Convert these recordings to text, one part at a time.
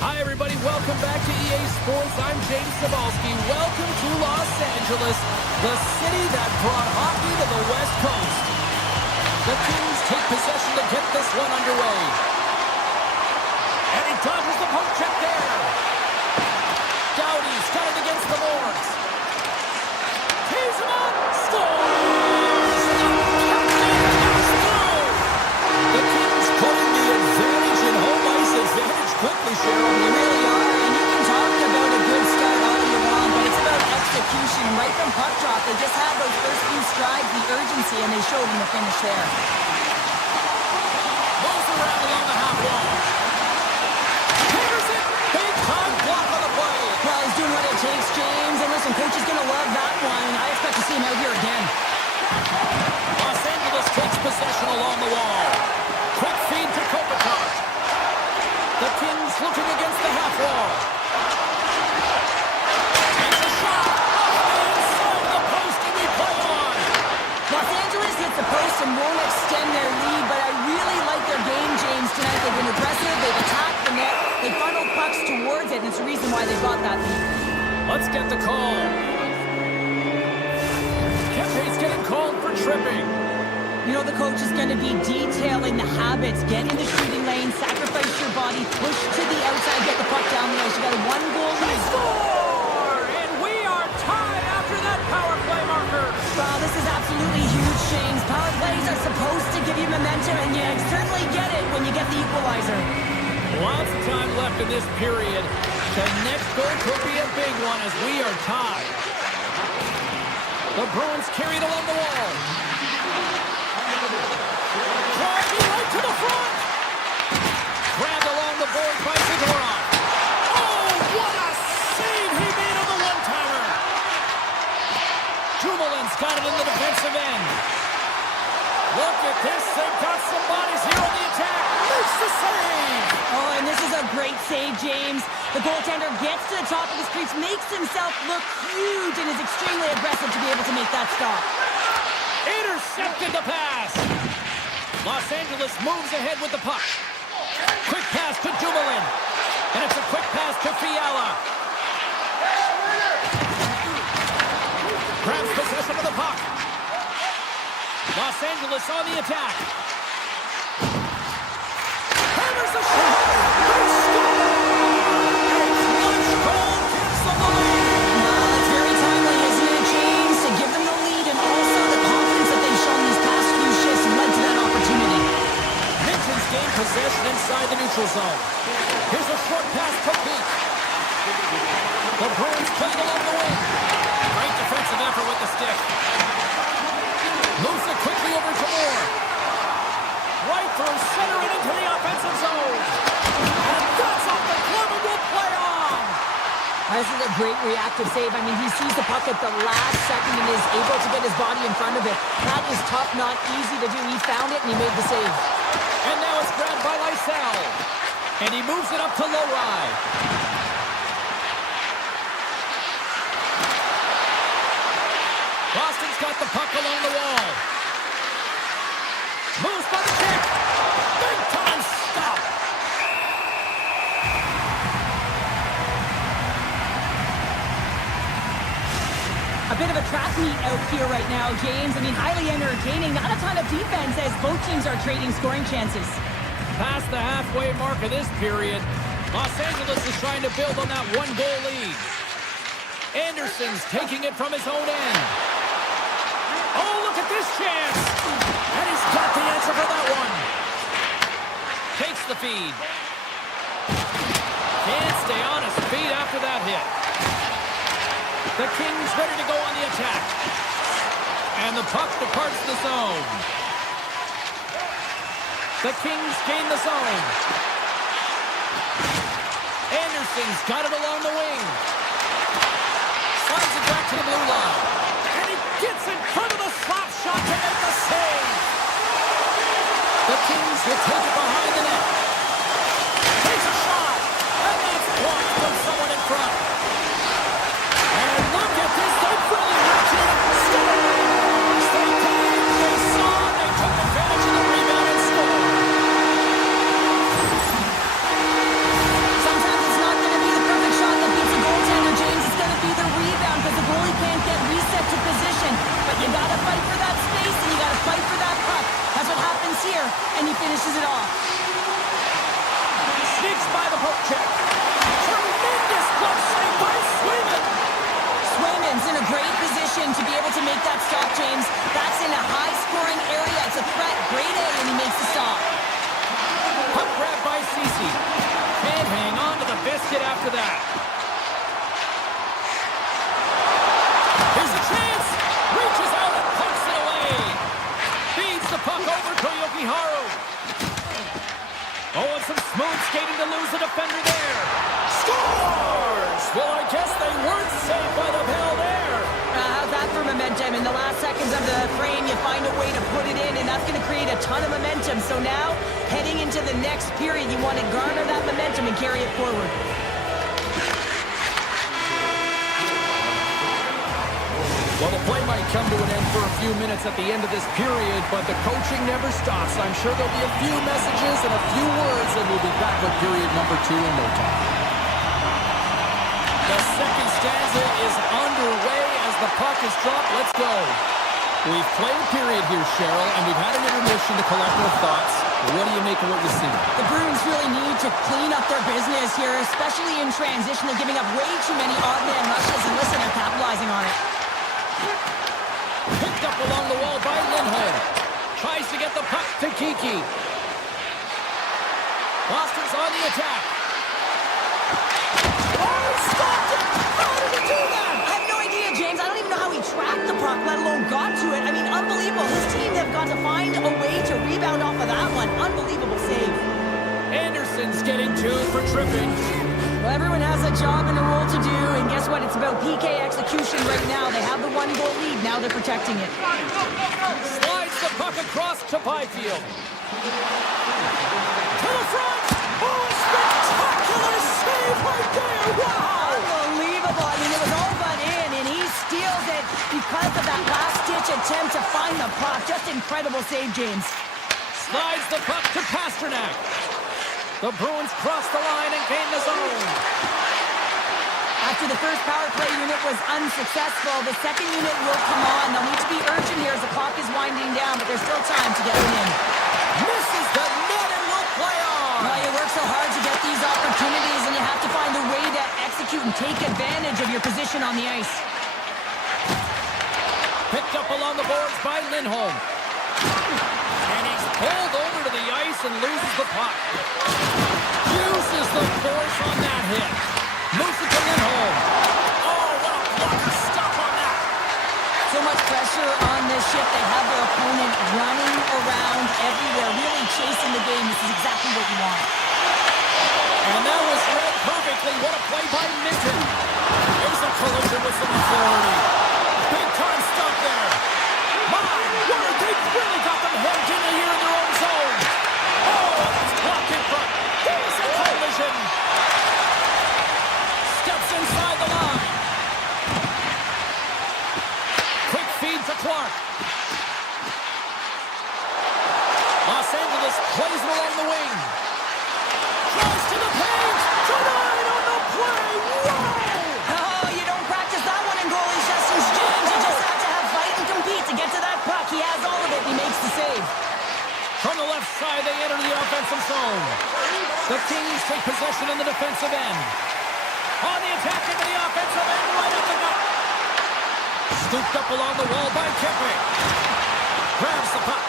Hi, everybody. Welcome back to EA Sports. I'm James Cebulski. Welcome to Los Angeles, the city that brought hockey to the West Coast. The Kings take possession to get this one underway. And he dodges the poke check there. Dowdy's got it against the boards. Tees him up. Scores! The Kings putting the advantage in home ice advantage quickly, Cheryl. You really are, and you can talk about a good start all you want, but it's about execution. Right from puck drop, they just had those first few strides, the urgency, and they showed in the finish there. Moves around along the half wall. Here's it! Big time block on the play. Well, he's doing what it takes, James, and listen, coach is going to love that one. I expect to see him out here again. Los Angeles takes possession along the wall. Quick feed to Kopitar. The Kings looking against the half wall. Takes a shot. Inside the post, and we play on. Los Angeles hits the post and won't extend their lead, but I really like their game, James, tonight. They've been aggressive, they've attacked the net, they funneled pucks towards it, and it's the reason why they got that lead. Let's get the call. Kempe's getting called for tripping. You know, the coach is going to be detailing the habits. Get in the shooting lane, sacrifice your body, push to the outside, get the puck down the ice. You got a one-goal lead. Score! And we are tied after that power play marker. Wow, this is absolutely huge, James. Power plays are supposed to give you momentum, and you certainly get it when you get the equalizer. Lots of time left in this period. The next goal could be a big one as we are tied. The Bruins carried along the wall. Driving right to the front. Grabbed along the board by Zadorov. Oh, what a save he made on the one-timer. Dumoulin's got it in the defensive end. Look at this. They've got some bodies here on the attack. Makes the save. Oh, and this is a great save, James. The goaltender gets to the top of his crease, makes himself look huge, and is extremely aggressive to be able to make that stop. Intercepted the pass. Los Angeles moves ahead with the puck. Quick pass to Dumoulin. And it's a quick pass to Fiala. Grabs possession of the puck. Los Angeles on the attack. Hammers the shot. They score! A clutch goal gives them the lead. Well, it's very timely, isn't it, James? To give them the lead and also the confidence that they've shown these past few shifts led to that opportunity. Minton's gained possession inside the neutral zone. Here's a short pass to Peak. The Bruins played along the wing. Great defensive effort with the stick. Moves it quickly over to Moore. Right through center and into the offensive zone. And that's off the glove and will play on. This is a great reactive save. I mean, he sees the puck at the last second and is able to get his body in front of it. That is tough, not easy to do. He found it and he made the save. And now it's grabbed by Lysell. And he moves it up to Lowry. Boston's got the puck along the wall. Moves by the kick. Big time stop. A bit of a track meet out here right now, James. I mean, highly entertaining. Not a ton of defense as both teams are trading scoring chances. Past the halfway mark of this period, Los Angeles is trying to build on that one-goal lead. Anderson's taking it from his own end. Oh, look at this chance. And he's got the answer for that one. Takes the feed. Can't stay on his feet after that hit. The Kings ready to go on the attack. And the puck departs the zone. The Kings gain the zone. Anderson's got it along the wing. Slides it back to the blue line. And he gets in front of the slap shot to make the save. The Kings will take it behind the net. Takes a shot. And that's blocked from someone in front. And look at this. They really reach it. Scores! They came, they saw, they took advantage of the rebound and scored. Sometimes it's finishes it off. Sneaks by the poke check. Tremendous glove save by Swayman. Swayman's in a great position to be able to make that stop, James. That's in a high-scoring area. It's a threat. Grade A, and he makes the stop. Puck grab by Ceci. Can't hang on to the biscuit after that. Here's a chance. Reaches out and pumps it away. Feeds the puck over to Yokiharu. Oh, and some smooth skating to lose the defender there. Scores! Well, I guess they weren't safe by the bell there. How's that for momentum? In the last seconds of the frame, you find a way to put it in, and that's going to create a ton of momentum. So now, heading into the next period, you want to garner that momentum and carry it forward. Well, the play might come to an end for a few minutes at the end of this period, but the coaching never stops. I'm sure there'll be a few messages and a few words, and we'll be back with period number 2 in no time. The second stanza is underway as the puck is dropped. Let's go. We've played a period here, Cheryl, and we've had an intermission to collect our thoughts. What do you make of what you see? The Bruins really need to clean up their business here, especially in transition. They're giving up way too many odd-man rushes, and listen, they're capitalizing on it. Picked up along the wall by Lindholm. Tries to get the puck to Kiki. Foster's on the attack. Oh, he stopped it! How did he do that? I have no idea, James. I don't even know how he tracked the puck, let alone got to it. I mean, unbelievable. His team have got to find a way to rebound off of that one. Unbelievable save. Anderson's getting 2 for tripping. Well, everyone has a job and a role to do, and guess what? It's about PK execution right now. They have the 1-goal lead. Now they're protecting it. Slides the puck across to Byfield. To the front! Oh, a spectacular save right there! Wow! Unbelievable. I mean, it was all but in, and he steals it because of that last-ditch attempt to find the puck. Just incredible save, James. Slides the puck to Pasternak. The Bruins cross the line and gain the zone. After the first power play unit was unsuccessful, the second unit will come on. They'll need to be urgent here as the clock is winding down, but there's still time to get one in. Misses the net and will play on. Well, you work so hard to get these opportunities, and you have to find a way to execute and take advantage of your position on the ice. Picked up along the boards by Lindholm. And he's pulled over to the ice and loses the puck. Uses the force on that hit. Moves it to Lindholm. Oh, what a blocker stop on that. So much pressure on this shift. They have their opponent running around everywhere, really chasing the game. This is exactly what you want. And that was read perfectly. What a play by Minton. There's a collision with some authority. Big time stop there. My word, they've really got them hemmed in here in their own zone. Oh, it's blocked in front. There's a collision. Steps inside the line. Quick feed to Clark. Los Angeles plays it along the wing. Tries to the paint. Denied on the play. Whoa! Oh, you don't practice that one in goalie sessions, James. You just have to have fight and compete to get to that puck. He has all of it. He makes the save. From the left side, they enter the offensive zone. The Kings take possession in the defensive end. On the attack into the offensive end, right at the net. Scooped up along the wall by Kempe. Grabs the puck.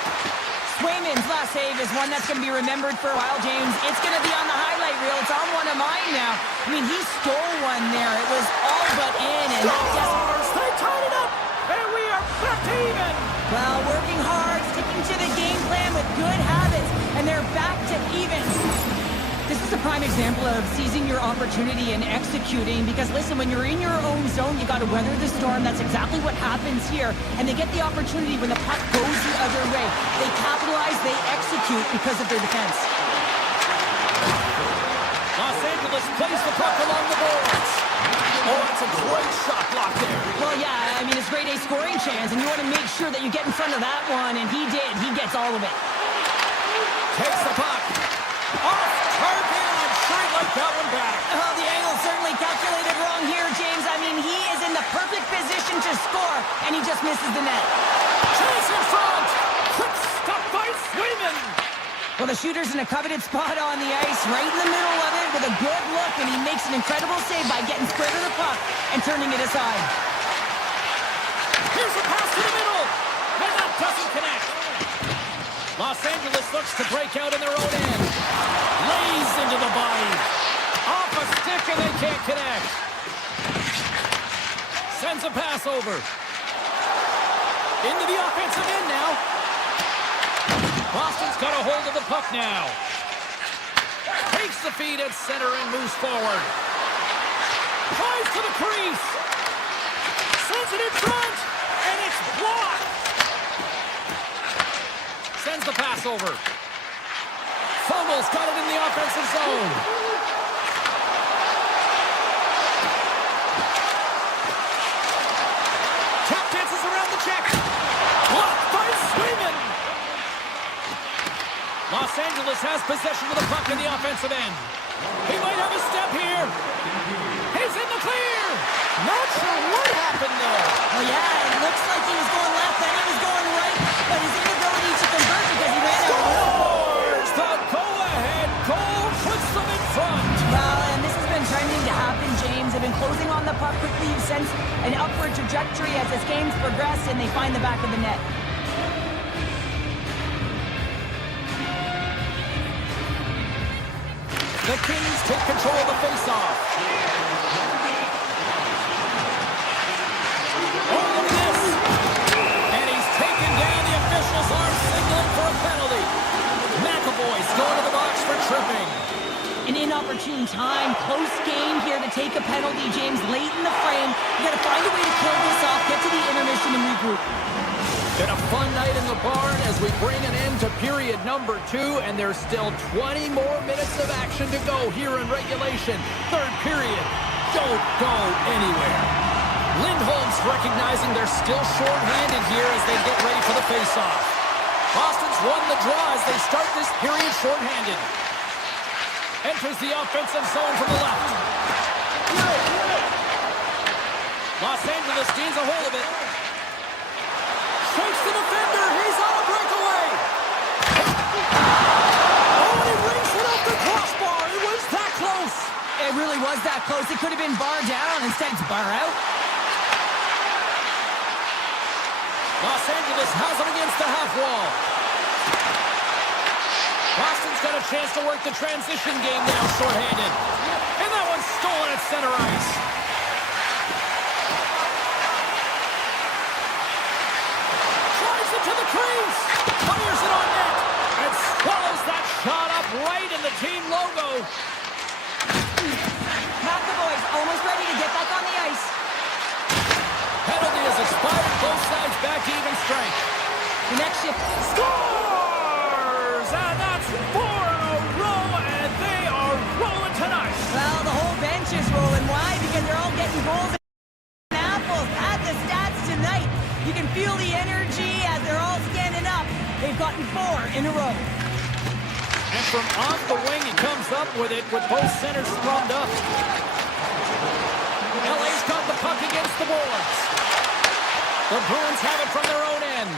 Swayman's last save is one that's going to be remembered for a while, James. It's going to be on the highlight reel. It's on one of mine now. I mean, he stole one there. It was all but in, and that just... They tied it up, and we are back to even. Well, working hard, sticking to the game plan with good habits, and they're back to even. This is a prime example of seizing your opportunity and executing, because listen, when you're in your own zone, you got to weather the storm. That's exactly what happens here, and they get the opportunity when the puck goes the other way. They capitalize, they execute because of their defense. Los Angeles plays the puck along the boards. Oh, that's a great shot block there. Well, yeah, I mean, it's grade A scoring chance, and you want to make sure that you get in front of that one, and he did. He gets all of it. Takes the puck. Off target. I'm sure he'd like that one back. Oh, the angle certainly calculated wrong here, James. I mean, he is in the perfect position to score, and he just misses the net. Chase in front. Quick stop by Swayman. Well, the shooter's in a coveted spot on the ice, right in the middle of it with a good look, and he makes an incredible save by getting square to the puck and turning it aside. Here's a pass to the middle, and that doesn't connect. Los Angeles looks to break out in their own end. Lays into the body. Off a stick, and they can't connect. Sends a pass over. Into the offensive end now. Boston's got a hold of the puck now. Takes the feed at center and moves forward. Tries to the crease. Sends it in front, and it's blocked. Sends the pass over. Fogel's got it in the offensive zone. Tap dances around the check. Blocked by Swayman. Los Angeles has possession of the puck in the offensive end. He might have a step here. He's in the clear. Not sure what happened there. Well, yeah, it looks like he was going left, then he was going right, but his inability to convert because he ran out of room. Scores! The go-ahead goal puts them in front. Well, and this has been trending to happen, James. They've been closing on the puck quickly. You've sensed an upward trajectory as this game's progressed, and they find the back of the net. The Kings take control of the faceoff. Oh, look at this. And he's taken down. The officials are signaling for a penalty. McAvoy's going to the box for tripping. An inopportune time, close game here to take a penalty, James, late in the frame. You got to find a way to kill this off, get to the intermission and regroup. Been a fun night in the barn as we bring an end to period number 2, and there's still 20 more minutes of action to go here in regulation. Third period. Don't go anywhere. Lindholm's recognizing they're still short-handed here as they get ready for the face-off. Boston's won the draw as they start this period short-handed. Enters the offensive zone from the left. Los Angeles gains a hold of it. Shakes the defender. He's on a breakaway. Oh, and he rings it up the crossbar. It was that close. It really was that close. It could have been bar down. Instead, it's bar out. Los Angeles has him against the half wall. Boston's got a chance to work the transition game now shorthanded. And that one's stolen at center ice. Tries it to the crease. Fires it on net. And swallows that shot up right in the team logo. McAvoy's almost ready to get back on the ice. Penalty has expired. Both sides back to even strength. The next shift. Scores! And that's 4 in a row, and they are rolling tonight. Well, the whole bench is rolling. Why? Because they're all getting goals and apples. Add the stats tonight. You can feel the energy as they're all standing up. They've gotten 4 in a row. And from off the wing, he comes up with it with both centers sprummed up. LA's got the puck against the boards. The Bruins have it from their own end.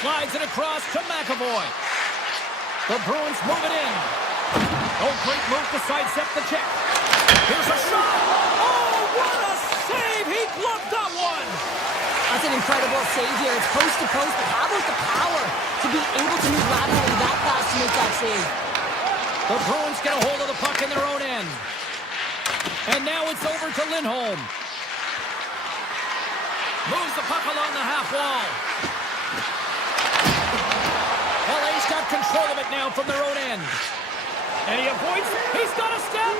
Slides it across to McAvoy. The Bruins move it in. Oh, great move to sidestep the check. Here's a shot. Oh, what a save. He gloved that one. That's an incredible save here. It's post to post, but how about the power to be able to move laterally that fast to make that save? The Bruins get a hold of the puck in their own end. And now it's over to Lindholm. Moves the puck along the half wall. LA's got control of it now from their own end. And he avoids. He's got a step.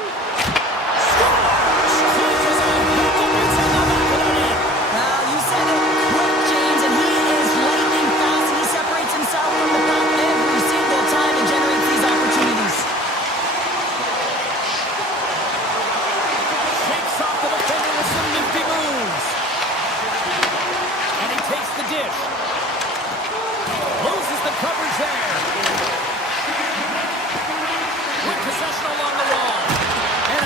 Scores! Clinches it. It's in the back of the net. Well, you said it. Quick, James, and he is lightning fast. He separates himself from the pack every single time and generates these opportunities. Shakes off the defender with some nifty moves. And he takes the dish. Loses the coverage there. With possession along the wall. And a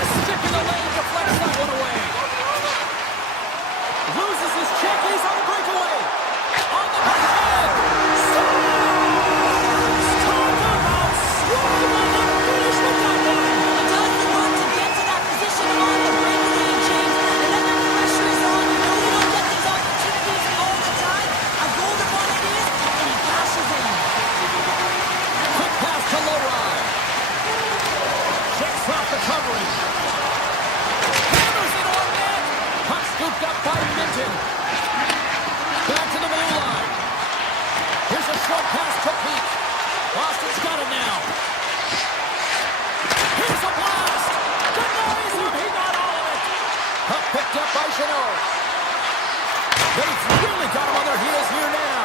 They've really got him on their heels here now.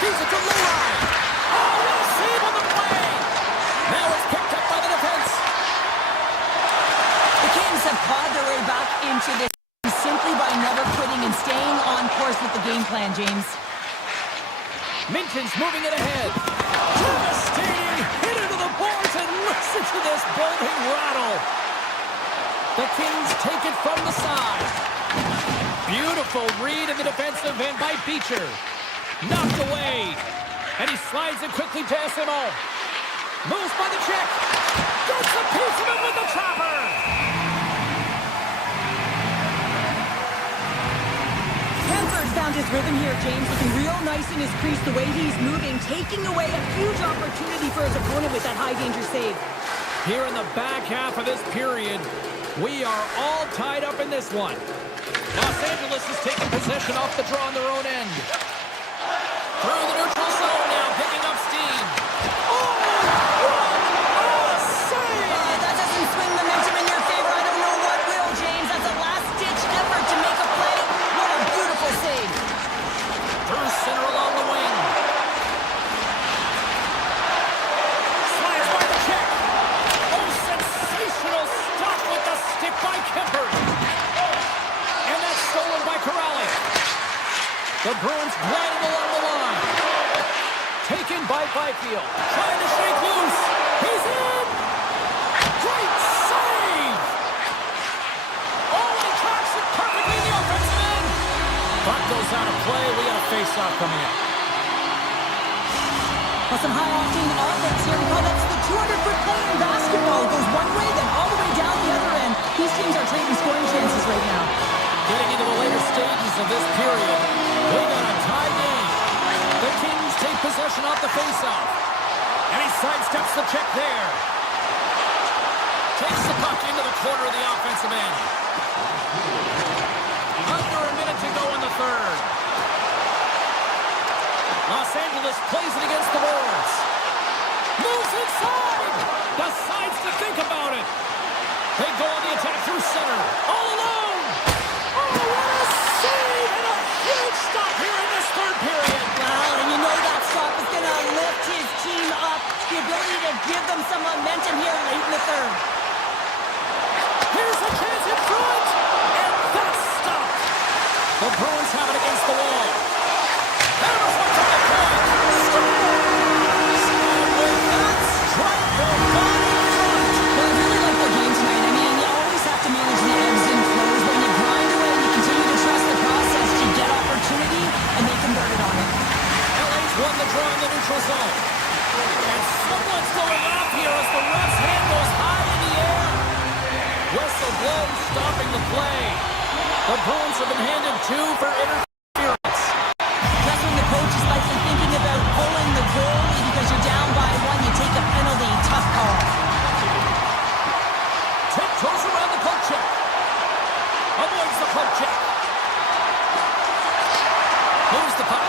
He's a delay line. Oh, what a save on the play. Now it's picked up by the defense. The Kings have clawed their way back into this simply by never quitting and staying on course with the game plan, James. Minton's moving it ahead. Devastating hit into the boards, and listen to this building rattle. The Kings take it from the side. Beautiful read in the defensive end by Beecher. Knocked away. And he slides it quickly to SMO. Moves by the check. Gets a piece of it with the trapper. Hanford found his rhythm here, James, looking real nice in his crease, the way he's moving, taking away a huge opportunity for his opponent with that high-danger save. Here in the back half of this period, we are all tied up in this one. Los Angeles is taking possession off the draw on their own end. Through the neutral zone now, picking up steam. Oh, what a save! That doesn't swing momentum in your favor. I don't know what will, James. That's a last-ditch effort to make a play. What a beautiful save. Through center along the wing. Slides by the check. Oh, sensational stop with the stick by Kemper. And that's stolen by Corrali. The Bruins gliding along the line. Taken by Byfield. Trying to shake loose. He's in. Great save. Oh, and he tracks it perfectly in the offensive end. Puck goes out of play. We got a face-off coming up. Well, some high-octane offense here. We call that the 200-foot play in basketball. It goes one way, then all the way down the other end. These teams are trading scoring chances right now. Getting into the later stages of this period, we got a tie game. The Kings take possession off the faceoff. And he sidesteps the check there. Takes the puck into the corner of the offensive end. Under a minute to go in the third. Los Angeles plays it against the boards. Moves inside. Decides to think about it. They go on the attack through center. All alone. Oh, what a save and a huge stop here in this third period. Well, and you know that stop is going to lift his team up. The ability to give them some momentum here late in the third. Here's a chance in front. And that's stopped. The Bruins have it against the wall. That was one from the point. Scores! And with that strike, they're gone in front. Well, I really like their game tonight. I mean, you always have to manage the ebbs and flows. When you grind away, you continue to trust the process. You get opportunity, and they converted on it. LA's won the draw in the neutral zone. And someone's going off here as the ref's hand goes high in the air. Whistle blows, stopping the play. The Bruins have been handed 2 for interference. That's when the coach is likely thinking about pulling the goalie because you're down by 1. You take a penalty. Tough call. Tiptoes around the poke check. Avoids the poke check. Moves the puck.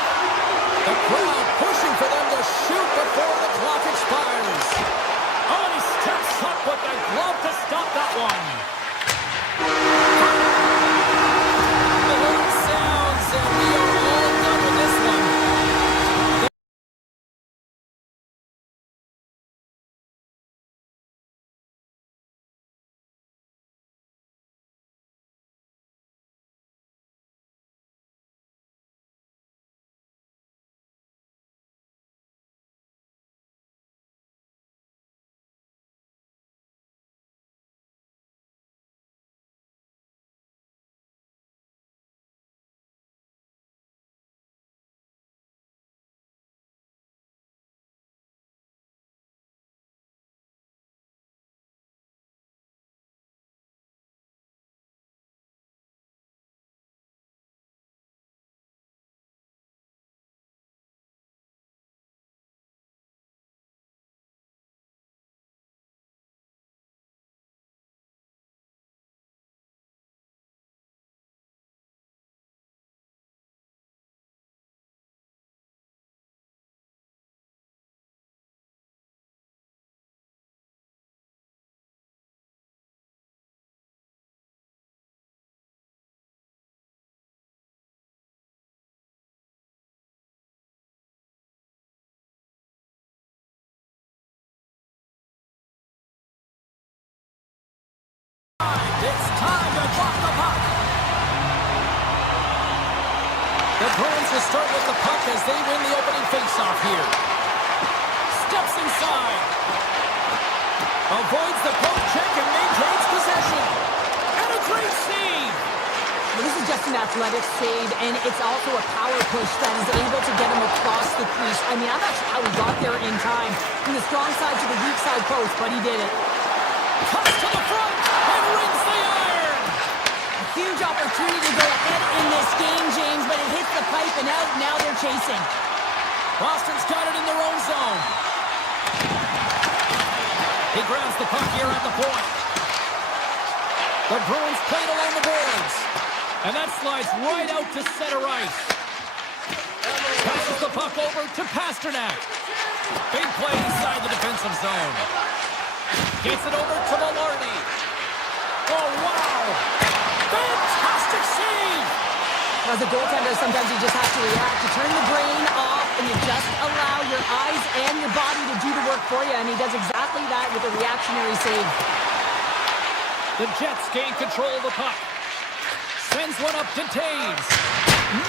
The crowd pushing for them to shoot before the clock expires. Oh, and he steps up with the glove to stop that one. The horn sound. to start with the puck as they win the opening faceoff here. Steps inside. Avoids the poke check and maintains possession. And a great save. This is just an athletic save, and it's also a power push that is able to get him across the crease. I mean, I'm not sure how he got there in time. From the strong side to the weak side post, but he did it. Cuts to the front and rings the iron. A huge opportunity to go ahead in this game, James, but it hits the pipe and out. Now they're chasing. Boston's got it in their own zone. He grabs the puck here at the point. The Bruins played along the boards. And that slides right out to center ice. Passes the puck over to Pasternak. Big play inside the defensive zone. Gets it over to Maloney. Oh, wow! Fantastic save! As a goaltender, sometimes you just have to react. You turn the brain off, and you just allow your eyes and your body to do the work for you, and he does exactly that with a reactionary save. The Jets gain control of the puck. Sends one up to Taves.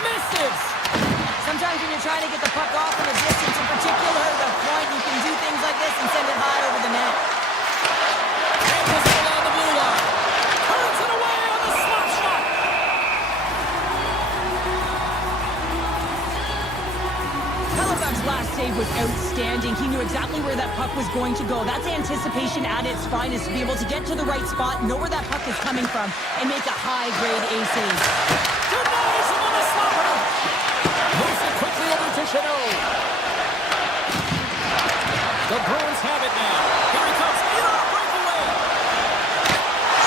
Misses! Sometimes when you're trying to get the puck off from a distance, in particular the point, you can do things like this and send it high over the net. And whistle on the blue line. Turns it away on the slap shot. Halifax's last save was outstanding. He knew exactly where that puck was going to go. That's anticipation at its finest, to be able to get to the right spot, know where that puck is coming from, and make a high-grade A save. Denies him on the slapper. Moves it quickly over to Chanot. The Bruins have it now. Here he comes in on a breakaway.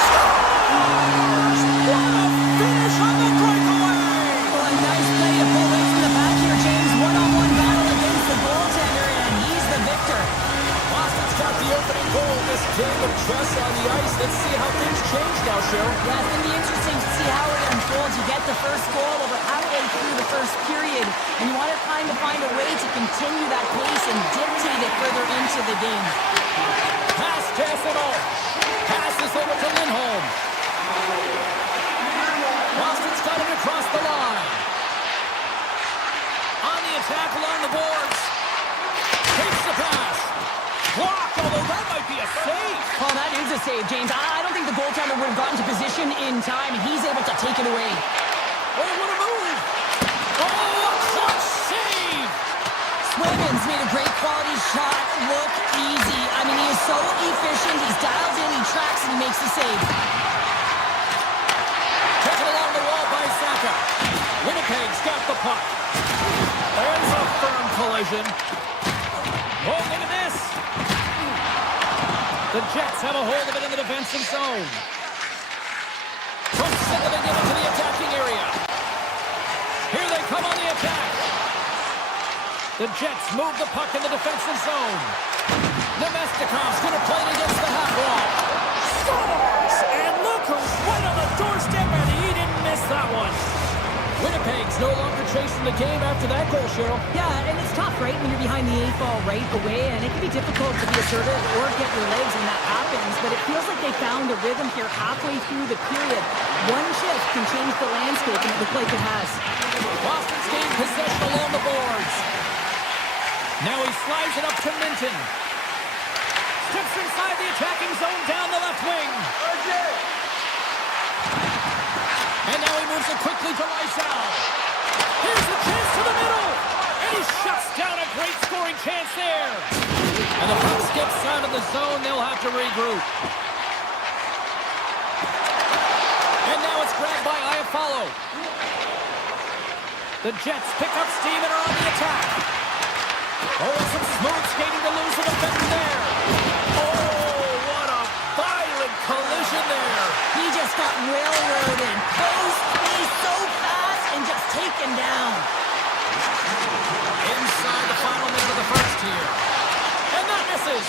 Scores! What a finish on the breakaway! Well, a nice play to pull away from the back here, James. One-on-one battle against the goaltender, and he's the victor. Boston's got the opening goal. This game of chess on the ice. Let's see how things change now, Cheryl. Yeah, it's going to be interesting to see how it unfolds. You get the first goal over halfway through the first period, and you want to kind of find a way to continue that pace and dictate it further into the game. Pass to Essenol. Passes over to Lindholm. Boston's got it across the line. On the attack along the boards. Takes the pass. Blocked, although that might be a save. Oh, that is a save, James. I don't think the goaltender would have gotten to position in time, and he's able to take it away. Oh, what a move! Oh, a clutch save! Swimmon's made a great quality shot look easy. I mean, he is so efficient. He's dialed in, he tracks, and he makes the save. Taken along the wall by Saka. Winnipeg's got the puck. There's a firm collision. Oh, look at this! The Jets have a hold of it in the defensive zone. From center, they get into the attacking area. Here they come on the attack. The Jets move the puck in the defensive zone. Nemestikov's going to play it against the half wall. Scores! And look who's right on the doorstep, and he didn't miss that one. Winnipeg's no longer chasing the game after that goal, Cheryl. Yeah, and it's tough, right, when you're behind the 8-ball right away, and it can be difficult to be assertive or get your legs when that happens, but it feels like they found a rhythm here halfway through the period. One shift can change the landscape, and it looks like it has. Boston's gained possession along the boards. Now he slides it up to Minton. Steps inside the attacking zone down the left wing. And now he moves it quickly to Lysal. Here's the chance to the middle. And he shuts down a great scoring chance there. And the puck skips out of the zone. They'll have to regroup. And now it's grabbed by Buffallo. The Jets pick up steam and are on the attack. Oh, some smooth skating to lose the defender there. Oh, what a violent collision there. He just got railroaded. Post he's so fast and just taken down. Inside the final minute of the first here. And that misses.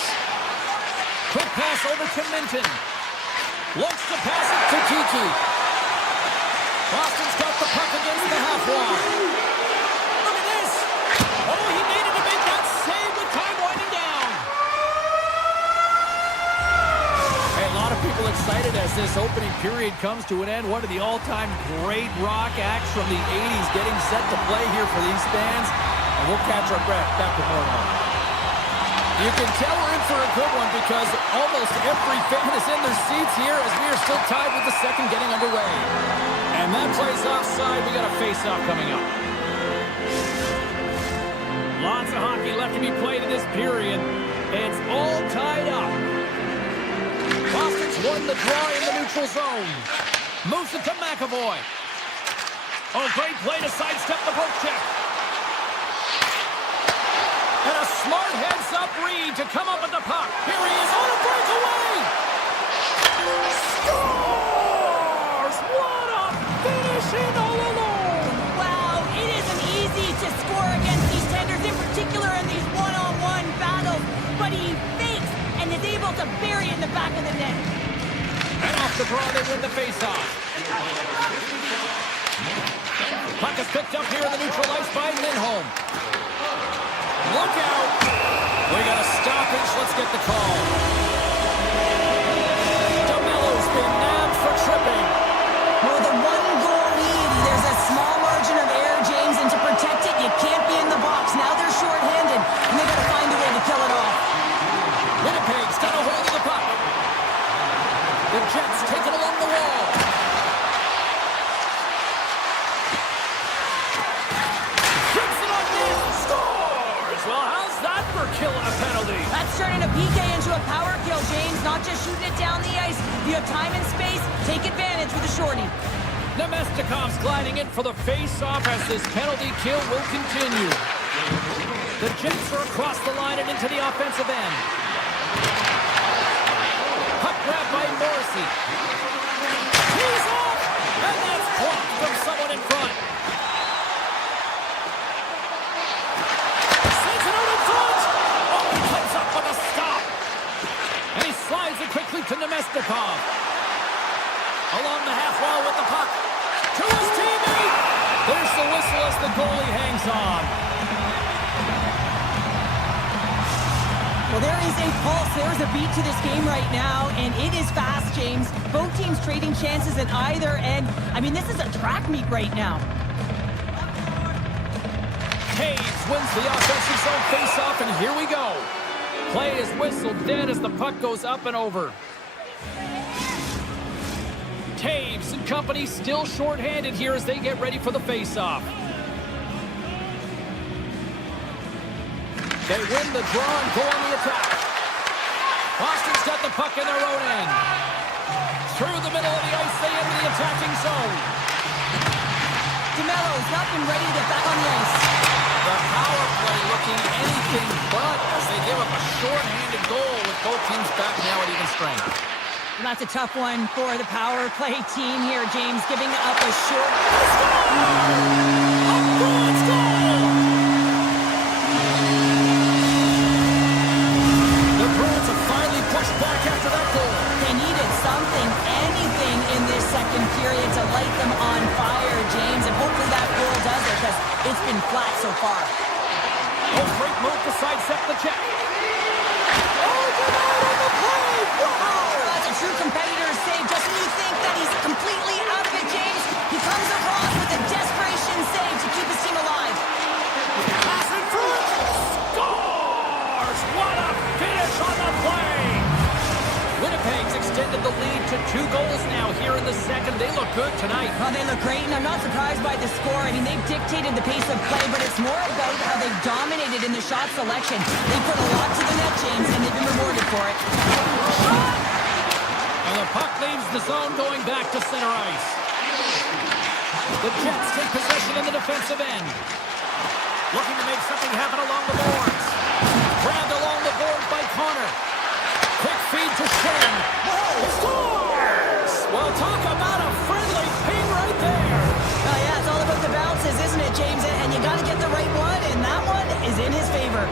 Quick pass over to Minton. Looks to pass it to Kiki. Boston's got the puck against the half wall. Look at this. Oh, he needed to make that save with time winding down. Hey, a lot of people excited as this opening period comes to an end. One of the all-time great rock acts from the 80s getting set to play here for these fans. And we'll catch our breath. Back with more now. You can tell we're in for a good one because almost every fan is in their seats here as we are still tied with the second getting underway. And that plays offside. We got a face-off coming up. Lots of hockey left to be played in this period. It's all tied up. Boston's won the draw in the neutral zone. Moves it to McAvoy. Oh, great play to sidestep the poke check. And a smart heads-up read to come up with the puck. Here he is on a breakaway. Scores! What a finish in all alone. Wow, it isn't easy to score against these tenders, in particular in these one-on-one battles. But he fakes and is able to bury it in the back of the net. And off the draw, they win the face-off. Puck is picked up here in the neutral ice by Lindholm. Look out! We got a stoppage. Let's get the call. DeMello's been nabbed for tripping. With a one-goal lead, there's a small margin of error, James, and to protect it, you can't be in the box. Now they're shorthanded, and they got to find a way to kill it off. Winnipeg's got a hold of the puck. The Jets take it along the wall. Flips it on net. Scores! Well, how's that for killing a penalty? That's turning a PK into a power kill, James. Not just shooting it down the ice. If you have time and space, take advantage with a shorty. Nemestikov's gliding in for the face-off as this penalty kill will continue. The Jets are across the line and into the offensive end. Puck grab by Morrissey. He's off! And that's blocked from someone in front. Sends it out in front! Oh, he comes up with a stop. And he slides it quickly to Nemestikov. Along the half wall with the puck. To his teammate! There's the whistle as the goalie hangs on. Well, there is a pulse. There's a beat to this game right now, and it is fast, James. Both teams trading chances at either end. I mean, this is a track meet right now. Taves wins the offensive zone face-off, and here we go. Play is whistled dead as the puck goes up and over. Taves and company still shorthanded here as they get ready for the face-off. They win the draw and go on the attack. Boston's got the puck in their own end. Through the middle of the ice, they enter the attacking zone. DeMello's not been ready to get back on the ice. The power play looking anything but as they give up a short-handed goal with both teams back now at even strength. And that's a tough one for the power play team here, James, giving up a short... A Bruins goal! The Bruins have finally pushed back after that goal. They needed something, anything in this second period to light them on fire, James, and hopefully that goal does it because it's been flat so far. Oh, great move to sidestep the check. Oh, get out of the play! Wow! That's a true competitor's save. Just when you think that he's completely out of it, James, he comes across with a desperation save to keep his team alive. Pass in front! Scores! What a finish on the play! Winnipeg's extended the lead to 2 goals now here in the second. They look good tonight. Well, they look great, and I'm not surprised by the score. I mean, they've dictated the pace of play, but it's more about how they've dominated in the shot selection. They put a lot to the net, James, and they've been rewarded for it. And the puck leaves the zone going back to center ice. The Jets take possession in the defensive end. Looking to make something happen along the boards. Grabbed along the boards by Connor. Quick feed to Shen. Scores! Well, talk about a friendly ping right there. Oh, yeah, it's all about the bounces, isn't it, James? And you got to get the right one, and that one is in his favor.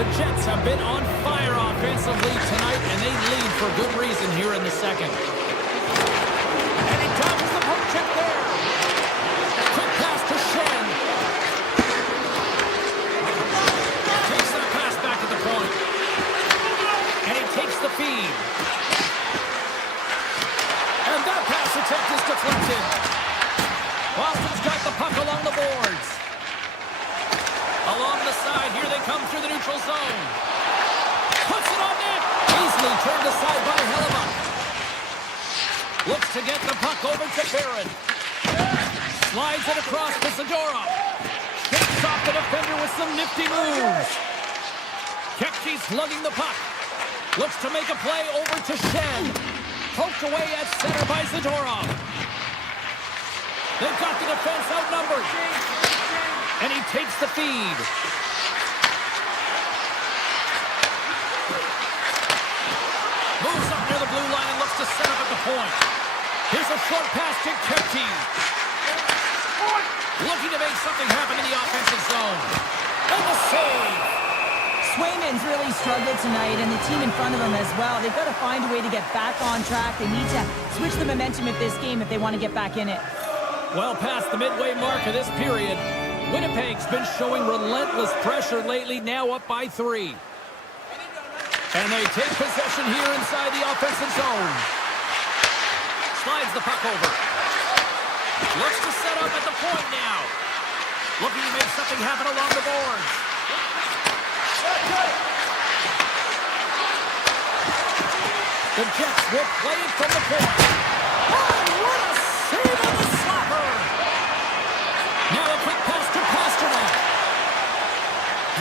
The Jets have been on fire offensively tonight, and they lead for good reason here in the second. And he drops the poke check there. Quick pass to Shen. Takes that pass back at the point. And he takes the feed. deflected. Boston's got the puck along the boards. Along the side, here they come through the neutral zone. Puts it on net. Easily turned aside by Hellebuck. Looks to get the puck over to Barron. Slides it across to Zadorov. Shakes off the defender with some nifty moves. Kepke's lugging the puck. Looks to make a play over to Shen. Poked away at center by Zadorov. They've got the defense outnumbered. And he takes the feed. Moves up near the blue line and looks to set up at the point. Here's a short pass to Kepke. Looking to make something happen in the offensive zone. And the save. Swayman's really struggled tonight, and the team in front of him as well. They've got to find a way to get back on track. They need to switch the momentum of this game if they want to get back in it. Well past the midway mark of this period, Winnipeg's been showing relentless pressure lately, now up by 3. And they take possession here inside the offensive zone. Slides the puck over. Looks to set up at the point now. Looking to make something happen along the boards. The Jets will play it from the point. Oh, what a save on the slapper! Now a quick pass to Pasternak.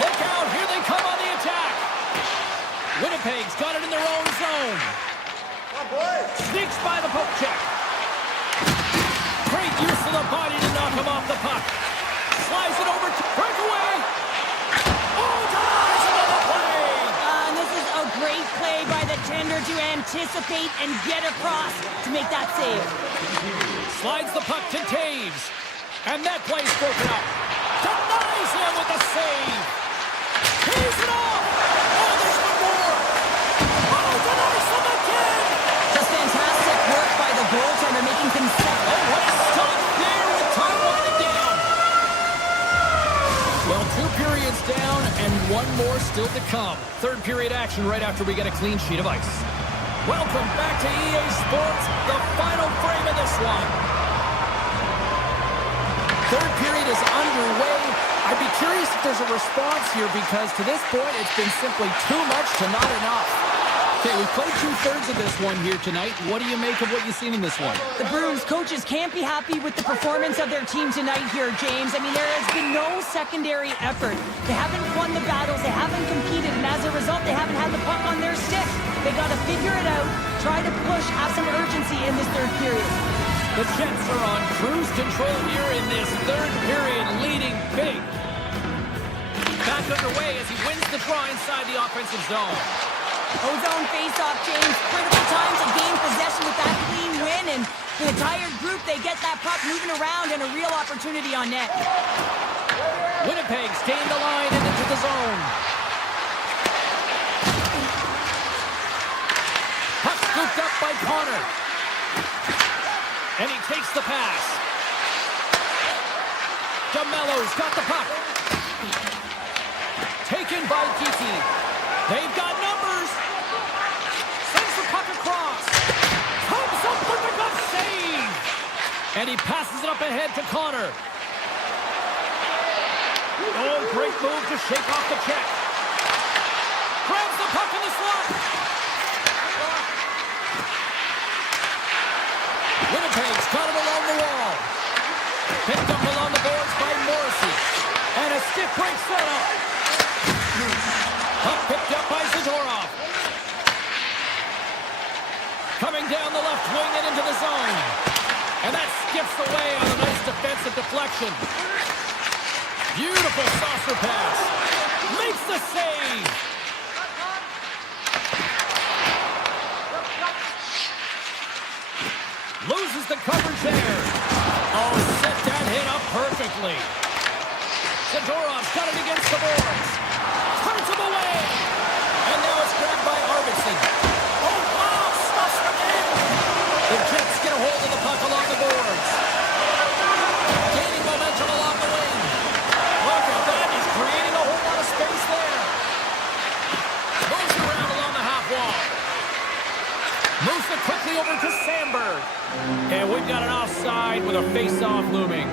Look out, here they come on the attack. Winnipeg's got it in their own zone. Sneaks by the poke check. Great use of the body to knock him off the puck. Slides it over to breakaway. Oh, dives into the play. And this is a great play by the tender to anticipate and get across to make that save. Slides the puck to Taves. And that play's broken up. Denies him with the save. He's it off. Oh, there's one more. Oh, denies him again. Just fantastic work by the goaltender, making things set. Oh, what a stop there with time winding down. Well, 2 periods down and 1 more still to come. Third period action right after we get a clean sheet of ice. Welcome back to EA Sports, the final frame of this one. Third period is underway. I'd be curious if there's a response here because to this point it's been simply too much to not enough. Okay, we've played 2/3 of this one here tonight. What do you make of what you've seen in this one? The Bruins coaches can't be happy with the performance of their team tonight here, James. I mean, there has been no secondary effort. They haven't won the battles. They haven't competed. And as a result, they haven't had the puck on their stick. They got to figure it out, try to push, have some urgency in this third period. The Jets are on cruise control here in this third period, leading big. Back underway as he wins the draw inside the offensive zone. Ozone face-off, James. Critical time to gain possession with that clean win. And for the tired group, they get that puck moving around and a real opportunity on net. Winnipeg's gained the line and into the zone. Puck scooped up by Connor. And he takes the pass. DeMello's got the puck. Taken by Geeky. They've got numbers. Sends the puck across. Comes up with a good save. And he passes it up ahead to Connor. Oh, great move to shake off the check. Grabs the puck in the slot. Winnipeg's got it along the wall. Picked up along the boards by Morrissey. And a stiff break setup. Puck picked up by Zadorov. Coming down the left wing and into the zone. And that skips away on a nice defensive deflection. Beautiful saucer pass. Makes the save. Loses the coverage there. Oh, set that hit up perfectly. Zadorov's got it against the boards. Turns him away. And now it's grabbed by Arvidsson. Oh, wow, stuffs him in. The Jets get a hold of the puck along the boards. Gaining momentum along the wing. Look at that, he's creating a whole lot of space there. Moves around along the half wall. Moves it quickly over to Sandberg. And we've got an offside with a face-off looming.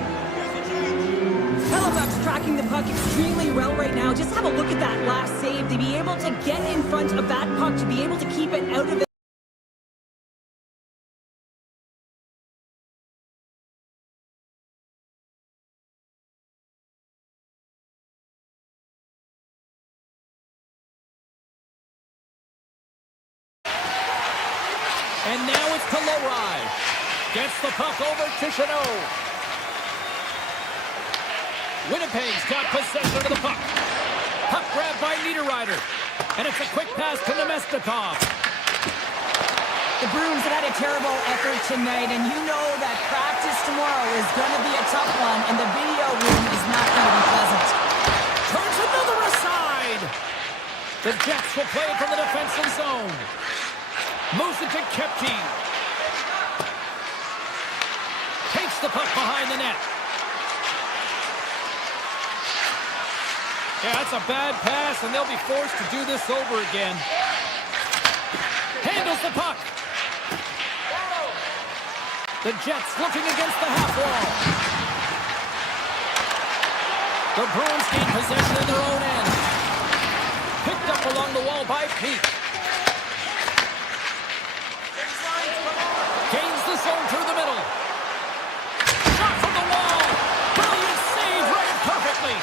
Halifax tracking the puck extremely well right now. Just have a look at that last save. To be able to get in front of that puck, to be able to keep it out of it. And now it's to Lowry. Gets the puck over to Chanot. Winnipeg's got possession of the puck. Puck grabbed by Niederreiter. And it's a quick pass to Nemestikov. The Bruins have had a terrible effort tonight, and you know that practice tomorrow is going to be a tough one, and the video room is not going to be pleasant. Turns another aside. The Jets will play it from the defensive zone. Moves it to Kepke. Takes the puck behind the net. Yeah, that's a bad pass, and they'll be forced to do this over again. Handles the puck. The Jets looking against the half wall. The Bruins gain possession in their own end. Picked up along the wall by Peak. Gains the zone through the middle. Shot from the wall. Brilliant save, read it perfectly.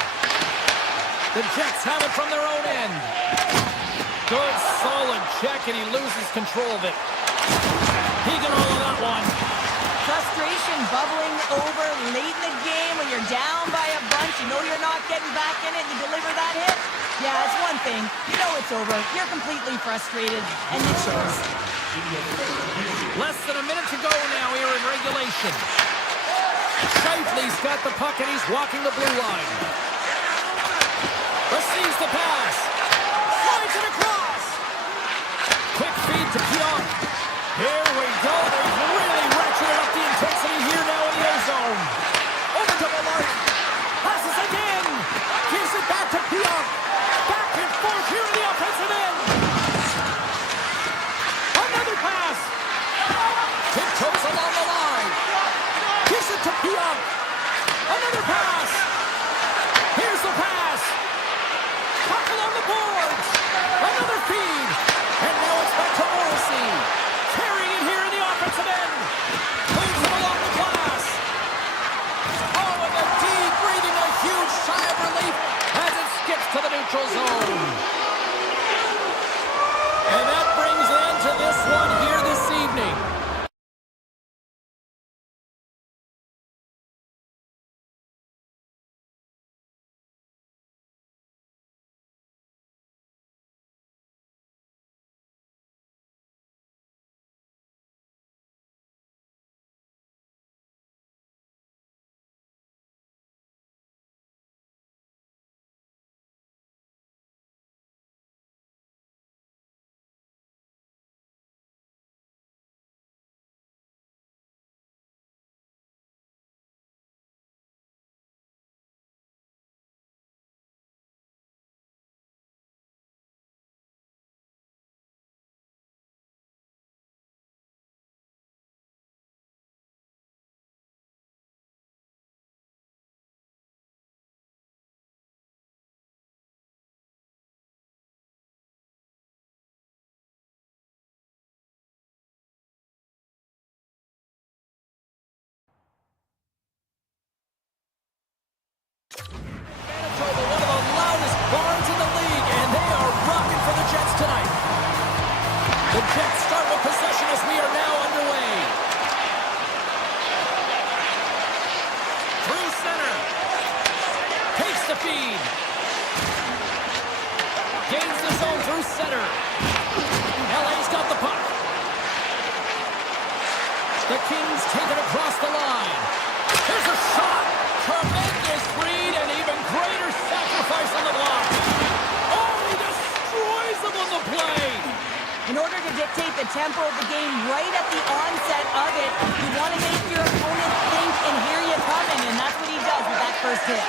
The Jets have it from their own end. Good, solid check, and he loses control of it. He got all of that one. Frustration bubbling over late in the game when you're down by a bunch. You know you're not getting back in it. You deliver that hit. Yeah, it's one thing. You know it's over. You're completely frustrated, and it shows. Less than a minute to go now here in regulation. Shifley's got the puck, and he's walking the blue line. Receives the pass. Slides it across. Quick feed to Pionk. Here we go. They've really ratcheted up the intensity here now in the O-zone. Over to Malart. Passes again. Gives it back to Pionk. Back and forth here in the offensive end. Another pass. Tiptoes along the line. Gives it to Pionk. Another pass. Here's the pass. Puck along the boards. Another feed. And now it's back to Morrissey. Carrying it here in the offensive end. Moves it along the glass. Oh, and the D breathing a huge sigh of relief as it skips to the neutral zone. And that brings an end to this one here this evening. Manitoba, one of the loudest barns in the league, and they are rocking for the Jets tonight. The Jets start with possession as we are now underway. Through center. Takes the feed. Gains the zone through center. LA's got the puck. The Kings take it across the line. Here's a shot. Tremendous read and even greater sacrifice on the block. Oh, he destroys them on the play. In order to dictate the tempo of the game right at the onset of it, you want to make your opponent think and hear you coming, and that's what he does with that first hit.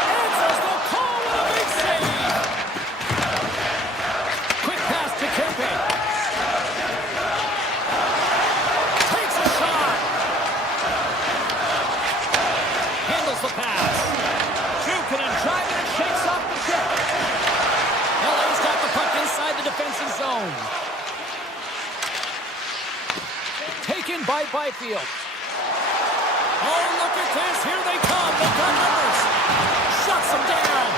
Answers the call with a big save. Quick pass to Kempe. in by Byfield. Oh, look at this. Here they come. They've got numbers. Shuts them down.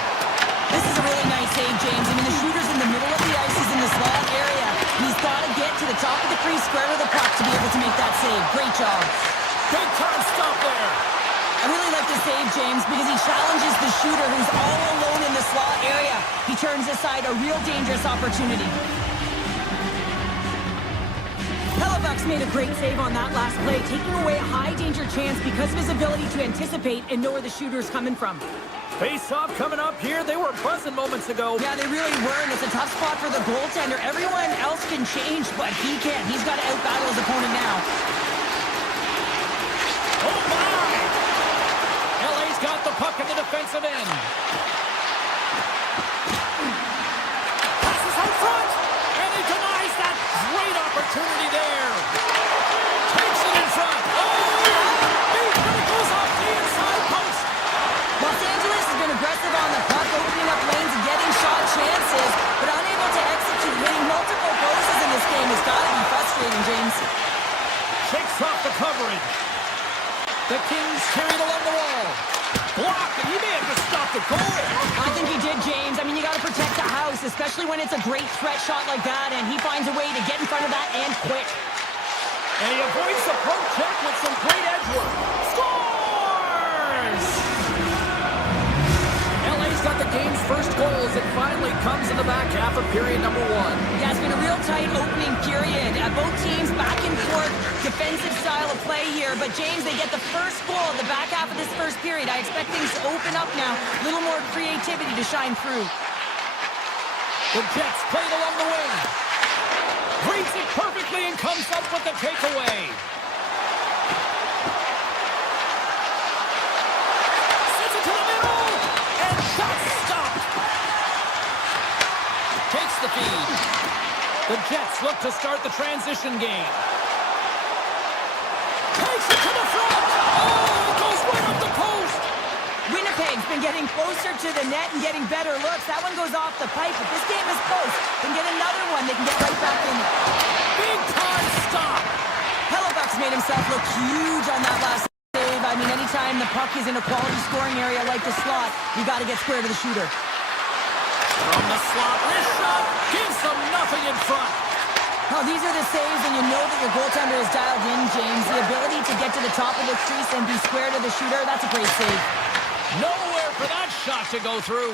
This is a really nice save, James. I mean, the shooter's in the middle of the ice. He's in the slot area. And he's got to get to the top of the crease, square to the puck to be able to make that save. Great job. Big time stop there. I really like the save, James, because he challenges the shooter who's all alone in the slot area. He turns aside a real dangerous opportunity. Hellebuck's made a great save on that last play, taking away a high-danger chance because of his ability to anticipate and know where the shooter's coming from. Face-off coming up here. They were buzzing moments ago. Yeah, they really were, and it's a tough spot for the goaltender. Everyone else can change, but he can't. He's got to out-battle his opponent now. Oh, my! LA's got the puck in the defensive end. Passes out front, and he denies that great opportunity there. Takes it in front. Oh, but it goes off the inside post. Los Angeles has been aggressive on the puck, opening up lanes and getting shot chances, but unable to execute. Hitting multiple posts in this game has got to be frustrating, James. Shakes off the coverage. The Kings carried along the wall. Blocked, and he may have just stopped the goal. I think he did, James. I mean, you got to protect the house, especially when it's a great threat shot like that, and he finds a way to get in front of that and quick. And he avoids the poke check with some great edge work. Scores! LA's got the game's first goal as it finally comes in the back half of period number 1. Yeah, it's been a real tight opening period. Both teams back and forth, defensive style of play here. But, James, they get the first goal in the back half of this first period. I expect things to open up now. A little more creativity to shine through. The Jets played along the wing. Reads it perfectly and comes up with the takeaway. Sends it to the middle, and shot stopped. Takes the feed. The Jets look to start the transition game. Takes it to the front. Oh, it goes right up the post. Winnipeg's been getting closer to the net and getting better looks. That one goes off the pipe. If this game is close, they can get another one. They can get right back in. Big time stop. Hellebuck's made himself look huge on that last save. I mean, anytime the puck is in a quality scoring area like the slot, you got to get square to the shooter. From the slot, wrist shot gives them nothing in front. Oh, these are the saves, and you know that your goaltender is dialed in, James. The ability to get to the top of the crease and be square to the shooter, that's a great save. Nowhere for that shot to go through.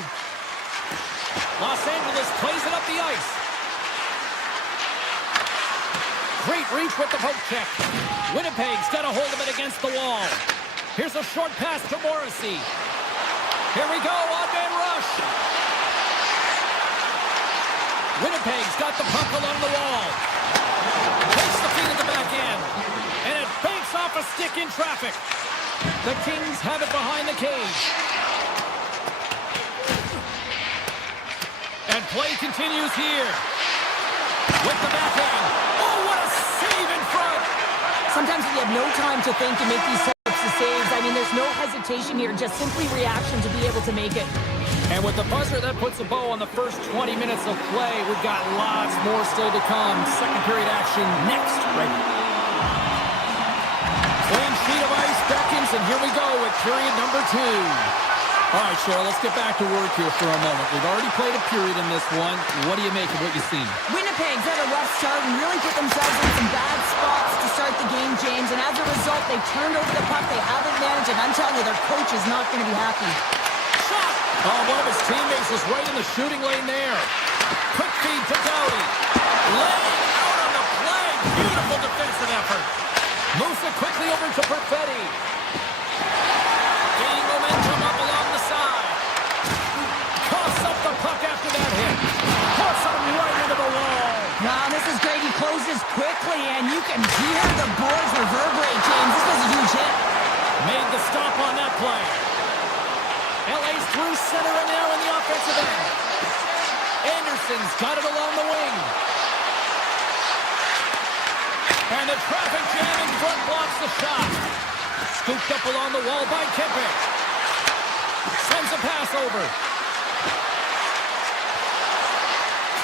Los Angeles plays it up the ice. Great reach with the poke check. Winnipeg's got a hold of it against the wall. Here's a short pass to Morrissey. Here we go, odd man rush. Winnipeg's got the puck along the wall. Takes the feed at the back end. And it banks off a stick in traffic. The Kings have it behind the cage. And play continues here. With the backhand. Oh, what a save in front. Sometimes you have no time to think and make these types of saves. I mean, there's no hesitation here, just simply reaction to be able to make it. And with the buzzer, that puts a bow on the first 20 minutes of play. We've got lots more still to come. Second period action next, right? Clean sheet of ice beckons, and here we go with period number 2. All right, Cheryl, let's get back to work here for a moment. We've already played a period in this one. What do you make of what you've seen? Winnipeg's had a rough start and really put themselves in some bad spots to start the game, James. And as a result, they've turned over the puck. They haven't managed it. I'm telling you, their coach is not going to be happy. Shot! Oh, one of his teammates is right in the shooting lane there. Quick feed to Doughty. Laying out on the play. Beautiful defensive effort. Moves it quickly over to Perfetti. Gaining momentum up along the side. Coughs up the puck after that hit. Puts him right into the wall. Wow, this is great. He closes quickly, and you can hear the boards reverberate, James. This was a huge hit. Made the stop on that play. LA's through center and now in the offensive end. Anderson's got it along the wing. And the traffic jam in front blocks the shot. Scooped up along the wall by Kippick. Sends a pass over.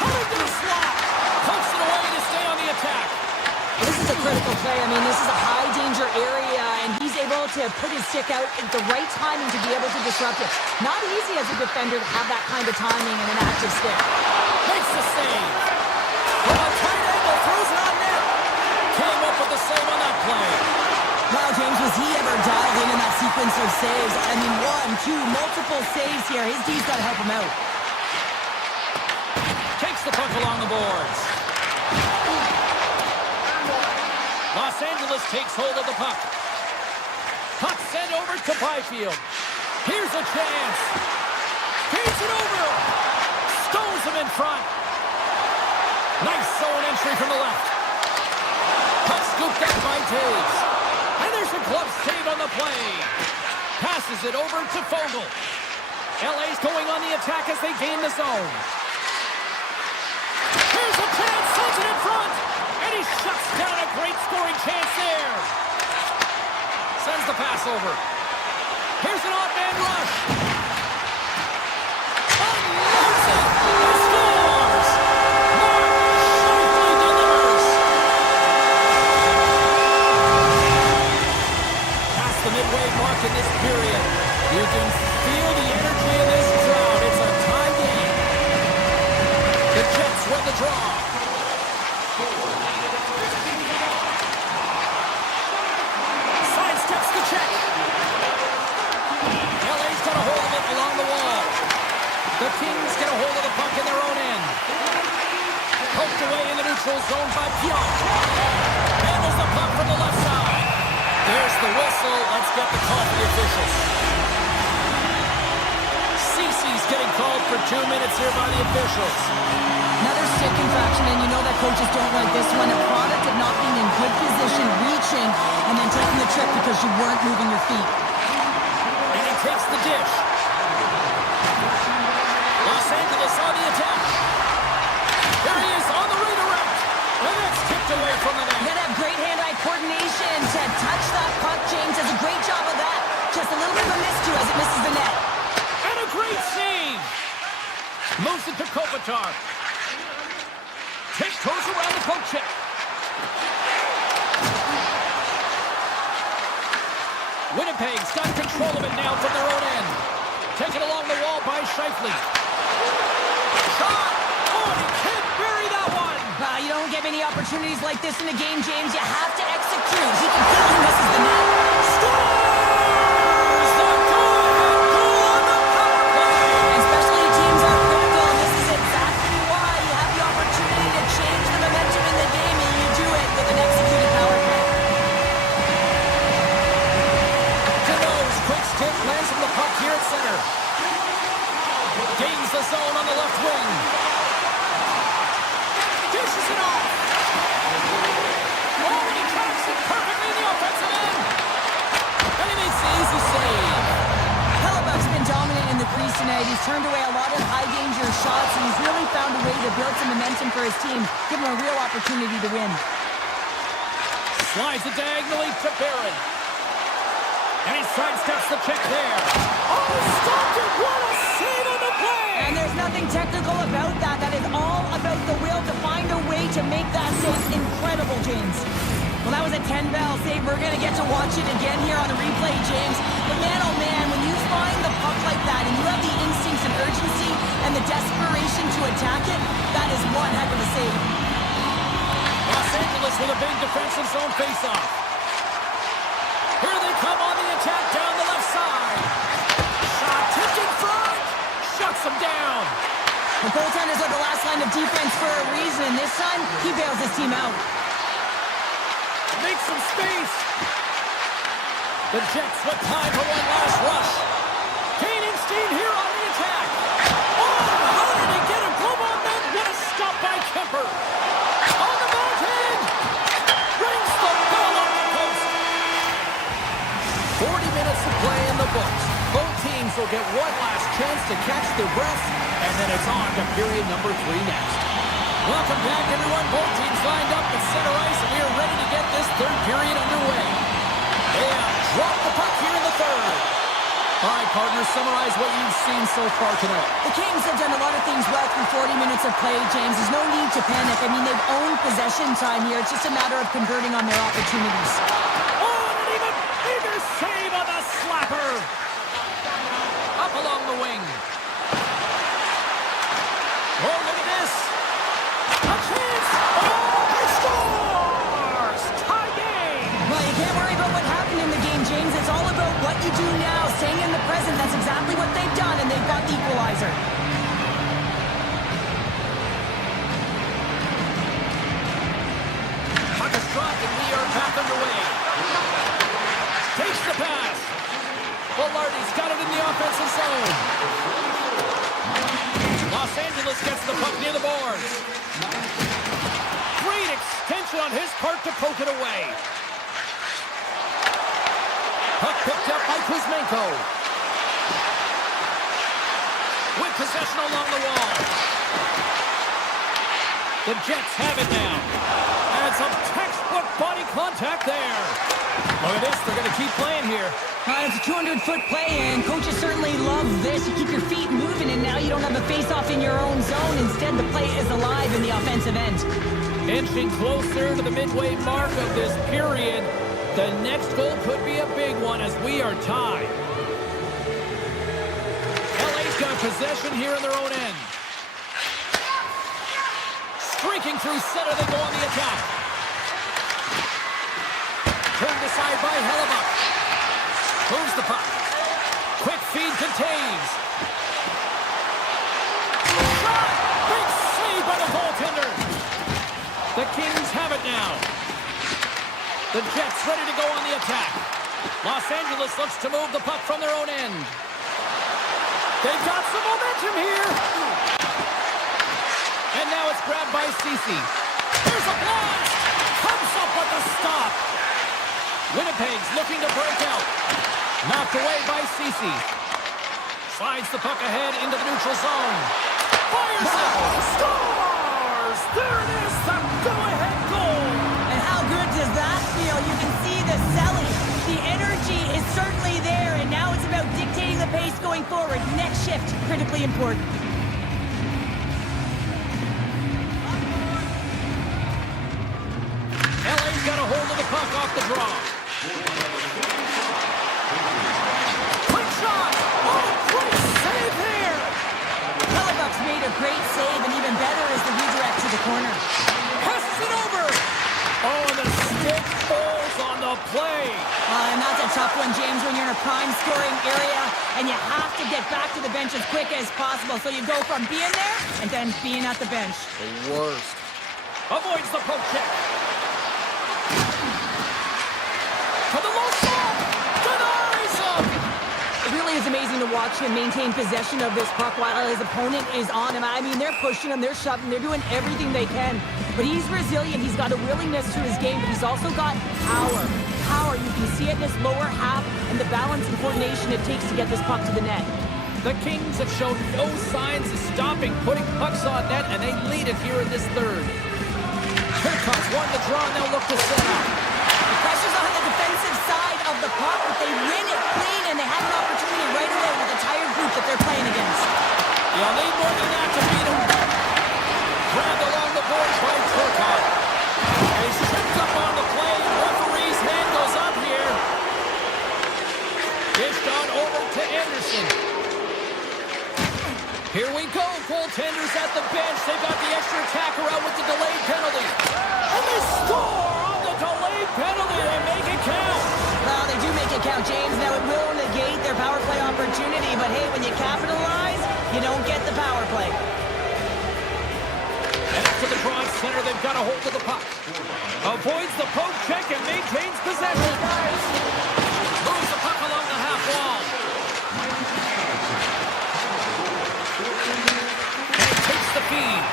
Coming to the slot. Pokes it away to stay on the attack. This is a critical play. I mean, this is a high-danger area, and he's able to put his stick out at the right timing to be able to disrupt it. Not easy as a defender to have that kind of timing and an active stick. Makes the save. From a tight angle, throws it on net. Came up with the save on that play. Wow, James, was he ever dialed in that sequence of saves? I mean, 1, 2, multiple saves here. His D's got to help him out. Takes the puck along the boards. Los Angeles takes hold of the puck. Puck sent over to Byfield. Here's a chance. Feeds it over. Stones him in front. Nice zone entry from the left. Puck scooped up by Taves. And there's a glove save on the play. Passes it over to Fogle. LA's going on the attack as they gain the zone. Here's a chance. Sends it in front. And he shuts down a great scoring chance there. Sends the pass over. Here's an odd-man rush. Unloads it. He scores. Mark Scheifele delivers. Past the midway mark in this period. You can feel the energy in this crowd. It's a tie game. The Jets win the draw. Sidesteps the check. LA's got a hold of it along the wall. The Kings get a hold of the puck in their own end. Poked away in the neutral zone by Pion. Handles the puck from the left side. There's the whistle. Let's get the call for the officials. Cece's getting called for 2 minutes here by the officials. Another stick infraction, and you know that coaches don't like this one. A product of not being in good position, reaching, and then taking the trip because you weren't moving your feet. And he takes the dish. Los Angeles on the attack. Here he is on the redirect. And that's tipped away from the net. You gotta have great hand-eye coordination to touch that puck. James does a great job of that. Just a little bit of a miscue as it misses the net. And a great save. Moves it to Kopitar. Goes around the poke check. Winnipeg's got control of it now from their own end. Taken along the wall by Scheifele. Shot! Oh, he can't bury that one! You don't get many opportunities like this in a game, James. You have to execute. He completely misses the net. Scores! The go-ahead goal on the power play! And specialty teams are critical, and this is exactly why you have the opportunity to change the momentum in the game, and you do it with an executed power play. Cano's quick stick lands from the puck here at center. Gains the zone on the left wing. Dishes it off. Oh, and he tracks it perfectly in the offensive end. And he makes the easy save. Hellebuck's been dominant in the crease tonight. He's turned away a lot of high-danger shots, and he's really found a way to build some momentum for his team, give him a real opportunity to win. Slides it diagonally to Barron. And he sidesteps the check there. Oh, stopped it. What a save on the play. And there's nothing technical about that. That is all about the will to find a way to make that save incredible, James. Well, that was a 10-bell save. We're going to get to watch it again here on the replay, James. But man, oh man, when you find the puck like that and you have the instincts and urgency and the desperation to attack it, that is one heck of a save. Los Angeles with a big defensive zone faceoff. Here they come on the attack down the left side. Shot tipped in front. Shuts them down. The goaltenders are the last line of defense for a reason. This time, he bails his team out. Make some space. The Jets with time for one last rush. Kane Instein here on the attack. Oh, how did he get a glove on that? What a stop by Kemper. On the backhand. Brings the ball on the post. 40 minutes to play in the books. Both teams will get one last chance to catch their breath, and then it's on to period number 3 next. Welcome back, everyone. Both teams lined up at center ice, and we are ready to get this third period underway. They have dropped the puck here in the third. All right, partner, summarize what you've seen so far tonight. The Kings have done a lot of things well through 40 minutes of play, James. There's no need to panic. I mean, they've owned possession time here. It's just a matter of converting on their opportunities. Oh, and an even bigger save on the slapper. Up along the wing. Oh, look at this. A chance. Oh, he scores. Tie game. Well, you can't worry about what happened in the game, James. It's all about what you do now, staying in the present. That's exactly what they've done, and they've got the equalizer. Puck is dropped, and we are back underway. Takes the pass. Velarde's got it in the offensive zone. Los Angeles gets the puck near the boards. Great extension on his part to poke it away. Puck picked up by Kuzmenko. With possession along the wall. The Jets have it now. And some textbook body contact there. Look at this, they're going to keep playing here. It's a 200-foot play, and coaches certainly love this. You keep your feet moving, and now you don't have a face-off in your own zone. Instead, the play is alive in the offensive end. Inching closer to the midway mark of this period. The next goal could be a big one as we are tied. LA's got possession here in their own end. Streaking through center, they go on the attack. Turned aside by Hellebuck. Moves the puck. Quick feed to Taves. Shot! Big save by the goaltender. The Kings have it now. The Jets ready to go on the attack. Los Angeles looks to move the puck from their own end. They've got some momentum here. And now it's grabbed by Ceci. There's a blast. Comes up with the stop. Winnipeg's looking to break out. Knocked away by Ceci. Slides the puck ahead into the neutral zone. Fires it. Scores! There it is, the go-ahead goal. And how good does that feel? You can see the selling. The energy is certainly there, and now it's about dictating the pace going forward. Next shift, critically important. LA's got a hold of the puck off the draw. Quick shot! Oh, great save there! Hellebuck's made a great save, and even better is the redirect to the corner. Passes it over! Oh, and the stick falls on the play. And that's a tough one, James, when you're in a prime scoring area, and you have to get back to the bench as quick as possible. So you go from being there, and then being at the bench. The worst. Avoids the poke check. To the low shot! Denies him! It really is amazing to watch him maintain possession of this puck while his opponent is on him. I mean, they're pushing him, they're shoving, they're doing everything they can. But he's resilient, he's got a willingness to his game, but he's also got power. Power, you can see it in his lower half and the balance and coordination it takes to get this puck to the net. The Kings have shown no signs of stopping, putting pucks on net, and they lead it here in this third. Here comes one to draw, and they'll look to set up. The pressure's on the defensive side of the puck, but they win it clean, and they have an opportunity right away with the tired group that they're playing against. You'll need more than that to beat them. Grabbed along the boards by Turcotte. He's tripped up on the play. Referee's hand goes up here. Dished on over to Anderson. Here we go. Goaltenders at the bench. They've got the extra attacker out with the delayed penalty. And they score on the delayed penalty. They make it count. Well, they do make it count, James. Now, it will negate their power play opportunity, but hey, when you capitalize, you don't get the power play. And after the draw center, they've got a hold of the puck. Avoids the poke check and maintains possession. Moves the puck along the half wall. And takes the feed.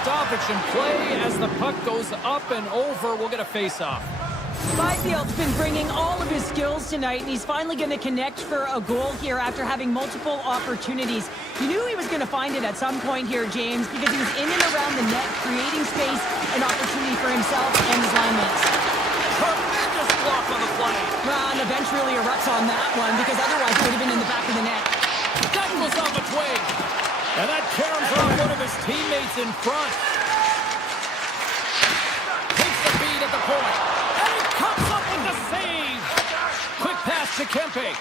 Stoppage in play as the puck goes up and over. We'll get a face-off. Byfield's been bringing all of his skills tonight, and he's finally going to connect for a goal here after having multiple opportunities. You knew he was going to find it at some point here, James, because he was in and around the net, creating space and opportunity for himself and his line mates. Tremendous block on the play. the bench really erupts on that one because otherwise it would have been in the back of the net. That goes off a twig. And that caroms off one of his teammates in front. Takes the feed at the point. And he comes up with the save. Quick pass to Kempe.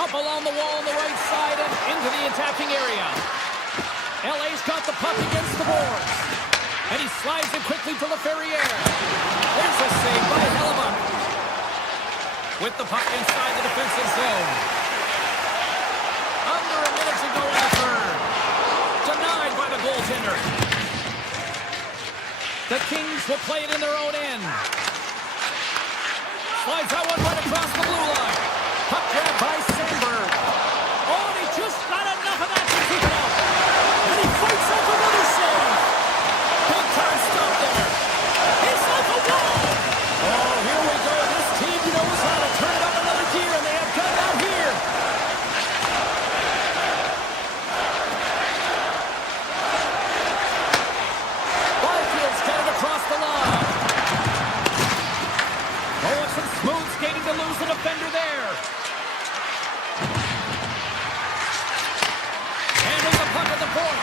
Up along the wall on the right side and into the attacking area. LA's got the puck against the boards. And he slides it quickly to LaFerriere. There's a save by Hellebuck. With the puck inside the defensive zone. Under a minute to go in the third. Denied by the goaltender. The Kings will play it in their own end. Slides that one right across the blue line. Puck grab by Sandberg. Oh, and he just got enough of that to keep it up. And he fights off another save. Big time stop there. He's like a wall. Oh, here we go. This team knows how to turn it up another gear, and they have done it out here. Byfield's got it across the line. Oh, and some smooth skating to lose the defender there. Handling the puck at the point.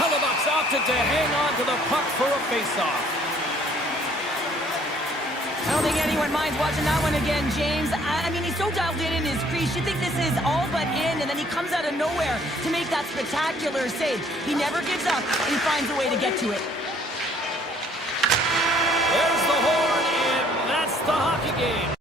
Hellebuck's opted to hang on to the puck for a faceoff. I don't think anyone minds watching that one again, James. I mean, he's so dialed in his crease. You think this is all but in, and then he comes out of nowhere to make that spectacular save. He never gives up, and he finds a way to get to it. There's the horn, and that's the hockey game.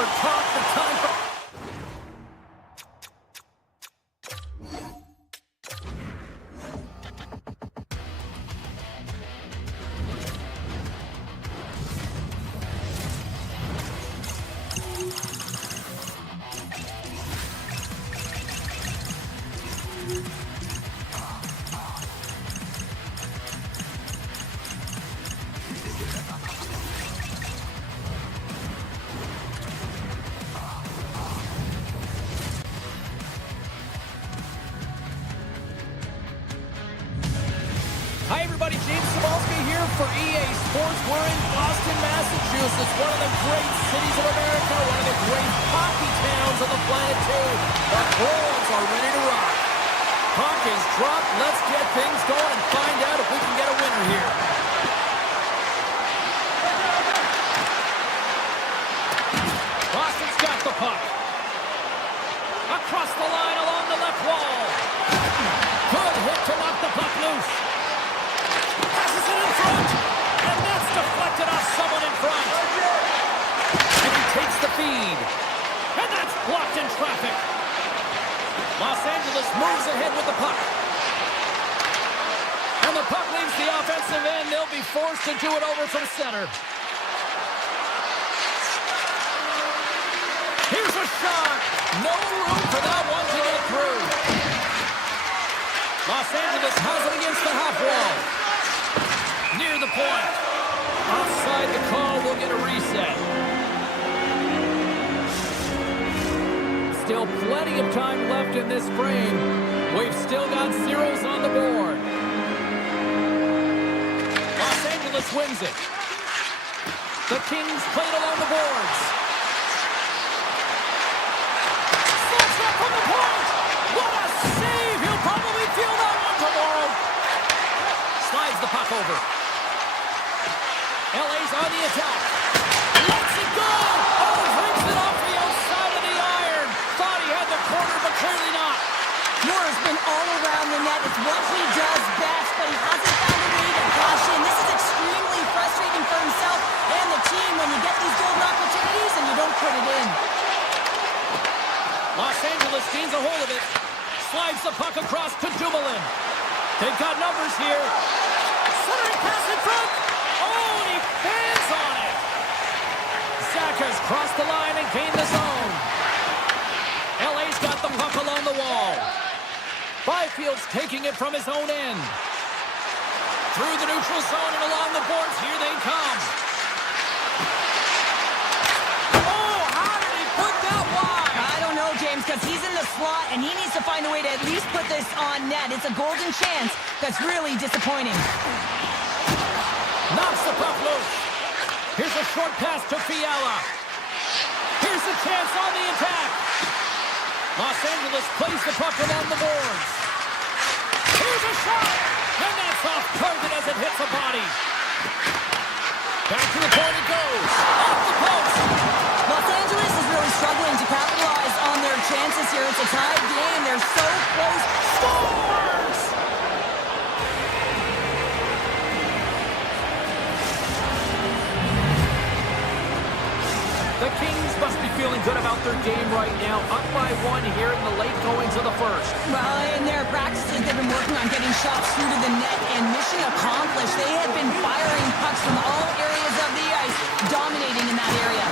for talk, the time for... Hi everybody, James Cebulski here for EA Sports. We're in Boston, Massachusetts, one of the great cities of America, one of the great hockey towns on the planet too. The Bruins are ready to rock. Puck is dropped. Let's get things going and find out if we can get a winner here. Boston's got the puck. Across the line along the left wall. Good hit to knock the puck loose. Passes it in front, and that's deflected off someone in front. And he takes the feed, and that's blocked in traffic. Los Angeles moves ahead with the puck. And the puck leaves the offensive end. They'll be forced to do it over from center. Here's a shot. No room for that one to get through. Los Angeles has it against the half wall. Near the point. Offside the call, will get a reset. Still plenty of time left in this frame. We've still got zeros on the board. Los Angeles wins it. The Kings play it along the boards. Slots up from the point. What a save! He'll probably feel that one tomorrow. Slides the puck over. LA's on the attack. Lets it go! Oh, brings it off the outside of the iron. Thought he had the corner, but clearly not. Moore's been all around the net. It's what he does best, but he hasn't found a way to cash in. This is extremely frustrating for himself and the team when you get these golden opportunities and you don't put it in. Los Angeles gains a hold of it. Slides the puck across to Dumoulin. They've got numbers here. Centering pass in front. Oh, and he fans on it. Zaka's crossed the line and gained the zone. LA's got the puck along the wall. Byfield's taking it from his own end. Through the neutral zone and along the boards. Here they come. Oh, how did he put that wide? I don't know, James, because he's in the slot and he needs to find a way to at least put this on net. It's a golden chance. That's really disappointing. Knocks the puck loose. Here's a short pass to Fiala. Here's the chance on the attack. Los Angeles plays the puck along the boards. Here's a shot. And that's off target as it hits a body. Back to the point it goes. Off the post. Los Angeles is really struggling to capitalize on their chances here. It's a tied game. They're so close. Scores! The Kings must be feeling good about their game right now. Up by one here in the late goings of the first. Well, in their practices, they've been working on getting shots through to the net, and mission accomplished. They have been firing pucks from all areas of the ice, dominating in that area.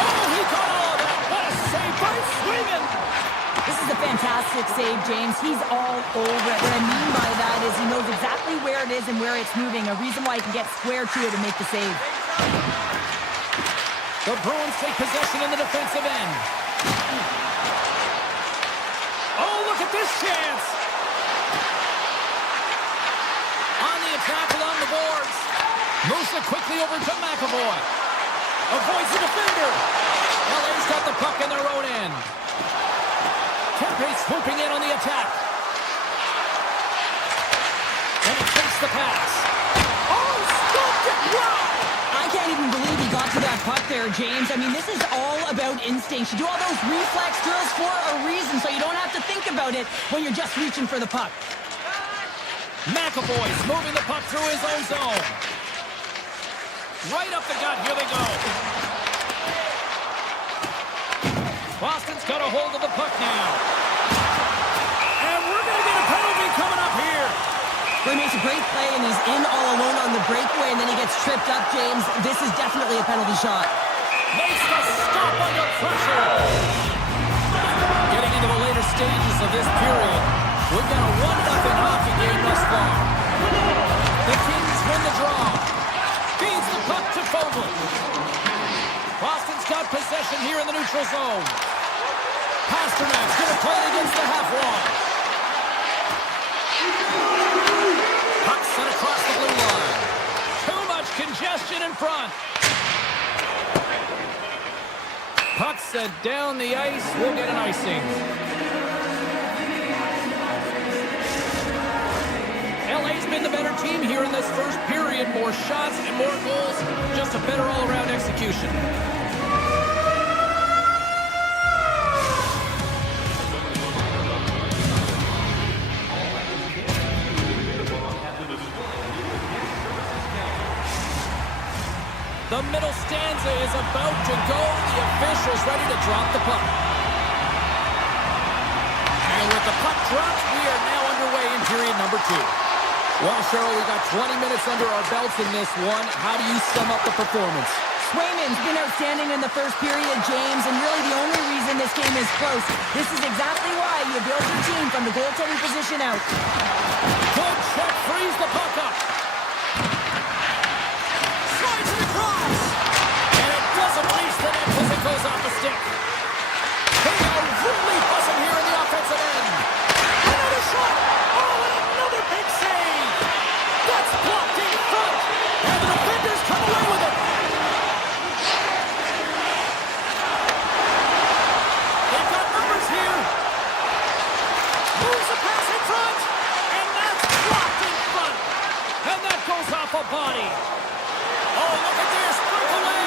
Oh, he got all of that. What a save by Sweden. This is a fantastic save, James. He's all over it. What I mean by that is he knows exactly where it is and where it's moving, a reason why he can get square to it and make the save. The Bruins take possession in the defensive end. Oh, look at this chance. On the attack along the boards. Moves it quickly over to McAvoy. Avoids the defender. LA's got the puck in their own end. Kempe swooping in on the attack. And he takes the pass. Oh, stopped it. Wow. I can't even believe he got to that puck there, James. I mean, this is all about instinct. You do all those reflex drills for a reason, so you don't have to think about it when you're just reaching for the puck. McAvoy's moving the puck through his own zone. Right up the gut. Here they go. Boston's got a hold of the puck now. And we're going to get a penalty coming up here. He makes a great play, and he's in all alone on the breakaway, and then he gets tripped up, James. This is definitely a penalty shot. Makes the stop under pressure. Getting into the later stages of this period, we've got a 1-0 hockey game thus far. The Kings win the draw. Feeds the puck to Fogle. Boston's got possession here in the neutral zone. Pasternak's going to play it against the half wall. Puck sent across the blue line. Too much congestion in front. Puck sent down the ice. We'll get an icing. LA's been the better team here in this first period. More shots and more goals. Just a better all-around execution. The middle stanza is about to go. The official's ready to drop the puck. And with the puck dropped, we are now underway in period number 2. Well, Cheryl, we got 20 minutes under our belts in this one. How do you sum up the performance? Swayman's been outstanding in the first period, James, and really the only reason this game is close. This is exactly why you build your team from the goaltending position out. Good check, frees the puck up. Slides it across. And it doesn't reach the net because it goes off the stick. They are really buzzing here in the offensive end. Another shot. Oh, and another big save. That's blocked in front. And the defenders come away with it. They've got numbers here. Moves the pass in front. And that's blocked in front. And that goes off a body. Oh, look at this. Breakaway.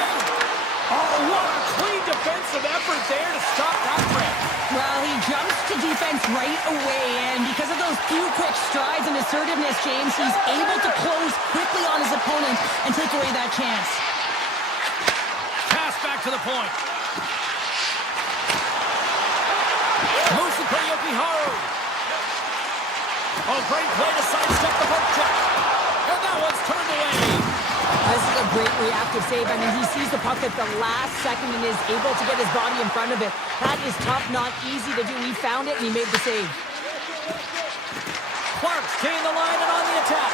Oh, what a clean defensive effort there to stop that threat. Well, he jumps to defense right away, and because of those few quick strides and assertiveness, James, he's able to close quickly on his opponent and take away that chance. Pass back to the point. Moves to Yoki-Haru. Oh, great play to sidestep the hook check. And that one's turned away. This is a great reactive save. I mean, he sees the puck at the last second and is able to get his body in front of it. That is tough, not easy to do. He found it and he made the save. Clark's gained the line and on the attack.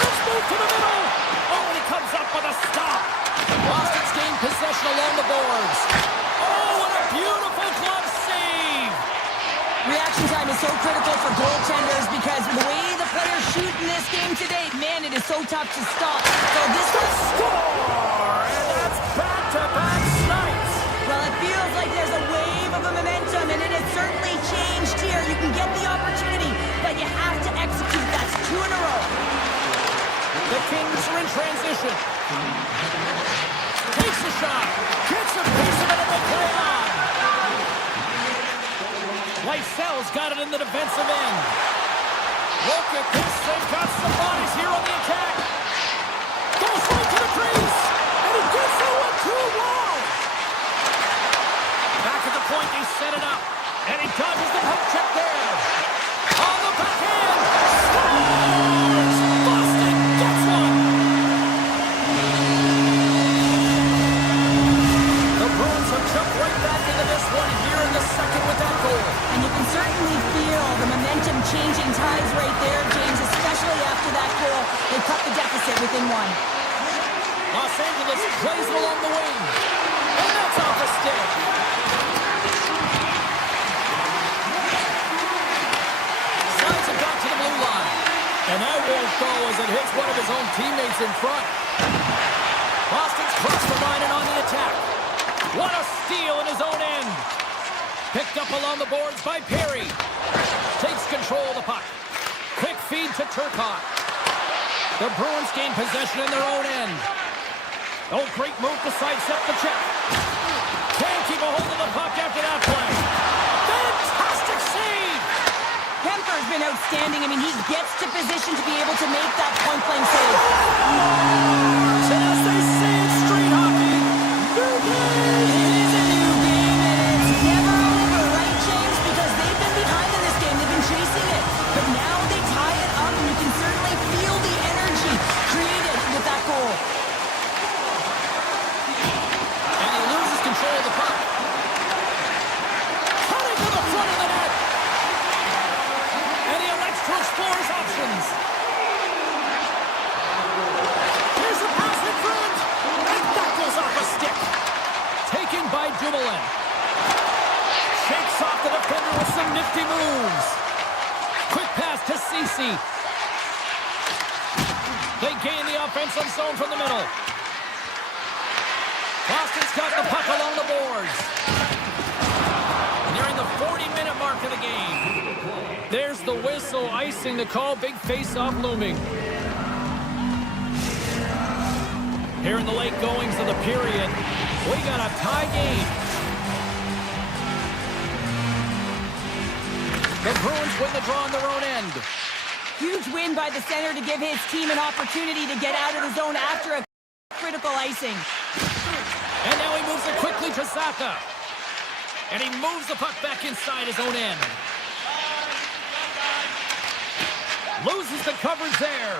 Let's move to the middle. Oh, and he comes up with a stop. Boston's gained possession along the boards. Oh, what a beautiful glove save. Reaction time is so critical for goaltenders because the way the players shoot in this game today, man, it is so tough to stop. So this one score, and that's back-to-back snipes. Well, it feels like there's a wave of a momentum, and it has certainly changed here. You can get the opportunity, but you have to execute. That's 2 in a row. The Kings are in transition. Takes a shot, gets a piece of it, and they play on. Lysel's got it in the defensive end. Look at this. They've got some bodies here on the attack. Goes right to the crease. And he gets that one too long. Back at the point, they set it up. And he dodges the poke check there. On the backhand. Scores! Boston gets one. The Bruins have jumped right back into this one here in the second with that goal. And you can certainly feel the momentum changing tides right there, James, especially after that goal. They cut the deficit within 1. Los Angeles plays it along the wing. And that's off the stick. Slides it back to the blue line. And that won't go as it hits one of his own teammates in front. Boston's crossed the line and on the attack. What a steal in his own end. Picked up along the boards by Perry. Takes control of the puck. Quick feed to Turcotte. The Bruins gain possession in their own end. Oh, great move to sidestep the check. Can't keep a hold of the puck after that play. Fantastic save! Kemper's been outstanding. I mean, he gets to position to be able to make that point-blank save. And as they say in street hockey, new game! It is a new game, and it's BC. They gain the offensive zone from the middle. Boston's got the puck along the boards. Nearing the 40-minute mark of the game. There's the whistle, icing the call. Big face-off looming. Here in the late goings of the period, we got a tie game. The Bruins win the draw on their own end. Huge win by the center to give his team an opportunity to get out of the zone after a critical icing. And now he moves it quickly to Saka. And he moves the puck back inside his own end. Loses the coverage there.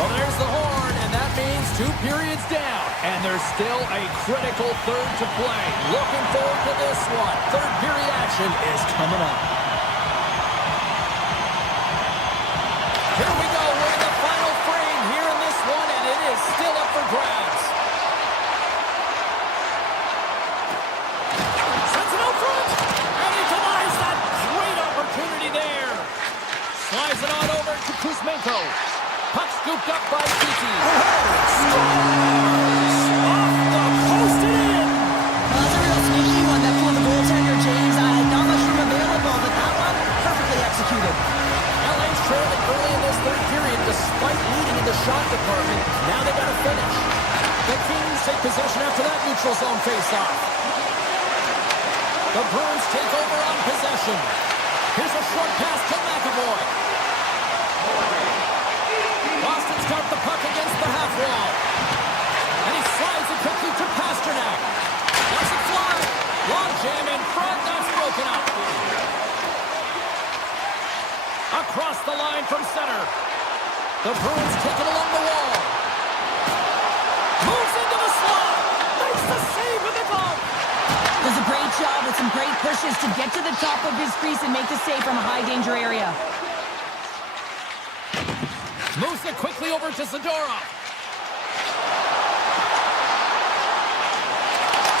Well, there's the horn, and that means 2 periods down. And there's still a critical third to play. Looking forward to this one. Third period action is coming up. Here we go. We're in the final frame here in this one, and it is still up for grabs. Sends it out front, and he denies that great opportunity there. Slides it on over to Kuzmenko. Puck scooped up by Kiki. Scores! Off the post and in! Well, that's a real sneaky one that pulled the goaltender, James. Not much room available, but that one perfectly executed. LA's trailing early in this third period despite leading in the shot department. Now they got to finish. The Kings take possession after that neutral zone faceoff. The Bruins take over on possession. Here's a short pass to McAvoy. Boston's got the puck against the half wall. And he slides it quickly to Pasternak. Lets it fly. Long jam in front. That's broken up. Across the line from center. The Bruins take it along the wall. Moves into the slot. Makes the save with the glove. Does a great job with some great pushes to get to the top of his crease and make the save from a high-danger area. Moves it quickly over to Zadorov.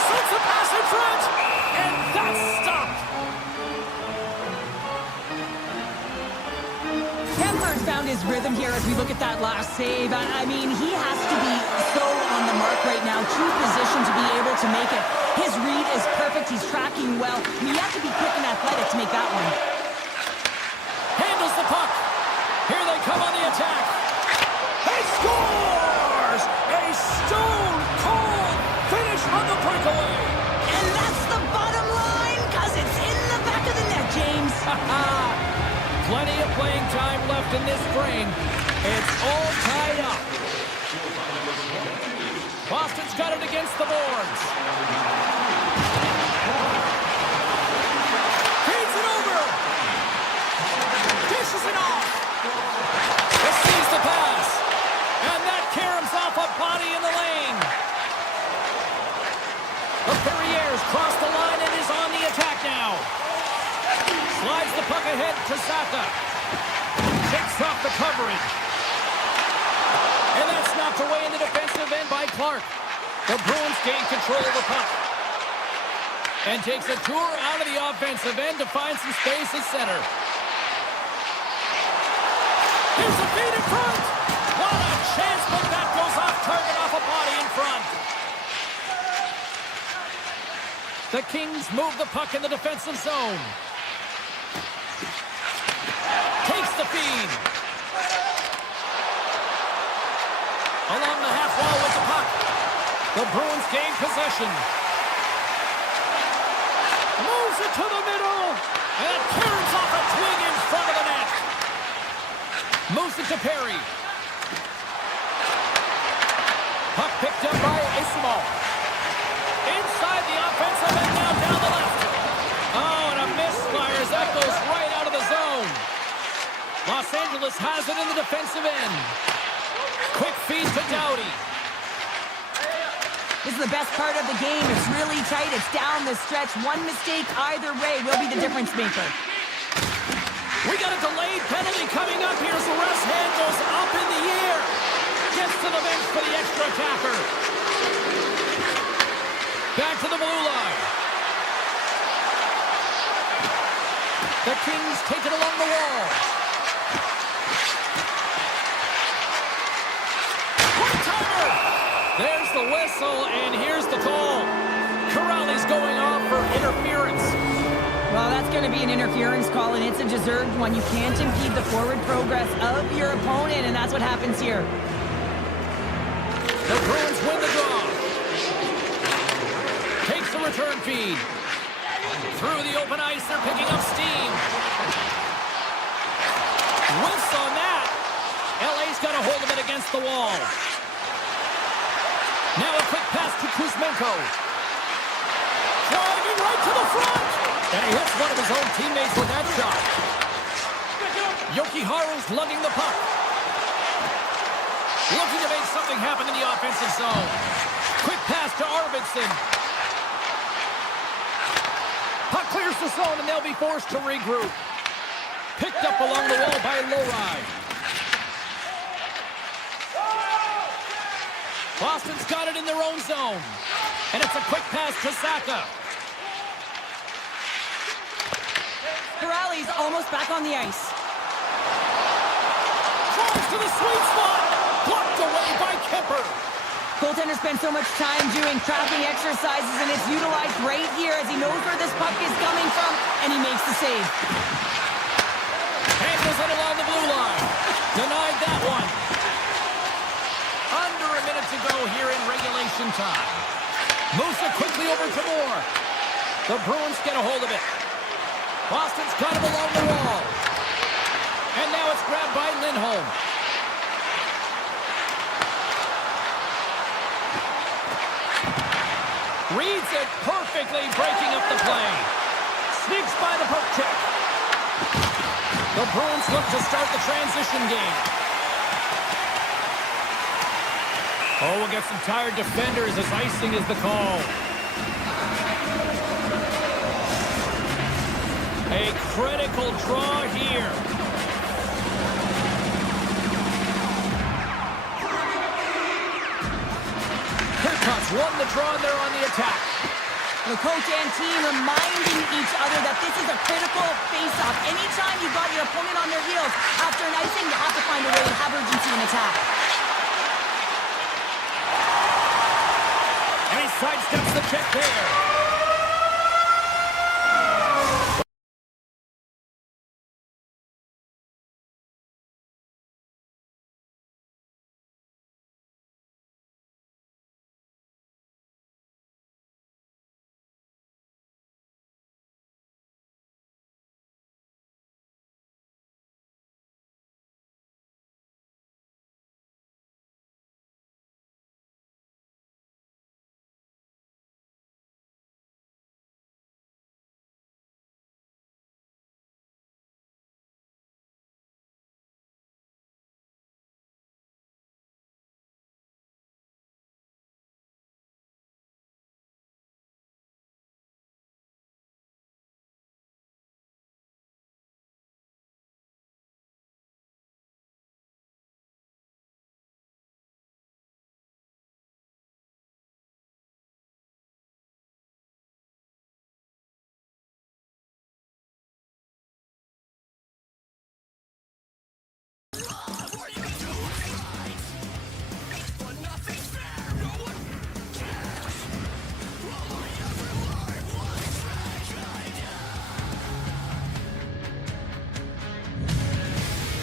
Sends a pass in front, and that's stopped. Kemper's found his rhythm here as we look at that last save. I mean, he has to be so on the mark right now. True position to be able to make it. His read is perfect. He's tracking well. I mean, you have to be quick and athletic to make that one. Handles the puck. Here they come on the attack. He scores! A stone-cold finish on the breakaway. And that's the bottom line, because it's in the back of the net, James. Plenty of playing time left in this frame. It's all tied up. Boston's got it against the boards. Feeds it over. Dishes it off. Receives the pass. And that caroms off a body in the lane. The Ferriers cross the line and is on the attack now. Slides the puck ahead to Saka. Takes off the coverage. And that's knocked away in the defensive end by Clark. The Bruins gain control of the puck. And takes a tour out of the offensive end to find some space at center. Here's a feed in front. What a chance, but that goes off target off a body in front. The Kings move the puck in the defensive zone. Takes the feed. Along the half wall with the puck. The Bruins gain possession. Moves it to the middle. And it carries off a twig in front of the net. Moves it to Perry. Puck picked up by Isimov. Inside the offensive end now down the left. Oh, and a misfire as that goes right out of the zone. Los Angeles has it in the defensive end. Quick feed to Doughty. This is the best part of the game. It's really tight. It's down the stretch. One mistake either way will be the difference maker. We got a delayed penalty coming up here as the rest hand goes up in the air. Gets to the bench for the extra attacker. Back to the blue line. The Kings take it along the wall. One-timer! There's the whistle, and here's the call. Corrali's going off for interference. Well, that's going to be an interference call, and it's a deserved one. You can't impede the forward progress of your opponent, and that's what happens here. The Bruins win the draw. Takes the return feed. Through the open ice, they're picking up steam. Whiffs on that. LA's got a hold of it against the wall. Now a quick pass to Kuzmenko. Driving right to the front. And he hits one of his own teammates with that shot. Jokiharju's lugging the puck. Looking to make something happen in the offensive zone. Quick pass to Arvidsson. Puck clears the zone, and they'll be forced to regroup. Picked up along the wall by Lowry. Boston's got it in their own zone. And it's a quick pass to Saka. Corrali's almost back on the ice. Drives to the sweet spot. Blocked away by Kemper. Goaltender spends so much time doing tracking exercises, and it's utilized right here as he knows where this puck is coming from, and he makes the save. Handles it along the blue line. Denied that one. Under a minute to go here in regulation time. Moves it quickly over to Moore. The Bruins get a hold of it. Boston's got him along the wall. And now it's grabbed by Lindholm. Reads it perfectly, breaking up the play. Sneaks by the poke check. The Bruins look to start the transition game. Oh, we'll get some tired defenders as icing is the call. A critical draw here. Kirkcott's won the draw, and they're on the attack. The coach and team reminding each other that this is a critical face-off. Anytime you've got your opponent on their heels, after an icing, you have to find a way to have urgency in attack. And he sidesteps the check there.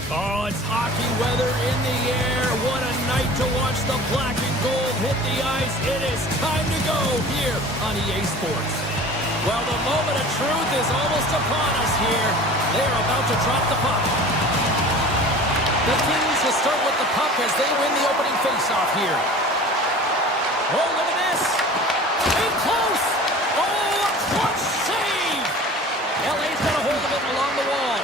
Oh, it's hockey weather in the air. What a night to watch the black and gold hit the ice. It is time to go here on EA Sports. Well, the moment of truth is almost upon us here. They're about to drop the puck. The Kings will start with the puck as they win the opening faceoff here. Oh, look at this. In close. Oh, a clutch save. LA's got a hold of it along the wall.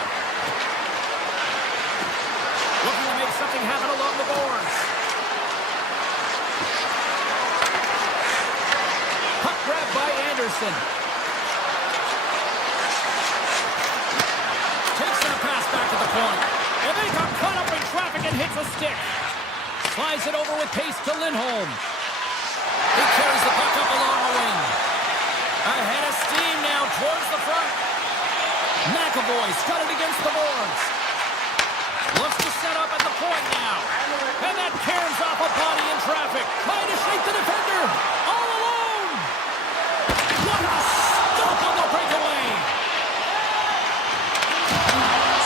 Looking to make something happen along the boards. Puck grab by Anderson. Takes a pass back to the point. And they got caught up in traffic and hits a stick. Slides it over with pace to Lindholm. He carries the puck up along the wing. Ahead of steam now towards the front. McAvoy's got it against the boards. Looks to set up at the point now. And that caroms off a body in traffic. Trying to shake the defender. All alone. What a stop on the breakaway.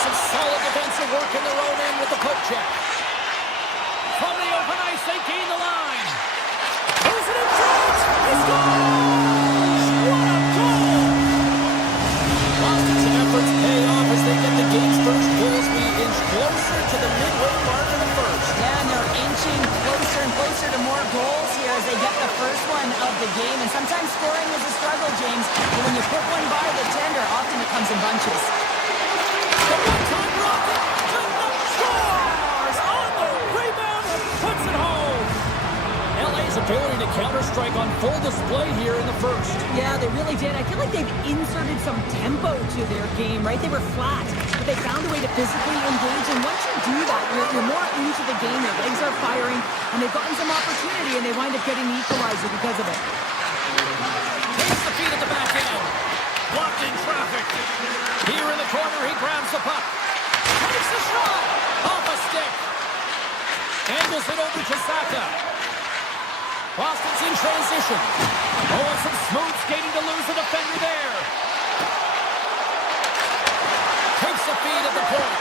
Some solid defensive work in their own end with the poke check. From the open ice, they gain the line. Who's it in front? He scores! What a goal! Boston's efforts pay off as they get the game's first goals. We inch closer to the midway mark of the first. Yeah, and they're inching closer and closer to more goals here as they get the first one of the game. And sometimes scoring is a struggle, James. But when you put one by the tender, often it comes in bunches. The one-time rocket to the scores on the rebound and puts it home. LA's ability to counter-strike on full display here in the first. Yeah, they really did. I feel like they've inserted some tempo to their game, right? They were flat, but they found a way to physically engage. And once you do that, you're more into the game. Your legs are firing, and they've gotten some opportunity, and they wind up getting the equalizer because of it. Takes the feed at the back end. Blocked in traffic. Here in the corner, he grabs the puck. Takes the shot. Off a stick. Angles it over to Saka. Boston's in transition. Oh, and some smooth skating to lose the defender there. Takes the feed at the point.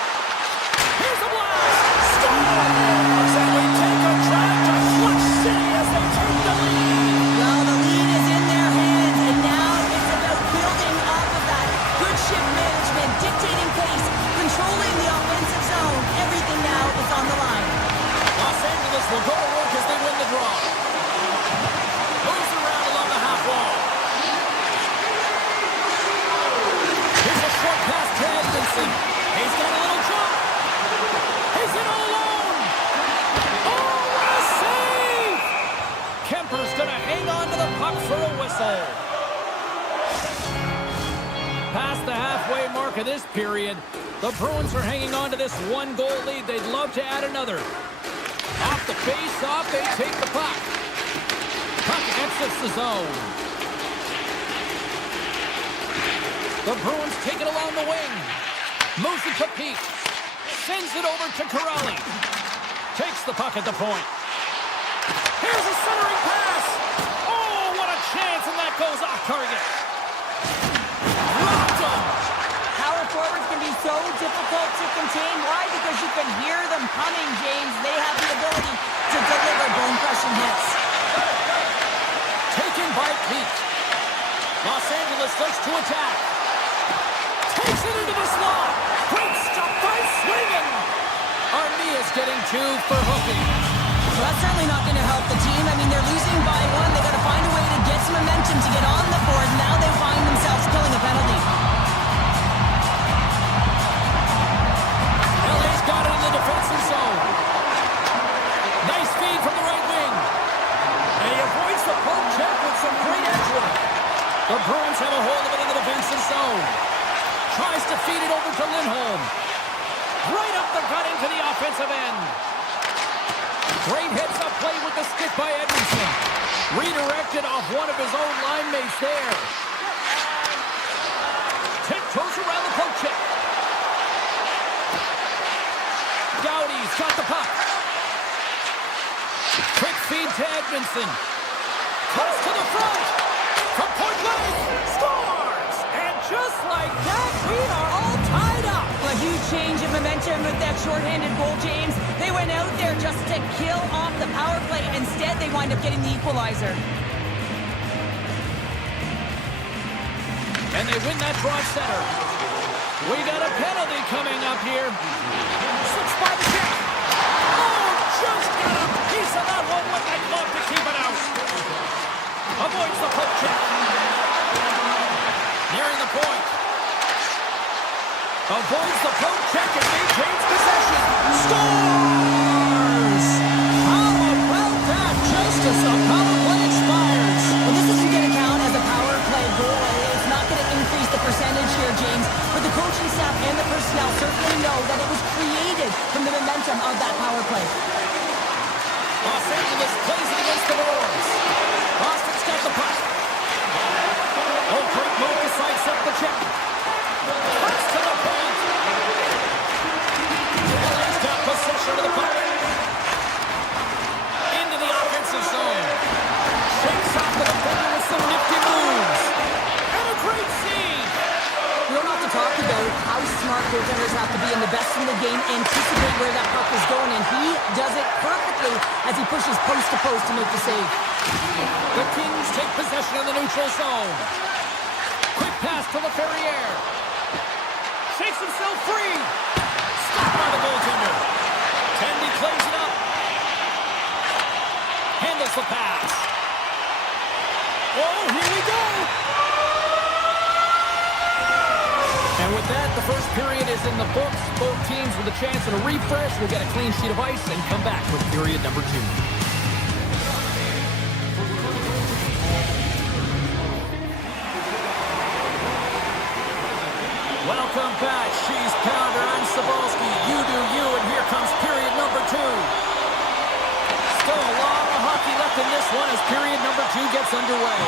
Here's a blast. Scores! And we take a drive to Clutch City as they take the lead. Well, the lead is in their hands, and now it's about building off of that. Good shift management, dictating pace, controlling the offensive zone. Everything now is on the line. Los Angeles will go to work as they win the draw. Moves around along the half wall. Here's a short pass to Edmondson. He's got a little jump. He's in all alone. Oh, what a save! Kemper's going to hang on to the puck for a whistle. Past the halfway mark of this period, the Bruins are hanging on to this one-goal lead. They'd love to add another. Off the face-off, they take the puck. Puck exits the zone. The Bruins take it along the wing. Moves it to Pete. Sends it over to Corrali. Takes the puck at the point. Here's a centering pass. Oh, what a chance, and that goes off target. Rocked him. Power forwards can be so difficult to contain. Why? Because you can hear them coming, James. They have the ability to deliver bone-crushing hits. Taken by Pete. Los Angeles looks to attack. Takes it into the slot. Great stop by Swingen. Armia's getting two for hooking. Well, that's certainly not going to help the team. I mean, they're losing by one. They got to find a way to get some momentum to get on the board. Now they find themselves killing a penalty. LA's got it in the defensive zone. Nice feed from the right wing. And he avoids the poke check with some great edge work. The Bruins have a hold of it in the defensive zone. Tries to feed it over to Lindholm. Right up the gut into the offensive end. Great heads-up play with the stick by Edmondson. Redirected off one of his own line mates there. Tiptoes around the poke check. Gowdy's got the puck. Quick feed to Edmondson. Cuts to the front. From point blank. Scores! And just like that, we are all tied up. A huge change of momentum with that shorthanded goal, James. They went out there just to kill off the power play. Instead, they wind up getting the equalizer. And they win that draw center. We got a penalty coming up here. 6 by the check. Oh, just got a piece of that one with that glove to keep it out. Avoids the poke check. Nearing the point. Avoids the poke check and maintains possession. Scores! How about that? Just as the power play expires. Well, this isn't going to count as a power play goal. It's not going to increase the percentage here, James. But the coaching staff and the personnel certainly know that it was created from the momentum of that power play. Los Angeles plays it against the Bruins. Boston's got the puck. Oh, great move to sidestep the check. First goaltenders have to be in the best in the game, anticipate where that puck is going, and he does it perfectly as he pushes post to post to make the save. The Kings take possession of the neutral zone. Quick pass to Laferriere. Shakes himself free. Stopped by the goaltender. Tandy plays it up. Handles the pass. Oh, here we go. And with that, the first period is in the books. Both teams with a chance at a refresh will get a clean sheet of ice and come back with period number 2. Welcome back, Cheese Pounder and Sabalski. You do you, and here comes period number 2. Still a lot of hockey left in this one as period number 2 gets underway.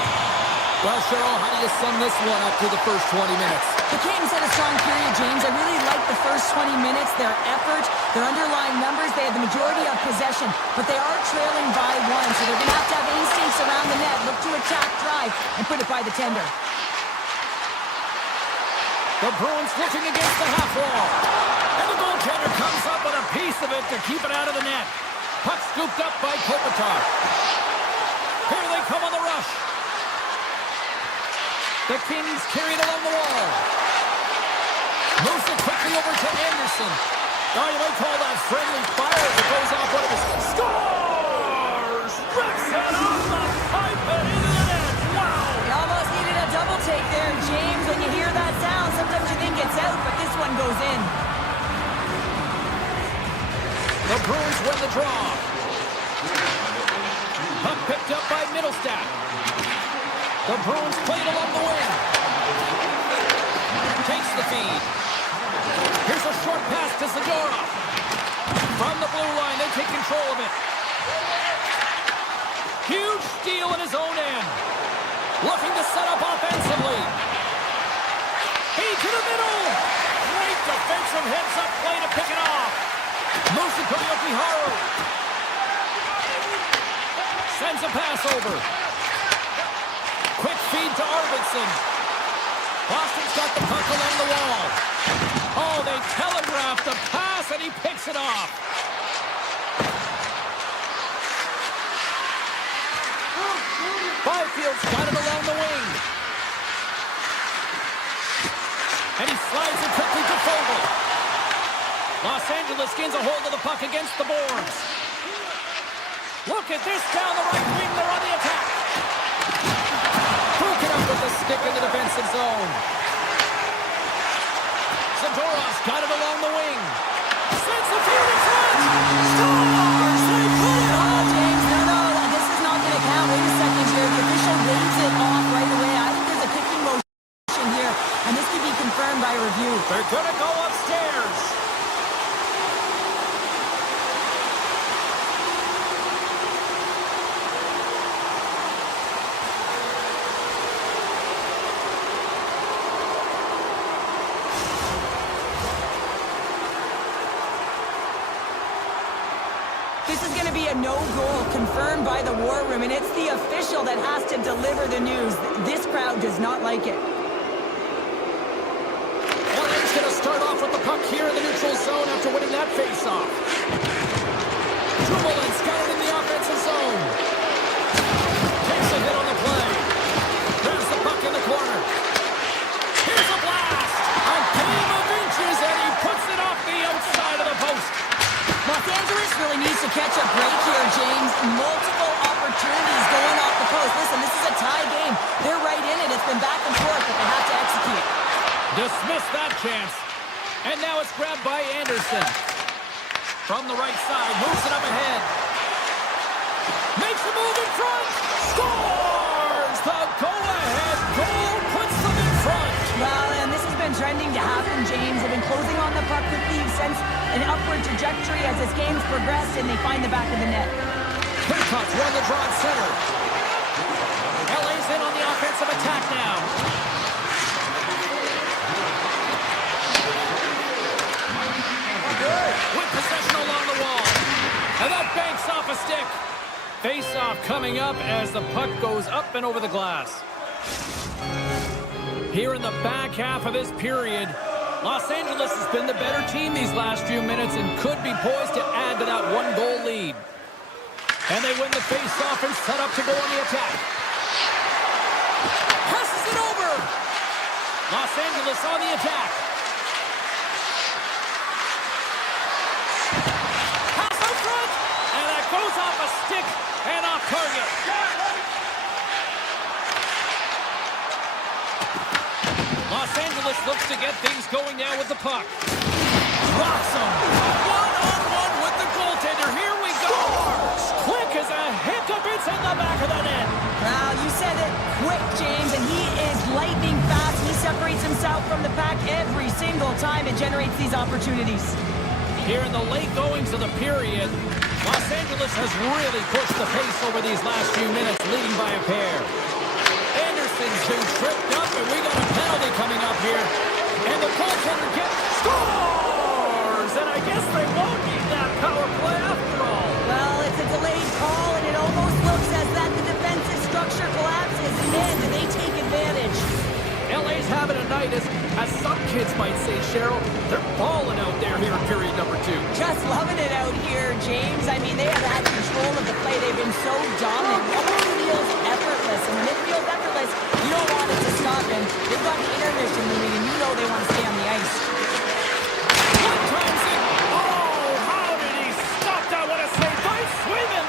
Well, Cheryl, how do you sum this one up through the first 20 minutes? The Kings had a strong period, James. I really liked the first 20 minutes, their effort, their underlying numbers. They had the majority of possession, but they are trailing by 1, so they're going to have instincts around the net, look to attack, drive, and put it by the tender. The Bruins looking against the half wall. And the goaltender comes up with a piece of it to keep it out of the net. Puck scooped up by Kopitar. Here they come on the rush. The Kings carry it along the wall. Moves it quickly over to Anderson. Now you might call that friendly fire as it goes off one of his... Scores! Rips it off the pipe and into the net. Wow! You almost needed a double take there, James. When you hear that sound, sometimes you think it's out, but this one goes in. The Bruins win the draw. Puck picked up by Middlestat. The Bruins play it along the wing. Takes the feed. Here's a short pass to Zadorov. From the blue line, they take control of it. Huge steal in his own end. Looking to set up offensively. Feed to the middle. Great defensive heads-up play to pick it off. Moves to Koyoki Haru. Sends a pass over. Quick feed to Arvidsson. Boston's got the puck along the wall. Oh, they telegraphed the pass, and he picks it off. Byfield's got it along the wing. And he slides it quickly to Fogle. Los Angeles gains a hold of the puck against the boards. Look at this down the right wing. They're on the attack. Broken up with the stick in the defensive zone. Zadorov's got it along the wing. Sends the field in front. Scores! They put it on! James, no, this is not going to count. Wait a second here. The official waves it off right away. I think there's a kicking motion here, and this could be confirmed by review. They're going to go upstairs. This is going to be a no-goal confirmed by the War Room, and it's the official that has to deliver the news. This crowd does not like it. LA's going to start off with the puck here in the neutral zone after winning that face-off. Dumoulin's got it in the offensive zone. Takes a hit on the play. There's the puck in the corner. Here's a blast. A game of inches, and he puts it off the outside of the post. Los Angeles really needs to catch a break here, James. Multiple opportunities going off the post. Listen, this is a tie game. They're right in it. It's been back and forth, but they have to execute. Dismiss that chance. And now it's grabbed by Anderson. From the right side, moves it up ahead. Makes a move in front. Scores! The go-ahead goal puts them in front. Well, and this has been trending to happen, James. They've been closing on the puck quickly since an upward trajectory as this game's progressed, and they find the back of the net. Hitchcock's won the draw at center. LA's in on the offensive attack now. With possession along the wall. And that banks off a stick. Face-off coming up as the puck goes up and over the glass. Here in the back half of this period, Los Angeles has been the better team these last few minutes and could be poised to add to that one-goal lead. And they win the face-off and set up to go on the attack. Passes it over. Los Angeles on the attack. Pass out front. And that goes off a stick and off target. Los Angeles looks to get things going now with the puck. Drops him. One-on-one with the goaltender. Here we go. Quick as a hiccup. It's in the back of the net. Wow, you said it quick, James, and he is lightning fast. He separates himself from the pack every single time and generates these opportunities. Here in the late goings of the period, Los Angeles has really pushed the pace over these last few minutes, leading by a pair. Anderson's been tripped up, and we got a penalty coming up here. And the goaltender scores! And I guess they won't need that power play after all. Well, it's a delayed call, and it almost looks as that the defensive structure collapses, and then they take advantage. LA's having a night, as some kids might say, Cheryl. They're balling out there here in period number 2. Just loving it out here, James. I mean, they have had control of the play. They've been so dominant. It almost feels effortless. And when it feels effortless, you don't want it to stop them. They've got the intermission moving, and you know they want to stay on the ice. One times it. Oh, how did he stop that? What a save by Swayman!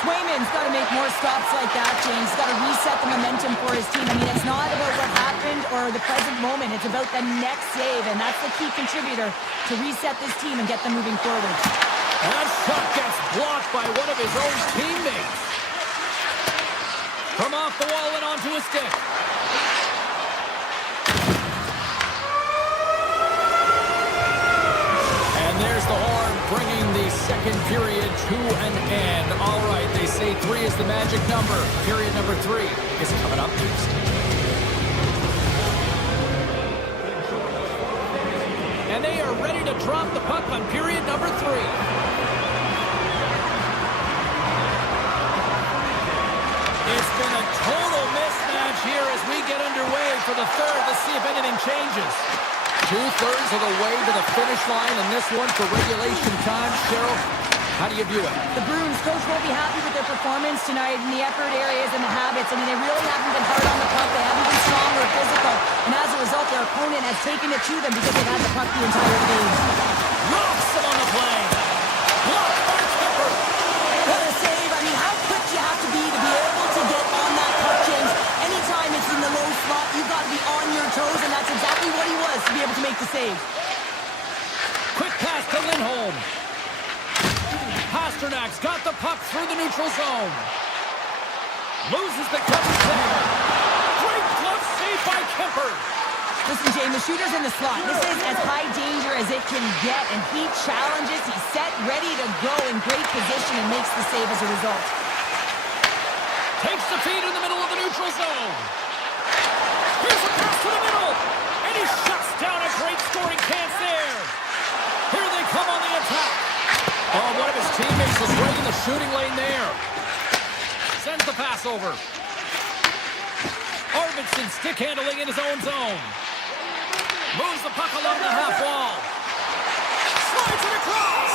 Swayman's got to make more stops like that, James. He's got to reset the momentum for his team. I mean, it's not about what happened or the present moment. It's about the next save, and that's the key contributor to reset this team and get them moving forward. And that shot gets blocked by one of his own teammates. From off the wall and onto a stick. And there's the horn, bringing the second period to an end. All right, they say 3 is the magic number. Period number 3 is coming up next. And they are ready to drop the puck on period number 3. It's been a total mismatch here as we get underway for the third. Let's see if anything changes. 2/3 of the way to the finish line, and this one for regulation time. Cheryl, how do you view it? The Bruins coach won't be happy with their performance tonight in the effort areas and the habits. I mean, they really haven't been hard on the puck. They haven't been strong or physical. And as a result, their opponent has taken it to them because they've had the puck the entire game. Knocks him on the play. Blocked by Kemper. What a save. I mean, how quick you have to be able to get on that puck, James. Anytime it's in the low slot, you've got to be on your toes, and that's exactly what he was to be able to make the save. Quick pass to Lindholm. Pasternak's got the puck through the neutral zone. Loses the coverage there. Great glove save by Kemper. Listen, James, the shooter's in the slot. This is as high danger as it can get, and he challenges. He's set, ready to go in great position, and makes the save as a result. Takes the feed in the middle of the neutral zone. Here's a pass to the middle. And he shuts down a great scoring chance there. Here they come on the attack. Oh, one of his teammates was right in the shooting lane there. Sends the pass over. Arvidsson stick handling in his own zone. Moves the puck along the half wall. Slides it across.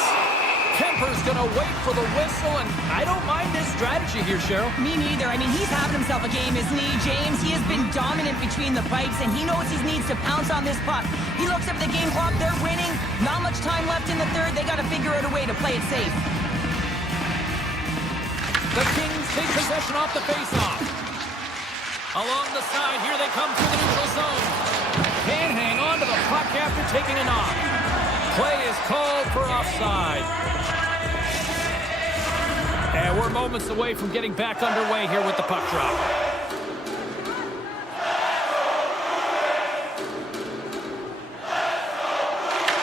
Kemper's going to wait for the whistle, and I don't mind this strategy here, Cheryl. Me neither. I mean, he's having himself a game, isn't he, James? He has been dominant between the pipes, and he knows he needs to pounce on this puck. He looks up at the game clock. They're winning. Not much time left in the third. They got to figure out a way to play it safe. The Kings take possession off the faceoff. Along the side, here they come through the neutral zone. Can't hang on to the puck after taking a knock. Play is called for offside. And we're moments away from getting back underway here with the puck drop.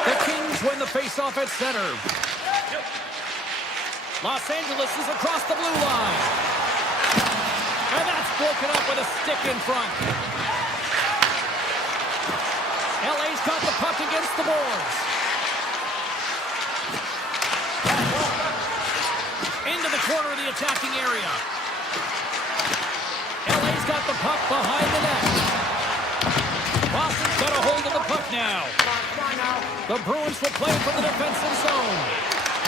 The Kings win the faceoff at center. Los Angeles is across the blue line. And that's broken up with a stick in front. LA's got the puck against the boards. Into the corner of the attacking area. LA's got the puck behind the net. Boston got a hold of the puck now. The Bruins will play from the defensive zone.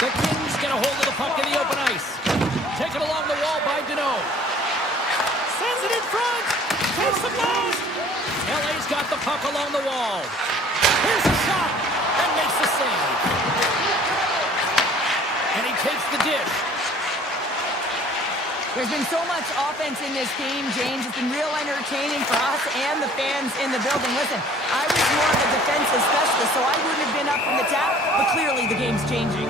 The Kings get a hold of the puck in the open ice. Taken along the wall by Deneau. Sends it in front. Takes the post. LA's got the puck along the wall. Here's a shot. And makes the save. And he takes the dish. There's been so much offense in this game, James. It's been real entertaining for us and the fans in the building. Listen, I was more of a defensive specialist, so I wouldn't have been up from the tap, but clearly the game's changing.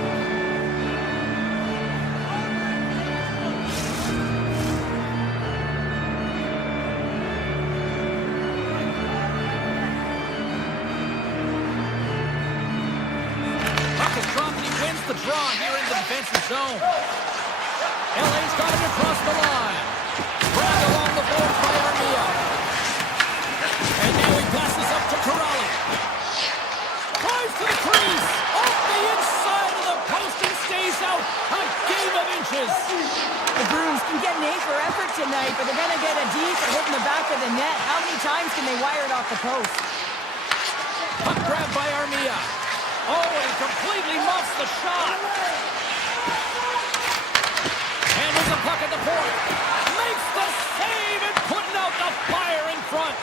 Puck is dropped and he wins the draw here in the defensive zone. LA's got it across the line. Grabbed along the boards by Armia. And now he passes up to Corrali. Drives to the crease. Off the inside of the post and stays out. A game of inches. The Bruins can get an A for effort tonight, but they're going to get a D for hitting the back of the net. How many times can they wire it off the post? Puck grabbed by Armia. Oh, and he completely muffs the shot. The puck at the point. Makes the save and putting out the fire in front.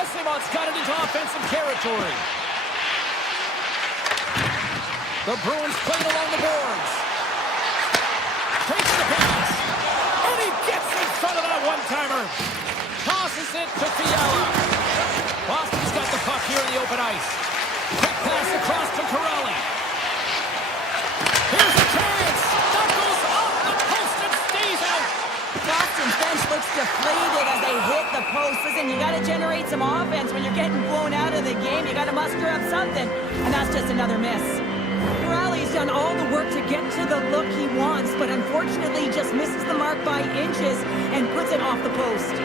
Esimon's got it into offensive territory. The Bruins played along the boards. Takes the pass. And he gets in front of that one-timer. Tosses it to Fiala. Boston's got the puck here in the open ice. Quick pass across to Corrali. Here's a chance. That goes off the post and stays out. Boston's bench looks deflated as they hit the post. Listen, you got to generate some offense when you're getting blown out of the game. You got to muster up something, and that's just another miss. Corrali's done all the work to get to the look he wants, but unfortunately just misses the mark by inches and puts it off the post.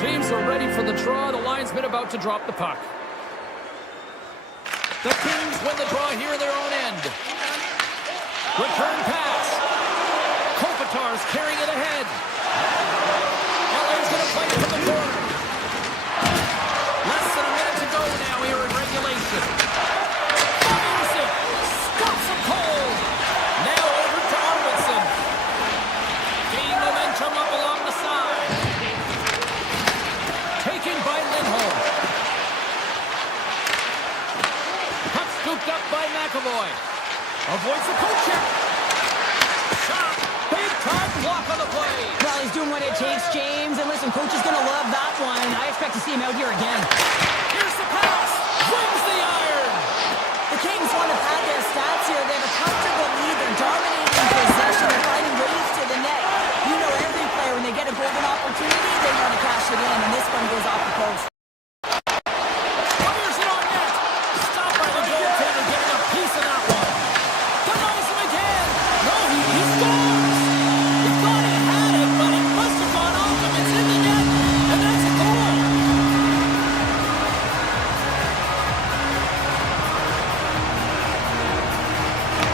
Teams are ready for the draw. The linesman about to drop the puck. The Kings win the draw here in their own end. Return pass. Kopitar's carrying it ahead. LA's going to play it from the corner. Less than a minute to go now here in regulation. Fires it. Stops him cold. Now over to Arvidsson. Gaining momentum up along the side. Taken by Lindholm. Puck scooped up by McAvoy. Avoids the poke check. Shot. Big time block on the play. Well, he's doing what it takes, James. And listen, coach is going to love that one. I expect to see him out here again. Here's the pass. Wins the iron. The Kings want to pad their stats here. They have a comfortable lead. They're dominating possession. They're finding ways to the net. You know every player, when they get a golden opportunity, they want to cash it in. And this one goes off the post. Fires it on net. Stopped by the goaltender, getting a piece of that one. Denies him again. No, he scores. He thought he had it, but it must have gone off him. It's in the net, and that's a goal.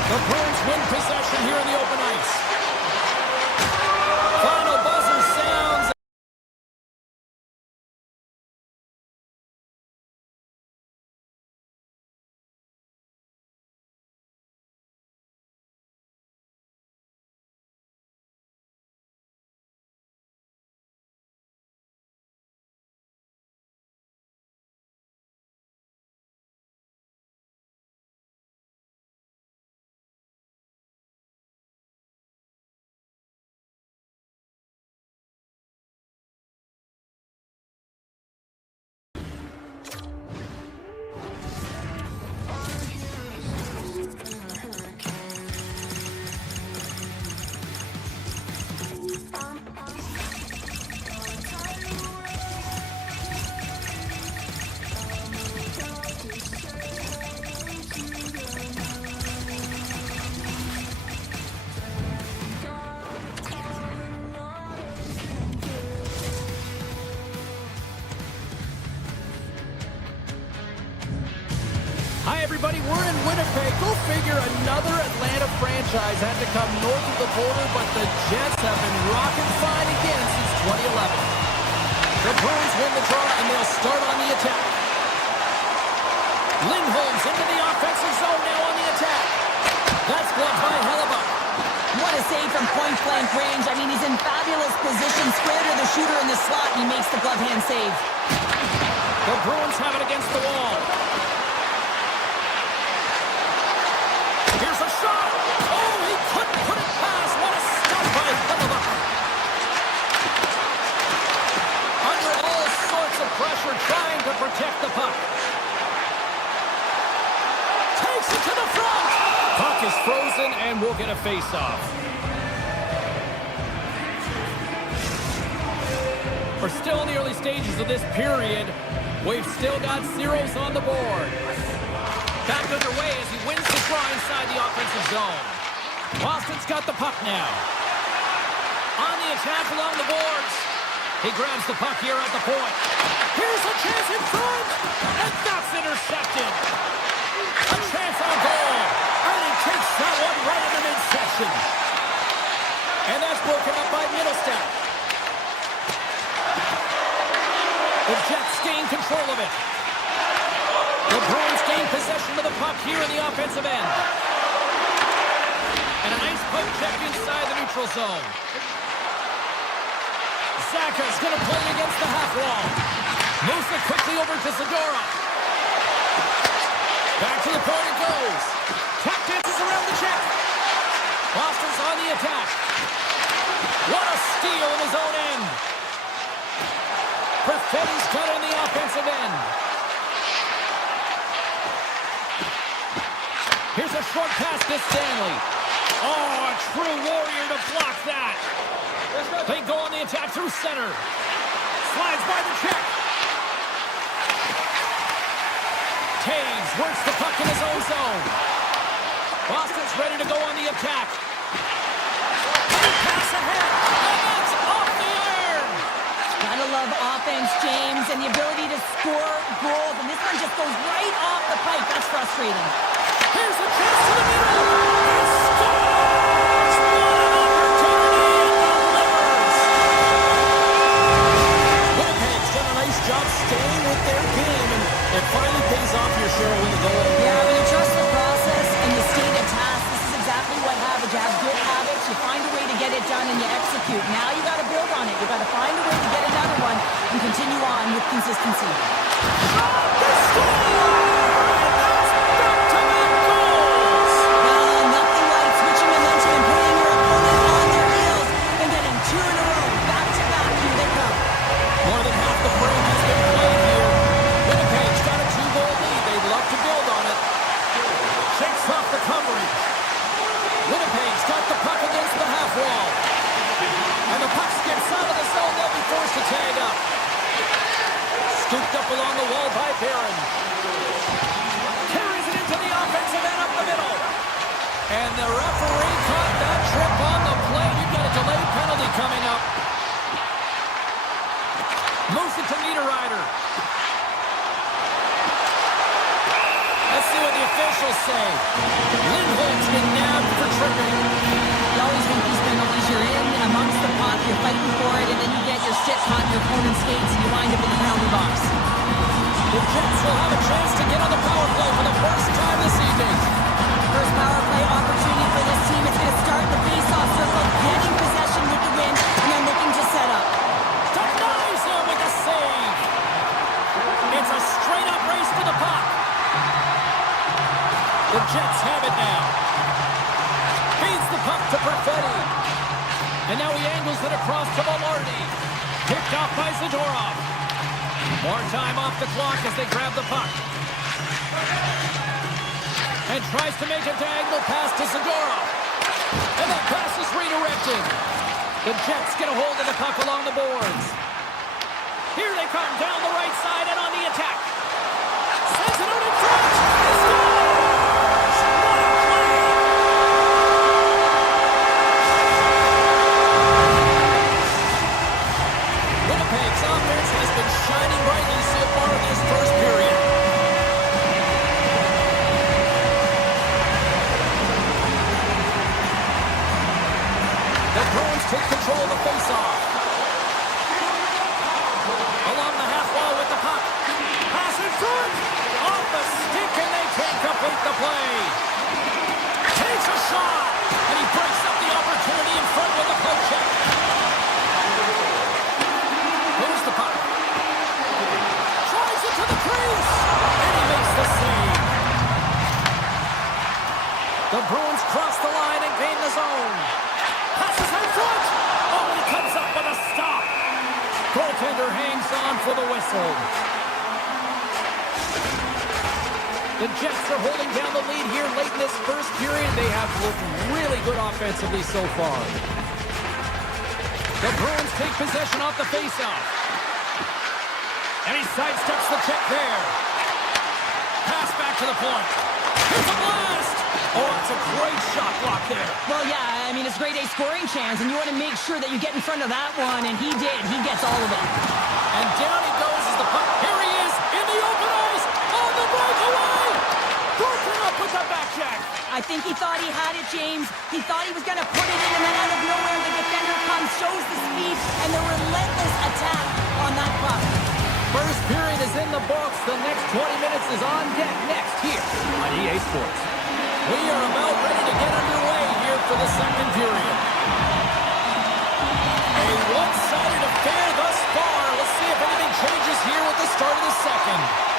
The Bruins win possession here in the open ice. Final buzzer sounds. Hi, everybody. We're in Winnipeg. Go figure, another Atlanta franchise had to come north of the border, but the Jets have been rocking fine again since 2011. The Bruins win the draw, and they'll start on the attack. Lindholm's into the offensive zone now on the attack. That's blocked by Hellebuck. What a save from point-blank range. I mean, he's in fabulous position, square to the shooter in the slot, and he makes the glove hand save. The Bruins have it against the wall. Here's a shot. Oh, he couldn't put it past. What a stop by Hellebuck. Under all sorts of pressure, trying to protect the puck. Takes it to the front. Puck is frozen, and we'll get a face-off. We're still in the early stages of this period. We've still got zeros on the board. Back underway as he wins the draw inside the offensive zone. Boston's got the puck now. On the attack along the boards. He grabs the puck here at the point. Here's a chance in front, and that's intercepted. A chance on goal, and he takes that one right in the midsection. And that's broken up by Middlestat. The Jets gain control of it. The Bruins gain possession of the puck here in the offensive end. And a nice poke check inside the neutral zone. Zaka's going to play it against the half wall. Moves it quickly over to Zadorov. Back to the point it goes. Tap dances around the check. Boston's on the attack. What a steal in his own end. Perfetti's got it in the offensive end. Here's a short pass to Stanley. Oh, a true warrior to block that. They go on the attack through center. Slides by the check. Taves works the puck in his own zone. Boston's ready to go on the attack. Pass ahead. And it's off the iron. Gotta love offense, James, and the ability to score goals. And this one just goes right off the pipe. That's frustrating. Here's a chance to the middle. He scores! What an opportunity and delivers! Winnipeg's done a nice job staying with their game, and it finally pays off your share when you go in. Yeah, when you trust the process and you stay to task, this is exactly what happens. You have good habits, you find a way to get it done, and you execute. Now you got to build on it. You got to find a way to get another one and continue on with consistency. Shot to score! And that's back-to-back goals! Well, nothing like switching momentum and putting your opponent on their heels and getting two in a row. Back-to-back, here they come. More than half the frame has been played here. Winnipeg's got a 2-goal lead. They'd love to build on it. Shakes off the coverage. Winnipeg's got the puck against the half wall. And the puck skips out of the zone. They'll be forced to tag up. Scooped up along the wall by Barron. Carries it into the offensive end up the middle. And the referee caught that trip on the play. We've got a delayed penalty coming up. Moves it to Niederreiter. Let's see what the officials say. Lindholm's been nabbed for tripping. You always think these penalties, you're in amongst the puck, you're fighting for it, and then you get your stick caught in your opponent's skates and you wind up in the penalty box. The Jets will have a chance to get on the power play for the first time this evening. First power play opportunity for this team. It's going to start the face-off circle, getting possession with the win, and then looking to set up. Denies him with a save. It's a straight-up race to the puck. The Jets have it now. Feeds the puck to Perfetti. And now he angles it across to Velarde. Picked off by Zadorov. More time off the clock as they grab the puck. And tries to make a diagonal pass to Zadorov. And that pass is redirected. The Jets get a hold of the puck along the boards. Here they come down the right side and on the attack. Sends it out in front. He scores! What a play! Winnipeg's offense has been shining brightly so far in this first period. The Bruins take control of the faceoff. Along the half wall with the puck. Pass in front. Off the stick The Bruins cross the line and gain the zone. Passes in front. Oh, he comes up with a stop. Goaltender hangs on for the whistle. The Jets are holding down the lead here late in this first period. They have looked really good offensively so far. The Bruins take possession off the faceoff. And he sidesteps the check there. Pass back to the point. Here's a blast! Oh, it's a great shot block there. Well, yeah, I mean, it's grade A scoring chance, and you want to make sure that you get in front of that one, and he did. He gets all of it. And down he goes as the puck. Here he is in the open ice on the breakaway. Broken up with the back check. I think he thought he had it, James. He thought he was going to put it in, and then out of nowhere, the defender comes, shows the speed, and the relentless attack on that puck. First period is in the books. The next 20 minutes is on deck next here on EA Sports. We are about ready to get underway here for the second period. A one-sided affair thus far. Let's see if anything changes here with the start of the second.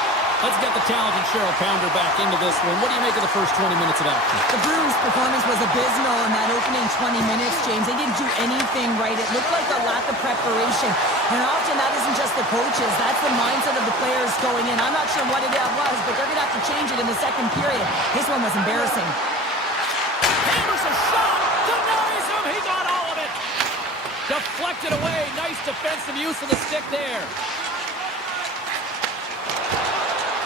Let's get the talented Cheryl Pounder back into this one. What do you make of the first 20 minutes of action? The Bruins' performance was abysmal in that opening 20 minutes, James. They didn't do anything right. It looked like a lack of preparation. And often that isn't just the coaches. That's the mindset of the players going in. I'm not sure what it was, but they're going to have to change it in the second period. This one was embarrassing. Hammers a shot. Denies him. He got all of it. Deflected away. Nice defensive use of the stick there.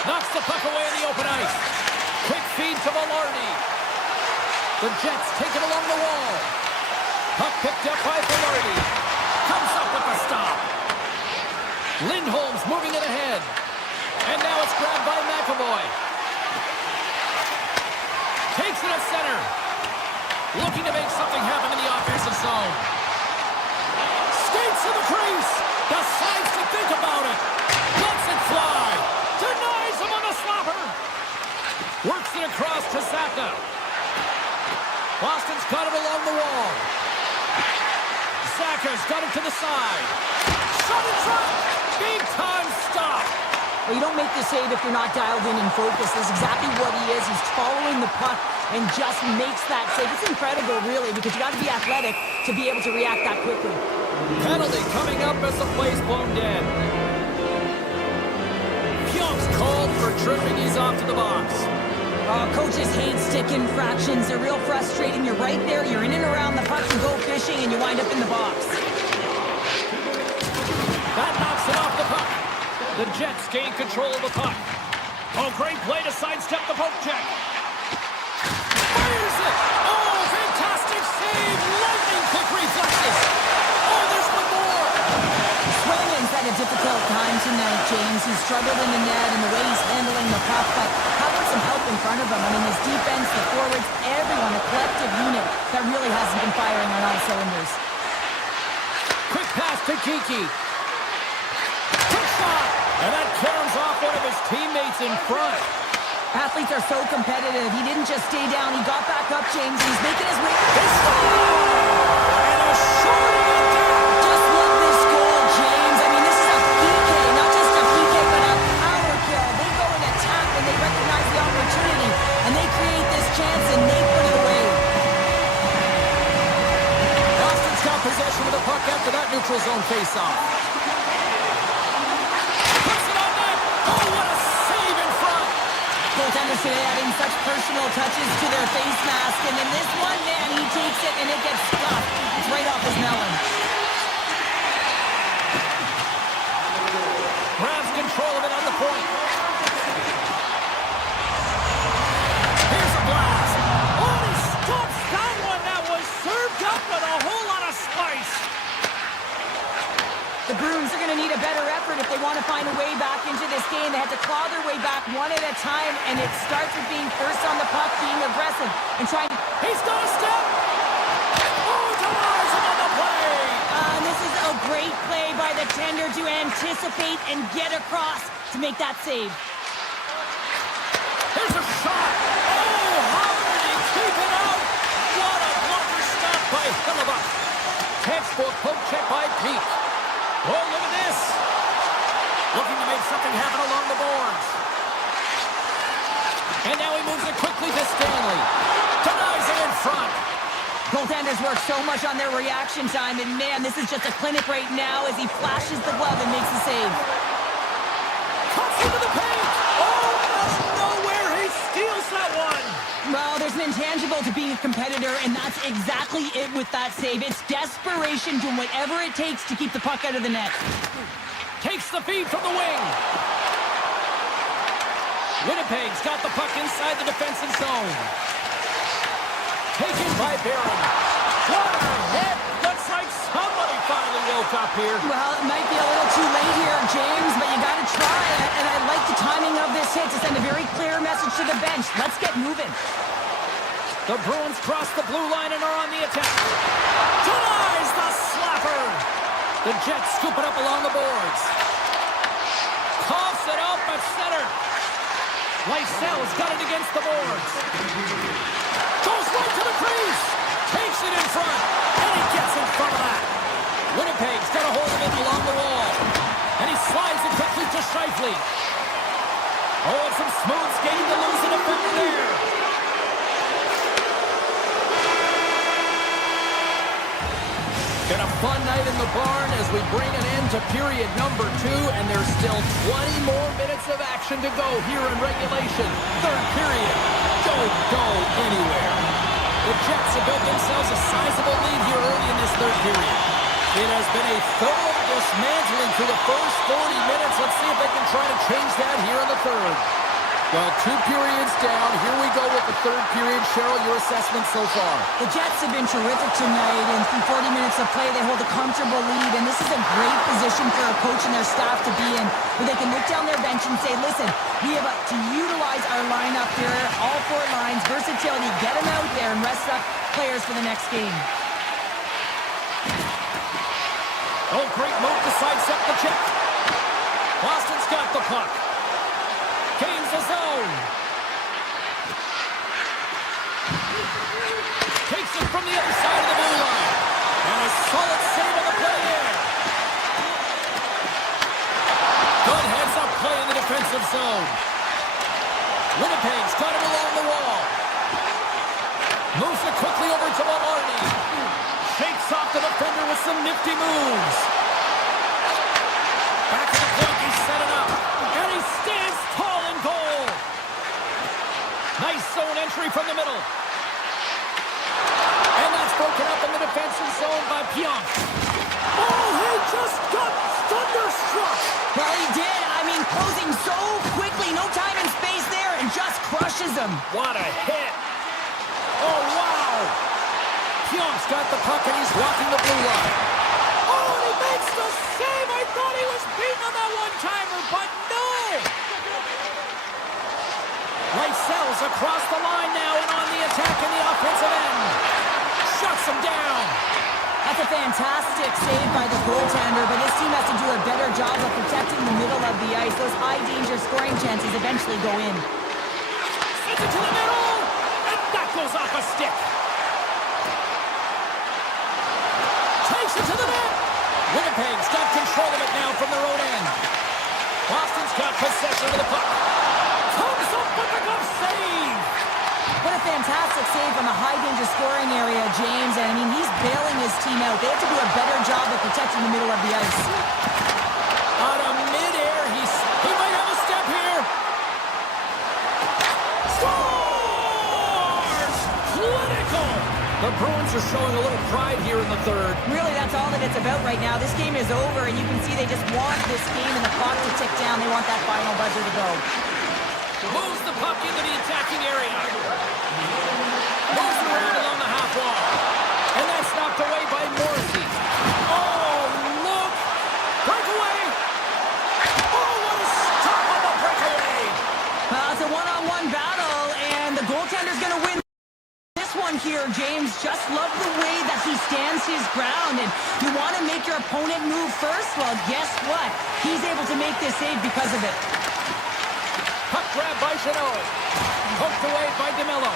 Knocks the puck away in the open ice. Quick feed to Velarde. The Jets take it along the wall. Puck picked up by Velarde. Comes up with the stop. Lindholm's moving it ahead. And now it's grabbed by McAvoy. Takes it at center. Looking to make something happen in the offensive zone. Skates to the crease. Decides to think about it. Lets it fly. Denies him on the slapper. Works it across to Zaka. Boston's got it along the wall. Zaka's got it to the side. Shot in front. Big time stop. Well, you don't make the save if you're not dialed in and focused. That's exactly what he is. He's following the puck and just makes that save. It's incredible, really, because you got to be athletic to be able to react that quickly. Penalty coming up as the play's blown dead. Called for tripping. He's off to the box. Coaches hate stick infractions. They're real frustrating. You're right there. You're in and around the puck. You go fishing, and you wind up in the box. That knocks it off the puck. The Jets gain control of the puck. Oh, great play to sidestep the poke check. Fires it. Oh, fantastic save. Lightning quick reflexes. Oh, there's one more. Swayman's had a difficult time tonight, James. He's struggled in the net and the way he's handling the puck, but how about some help in front of him? I mean, his defense, the forwards, everyone, a collective unit that really hasn't been firing on all cylinders. Quick pass to Kiki. Quick shot. And that caroms off one of his teammates in front. Athletes are so competitive. He didn't just stay down. He got back up, James. He's making his way. They score! And a shorty it down. Just look this goal, James. I mean, this is a PK, not just a PK, but a power kill. They go and attack when they recognize the opportunity, and they create this chance, and they put it away. Boston's got possession of the puck after that neutral zone faceoff. Puts it on net. Oh, what a save in front. Goaltenders today adding such personal touches to their face mask, and in this one, man, he takes it, and it gets stuffed. It's right off his melon. Grabs control of it at the point. Here's a blast. Oh, he stops that one. That was served up with a whole lot of spice. The Bruins are going to need a better effort if they want to find a way back into this game. They have to claw their way back one at a time, and it starts with being first on the puck, being aggressive, and trying to... He's got a step. Oh, denies him on the play. And this is a great play by the tender to anticipate and get across to make that save. Here's a shot. Oh, how did he keep it out? What a blocker stop by Hellebuyck. Textbook poke check by Pete. Oh, look at this. Looking to make something happen along the boards. And now he moves it quickly to Stanley. Tonight. Goaltenders work so much on their reaction time, and man, this is just a clinic right now as he flashes the glove and makes the save. Cuts into the paint! Oh, out of nowhere, he steals that one! Well, there's an intangible to being a competitor, and that's exactly it with that save. It's desperation, doing whatever it takes to keep the puck out of the net. Takes the feed from the wing. Winnipeg's got the puck inside the defensive zone. Taken by Barron. What a hit! Looks like somebody finally woke up here. Well, it might be a little too late here, James, but you got to try it. And I like the timing of this hit to send a very clear message to the bench. Let's get moving. The Bruins cross the blue line and are on the attack. Denies the slapper. The Jets scoop it up along the boards. Coughs it up at center. Lysel's got it against the boards. Goes right to the crease. Takes it in front. And he gets in front of that. Winnipeg's got a hold of it along the wall. And he slides it quickly to Scheifele. Oh, it's some smooth skating to lose an defender there. Been a fun night in the barn as we bring an end to period number 2, and there's still 20 more minutes of action to go here in regulation. Third period. Don't go anywhere. The Jets have built themselves a sizable lead here early in this third period. It has been a thorough dismantling through the first 40 minutes. Let's see if they can try to change that here in the third. Well, 2 periods down. Here we go with the third period. Cheryl, your assessment so far? The Jets have been terrific tonight, and through 40 minutes of play, they hold a comfortable lead, and this is a great position for a coach and their staff to be in, where they can look down their bench and say, listen, we have to utilize our lineup here, all 4 lines, versatility, get them out there and rest up players for the next game. Oh, great move to sidestep the check. Boston's got the puck. Gains the zone. Takes it from the other side of the blue line. And a solid save on the play there. Good heads-up play in the defensive zone. Winnipeg's got him along the wall. Moves it quickly over to Maloney. Shakes off the defender with some nifty moves. Back to the point, he's set it up. And he stands tall in goal. Nice zone entry from the middle. And that's broken up in the defensive zone by Pionk. Oh, he just got thunderstruck. Well, he did. I mean, closing so quickly, no time and space there, and just crushes him. What a hit. Oh, wow. Pionk's got the puck and he's walking the blue line. Oh, and he makes the save. I thought he was beaten on that one-timer, but no. Lysel's across the line now and on the attack in the offensive end. Shuts him down. That's a fantastic save by the goaltender, but his team has to do a better job of protecting the middle of the ice. Those high-danger scoring chances eventually go in. Sends it to the middle, and that goes off a stick. Takes it to the net. Winnipeg's got control of it now from their own end. Boston's got possession of the puck. Comes up with a glove save. What a fantastic save from a high-danger scoring area, James. And, I mean, he's bailing his team out. They have to do a better job of protecting the middle of the ice. Out of midair, he might have a step here. Scores! Clinical! The Bruins are showing a little pride here in the third. Really, that's all that it's about right now. This game is over, and you can see they just want this game and the clock to tick down. They want that final buzzer to go. Moves the puck into the attacking area. Moves it around along the half wall. And that's knocked away by Morrissey. Oh, look! Breakaway! Oh, what a stop on the breakaway! It's a one-on-one battle, and the goaltender's going to win this one here, James. Just love the way that he stands his ground, and you want to make your opponent move first? Well, guess what? He's able to make this save because of it. Puck grab by Chanot. Poked away by DeMello.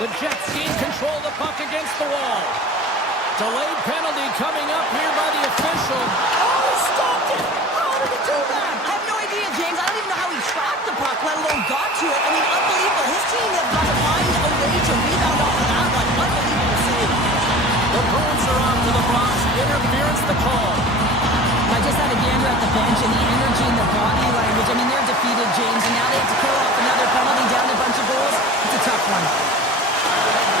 The Jets gain control of the puck against the wall. Delayed penalty coming up here by the official. Oh, he stopped it! How did he do that? I have no idea, James. I don't even know how he tracked the puck, let alone got to it. I mean, unbelievable. His team has got to find a way to rebound off of that one. Unbelievable save. the call. I just had a gander at the bench, and the energy and the body language. I mean, they're defeated, James, and now they have to pull off another penalty, down a bunch of goals. It's a tough one.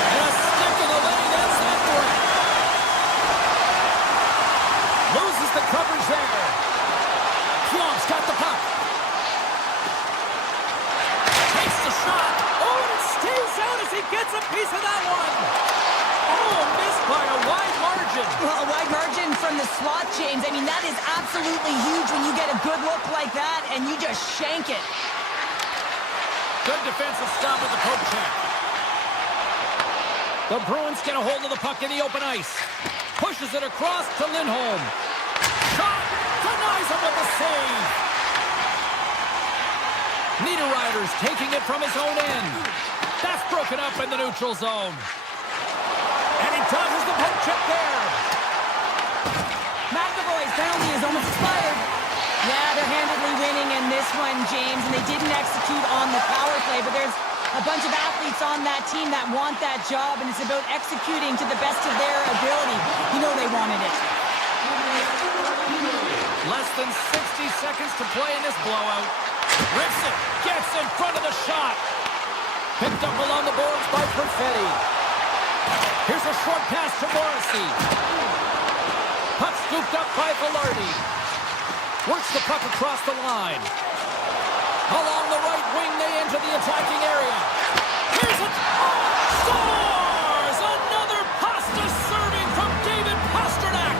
And a stick in the lane ends that threat. Loses the coverage there. Flom's got the puck. Takes the shot. Oh, and it stays out as he gets a piece of that one. Oh, missed by a wide margin. Well, a wide margin from the slot, James. I mean, that is absolutely huge when you get a good look like that and you just shank it. Good defensive stop at the poke check. The Bruins get a hold of the puck in the open ice. Pushes it across to Lindholm. Shot! Denies him with the save. Niederreiter's taking it from his own end. That's broken up in the neutral zone. And he dodges the poke check there. McAvoy's penalty is almost expired. Yeah, they're handedly winning in this one, James, and they didn't execute on the power play, but there's a bunch of athletes on that team that want that job, and it's about executing to the best of their ability. You know they wanted it. Less than 60 seconds to play in this blowout. Rips it, gets in front of the shot. Picked up along the boards by Perfetti. Here's a short pass to Morrissey. Puck scooped up by Velarde. Works the puck across the line. Along the right wing, they enter the attacking area. Here's it. Oh, scores! Another pasta serving from David Pastrnak.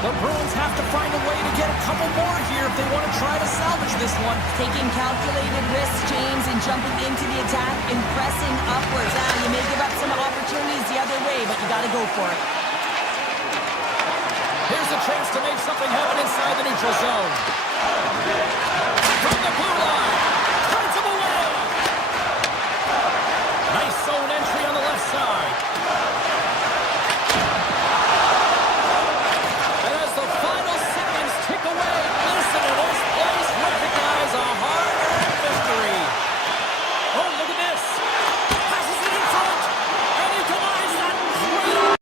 The Bruins have to find a way to get a couple more here if they want to try to salvage this one. Taking calculated risks, James, and jumping into the attack and pressing upwards. You may give up some opportunities the other way, but you got to go for it. Here's a chance to make something happen inside the neutral zone. From the blue line, turns him away. Nice zone entry on the left side. And as the final seconds tick away, listen to this place recognize a hard-earned victory. Oh, look at this. Passes it in front, and he denies that great.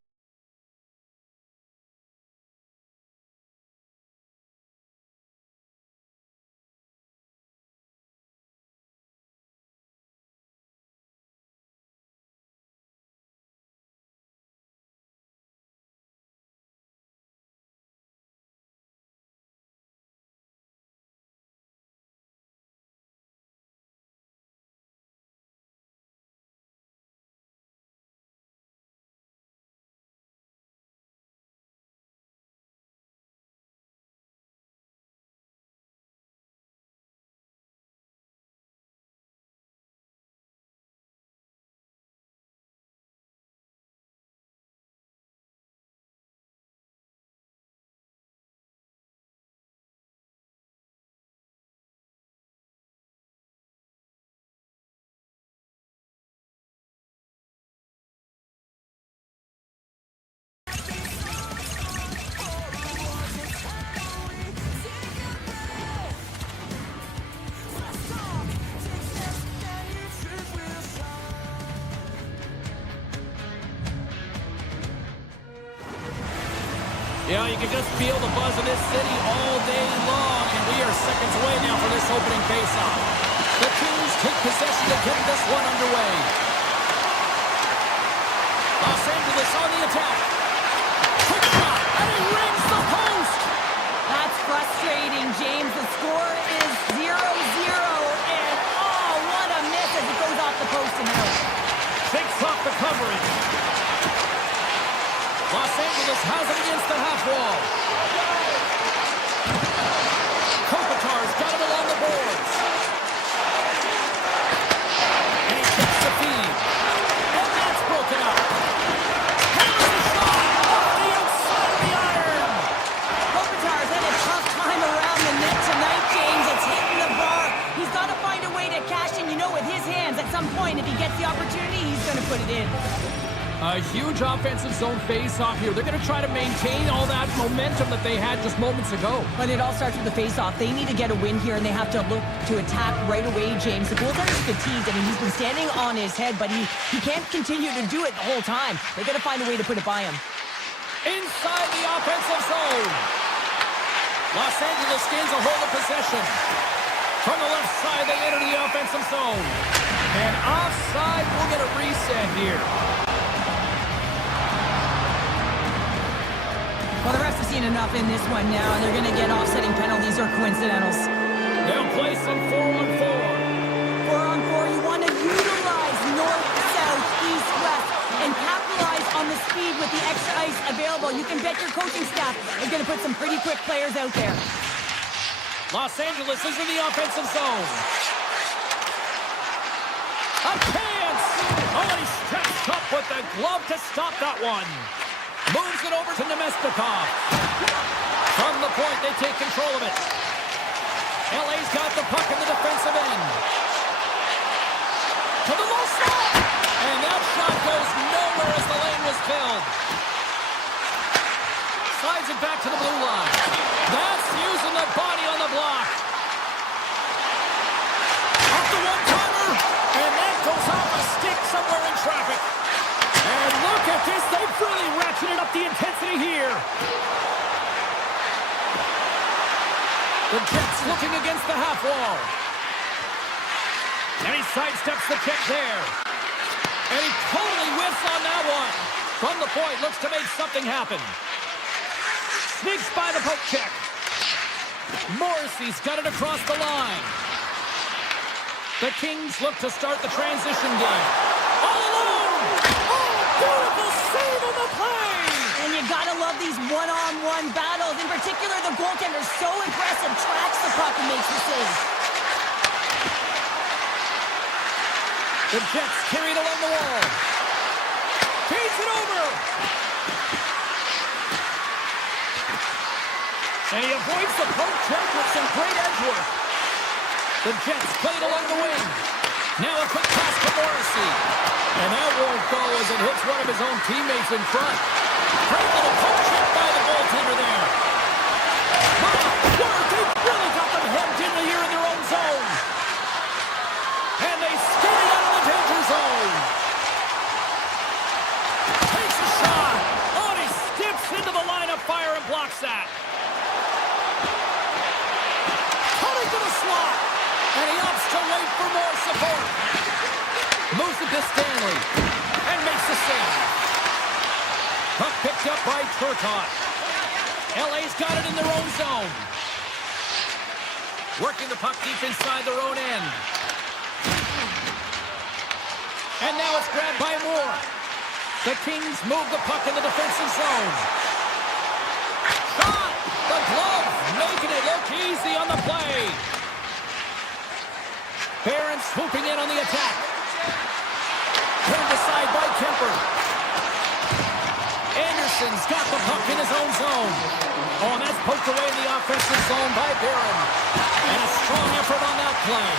Yeah, you can just feel the buzz of this city all day long, and we are seconds away now for this opening faceoff. The Kings take possession to get this one underway. Los Angeles on the attack. Quick shot, and he rings the post! That's frustrating, James. The score is 0-0, and oh, what a miss as it goes off the post and out. Takes off the coverage. Los Angeles has it against the half wall. Kopitar's got it along the boards. And he takes the feed. And that's broken up. Here's the shot off the outside of the iron. Kopitar's had a tough time around the net tonight, James. It's hitting the bar. He's got to find a way to cash in. You know, with his hands, at some point, if he gets the opportunity, he's going to put it in. A huge offensive zone face-off here. They're going to try to maintain all that momentum that they had just moments ago. But it all starts with the face-off. They need to get a win here, and they have to look to attack right away, James. The goaltender's fatigued. I mean, he's been standing on his head, but he can't continue to do it the whole time. They got to find a way to put it by him. inside the offensive zone. Los Angeles gains a hold of possession. From the left side, they enter the offensive zone. And offside, we'll get a reset here. Well, the refs have seen enough in this one now, and they're going to get offsetting penalties or coincidentals. They'll play some 4-on-4. 4-on-4, you want to utilize north, south, east, west, and capitalize on the speed with the extra ice available. You can bet your coaching staff is going to put some pretty quick players out there. Los Angeles is in the offensive zone. A chance! Oh, and he steps up with the glove to stop that one. Moves it over to Nemestikov. From the point, they take control of it. LA's got the puck in the defensive end. To the low slot! And that shot goes nowhere as the lane was filled. Slides it back to the blue line. That's using the body on the block. Off the one-timer. And that goes off a stick somewhere in traffic. And look at this. They've really ratcheted up the intensity here. The Jets looking against the half wall. And he sidesteps the check there. And he totally whiffs on that one. From the point, looks to make something happen. Sneaks by the poke check. Morrissey's got it across the line. The Kings look to start the transition game. All alone! Oh, beautiful save on the play! And you gotta love these one-on-one battles. In particular, the goaltender so impressive, tracks the puck and makes the save. The Jets carry it along the wall. Feeds it over! And he avoids the poke check with some great edge work. The Jets play it along the wing. Now a quick pass to Morrissey. And that won't go as it hits one of his own teammates in front. Great little poke check by the goaltender there. My word, they've really got them hemmed in here in their own zone. And they skate out of the danger zone. Takes a shot. Oh, and he steps into the line of fire and blocks that. Cutting to the slot. And he opts to wait for more support. Moves it to Stanley. And makes the save. Puck picked up by Turcotte. LA's got it in their own zone. Working the puck deep inside their own end. And now it's grabbed by Moore. The Kings move the puck in the defensive zone. Shot! The glove making it look easy on the play. Barron swooping in on the attack. Turned aside by Kemper. Anderson's got the puck in his own zone. Oh, and that's poked away in the offensive zone by Barron. And a strong effort on that play.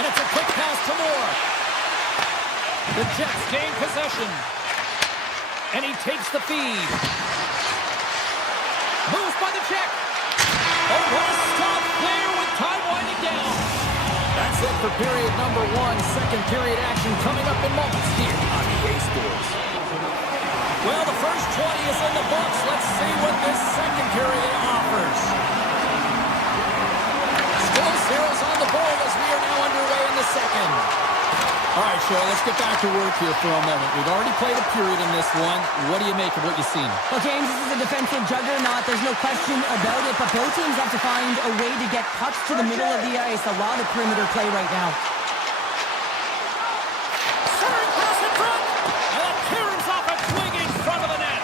And it's a quick pass to Moore. The Jets gain possession. And he takes the feed. Moves by the check. Oh, what a stop there with time winding down. That's it for period number 1. Second period action coming up in moments here on EA Sports. Well, the first 20 is in the books. Let's see what this second period offers. Still zeros on the board as we are now underway in the second. All right, Cheryl, let's get back to work here for a moment. We've already played a period in this one. What do you make of what you've seen? Well, James, this is a defensive juggernaut. There's no question about it, but both teams have to find a way to get pucks to the middle of the ice. A lot of perimeter play right now. Centering pass in front, and that clearance off a swing in front of the net.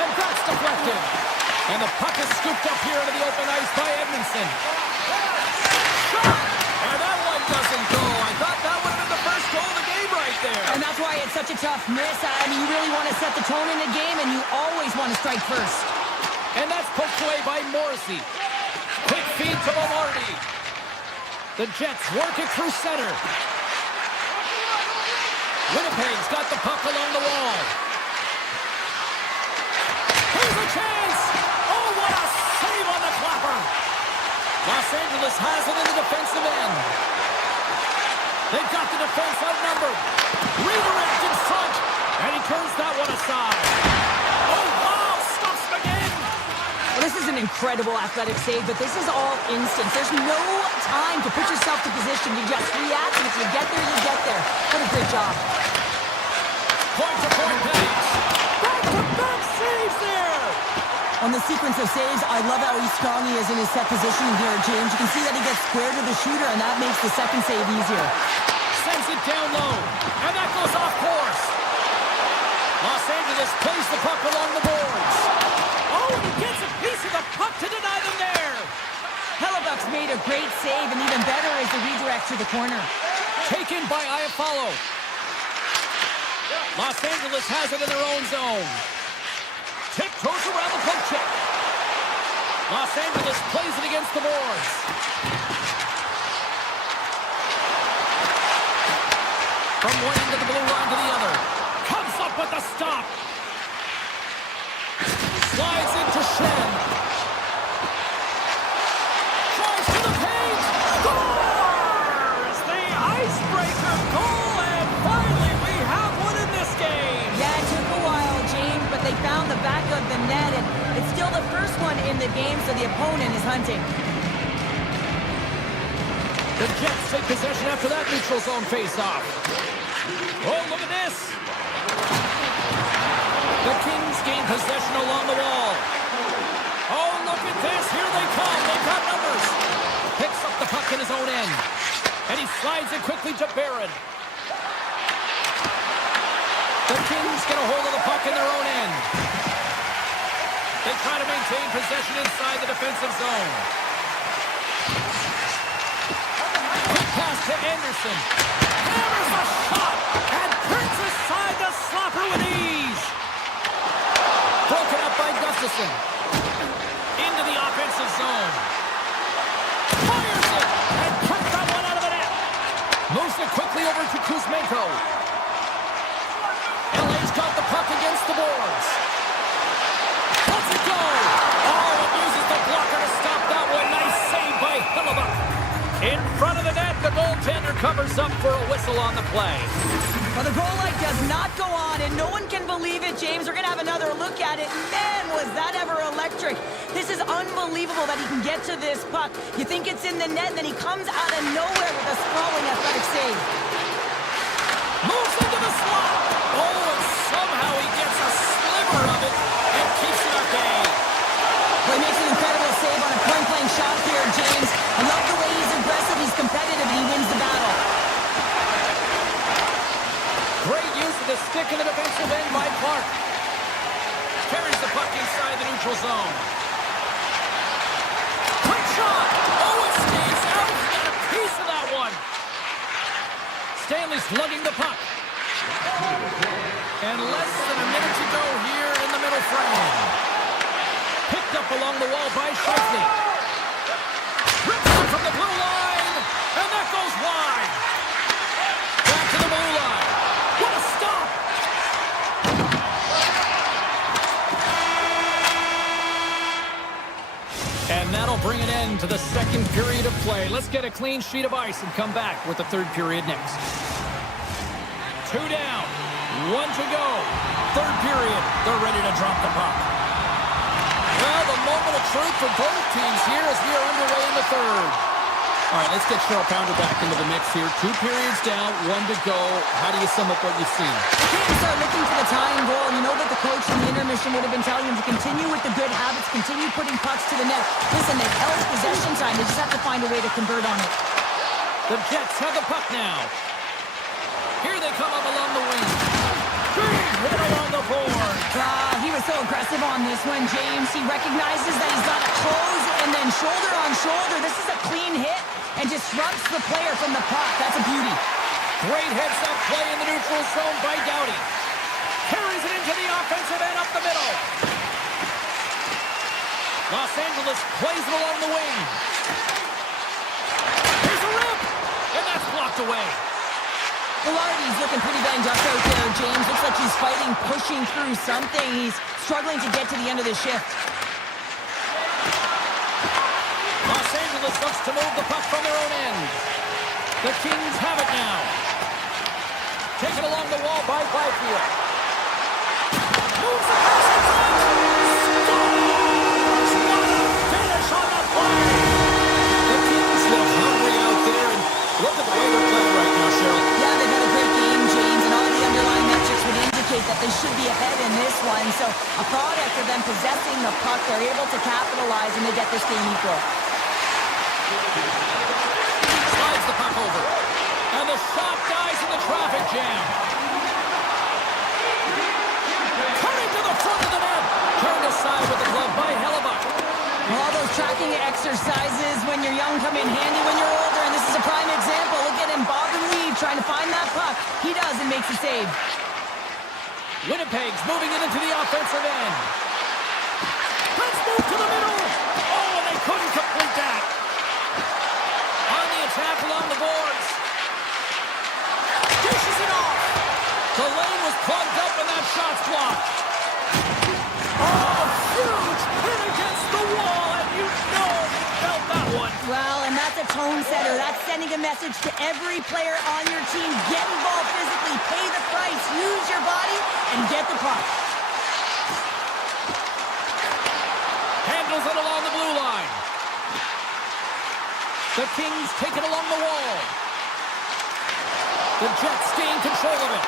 And that's deflected. And the puck is scooped up here into the open ice by Edmondson. Shot! And that one doesn't go. I thought that would have been the first goal of the game right there. And that's why it's such a tough miss. I mean, you really want to set the tone in the game, and you always want to strike first. And that's poked away by Morrissey. Quick feed to Lombardi. The Jets work it through center. Winnipeg's got the puck along the wall. Here's a chance. Oh, what a save on the clapper. Los Angeles has it in the defensive end. They've got the defense outnumbered. Redirect in front. And he turns that one thrown aside. Oh, wow, stops him again. Well, this is an incredible athletic save, but this is all instant. There's no time to put yourself to position. You just react, and if you get there, you get there. What a great job. Point-to-point pass. Back-to-back saves there. On the sequence of saves, I love how strong he is in his set positioning here, James. You can see that he gets square to the shooter, and that makes the second save easier. Sends it down low, and that goes off course. Los Angeles plays the puck along the boards. Oh, and he gets a piece of the puck to deny them there. Hellebuck's made a great save, and even better is the redirect to the corner. Taken by Buffallo. Los Angeles has it in their own zone. Tiptoes around the poke check. Los Angeles plays it against the boards. From one end of the blue line to the other. Comes up with the stop. Slides into Shen. Tries to the paint. Scores! The icebreaker goal, and finally we have one in this game. Yeah, it took a while, James, but they found the back of the net, and it's still the first one in the game, so the opponent is hunting. The Jets take possession after that neutral zone face-off. Oh, look at this. The Kings gain possession along the wall. Oh, look at this. Here they come. They've got numbers. Picks up the puck in his own end. And he slides it quickly to Barron. The Kings get a hold of the puck in their own end. They try to maintain possession inside the defensive zone. Quick pass to Anderson. Hammers a shot and turns aside the slapper with ease. Broken up by Gustafson. Into the offensive zone. Fires it and cuts that one out of the net. Moves it quickly over to Kuzmenko. LA's got the puck against the boards. Let's it go. Oh, it uses the blocker to stop that one. Nice save by Hellebuck. In front of the net, the goaltender covers up for a whistle on the play. Well, the goal light does not go on, and no one can believe it, James. We're going to have another look at it. Man, was that ever electric. This is unbelievable that he can get to this puck. You think it's in the net, and then he comes out of nowhere with a sprawling athletic save. Moves into the slot. Oh, and somehow he gets a sliver of it and keeps it at bay. Well, he makes an incredible save on a point-blank shot here, James. I love the way he's aggressive, he's competitive, and he wins the battle. Great use of the stick in the defensive end by Clark. Carries the puck inside the neutral zone. Quick shot! Oh, it stays out. He got a piece of that one. Stanley's lugging the puck. And less than a minute to go here in the middle frame. Picked up along the wall by Scheifele. Rips it from the blue line, and that goes wide. Back to the blue line. What a stop! And that'll bring an end to the second period of play. Let's get a clean sheet of ice and come back with the third period next. 2 down, 1 to go. Third period, they're ready to drop the puck. Well, the moment of truth for both teams here as we are underway in the third. All right, let's get Cheryl Pounder back into the mix here. 2 periods down, 1 to go. How do you sum up what you've seen? The Kings are looking for the tying goal. You know that the coach in the intermission would have been telling him to continue with the good habits, continue putting pucks to the net. Listen, they've held possession time. They just have to find a way to convert on it. The Jets have the puck now. Here they come up along the wing. Big hit along the board. He was so aggressive on this one, James. He recognizes that he's got to close and then shoulder on shoulder. This is a clean hit and disrupts the player from the puck. That's a beauty. Great heads-up play in the neutral zone by Doughty. Carries it into the offensive end up the middle. Los Angeles plays it along the wing. Here's a rip, and that's blocked away. Velarde's looking pretty banged up out there, James. Looks like he's fighting, pushing through something. He's struggling to get to the end of the shift. Los Angeles looks to move the puck from their own end. The Kings have it now. Taken along the wall by Byfield. moves across the front. Scores! What a finish on the play! The Kings look hungry out there, and look at the way they're playing right now, Cheryl. Yeah, they've had a great game, James, and all the underlying metrics would indicate that they should be ahead in this one. So a product of them possessing the puck, they're able to capitalize, and they get this game equal. Slides the puck over. And the shot dies in the traffic jam. Turning to the front of the net. Turned aside with the glove by Hellebuck. Well, all those tracking exercises when you're young come in handy when you're older, and this is a prime example. Look at him, bob and weave, trying to find that puck. He does and makes a save. Winnipeg's moving it into the offensive end. Let's move to the middle. Oh, and they couldn't complete that. On the attack along the boards. Dishes it off. The lane was plugged up and that shot's blocked. Oh, huge hit against the wall, and you know he felt that one. Well, and that's a tone setter. That's sending a message to every player on your team. Get involved physically, pay the price, use your body, and get the puck. Handles it along the blue line. The Kings take it along the wall. The Jets gain control of it.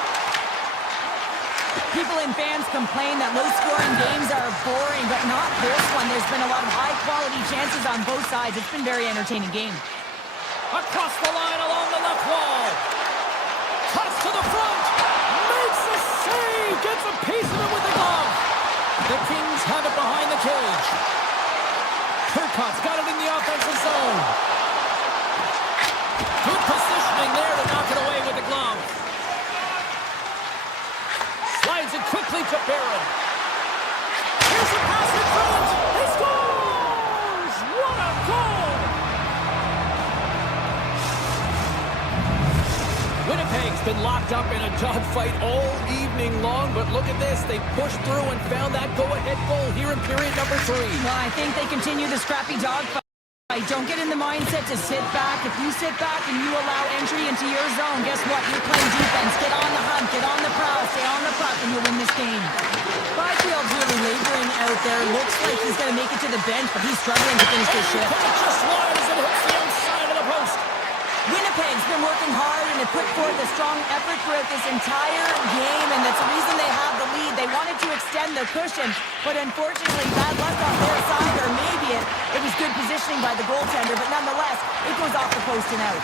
People and fans complain that low-scoring games are boring, but not this one. There's been a lot of high-quality chances on both sides. It's been a very entertaining game. Across the line along the left wall. Toss to the front. Makes a save. Gets a piece of it with the glove. The Kings have it behind the cage. Turcotte's got it in the offensive zone. Good positioning there to knock it away with the glove. Slides it quickly to Barron. Here's a pass in front. He scores! What a goal! Winnipeg's been locked up in a dogfight all evening long, but look at this. They pushed through and found that go-ahead goal here in period number 3. Well, I think they continue the scrappy dogfight. Don't get in the mindset to sit back. If you sit back and you allow entry into your zone, guess what? You're playing defense. Get on the hunt, get on the prowl, stay on the puck, and you'll win this game. Byfield's really laboring out there. Looks like he's going to make it to the bench, but he's struggling to finish this shift. Just wide as it hits the outside of the post. Winnipeg's been working hard and have put forth a strong effort throughout this entire game, and that's the reason they have the lead. They wanted to extend their cushion, but unfortunately, bad luck on their side, or maybe it was good positioning by the goaltender, but nonetheless, it goes off the post and out.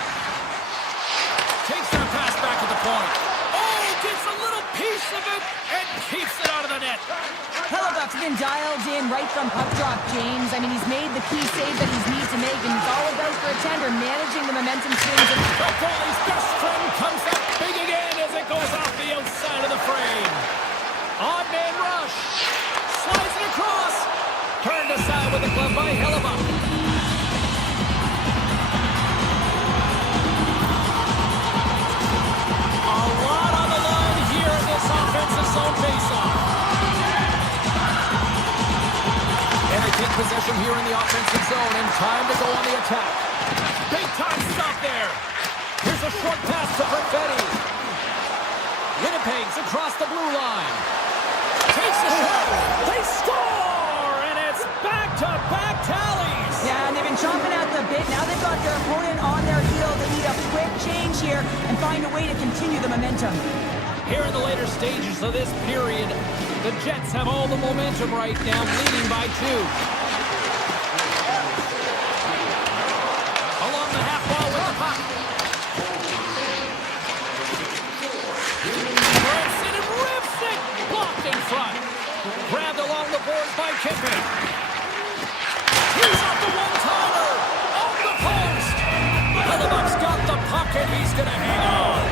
Takes that pass back at the point. Oh, gets a little piece of it and keeps it out of the net. Hellebuck's been dialed in right from puck drop, James. I mean, he's made the key save that he's needs to make, and he's all about for a tender, managing the momentum swings. And the goalie's best friend comes up big again as it goes off the outside of the frame. Odd man rush. Slides it across. Turned aside with a glove by Hellebuck. A lot on the line here in this offensive zone faceoff. And they take possession here in the offensive zone, and time to go on the attack. Big time stop there. Here's a short pass to Perfetti. Winnipeg's across the blue line. Takes a shot. They score, and it's back-to-back tallies. yeah, and they've been chomping at the bit. Now they've got their opponent on their heel. They need a quick change here and find a way to continue the momentum. Here in the later stages of this period, the Jets have all the momentum right now, leading by 2. Along the half wall with the puck. Branson and rips it. Blocked in front. Grabbed along the boards by Kiffin. He's off the one-timer. On the post. Hellebuck's got the puck and he's going to hang on.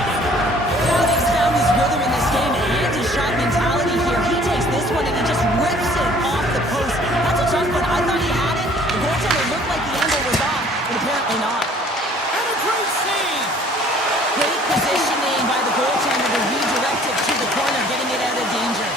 Now he's found his rhythm in this game and his shot mentality here. He takes this one and he just rips it off the post. That's a tough one. I thought he had it. The goaltender looked like the angle was off, but apparently not. And a great save. Great positioning by the goaltender to redirect it to the corner, getting it out of danger.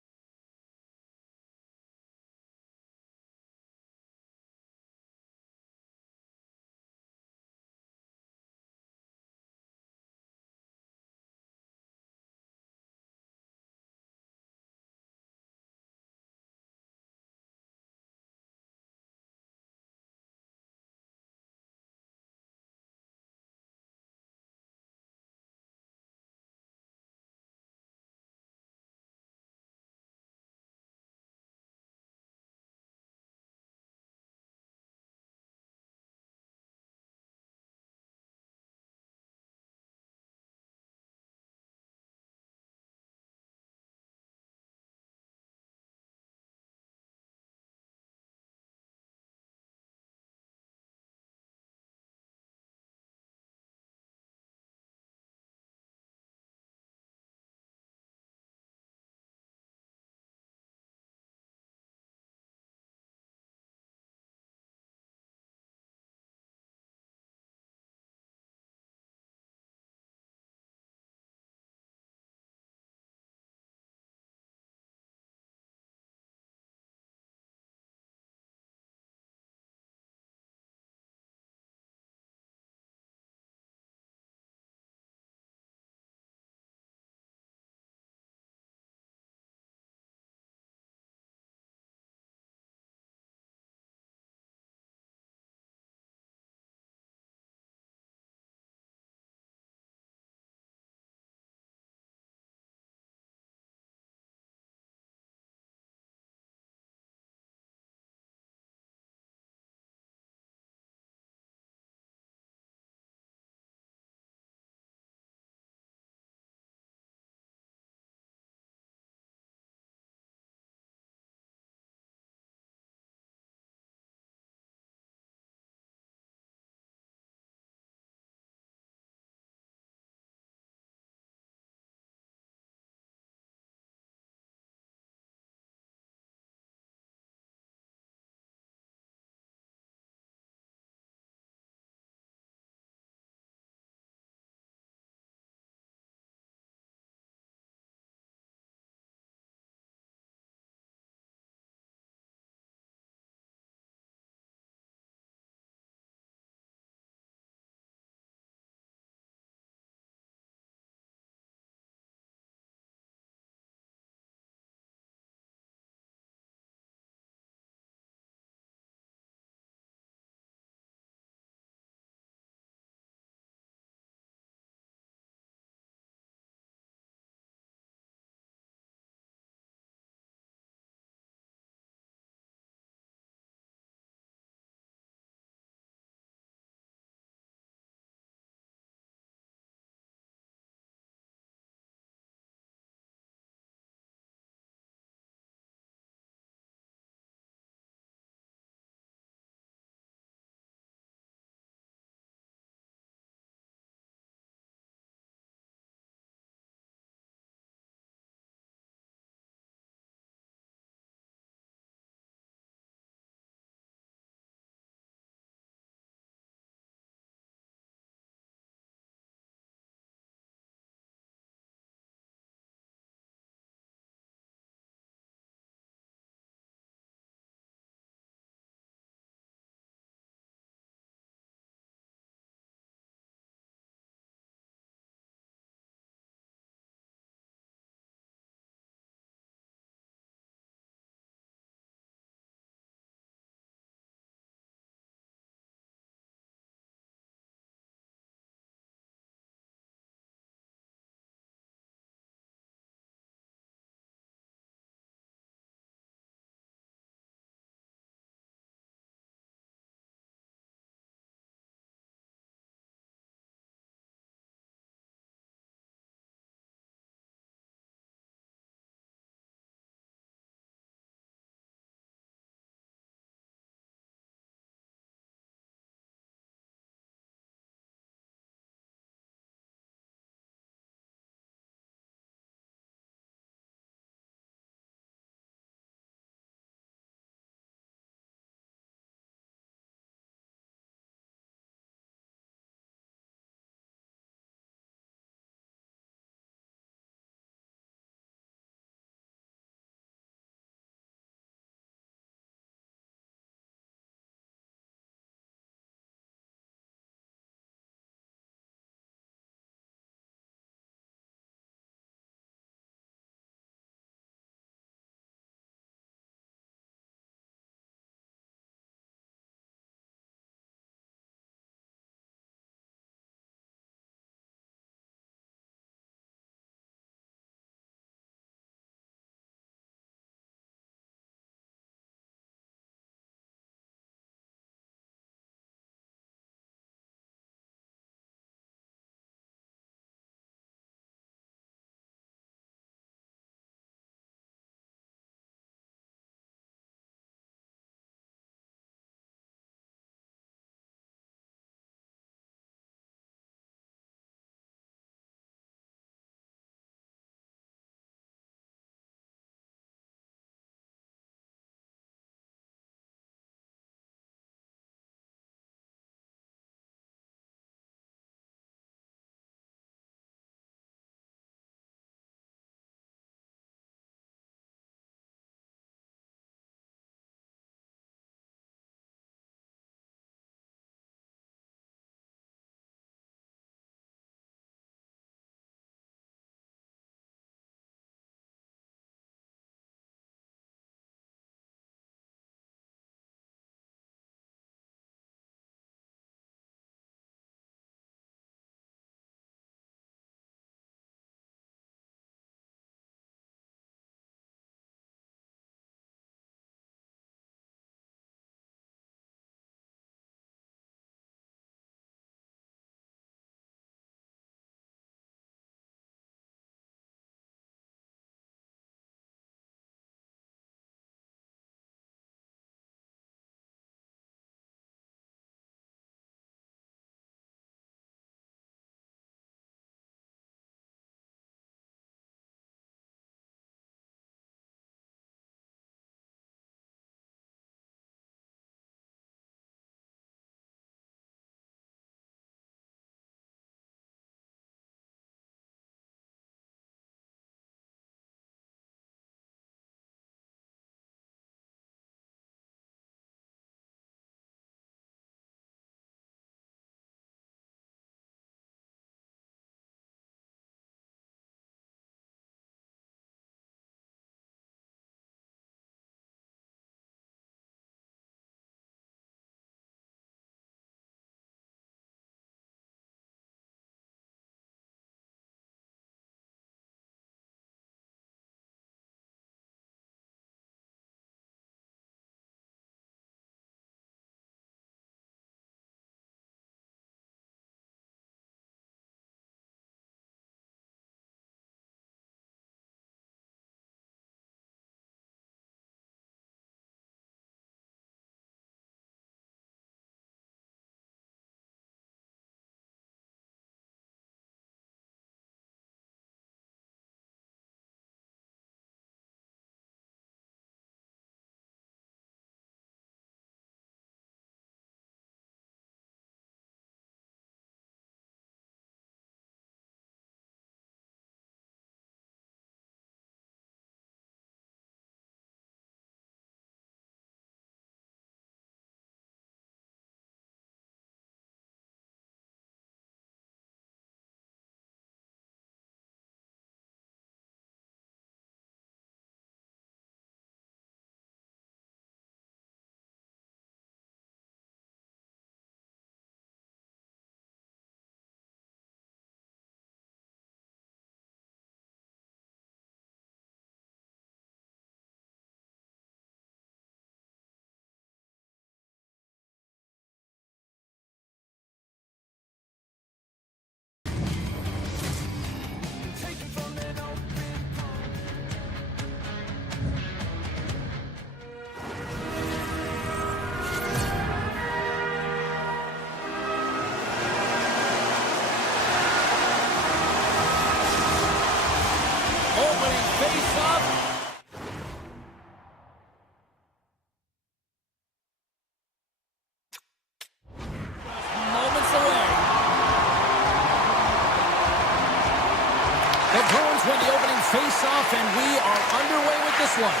and we are underway with this one.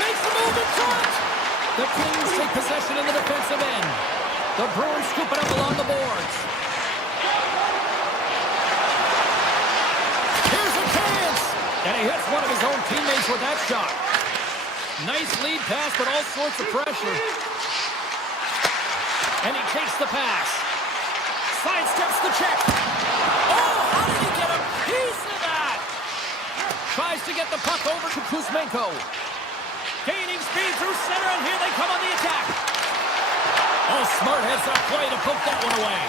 Makes the move in front. The Kings take possession in the defensive end. The Bruins scoop it up along the boards. Here's a chance. And he hits one of his own teammates with that shot. Nice lead pass, but all sorts of pressure. And he takes the pass. Sidesteps the check. Oh, how did he get a piece of that? Tries to get the puck over to Kuzmenko. Gaining speed through center, and here they come on the attack. Oh, smart heads up play to poke that one away.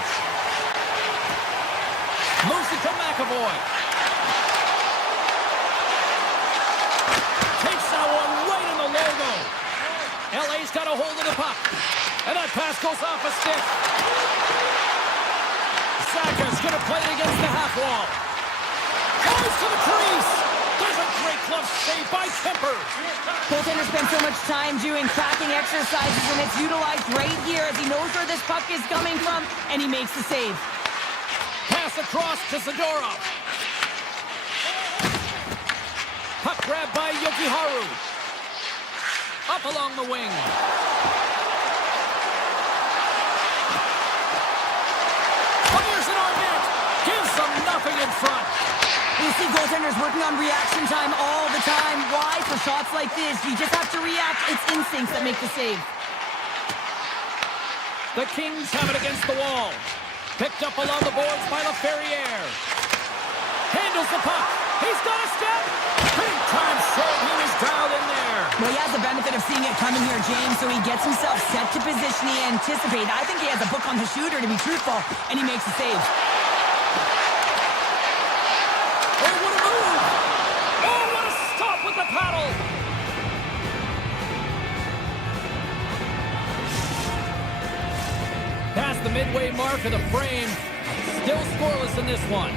Moves it to McAvoy. Takes that one right in the logo. LA's got a hold of the puck. And that pass goes off a stick. Saka's going to play it against the half wall. Goes to the crease. There's a great glove save by Kemper. Goaltender spends so much time doing cracking exercises, and it's utilized right here as he knows where this puck is coming from, and he makes the save. Pass across to Zadorov. Puck grabbed by Yokiharu. Up along the wing. Fires it on net. Gives them nothing in front. You see goaltenders working on reaction time all the time. Why? For shots like this, you just have to react. It's instincts that make the save. The Kings have it against the wall. Picked up along the boards by LaFerriere. Handles the puck. He's got a step. Big time save. He was dialed in there. Well, he has the benefit of seeing it coming here, James, so he gets himself set to position. He anticipates. I think he has a book on the shooter, to be truthful, and he makes the save. Oh, what a move. Oh, what a stop with the paddle. Past the midway mark of the frame. Still scoreless in this one.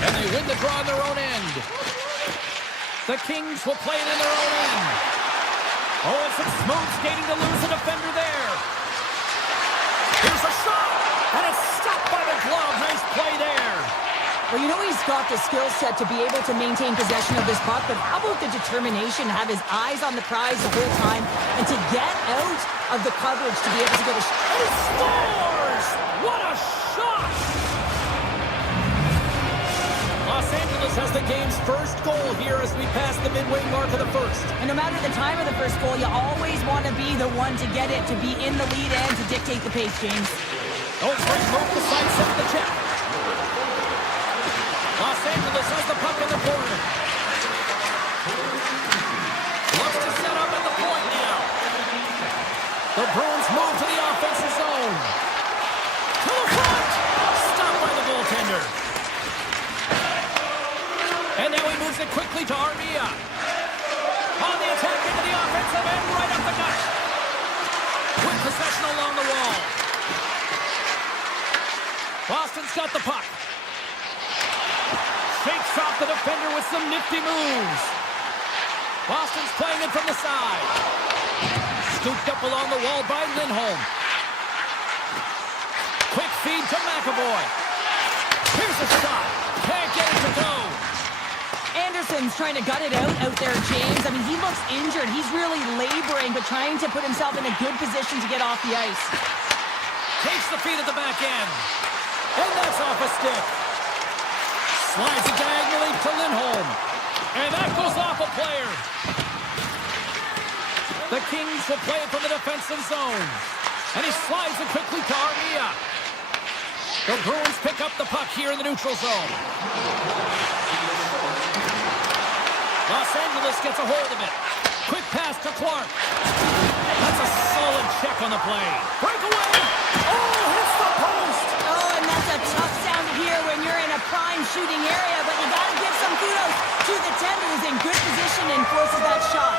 And they win the draw in their own end. The Kings will play it in their own end. Oh, and some smooth skating to lose a defender there. Here's a shot, and it's stopped by the glove. Nice play there. Well, you know he's got the skill set to be able to maintain possession of this puck, but how about the determination to have his eyes on the prize the whole time and to get out of the coverage to be able to get a shot? He scores! What a shot! Los Angeles has the game's first goal here as we pass the midway mark of the first. And no matter the time of the first goal, you always want to be the one to get it, to be in the lead and to dictate the pace, James. Oh, great move to sidestep the check. Los Angeles has the puck in the corner. Looks to set up at the point now. The Bruins move to the offensive zone. To the front! Stopped by the goaltender. And now he moves it quickly to Armia. On the attack into the offensive end, right up the gut. With possession along the wall. Boston's got the puck. Shakes off the defender with some nifty moves. Boston's playing it from the side. Scooped up along the wall by Lindholm. Quick feed to McAvoy. Here's a shot. Can't get it to go. Anderson's trying to gut it out there, James. I mean, he looks injured. He's really laboring, but trying to put himself in a good position to get off the ice. Takes the feed at the back end. And that's off a stick. Slides it diagonally to Lindholm. And that goes off a player. The Kings will play it from the defensive zone. And he slides it quickly to Armia. The Bruins pick up the puck here in the neutral zone. Los Angeles gets a hold of it. Quick pass to Clark. That's a solid check on the play. Breakaway. Oh, hits the post. Oh, and that's a tough sound to hear when you're in a prime shooting area, but you got to give some kudos to the 10 who's in good position and forces that shot.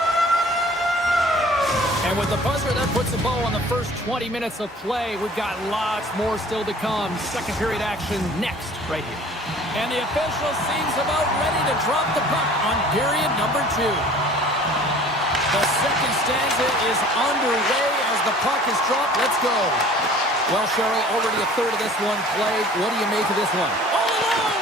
And with the buzzer, that puts the ball on the first 20 minutes of play. We've got lots more still to come. Second period action next, right here. And the official seems about ready to drop the puck on period number 2. The second stanza is underway as the puck is dropped. Let's go. Well, Cheryl, already a third of this one played. What do you make of this one? All alone!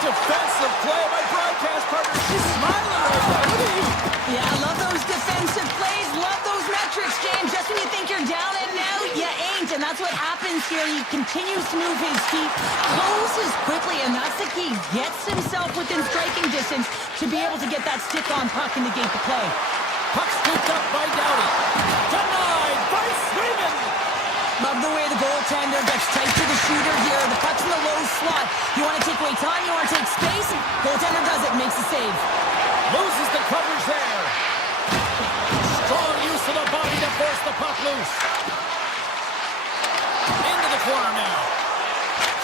defensive play. My broadcast partner, she's smiling right now. Look at you. Yeah, I love those defensive plays. Love those metrics, James. Just when you think you're down and out, you ain't. And that's what happens here. He continues to move his feet, closes quickly, and that's the key. Gets himself within striking distance to be able to get that stick-on puck and negate the play. Puck scooped up by Doughty. Denied by Swayman. Love the way the goaltender gets tight to the shooter here. The puck's in the low slot. You want to take away time, you want to take space. Goaltender does it, makes the save. Loses the coverage there. Strong use of the body to force the puck loose. Into the corner now.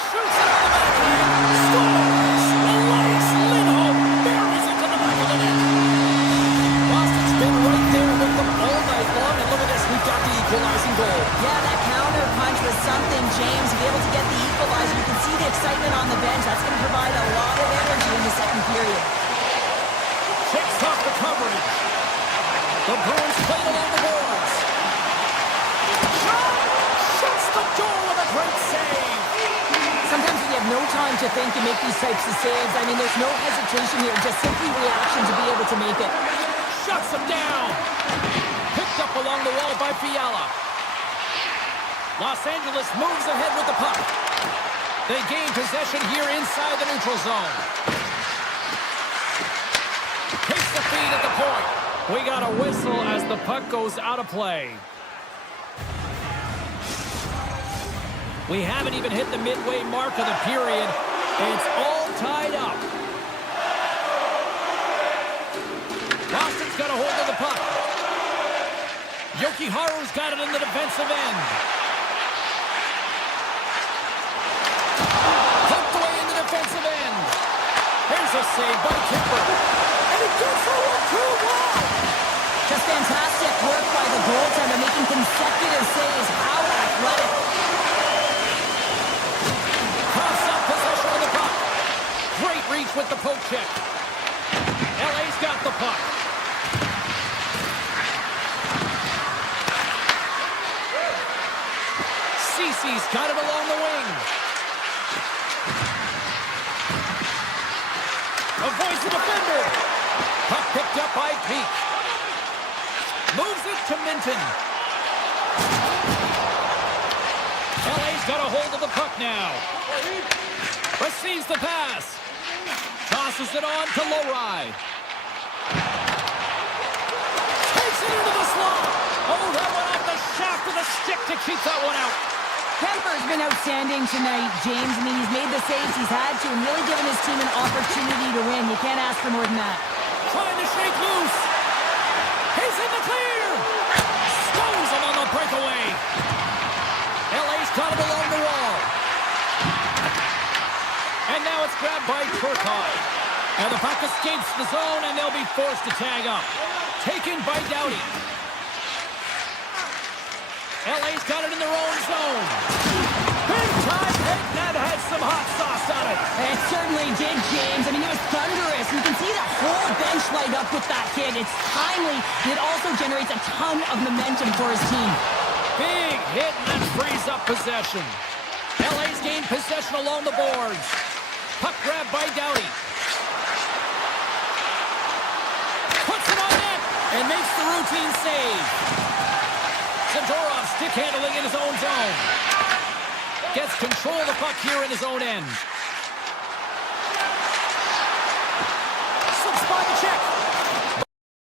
Shoots it on the backhand. Scores! Elias Lindholm buries it to the back of the net. Boston's been right there with them all night long. And look at this, we've got the equalizing goal. Yeah, that counter punch was something, James. To be able to get the equalizer, you can see the excitement on the bench. That's going to provide a lot of energy in the second period. Shakes off the coverage. The Bruins play along the boards. Shot! Shuts the door with a great save. Sometimes when you have no time to think and make these types of saves, I mean, there's no hesitation here, just simply reaction to be able to make it. Shuts him down. Picked up along the wall by Fiala. Los Angeles moves ahead with the puck. They gain possession here inside the neutral zone. Takes the feed at the point. We got a whistle as the puck goes out of play. We haven't even hit the midway mark of the period. It's all tied up. Boston's got a hold of the puck. Yoki-Haru's got it in the defensive end. Poked away in the defensive end. Here's a save by Kipper. And he gets a 1-2-1. Just fantastic work by the goaltender, making consecutive saves. How athletic. Cross up possession of the puck. Great reach with the poke check. LA's got the puck. Cece's got it along the wing. Avoids the defender. Puck picked up by Peak. Moves it to Minton. LA's got a hold of the puck now. Receives the pass. Tosses it on to Lowry. Takes it into the slot. Oh, that went off the shaft of the stick to keep that one out. Kemper's been outstanding tonight, James. I mean, he's made the saves he's had to and really given his team an opportunity to win. You can't ask for more than that. Trying to shake loose. He's in the clear. Stones him on the breakaway. LA's got him along the wall. And now it's grabbed by Turcotte. And the puck escapes the zone, and they'll be forced to tag up. Taken by Doughty. LA's got it in their own zone. Big time hit that had some hot sauce on it. It certainly did, James. I mean, it was thunderous. You can see the whole bench light up with that hit. It's timely, and it also generates a ton of momentum for his team. Big hit, and that frees up possession. LA's gained possession along the boards. Puck grabbed by Doughty. Puts it on net and makes the routine save. Zadorov stick handling in his own zone. Gets control of the puck here in his own end. Slips by the check.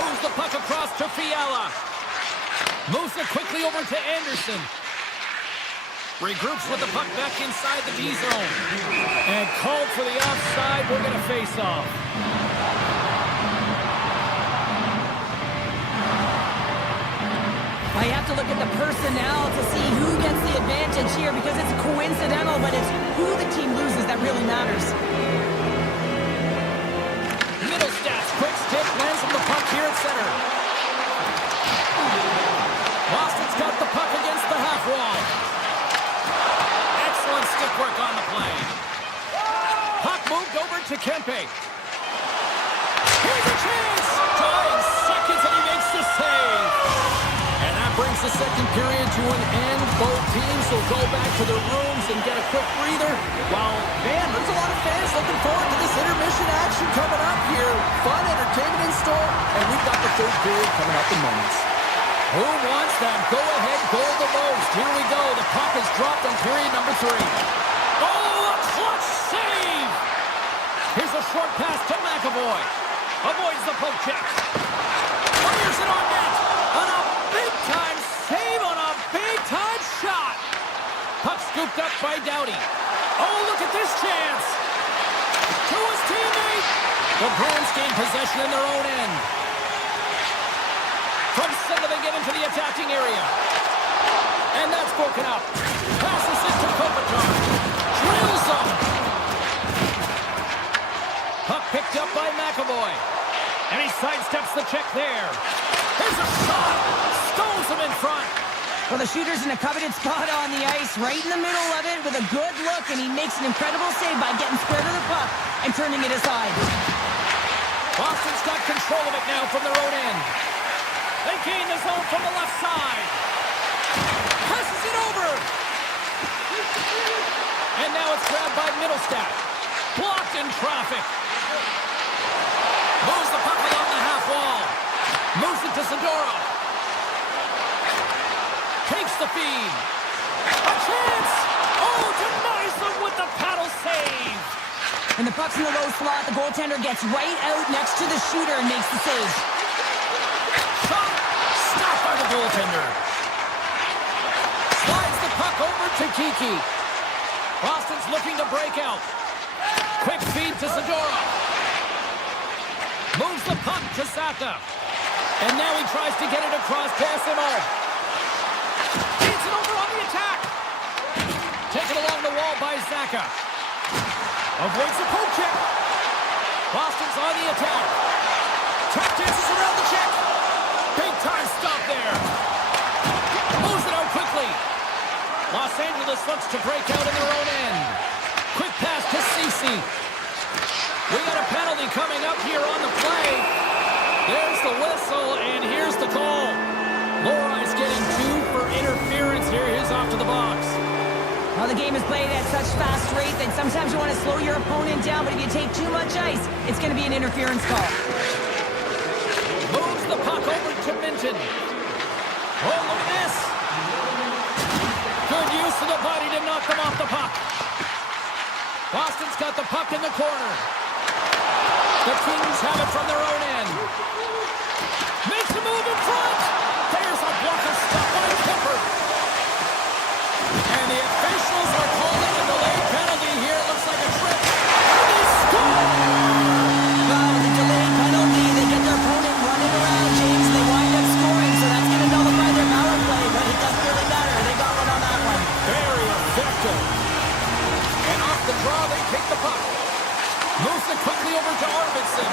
Moves the puck across to Fiala. Moves it quickly over to Anderson. Regroups with the puck back inside the D zone. And called for the offside. We're going to face off. I have to look at the personnel to see who gets the advantage here because it's coincidental, but it's who the team loses that really matters. Middle stats, quick stick, lands on the puck here at center. Boston's got the puck against the half wall. Excellent stick work on the play. Puck moved over to Kempe. Here's a chance! Time seconds and he makes the save. And that brings the second period to an end. Both teams will go back to their rooms and get a quick breather. While, man, there's a lot of fans looking forward to this intermission action coming up here. Fun entertainment in store, and we've got the third period coming up in moments. Who wants that go-ahead goal the most? Here we go. The puck is dropped on period number 3. Oh, a clutch save! Here's a short pass to McAvoy. Avoids the poke check. Fires it on net. On a big-time save on a big-time shot. Puck scooped up by Doughty. Oh, look at this chance. To his teammate. The Bruins gain possession in their own end. From center they get into the attacking area. And that's broken up. Passes it to Kopitar. Drills them. Puck picked up by McAvoy. And he sidesteps the check there. Here's a shot. Stones him in front. Well, the shooter's in a coveted spot on the ice, right in the middle of it with a good look, and he makes an incredible save by getting square to the puck and turning it aside. Boston's got control of it now from their own end. They gain the zone from the left side. Passes it over. And now it's grabbed by Middlestat. Blocked in traffic. Moves the puck along the half wall. Moves it to Zadorov. Takes the feed. A chance! Oh, denies them with the paddle save. And the puck's in the low slot. The goaltender gets right out next to the shooter and makes the save. Shot! Stopped by the goaltender. Slides the puck over to Kiki. Boston's looking to break out. Quick feed to Zadorov. Moves the puck to Saka. And now he tries to get it across to SMO. Feeds it over on the attack. Taken along the wall by Saka. Avoids the poke check. Boston's on the attack. Tap dances around the check. Big time stop there. Moves it out quickly. Los Angeles looks to break out in their own end. Quick pass to Ceci. We got a penalty coming up here on the play. There's the whistle, and here's the call. Lorai's getting 2 for interference here. He's off to the box. Well, the game is played at such fast rate that sometimes you want to slow your opponent down, but if you take too much ice, it's going to be an interference call. Moves the puck over to Minton. Oh, look at this. Good use of the body to knock them off the puck. Boston's got the puck in the corner. The Kings have it from their own end. Makes a move in front. There's a blocker stop by Kemper. And the officials are calling a delayed penalty here. It looks like a trip. And they score! Well, with the delayed penalty, they get their opponent running around, James. They wind up scoring, so that's going to nullify their power play, but it doesn't really matter. They got one on that one. Very effective. And off the draw, they pick the puck. Moves it quickly over to Arvidsson.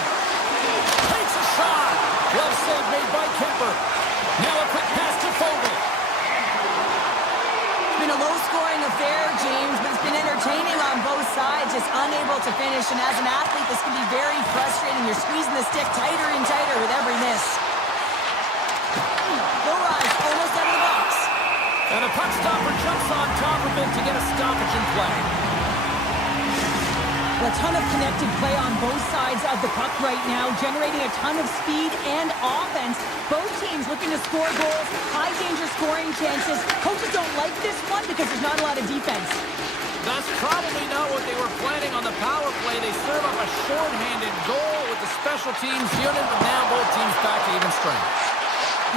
Takes a shot. Glove save made by Kemper. Now a quick pass to Fogle. It's been a low-scoring affair, James, but it's been entertaining on both sides, just unable to finish. And as an athlete, this can be very frustrating. You're squeezing the stick tighter and tighter with every miss. Lorais almost out of the box. And a puck stopper jumps on top of it to get a stoppage in play. A ton of connected play on both sides of the puck right now, generating a ton of speed and offense. Both teams looking to score goals, high-danger scoring chances. Coaches don't like this one because there's not a lot of defense. That's probably not what they were planning on the power play. They serve up a short-handed goal with the special teams unit, but now both teams back to even strength.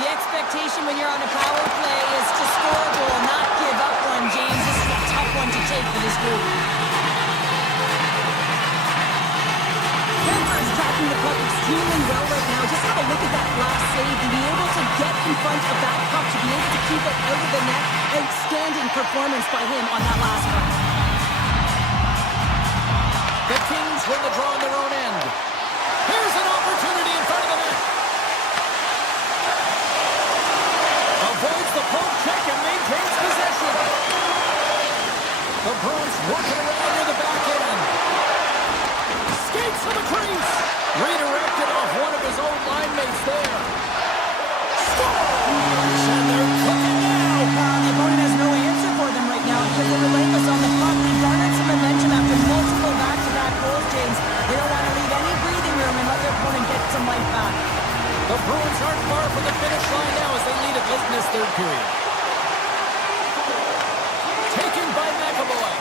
The expectation when you're on a power play is to score a goal, not give up one, James. This is a tough one to take for this group. The puck extremely well right now. Just have a look at that last save. To be able to get in front of that puck, to be able to keep it out of the net. Outstanding performance by him on that last one. The Kings win the draw on their own end. Here's an opportunity in front of the net. Avoids the poke check and maintains possession. The Bruins working around near the back end. Skates to the crease. Redirected off one of his own line mates there. Scores! And they're cooking now. The opponent has no answer for them right now because they're relentless on the puck. They garnered some momentum after multiple back-to-back goals, James. They don't want to The Bruins aren't far from the finish line now as they lead it late in this third period. Taken by McAvoy.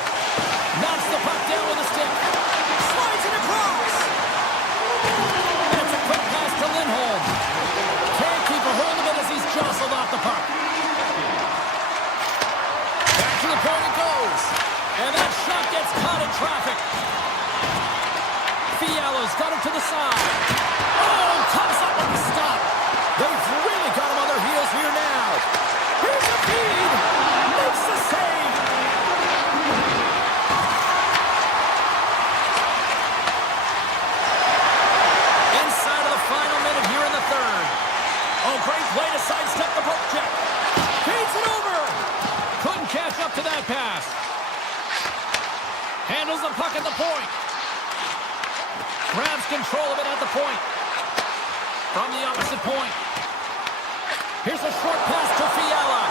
Knocks the puck down with a stick. Slides it across. And it's a quick pass to Lindholm. Can't keep a hold of it as he's jostled off the puck. Back to the point it goes. And that shot gets caught in traffic. Fiala's got it to the side. Oh, comes up with the stop. They've really got him on their heels here now. Here's a feed. Makes the save. Inside of the final minute here in the third. Oh, great play to sidestep the poke check. Feeds it over. Couldn't catch up to that pass. Handles the puck at the point. Grabs control of it at the point. From the opposite point. Here's a short pass to Fiala.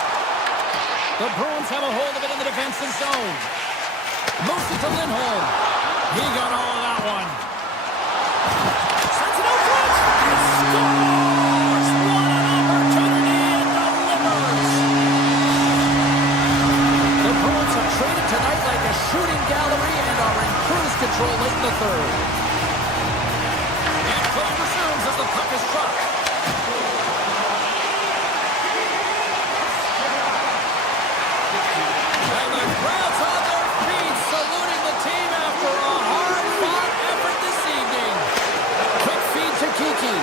The Bruins have a hold of it in the defensive zone. Moves it to Lindholm. He got all of that one. Sends it out front. And scores! What an opportunity and delivers. The Bruins have traded tonight like a shooting gallery and are in cruise control late in the third. And play resumes as the puck is dropped. And the crowd's on their feet, saluting the team after a hard-fought effort this evening. Quick feed to Kiki.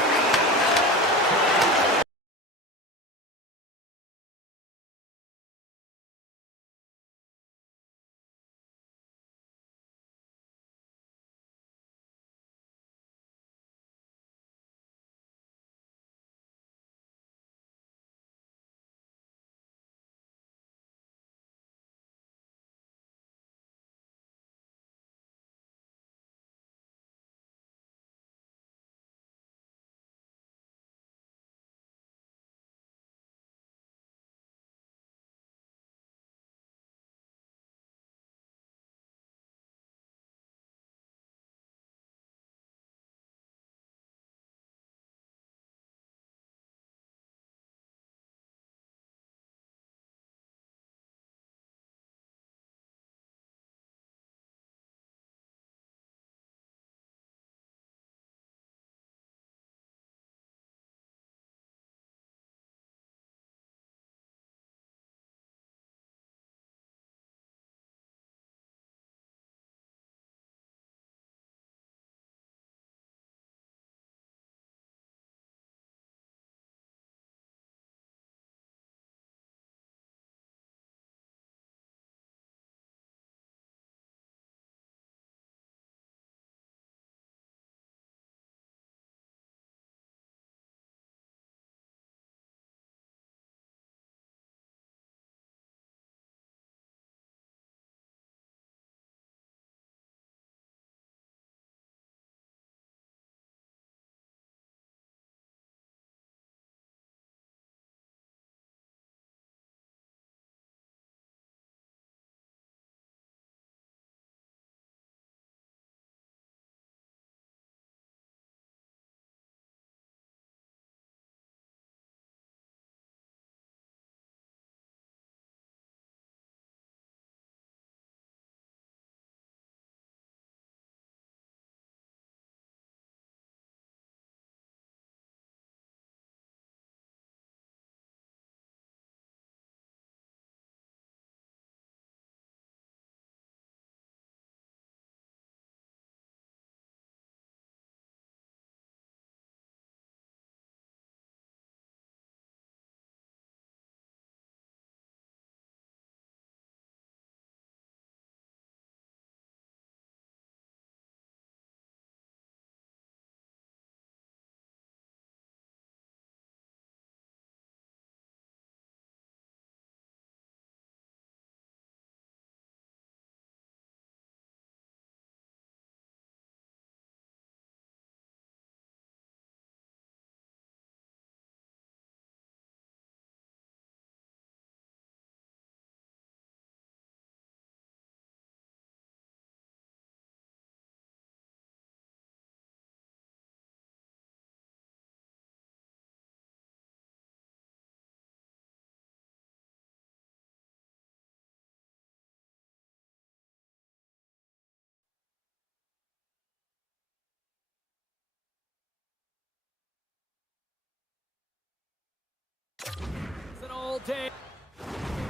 all day.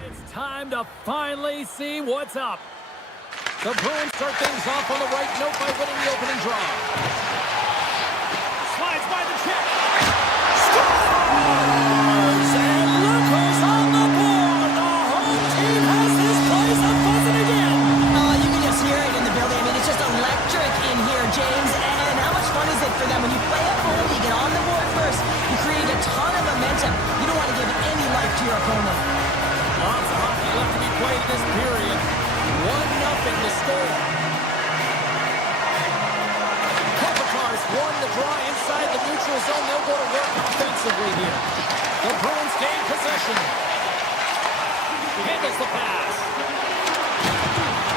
It's time to finally see what's up. The Bruins start things off on the right note by winning the opening draw. Slides by the check. Scores! And look who's on the board. The home team has this place a-buzzing again. Oh, you can just hear it in the building. I mean, it's just electric in here, James. And how much fun is it for them? When you play at home, you get on the board first. You create a ton of momentum. You don't want to give any life to your opponent. Lots of hockey left to be played in this period. 1-0 to score. Kopitar's won the draw inside the neutral zone. They'll go to work offensively here. The Bruins gain possession. Handles the pass.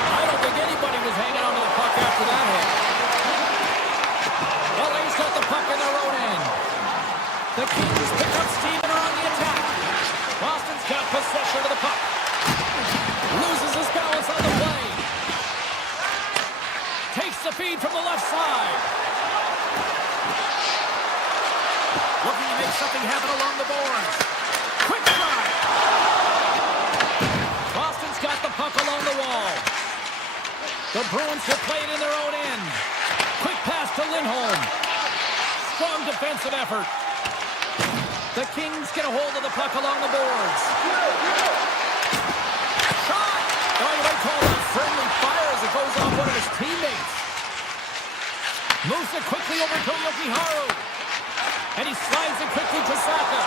I don't think anybody was hanging on to the puck after that hit. LA's got the puck in their own end. The Kings pick up steam and are on the attack. Boston's got possession of the puck. Loses his balance on the play. Takes the feed from the left side. Looking to make something happen along the boards. Quick shot. Boston's got the puck along the wall. The Bruins will play it in their own end. Quick pass to Lindholm. Strong defensive effort. The Kings get a hold of the puck along the boards. Shot! Oh, you might call that friendly fire as it goes off one of his teammates. Moves it quickly over to Yokiharu. And he slides it quickly to Saka.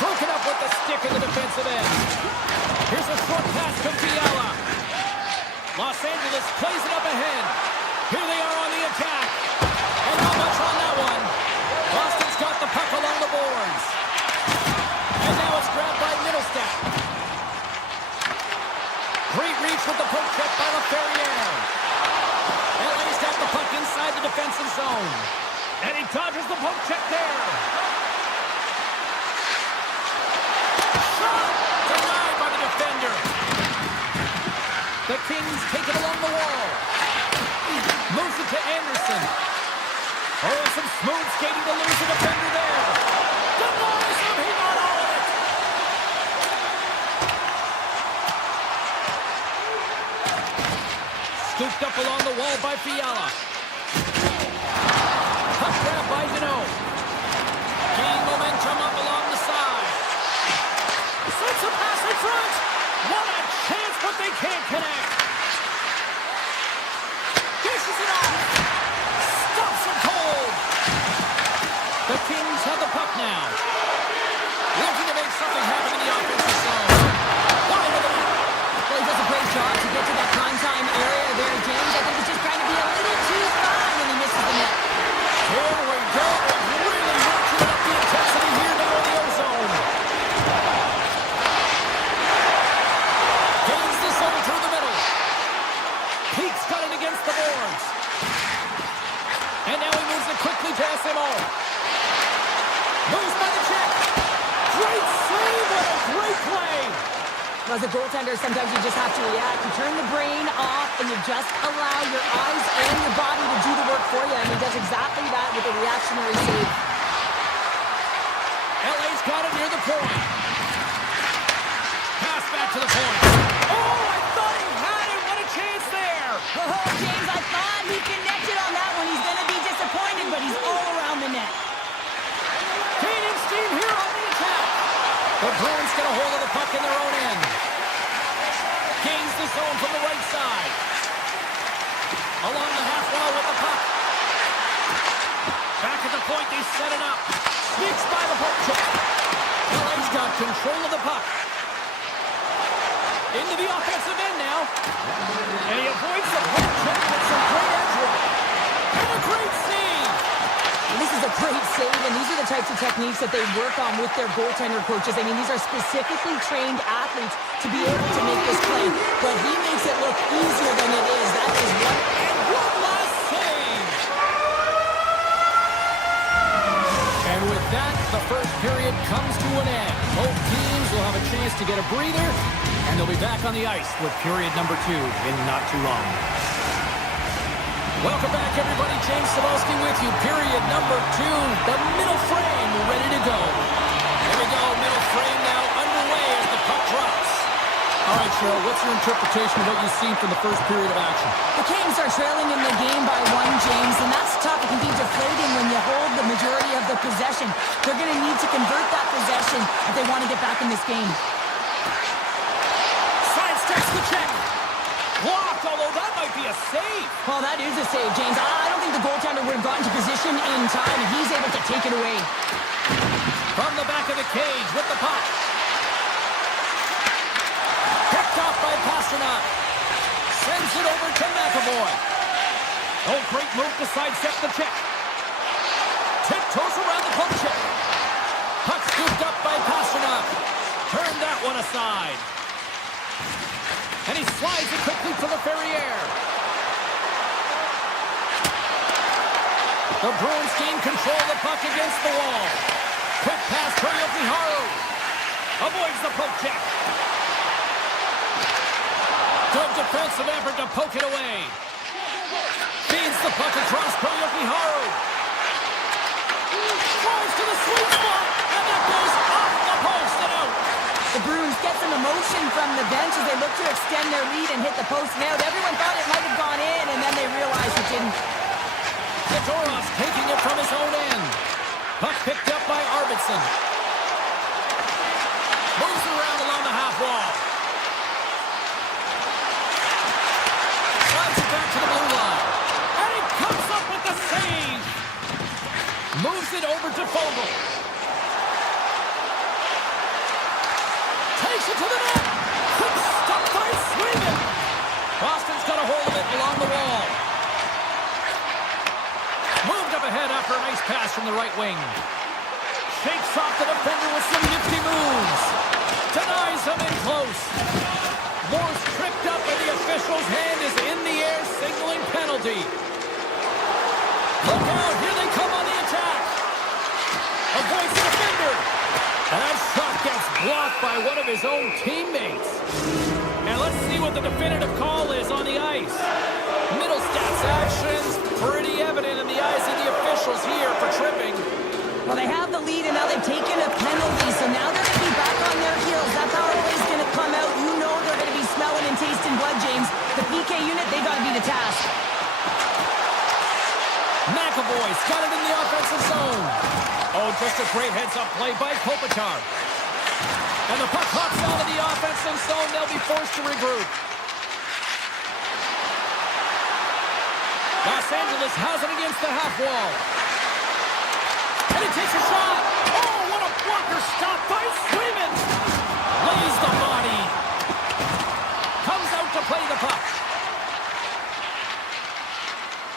Broken up with the stick in the defensive end. Here's a short pass to Fiala. Los Angeles plays it up ahead. Here they are on the attack. And not much on that one. Boston's got the puck along the boards. And now it's grabbed by Middlestat. Great reach with the poke check by LaFerriere. LA's got the puck inside the defensive zone. And he dodges the poke check there. Shot! Denied by the defender. The Kings take it along the wall. Moves it to Anderson. Oh, some smooth skating to lose the defender there. Denies him. He got all of it. Scooped up along the wall by Fiala. Puck grab by Danault. Gaining momentum up along the side. Sends a pass in front. What a chance, but they can't connect. Dishes it off. Stops him cold. The Kings have the puck now. Looking to make something happen in the offensive zone. Wide of the net. Well, he does a great job to get to that prime time area there, James. I think he's just trying to be a little too fine and he misses the net. Here we go. Really ratcheting up the intensity here now in the ozone. Gains the zone through the middle. Peaks got it against the boards. And now he moves it quickly to SMO. Moves by the check. Great save. What a great play. As a goaltender, sometimes you just have to react. You turn the brain off and you just allow your eyes and your body to do the work for you. And he does exactly that with a reactionary save. LA's got it near the point. Pass back to the point. Oh, I thought he had it. What a chance there. Oh, James, I thought he connected on that one. He's going to be disappointed, but he's all around the net. Gaining steam here on the attack. The Bruins get a hold of the puck in their own end. Gains the zone from the right side. Along the half wall with the puck. Back at the point, they set it up. Sneaks by the poke check. LA's got control of the puck. Into the offensive end now. And he avoids the poke check with some great edge work. And a great save. And this is a great save, and these are the types of techniques that they work on with their goaltender coaches. I mean, these are specifically trained athletes to be able to make this play, but he makes it look easier than it is. That is one. And one last save. And with that, the first period comes to an end. Both teams will have a chance to get a breather, and they'll be back on the ice with period number 2 in not too long. Welcome back, everybody. James Cebulski with you. Period number 2. The middle frame ready to go. Here we go. Middle frame now what's your interpretation of what you've seen from the first period of action? The Kings are trailing in the game by 1, James, and that's tough. It can be deflating when you hold the majority of the possession. They're going to need to convert that possession if they want to get back in this game. Sidesteps the check. Blocked, although that might be a save. Well, that is a save, James. I don't think the goaltender would have gotten to position in time, and he's able to take it away. From the back of the cage with the puck. Picked off by Pastrnak. Sends it over to McAvoy. Oh, great move to sidestep the check. Tiptoes around the poke check. Puck scooped up by Pastrnak. Turned that one aside. And he slides it quickly to the Ferrier. The Bruins gain control of the puck against the wall. Quick pass to Buffallo. Avoids the poke check. Good defensive effort to poke it away. Feeds the puck across Buffallo. Falls to the sweet spot. And that goes off the post and out. The Bruins get some emotion from the bench as they look to extend their lead and hit the post and out. Everyone thought it might have gone in, and then they realized it didn't. Zadorov's taking it from his own end. Puck picked up by Arvidsson. Moves around along the half wall. Slides it back to the blue line. And he comes up with the save. Moves it over to Fogle. Takes it to the net. Quick stop by Sweden. Boston's got a hold of it along the wall. Moved up ahead after a nice pass from the right wing. Shakes off the defender with some nifty moves. Denies him in close. Moore's tripped up and the official's hand is in the air signaling penalty. Look out, here they come on the attack. Avoids the defender. And that shot gets blocked by one of his own teammates. And let's see what the definitive call is on the ice. Middlestats actions pretty evident in the eyes of the officials here for tripping. Well, they have the lead, and now they've taken a penalty, so now they're going to be back on their heels. That power play is going to come out. You know they're going to be smelling and tasting blood, James. The PK unit, they got to be the task. McAvoy's got it in the offensive zone. Oh, just a great heads-up play by Kopitar. And the puck hops out of the offensive zone. They'll be forced to regroup. Los Angeles has it against the half wall. And he takes a shot. Oh, what a blocker stop by Sweden. Lays the body. Comes out to play the puck.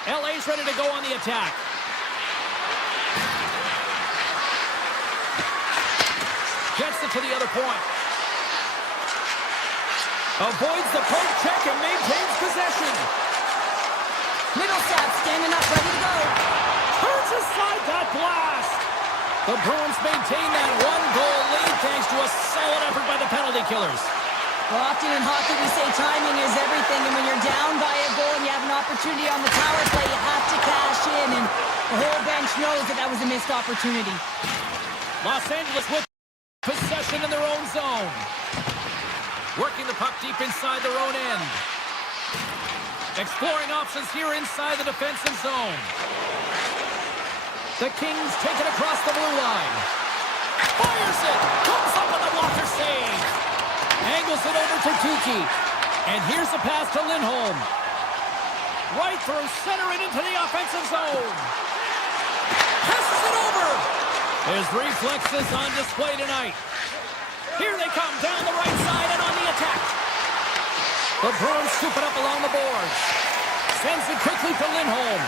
LA's ready to go on the attack. Gets it to the other point. Avoids the poke check and maintains possession. Middlestats standing up, ready to go. Turns aside that blast. The Bruins maintain that one-goal lead thanks to a solid effort by the penalty killers. Well, often in hockey we say timing is everything, and when you're down by a goal and you have an opportunity on the power play, you have to cash in, and the whole bench knows that that was a missed opportunity. Los Angeles with possession in their own zone. Working the puck deep inside their own end. Exploring options here inside the defensive zone. The Kings take it across the blue line. Fires it. Comes up with a blocker save. Angles it over to Tuki. And here's the pass to Lindholm. Right through center and into the offensive zone. Passes it over. His reflexes on display tonight. Here they come down the right side and on the attack. The Bruins scoop it up along the boards. Sends it quickly to Lindholm.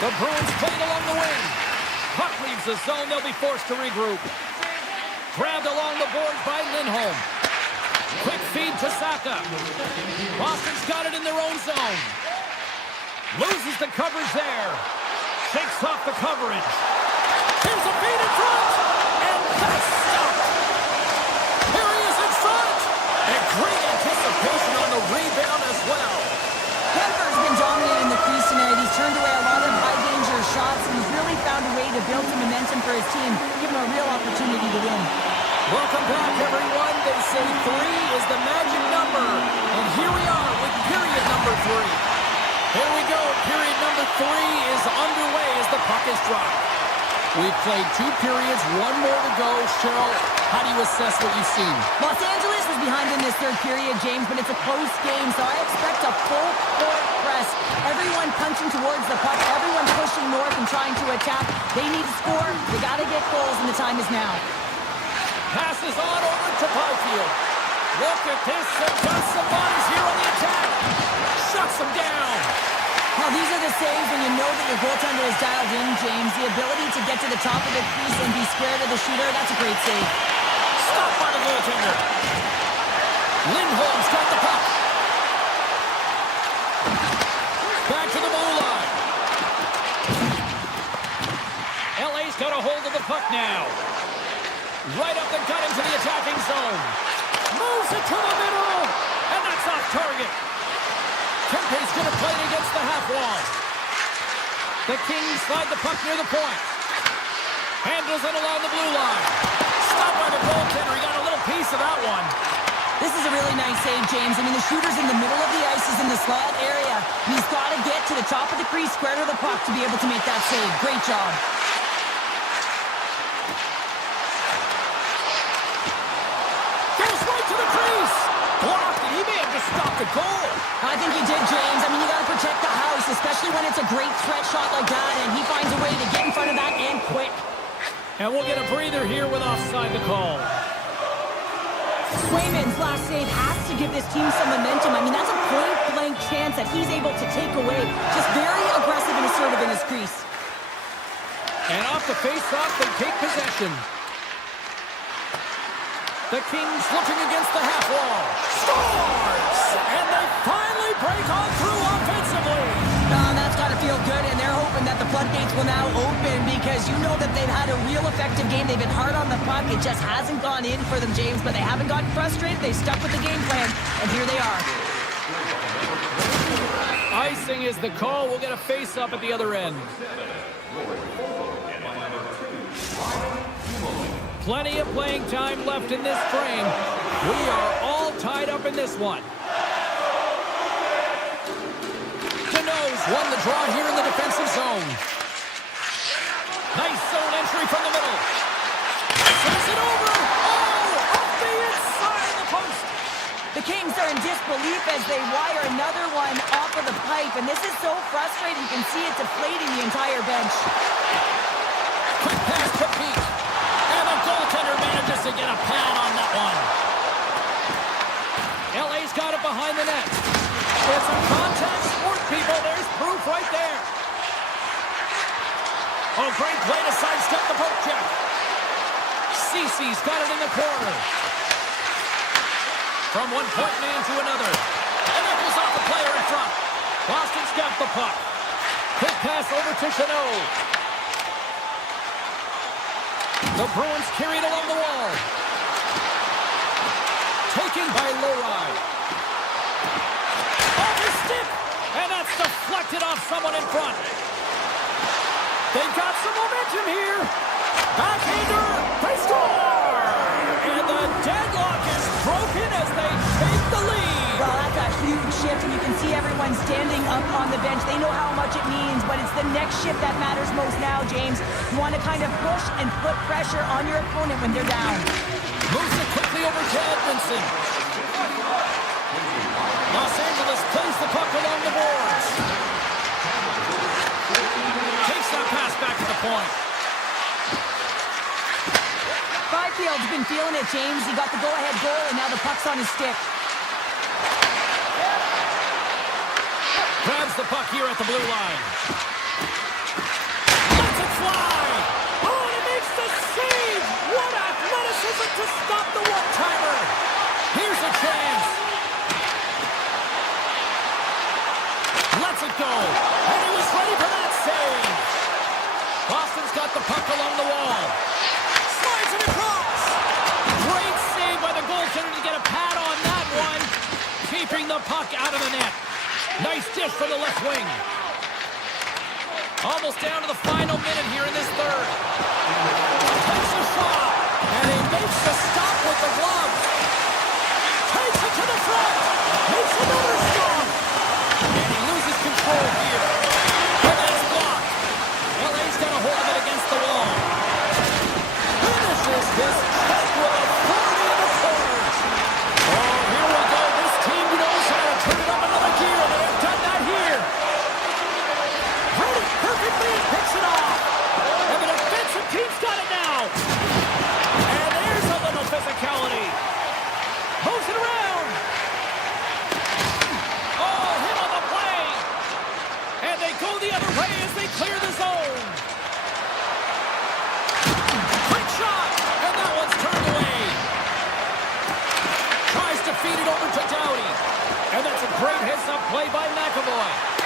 The Bruins play it along the wing. Puck leaves the zone. They'll be forced to regroup. Grabbed along the boards by Lindholm. Quick feed to Saka. Boston's got it in their own zone. Loses the coverage there. Shakes off the coverage. Here's a feed in front. And that's stopped. Here he is in front. And great anticipation on the rebound as well. Kemper's been dominant in the crease tonight. He's turned away a lot of high-danger shots, and he's really found a way to build some momentum for his team, give him a real opportunity to win. Welcome back, everyone. They say 3 is the magic number. And here we are with period number 3. Here we go. Period number 3 is underway as the puck is dropped. We've played 2 periods, 1 more to go. Cheryl, how do you assess what you've seen? Los Angeles was behind in this third period, James, but it's a close game, so I expect a full court press. Everyone punching towards the puck, everyone pushing north and trying to attack. They need to score. They got to get goals, and the time is now. Passes on over to Byfield. Look at this. They've got some bodies here on the attack. Shuts them down. Now, these are the saves when you know that your goaltender is dialed in, James. The ability to get to the top of the crease and be scared of the shooter, that's a great save. Stopped by the goaltender. Lindholm's got the puck. Back to the blue line. LA's got a hold of the puck now. Right up the gut into the attacking zone. Moves it to the middle. And that's off target. Kempe's going to play it against the half wall. The Kings slide the puck near the point. Handles it along the blue line. Stopped by the goaltender. He got a little piece of that one. This is a really nice save, James. I mean, the shooter's in the middle of the ice. He's in the slot area. He's got to get to the top of the crease, square to the puck to be able to make that save. Great job. Goes right to the crease. Blocked it. He may have just stopped the goal. I think he did, James. I mean, you got to protect the house, especially when it's a great threat shot like that, and he finds a way to get in front of that and quick. And we'll get a breather here with offside the call. Swayman's last save has to give this team some momentum. I mean, that's a point-blank chance that he's able to take away. Just very aggressive and assertive in his crease. And off the face-off, they take possession. The Kings looking against the half wall. Scores! And they finally break on through offensively. That's got to feel good, and they're hoping that the floodgates will now open because you know that they've had a real effective game. They've been hard on the puck. It just hasn't gone in for them, James, but they haven't gotten frustrated. They stuck with the game plan, and here they are. Icing is the call. We'll get a face-up at the other end. Plenty of playing time left in this frame. We are all tied up in this one. Deneau's won the draw here in the defensive zone. Nice zone entry from the middle. Sends it over. Oh, off the inside of the post. The Kings are in disbelief as they wire another one off of the pipe, and this is so frustrating. You can see it deflating the entire bench. Quick pass to Peak. And the goaltender manages to get a pad on that one. LA's got it behind the net. It's a contact sport, people. There's proof right there. Oh, great play to sidestep the poke check. Cece's got it in the corner. From one point man to another. And that goes off the player in front. Boston's got the puck. Quick pass over to Deneau. The Bruins carried along the wall. Taken by Lowry. Off his stick. And that's deflected off someone in front. They've got some momentum here. Backhander. They score. And the deadlock is broken as they take the lead. Well, that's a huge shift, and you can see everyone standing up on the bench. They know how much it means, but it's the next shift that matters most now, James. You want to kind of push and put pressure on your opponent when they're down. Moves it quickly over to Edmondson. Los Angeles plays the puck along the boards. Takes that pass back to the point. Byfield's been feeling it, James. He got the go-ahead goal, and now the puck's on his stick. Grabs the puck here at the blue line. Lets it fly. Oh, and it makes the save. What athleticism to stop the one-timer. Here's a chance. Lets it go. And he was ready for that save. Boston's got the puck along the wall. Slides it across. Great save by the goaltender to get a pad on that one. Keeping the puck out of the net. Nice dish from the left wing. Almost down to the final minute here in this third. Takes a shot. And he makes the stop. play by McAvoy.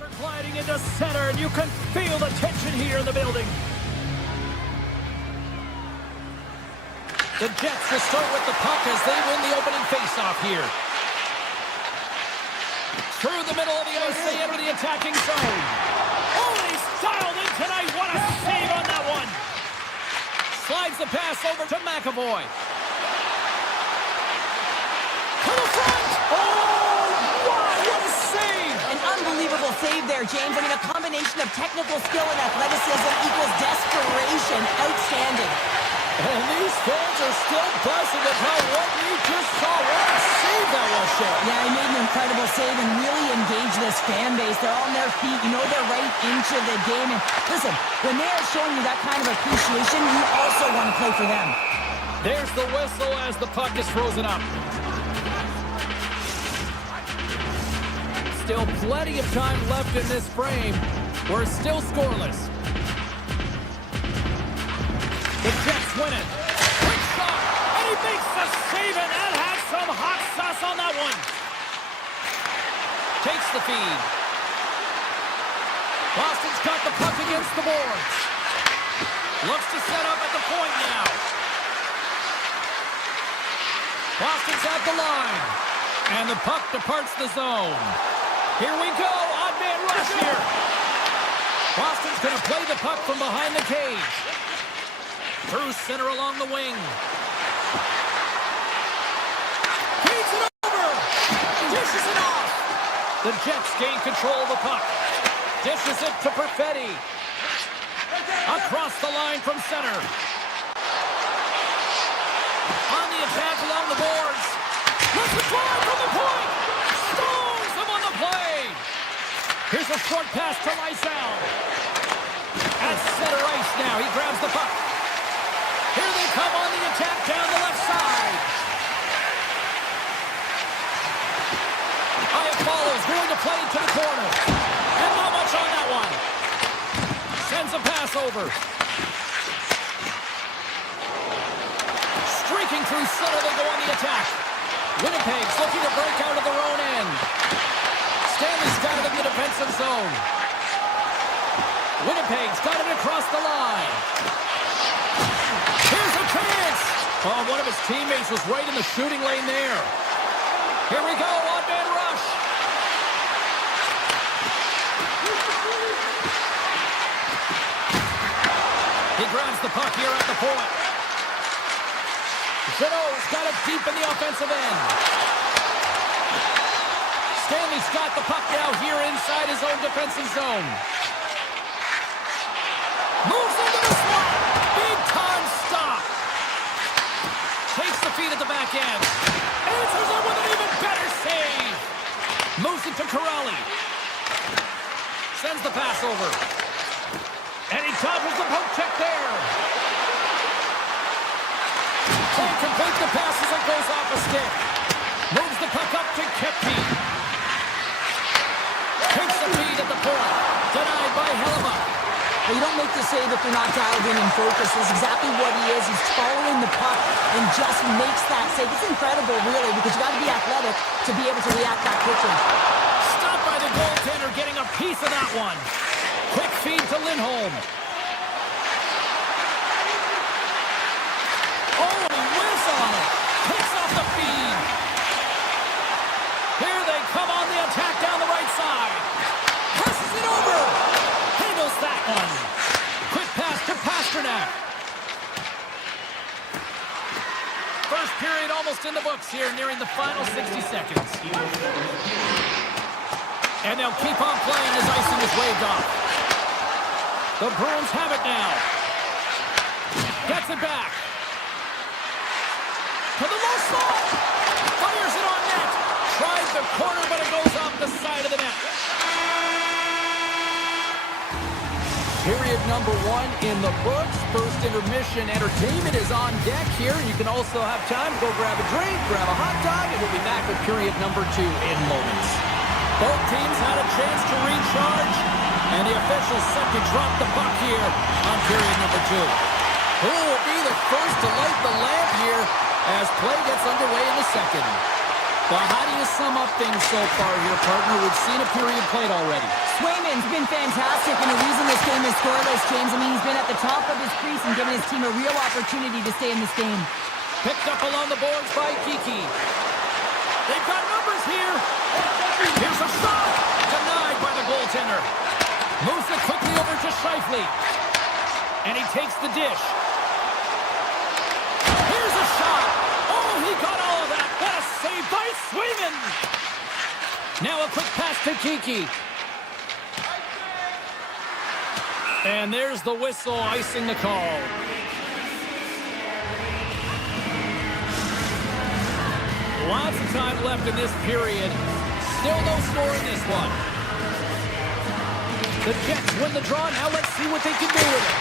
Are gliding into center, and you can feel the tension here in the building. The Jets will start with the puck as they win the opening faceoff here. Through the middle of the ice, they enter the attacking zone. Oh, and he's dialed in tonight. What a save on that one. Slides the pass over to McAvoy. To the front. Oh, wow, what a save. An unbelievable save there, James. I mean, a combination of technical skill and athleticism equals desperation. Outstanding. And these fans are still buzzing about what we just saw. What a save that was, Shea. Yeah, he made an incredible save and really engaged this fan base. They're on their feet. You know they're right into the game. And listen, when they're showing you that kind of appreciation, you also want to play for them. There's the whistle as the puck is frozen up. Still plenty of time left in this frame. We're still scoreless. The Jets win it. Quick shot, and he makes the save, and that has some hot sauce on that one. Takes the feed. Boston's got the puck against the boards. Looks to set up at the point now. Boston's at the line. And the puck departs the zone. Here we go. Odd man rush here. Boston's going to play the puck from behind the cage. Through center along the wing. Feeds it over. Dishes it off. The Jets gain control of the puck. Dishes it to Perfetti. Across the line from center. On the attack along the boards. Let's fly from the point. Stones him on the play. Here's a short pass to Lysell. At center ice now. He grabs the puck. Here they come on the attack down the left side. Buffallo is going to play to the corner. And not much on that one. Sends a pass over. Streaking through center, they go on the attack. Winnipeg's looking to break out of their own end. Stanley's got it in the defensive zone. Winnipeg's got it across the line. Here's a chance. Oh, one of his teammates was right in the shooting lane there. Here we go, odd man rush. He grabs the puck here at the point. Jeannot's got it deep in the offensive end. Stanley's got the puck now here inside his own defensive zone. Moves into the slot. Big time stop. Takes the feed at the back end. Answers it with an even better save. Moves it to Corrali. Sends the pass over. And he dodges the poke check there. Can't complete the pass as it goes off a stick. Moves the puck up to Kepke. Takes the feed at the point. Denied by Hellebuck. Well, you don't make the save if you're not dialed in and focused. That's exactly what he is. He's following the puck and just makes that save. It's incredible, really, because you got to be athletic to be able to react that quickly. Stopped by the goaltender, getting a piece of that one. Quick feed to Lindholm. Oh, and he whiffs on it. Picks off the feed. Here they come on the attack down the right side. Passes it over. Handles that one. Quick pass to Pasternak. First period almost in the books here, nearing the final 60 seconds. And they'll keep on playing as icing is waved off. The Bruins have it now. Gets it back. To the low slot. Fires it on net. Tries the corner, but it goes off the side of the net. Period number 1 in the books. First intermission entertainment is on deck here. You can also have time to go grab a drink, grab a hot dog, and we'll be back with period number 2 in moments. Both teams had a chance to recharge, and the officials set to drop the puck here on period number 2. Who will be the first to light the lamp here as play gets underway in the second? Well, how do you sum up things so far here, partner? We've seen a period played already. Swayman's been fantastic, and the reason this game is scoreless, James, I mean, he's been at the top of his crease and given his team a real opportunity to stay in this game. Picked up along the boards by Kiki. They've got numbers here. Here's a shot. Denied by the goaltender. Moves it quickly over to Scheifele. And he takes the dish. Here's a shot. Oh, he got all of that. What a save by Swayman. Now a quick pass to Kiki. And there's the whistle icing the call. Lots of time left in this period. Still no score in this one. The Jets win the draw. Now let's see what they can do with it.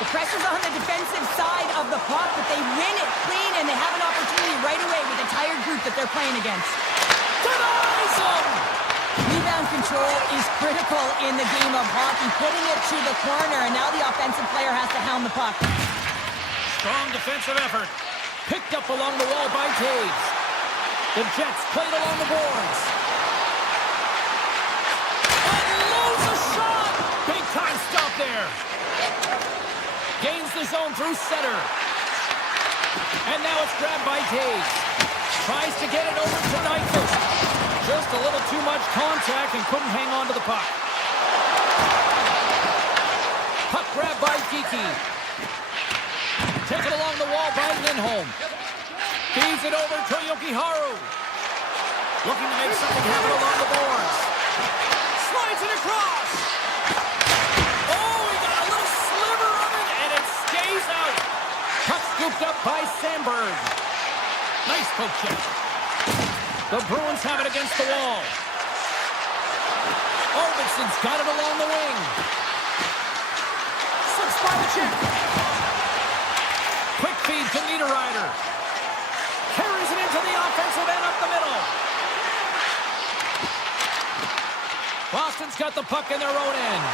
The pressure's on the defensive side of the puck, but they win it clean, and they have an opportunity right away with the tired group that they're playing against. Denies him! Rebound control is critical in the game of hockey, putting it to the corner, and now the offensive player has to hound the puck. Strong defensive effort. Picked up along the wall by Taves. The Jets played along the boards. And loads a shot! Big time stop there. Gains the zone through center. And now it's grabbed by Taves. Tries to get it over to Nyquist. Just a little too much contact and couldn't hang on to the puck. Puck grab by Geekie. Taken along the wall by Lindholm. Feeds it over to Jokiharju. Looking to make something happen along the boards. Slides it across. Oh, he got a little sliver of it, and it stays out. Puck scooped up by Sandberg. Nice poke check. The Bruins have it against the wall. Arvidsson's got it along the wing. Slips by the check. Quick feed to Niederreiter. Carries it into the offensive end up the middle. Boston's got the puck in their own end.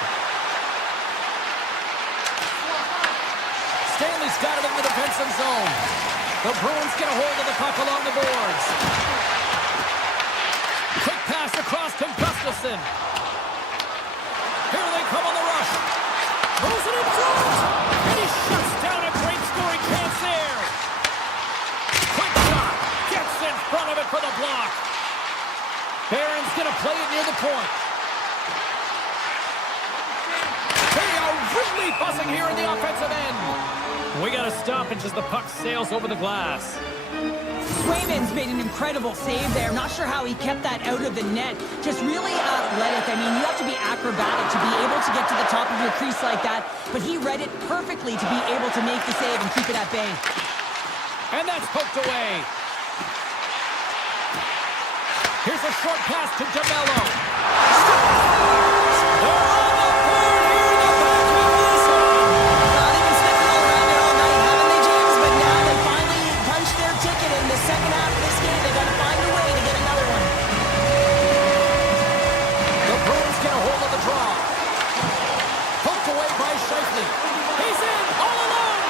Stanley's got it in the defensive zone. The Bruins get a hold of the puck along the boards. Quick pass across to Gustafsson. Here they come on the rush. Moves it in front. And he shuts down a great scoring chance there. Quick shot. Gets in front of it for the block. Barron's going to play it near the point. They are really buzzing here in the offensive end. We got a stoppage as the puck sails over the glass. Swayman's made an incredible save there. Not sure how he kept that out of the net. Just really athletic. I mean, you have to be acrobatic to be able to get to the top of your crease like that. But he read it perfectly to be able to make the save and keep it at bay. And that's poked away. Here's a short pass to DeMello. They're on the board here in the back of this one. Not even sniffing all around it all night, haven't they, James? But now they finally punched their ticket in the second half of this game. They got to find a way to get another one. The Bruins get a hold of the draw. Poked away by Scheifele. He's in all alone.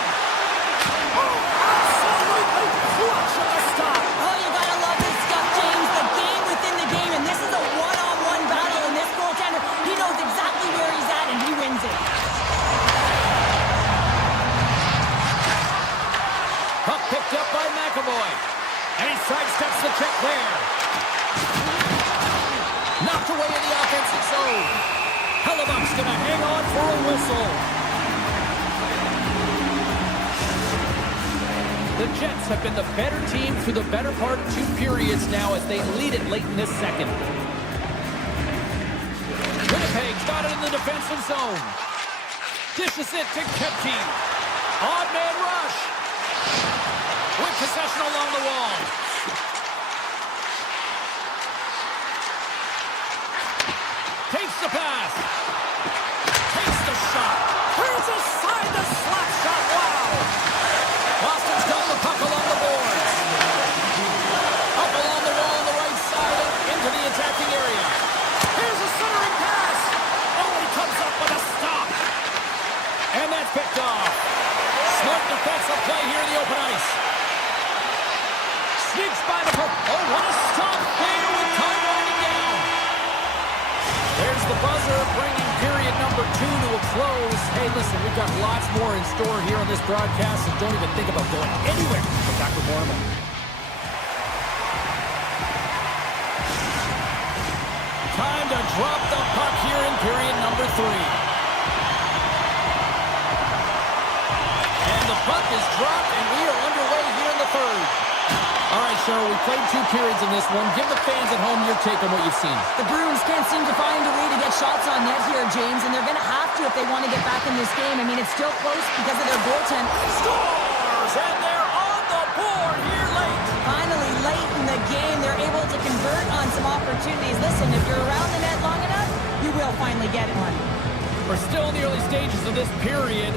Oh, absolutely clutch at the stop. Oh, you got to love this stuff, James. The game within the game, and this is a one-on-one battle, and this goaltender, he knows exactly where he's at, and he wins it. Puck picked up by McAvoy. And he sidesteps the check there. Knocked away in the offensive zone. Hellebuck's going to hang on for a whistle. The Jets have been the better team through the better part of 2 periods now as they lead it late in this second. Winnipeg's got it in the defensive zone. Dishes it to Kepke. Odd man rush. With possession along the wall. Takes the pass. Takes the shot. Turns aside the slap shot. Wow. Boston's got the puck along the boards. Up along the wall on the right side and into the attacking area. Here's a centering pass. Oh, he comes up with a stop. And that's picked off. Smart defensive play here in the open ice. Sneaks by the puck. Oh, what a stop there with time winding down. There's the buzzer bringing period number 2 to a close. Hey, listen, we've got lots more in store here on this broadcast, and don't even think about going anywhere. We're back with more in a moment. Time to drop the puck here in period number 3. And the puck is dropped, and we are underway here in the third. All right, Cheryl, we played 2 periods in this one. Give the fans at home your take on what you've seen. The Bruins can't seem to find a way to get shots on net here, James, and they're going to have to if they want to get back in this game. I mean, it's still close because of their goaltend. Scores! And they're on the board here late. Finally, late in the game, they're able to convert on some opportunities. Listen, if you're around the net long enough, you will finally get one. We're still in the early stages of this period.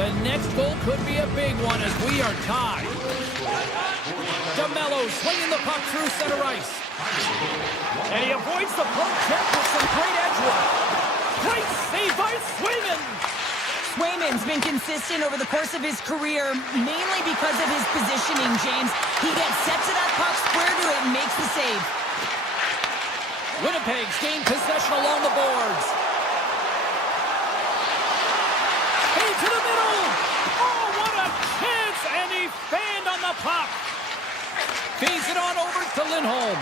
The next goal could be a big one as we are tied. DeMello swinging the puck through center ice. And he avoids the poke check with some great edge work. Great save by Swayman. Swayman's been consistent over the course of his career, mainly because of his positioning, James. He gets set to that puck, square to it, and makes the save. Winnipeg's gained possession along the boards. Into the middle. Oh, what a chance! And he fanned on the puck. Feeds it on over to Lindholm.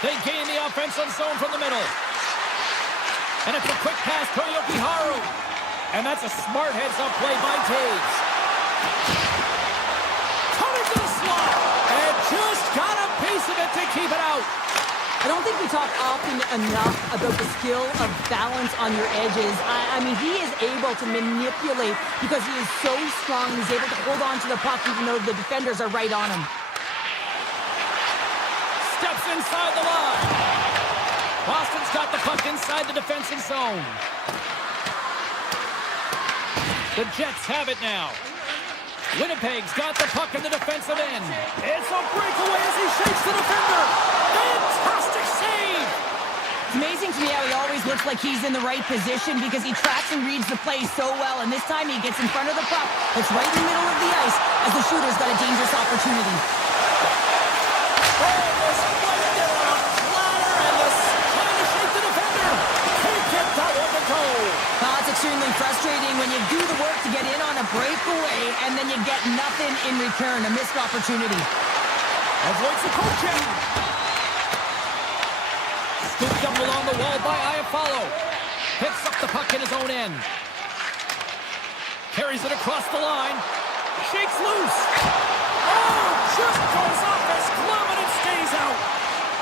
They gain the offensive zone from the middle. And it's a quick pass to Buffallo. And that's a smart heads-up play by Taves. Coming to the slot. And just got a piece of it to keep it out. I don't think we talk often enough about the skill of balance on your edges. I mean, he is able to manipulate because he is so strong. He's able to hold on to the puck even though the defenders are right on him. Steps inside the line. Boston's got the puck inside the defensive zone. The Jets have it now. Winnipeg's got the puck in the defensive end. It's a breakaway as he shakes the defender. Fantastic save! It's amazing to me how he always looks like he's in the right position because he tracks and reads the play so well. And this time he gets in front of the puck. It's right in the middle of the ice as the shooter's got a dangerous opportunity. Oh, this right there on a platter and this trying to shake the defender. Can't get that one to go. It's extremely frustrating when you do the work to get in on a breakaway and then you get nothing in return, a missed opportunity. Avoids the coach check. Scooped up along the wall by Buffallo. Picks up the puck in his own end. Carries it across the line. Shakes loose. Oh, just goes off his glove and it stays out.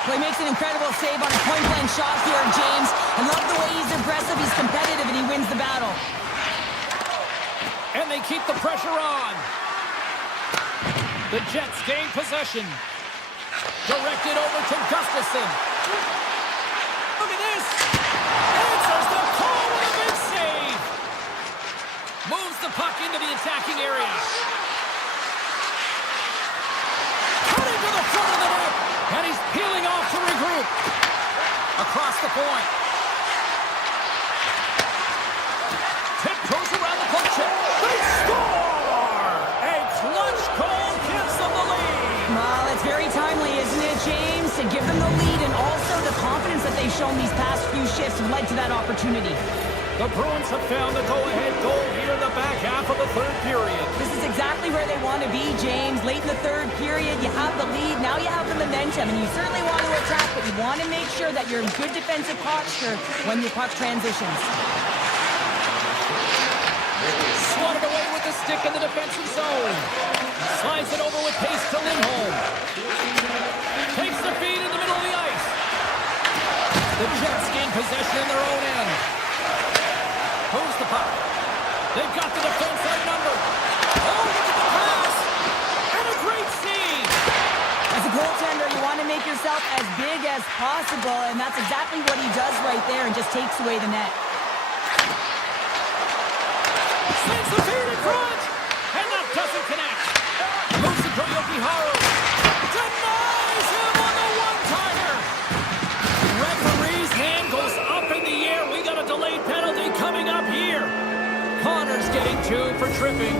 Well, he makes an incredible save on a point-blank shot here, James. I love the way he's aggressive, he's competitive, and he wins the battle. And they keep the pressure on. The Jets gain possession. Directed over to Gustafsson. Look at this. Answers the call with a big save. Moves the puck into the attacking area. Cutting to the front of the net. And he's peeling off to regroup. Across the point. Tiptoes around the puck check. They score! A clutch goal gives them the lead. Well, it's very timely, isn't it, James? To give them the lead and also the confidence that they've shown these past few shifts have led to that opportunity. The Bruins have found the go-ahead goal here in the back half of the third period. This is exactly where they want to be, James. Late in the third period, you have the lead. Now you have the momentum, and you certainly want to attack, but you want to make sure that you're in good defensive posture when your puck transitions. Swatted away with the stick in the defensive zone. Slides it over with pace to Lindholm. Takes the feed in the middle of the ice. The Jets gain possession in their own end. Moves the puck. They've got the defense outnumbered. Oh, look at the pass! And a great save! As a goaltender, you want to make yourself as big as possible, and that's exactly what he does right there and just takes away the net. Sends the feed in front! And that doesn't connect. Moves it to Buffallo. Denies him on the one-timer! Referee's hand goes up in the air. We got a delayed penalty coming up here. Connor's getting 2 for tripping.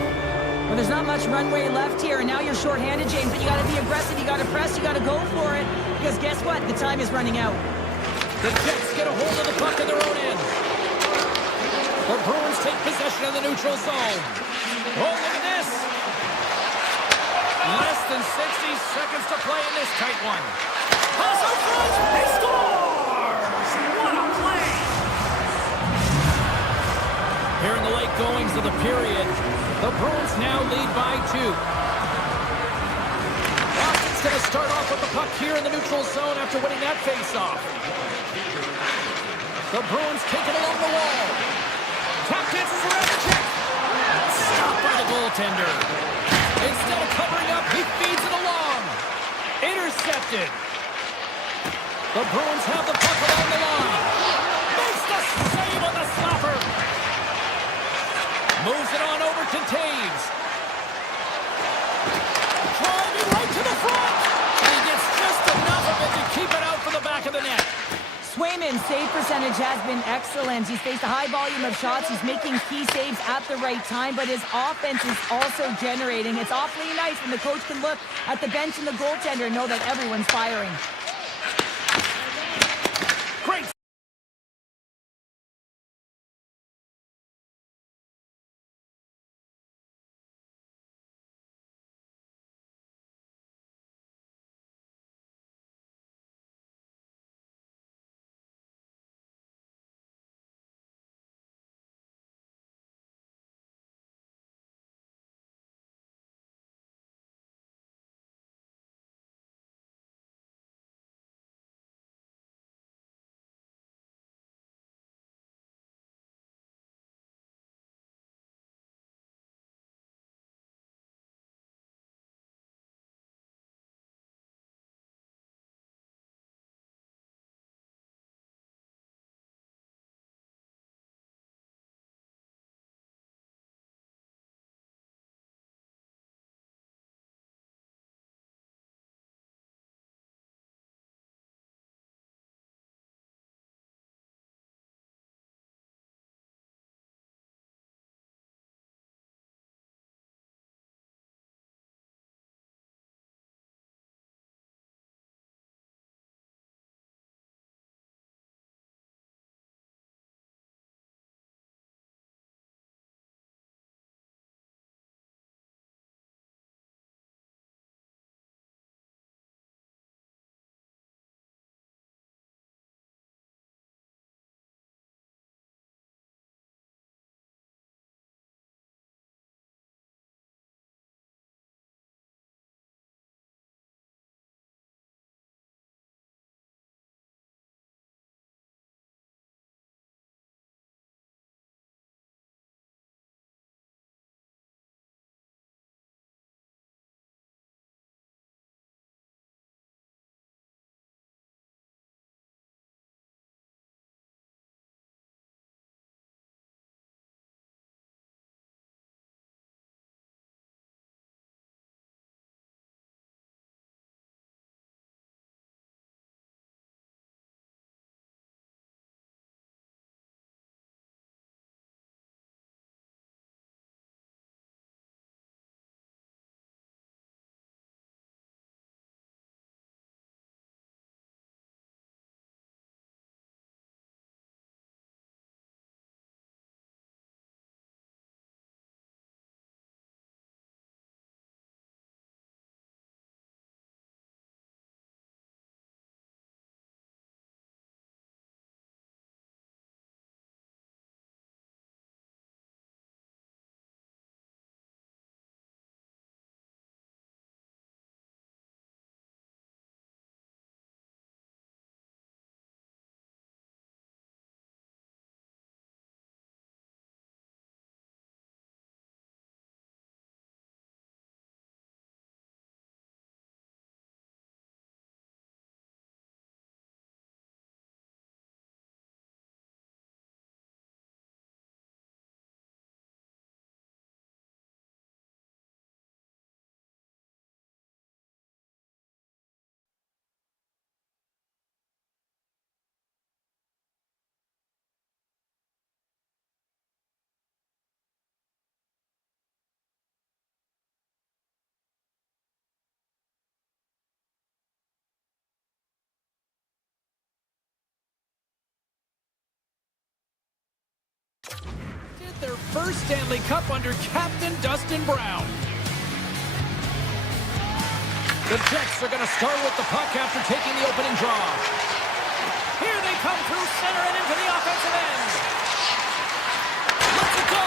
Well, there's not much runway left here, and now you're shorthanded, James, but you got to be aggressive, you got to press, you got to go for it, because guess what? The time is running out. The Jets get a hold of the puck in their own end. The Bruins take possession of the neutral zone. Oh, look at this. Less than 60 seconds to play in this tight one. Pass out front. He scores! What a play! Here in the late goings of the period, the Bruins now lead by 2. Boston's going to start off with the puck here in the neutral zone after winning that faceoff. The Bruins take it along the wall. Tap dances around the check. Stopped by the goaltender. Instead of covering up, he feeds it along. Intercepted. The Bruins have the puck along the line. Makes the save on the slapper. Moves it on over to Taves. Driving right to the front. And he gets just enough of it to keep it out for the back of the net. Swayman's save percentage has been excellent. He's faced a high volume of shots. He's making key saves at the right time, but his offense is also generating. It's awfully nice when the coach can look at the bench and the goaltender and know that everyone's firing. their first Stanley Cup under Captain Dustin Brown. The Jets are going to start with the puck after taking the opening draw. Here they come through center and into the offensive end. Let's it go!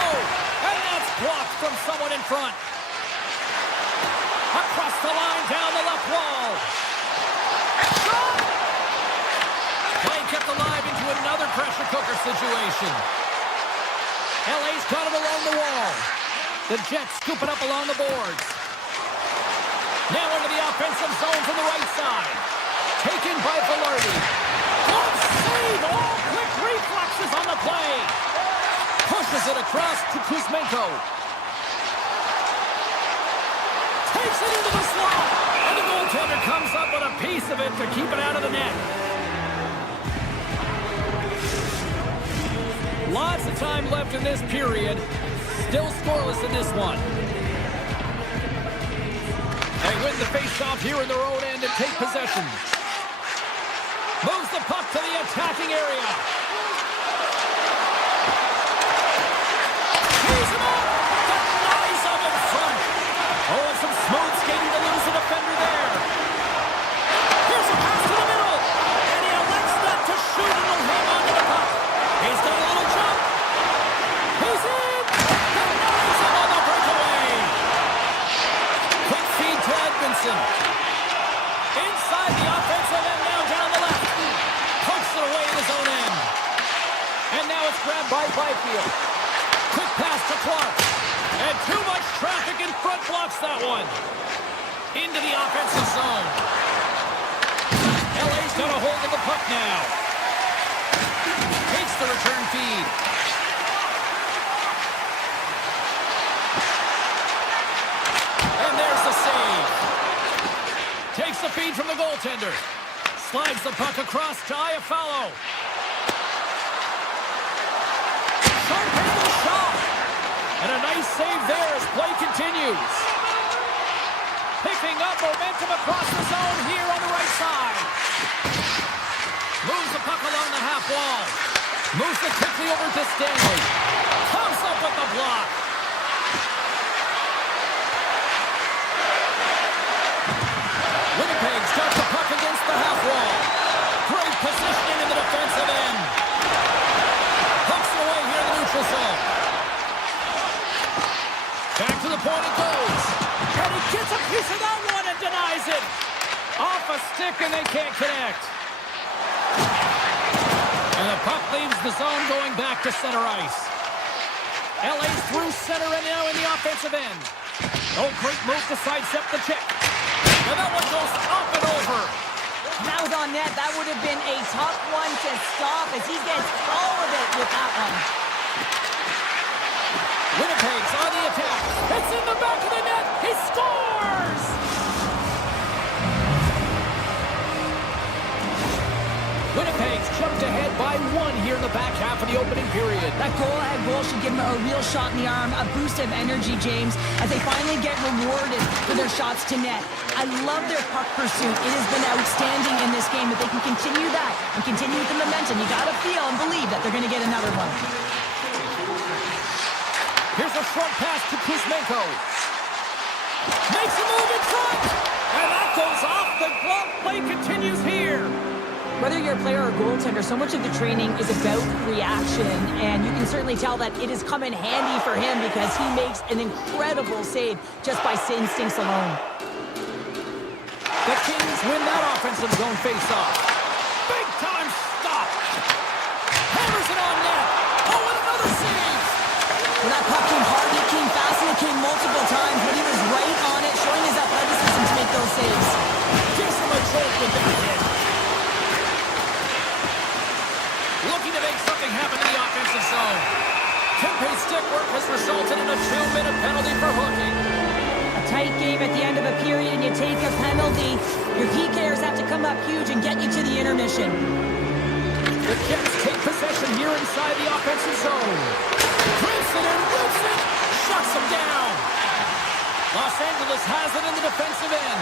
And that's blocked from someone in front. Across the line, down the left wall. Shot! Play kept alive into another pressure cooker situation. LA's got it along the wall. The Jets scoop it up along the boards. Now into the offensive zone from the right side. Taken by Velarde. Good save! All quick reflexes on the play. Pushes it across to Kuzmenko. Takes it into the slot. And the goaltender comes up with a piece of it to keep it out of the net. Lots of time left in this period. Still scoreless in this one. They win the face-off here in their own end and take possession. Moves the puck to the attacking area. He's him up! Denies him in front. Oh, and some smooth skating to lose the defender there. Here's a pass to the middle. And he elects not to shoot and will hang on to the puck. He's got a little jump. He's in. Denies him on the breakaway. Quick feed to Edmondson. Inside the offensive end, now down the left. Pokes it away in his own end. And now it's grabbed by Byfield. Quick pass to Clark. And too much traffic in front blocks that one. Into the offensive zone. LA's got a hold of the puck now. Takes the return feed. And there's the save. Takes the feed from the goaltender. Slides the puck across to Buffallo. Sharp-handed shot. And a nice save there as play continues. Picking up momentum across the zone here on the right side. Moves the puck along the half wall. Moves it quickly over to Stanley. Comes up with the block. Winnipeg's got the puck against the half wall. Great positioning in the defensive end. Hooks it away here in the neutral zone. Back to the point it goes. And he gets a piece of that one and denies it. Off a stick and they can't connect. And the puck leaves the zone going back to center ice. LA's through center and now in the offensive end. Oh, great move to sidestep the check. And that one goes up and over. That was on net. That would have been a tough one to stop as he gets all of it with that one. Winnipeg's on the attack. It's in the back of the net. He scores! Winnipeg's jumped ahead by one here in the back half of the opening period. That goal-ahead goal should give them a real shot in the arm, a boost of energy, James, as they finally get rewarded for their shots to net. I love their puck pursuit. It has been outstanding in this game. If they can continue that and continue with the momentum, you got to feel and believe that they're going to get another one. Here's a short pass to Kuzmenko. Makes a move in front. And that goes off. The glove play continues here. Whether you're a player or a goaltender, so much of the training is about reaction, and you can certainly tell that it has come in handy for him because he makes an incredible save just by instincts alone. The Kings win that offensive zone face-off. Big time stop. Hammers it on net. Oh, and another save. Well, that puck came hard, it came fast, and it came multiple times, but he was right on it, showing his athleticism to make those saves. Gives him a jolt with that hit. Looking to make something happen in the offensive zone. Kempe's stick work has resulted in a 2-minute penalty for hooking. A tight game at the end of a period and you take a penalty. Your PKers have to come up huge and get you to the intermission. The Jets take possession here inside the offensive zone. Rips it and rips it. Shuts him down. Los Angeles has it in the defensive end.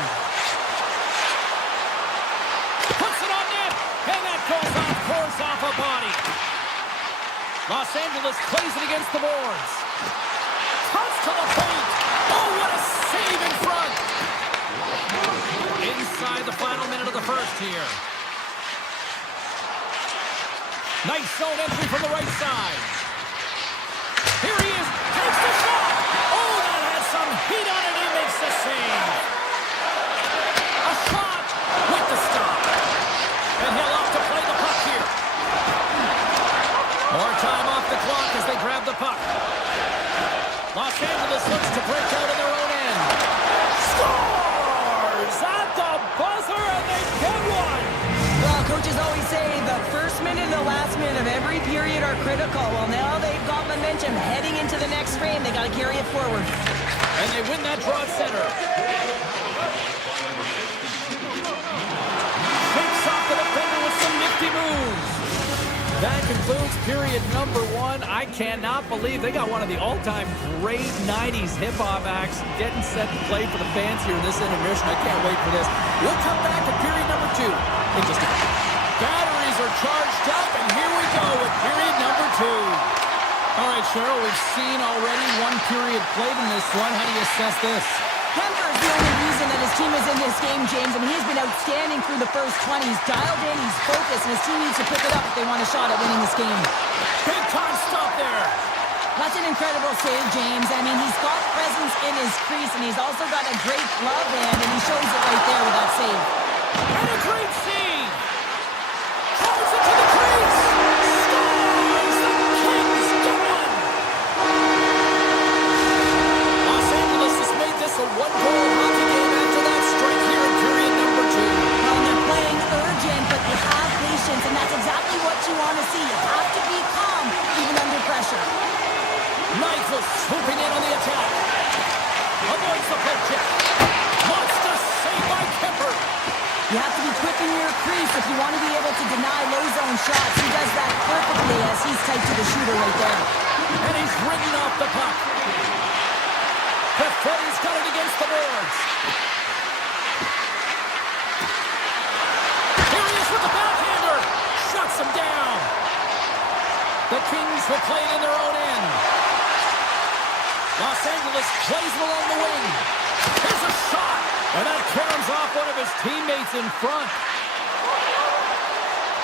Puts it on net. And that goes off, pours off a body. Los Angeles plays it against the boards. Cuts to the paint. Oh, what a save in front. Inside the final minute of the first here. Nice zone entry from the right side. Here he is. Takes the shot. Oh, that has some heat on it. He makes the save. A shot with the stop. And he'll off to play the puck here. More time off the clock as they grab the puck. Los Angeles looks to break out in their own end. Scores at the buzzer, and they get one. Well, coaches always say the first minute and the last minute of every period are critical. Well, now they've got momentum heading into the next frame. They got to carry it forward. And they win that draw at center. Shakes off the defender with some nifty moves. That concludes period number one. I cannot believe they got one of the all-time great 90s hip-hop acts getting set to play for the fans here in this intermission. I can't wait for this. We'll come back to period number two in just a minute. Batteries are charged up, and here we go with period number two. All right, Cheryl, we've seen already one period played in this one. How do you assess this? Kemper's the only reason that his team is in this game, James, and he's been outstanding through the first 20. He's dialed in, he's focused, and his team needs to pick it up if they want a shot at winning this game. Big time stop there. That's an incredible save, James. I mean, he's got presence in his crease, and he's also got a great glove hand, and he shows it right there with that save. And a great save. Drives it to the crease. Scores! The Kings get one. Los Angeles has made this a one-goal hockey game after that strike here in period number two. Well, they're playing urgent, but they have patience, and that's exactly what you want to see. You have to be calm, even under pressure. Nigel swooping in on the attack. Avoids the poke check. Monster save by Kemper. You have to be quick in your crease if you want to be able to deny low-zone shots. He does that perfectly as he's tight to the shooter right there. And he's ridden off the puck. Perfetti's got it against the boards. Here he is with the backhander. Shuts him down. The Kings will play it in their own end. Los Angeles plays it along the wing. Here's a shot. And that caroms off one of his teammates in front.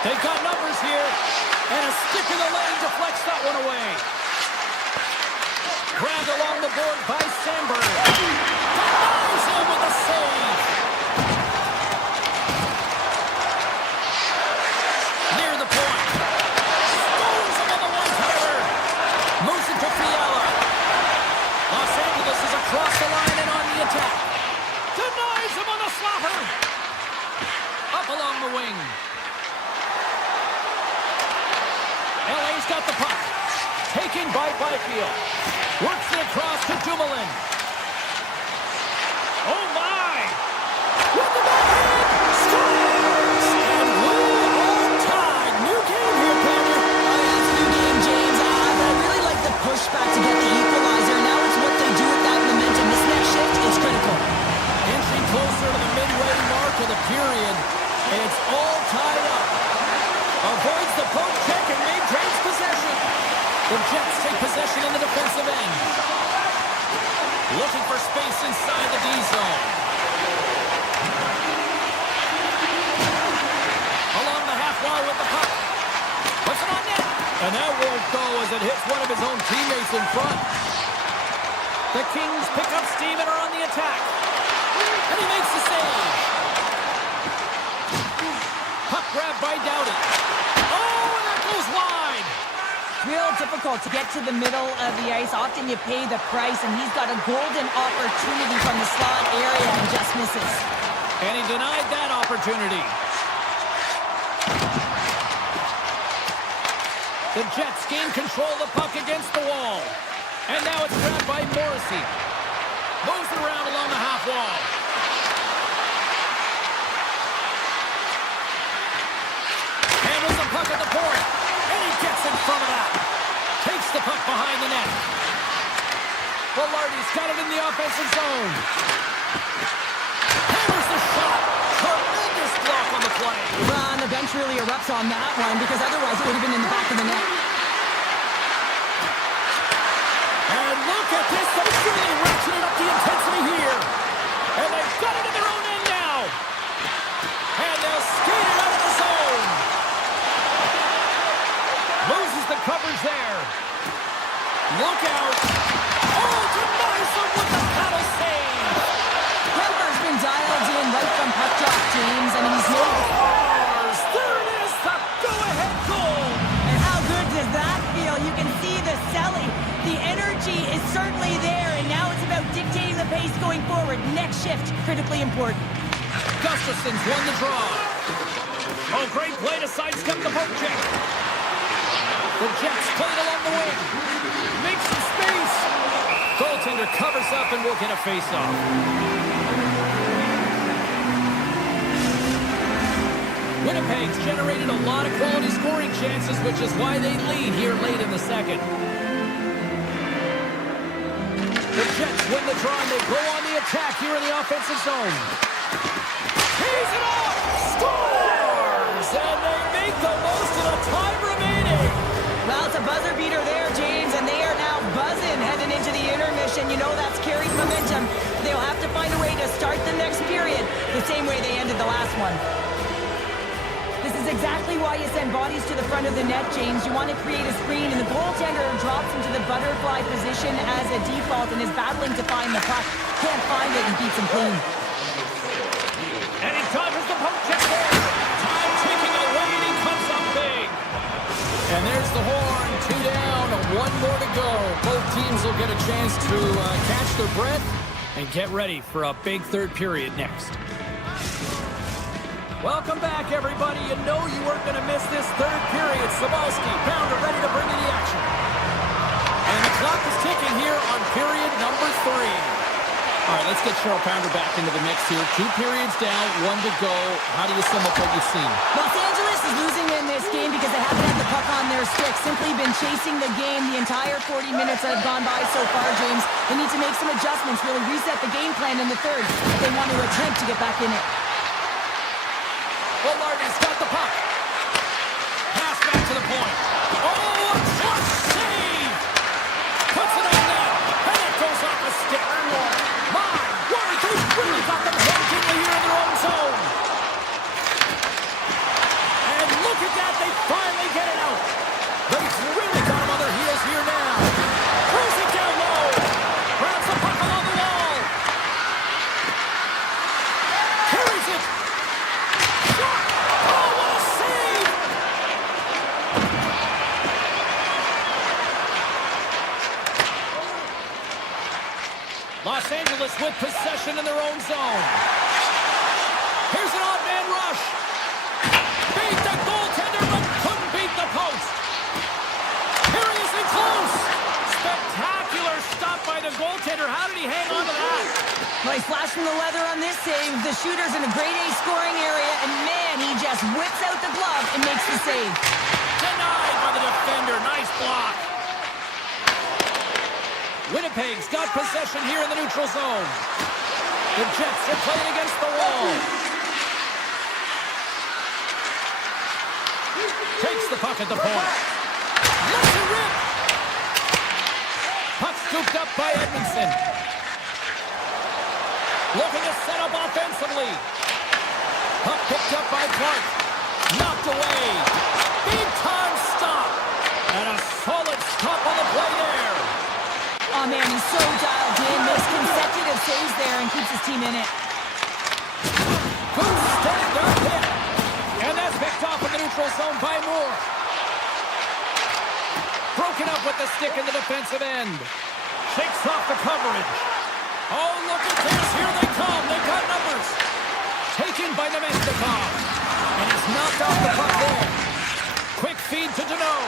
They've got numbers here. And a stick in the lane deflects that one away. Grabbed along the board by Sandberg. Denies him with a save. Near the point. Scores him on the one-timer. Moves it to Fiala. Los Angeles is across the line and on the attack. Denies him on the slapper. Up along the wing. LA's got the puck. Taken by Byfield. Works it across to Dumoulin. Oh, my! With the backhand! Scores! And we're on tied. New game here, Tanner. Oh, yeah, it's a new game, James. But I really like the pushback to get the equalizer. Now it's what they do with that momentum. This next shift is critical. Inching closer to the midway mark of the period. And it's all tied up. Avoids the poke check and maintains possession. The Jets take possession in the defensive end. Looking for space inside the D zone. Along the half wall with the puck. Puts it on net. And that won't go as it hits one of his own teammates in front. The Kings pick up steam and are on the attack. And he makes the save. Puck grab by Doughty. Oh, and that goes wide. Real difficult to get to the middle of the ice. Often you pay the price, and he's got a golden opportunity from the slot area and just misses. And he denied that opportunity. The Jets gain control of the puck against the wall. And now it's grabbed by Morrissey. Moves it around along the half wall. Handles the puck at the point. And he gets in front of that. Takes the puck behind the net. Velarde's got it in the offensive zone. Hammers the shot. Tremendous block on the play. Well, and the bench really erupts on that one because otherwise it would have been in the back of the net. coverage there. Look out. Oh, denies him with the paddle save. Kemper's been dialed in right from puck drop, James, and he's made... Scores! There it is, the go-ahead goal. And how good does that feel? You can see the selling. The energy is certainly there, and now it's about dictating the pace going forward. Next shift, critically important. Gustafson's won the draw. Oh, great play to sidestep the poke check. The Jets play it along the wing. Make some space. Goaltender covers up and will get a face-off. Winnipeg's generated a lot of quality scoring chances, which is why they lead here late in the second. The Jets win the draw and they go on the attack here in the offensive zone. Tees it up! Scores! And they make the most of the time remaining. Well, it's a buzzer beater there, James, and they are now buzzing heading into the intermission. You know that's carried momentum. They'll have to find a way to start the next period the same way they ended the last one. This is exactly why you send bodies to the front of the net, James. You want to create a screen, and the goaltender drops into the butterfly position as a default and is battling to find the puck. Can't find it and beats him clean. And he dodges the poke check there. Time ticking away, and he comes up big. And there's the horn. 2 down, 1 more to go. Both teams will get a chance to catch their breath and get ready for a big third period next. Welcome back, everybody. You know you weren't going to miss this third period. Sabalski, Pounder ready to bring you the action. And the clock is ticking here on period number 3. All right, let's get Cheryl Pounder back into the mix here. 2 periods down, 1 to go. How do you sum up what you've seen? Los Angeles is losing in this game because they haven't had the puck on their stick. Simply been chasing the game the entire 40 minutes that have gone by so far, James. They need to make some adjustments, really reset the game plan in the third if they want to attempt to get back in it. Lardy's got the puck. Pass back to the point. Oh, a clutch save! Puts it on net, and it goes off the stick. My word, they really got them head-kingly here in their own zone. And look at that, they finally get it out. They've really got them on their heels here now. Throws it down low. Grabs the puck along the wall. Carries it. Los Angeles with possession in their own zone. Here's an odd man rush. Beat the goaltender, but couldn't beat the post. Here he is in close. Spectacular stop by the goaltender. How did he hang on to that? Well, he's flashing the leather on this save. The shooter's in a grade A scoring area, and man, he just whips out the glove and makes the save. Denied by the defender. Nice block. Winnipeg's got possession here in the neutral zone. The Jets are playing against the wall. Takes the puck at the point. Lets it rip. Puck scooped up by Edmondson. Looking to set up offensively. Puck picked up by Clark. Knocked away. Big time stop. And a solid stop on the play there. Oh, man, he's so dialed in. Makes consecutive saves there and keeps his team in it. Good stand-up hit. And that's picked off in the neutral zone by Moore. Broken up with the stick in the defensive end. Shakes off the coverage. Oh, look at this. Here they come. They've got numbers. Taken by Nemestikov. And he's knocked off the puck there. Quick feed to Deneau.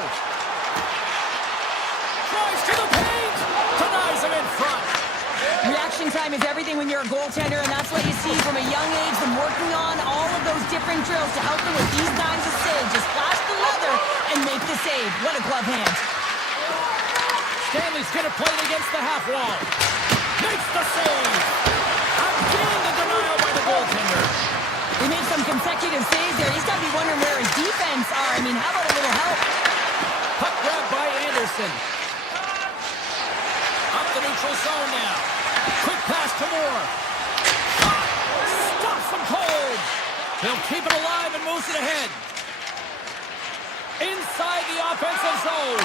Drives to the paint. Denies him in front. Reaction time is everything when you're a goaltender, and that's what you see from a young age, them working on all of those different drills to help them with these kinds of saves. Just flash the leather and make the save. What a glove hand. Stanley's going to play it against the half wall. Makes the save. Again, the denial by the goaltender. He made some consecutive saves there. He's got to be wondering where his defense are. I mean, how about a little help? Puck grab by Anderson. Up the neutral zone now. Quick pass to Moore. Shot. Stops him cold. He'll keep it alive and moves it ahead. Inside the offensive zone.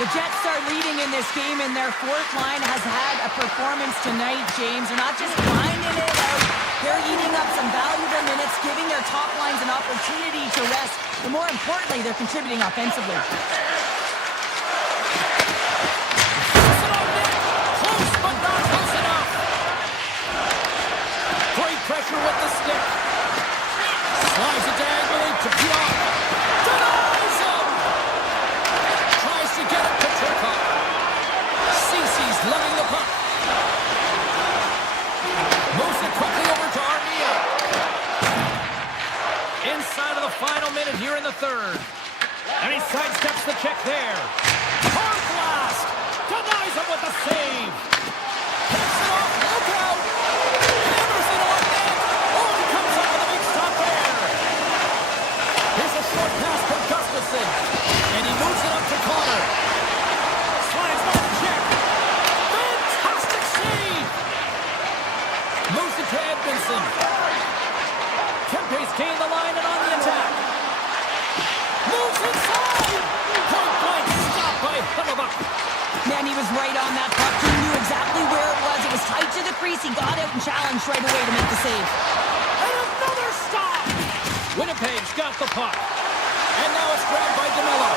The Jets are leading in this game, and their fourth line has had a performance tonight, James. They're not just grinding it out. They're eating up some valuable minutes, giving their top lines an opportunity to rest. But more importantly, they're contributing offensively. Close, but not close enough. Great pressure with the stick. Slides it diagonally to Pionk. Denies him! Tries to get it to Turcotte. Cece's lugging the puck. Moves it quickly over to Armia. Inside of the final minute here in the third. And he sidesteps the check there. Hard blast! Denies him with the save. Picks it off. Look out! Hammers it on net. Oh, he comes up with a big stop there. Here's a short pass from Gustafsson. And he moves it up to Connor. Slides by the check. Fantastic save! Moves it to Edmondson. Kempe's gained the line and on the attack. Moves inside! Point blank stop by Hellebuyck. Man, he was right on that puck. He knew exactly where it was. It was tight to the crease. He got out and challenged right away to make the save. And another stop! Winnipeg's got the puck. And now it's grabbed by DeMello.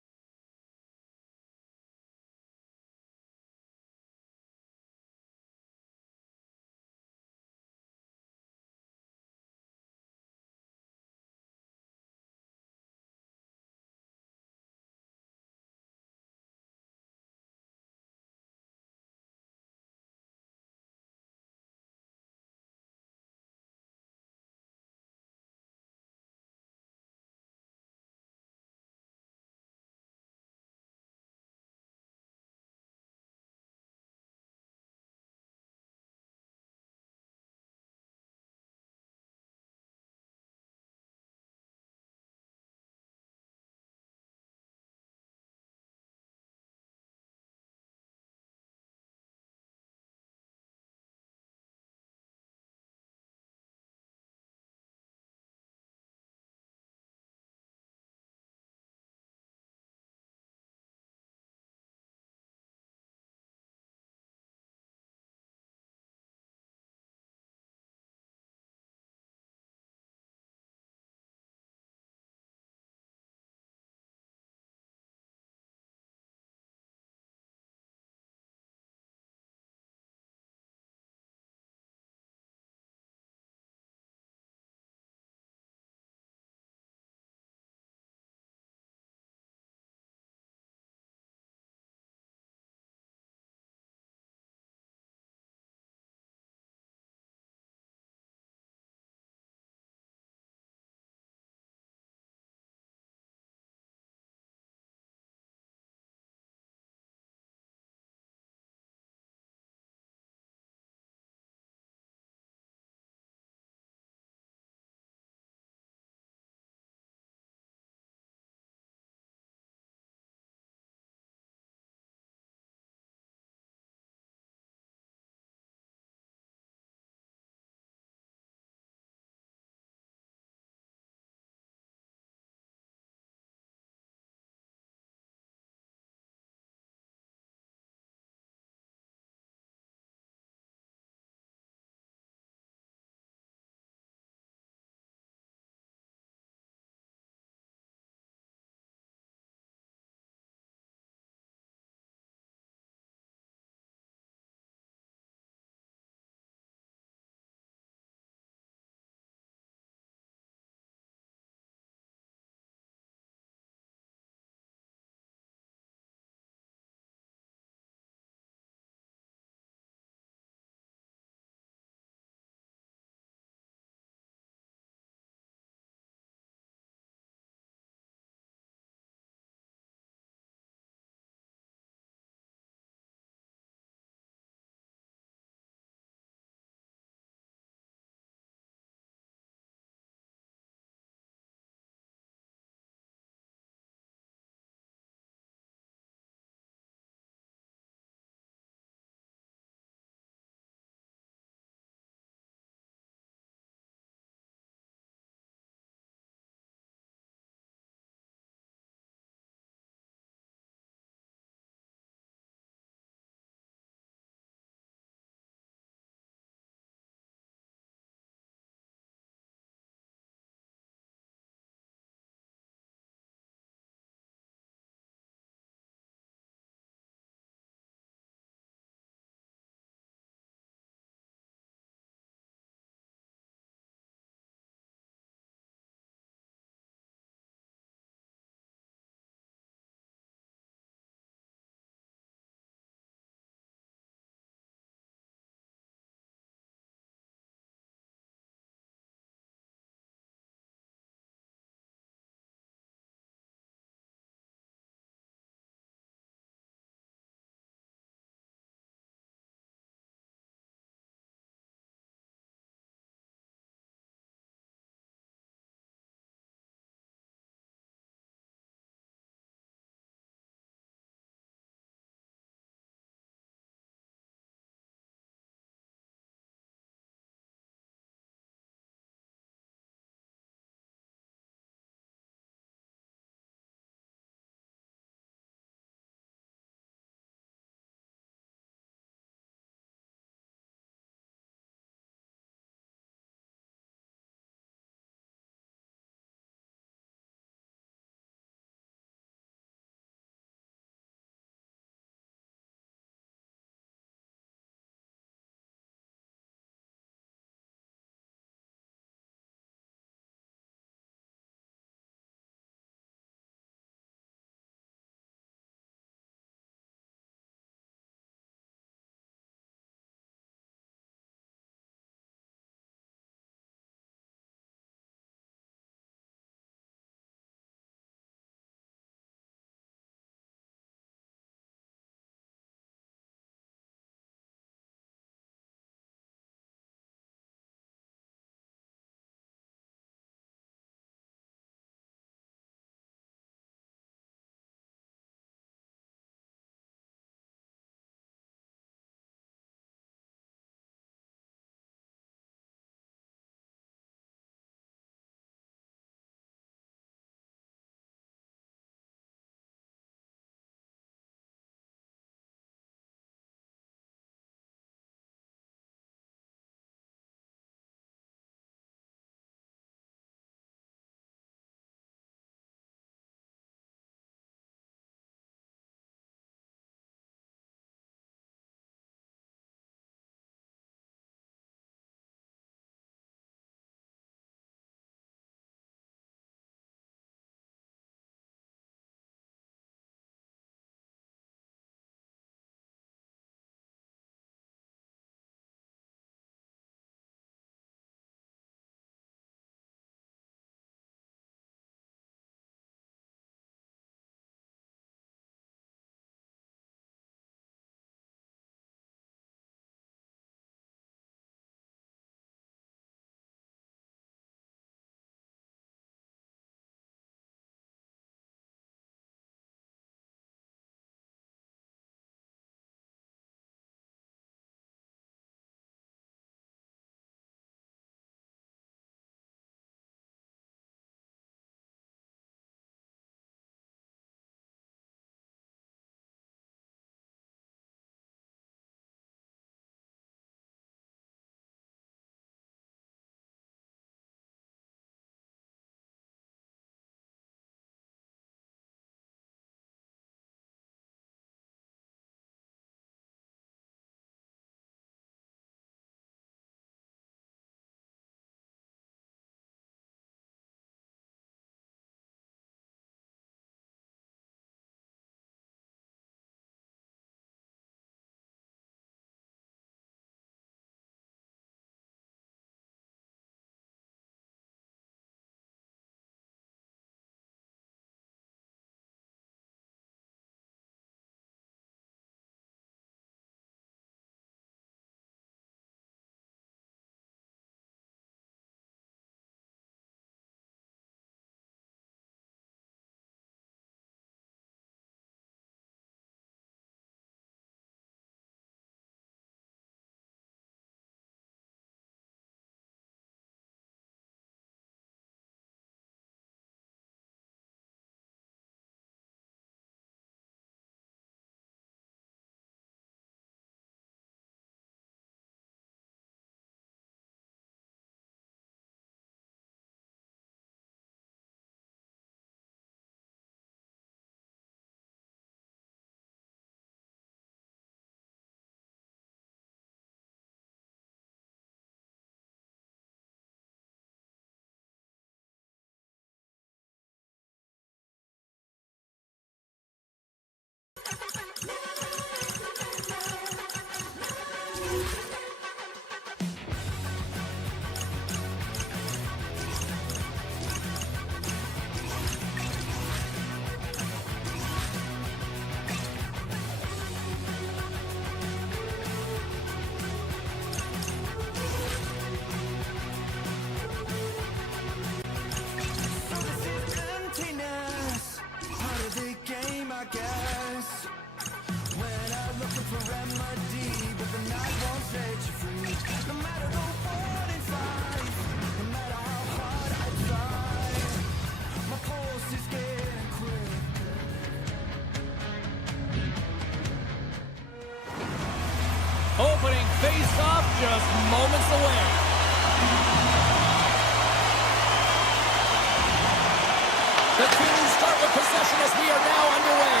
as we are now underway.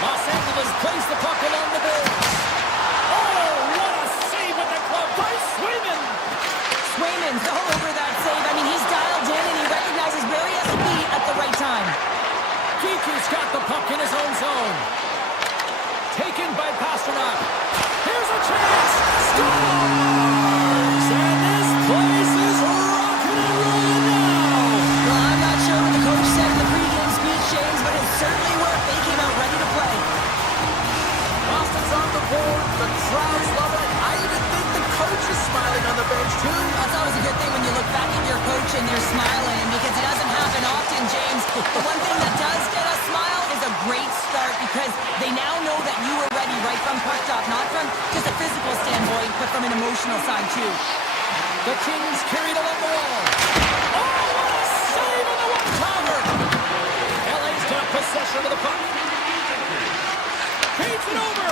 Los Angeles plays the puck along the boards. Oh, what a save with the glove by Swayman. Swayman's all over that save. I mean, he's dialed in and he recognizes where he has to be at the right time. Kiki's got the puck in his own zone. Taken by Pasternak. Here's a chance. Scores! And this place is rocking and rolling now. Well, I'm not sure what the coach said in the pregame speech, James, but it certainly worked. They came out ready to play. Boston's on the board. The crowd's loving it. I even think the coach is smiling on the bench, too. That's always a good thing when you look back at your coach and they're smiling, because it doesn't happen often, James. The one thing that does get a smile is a great start, because they now know that you were ready right from puck drop, not from just a physical standpoint, but from an emotional side, too. The Kings carried along the wall. Oh, what a save on the one-timer! LA's got possession of the puck. Feeds it over.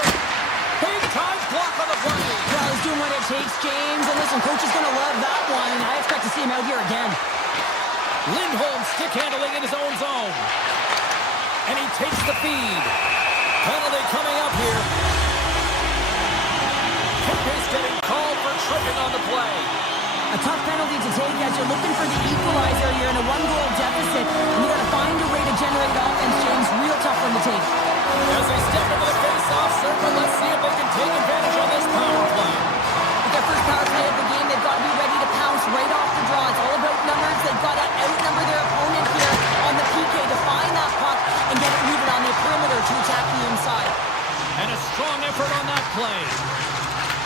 Big time block on the play. Well, he's doing what it takes, James. And listen, coach is going to love that one. I expect to see him out here again. Lindholm stick handling in his own zone. And he takes the feed. Penalty coming up here. Kempe's getting called for tripping on the play. A tough penalty to take as you're looking for the equalizer. You're in a one-goal deficit, and you got to find a way to generate offense, James. Real tough one to take. As they step into the face-off circle, let's see if they can take advantage of this power play. With their first power play of the game, they've got to be ready to pounce right off the draw. It's all about numbers. They've got to outnumber their opponent here on the PK to find that puck and get it moving on the perimeter to attack the inside. And a strong effort on that play.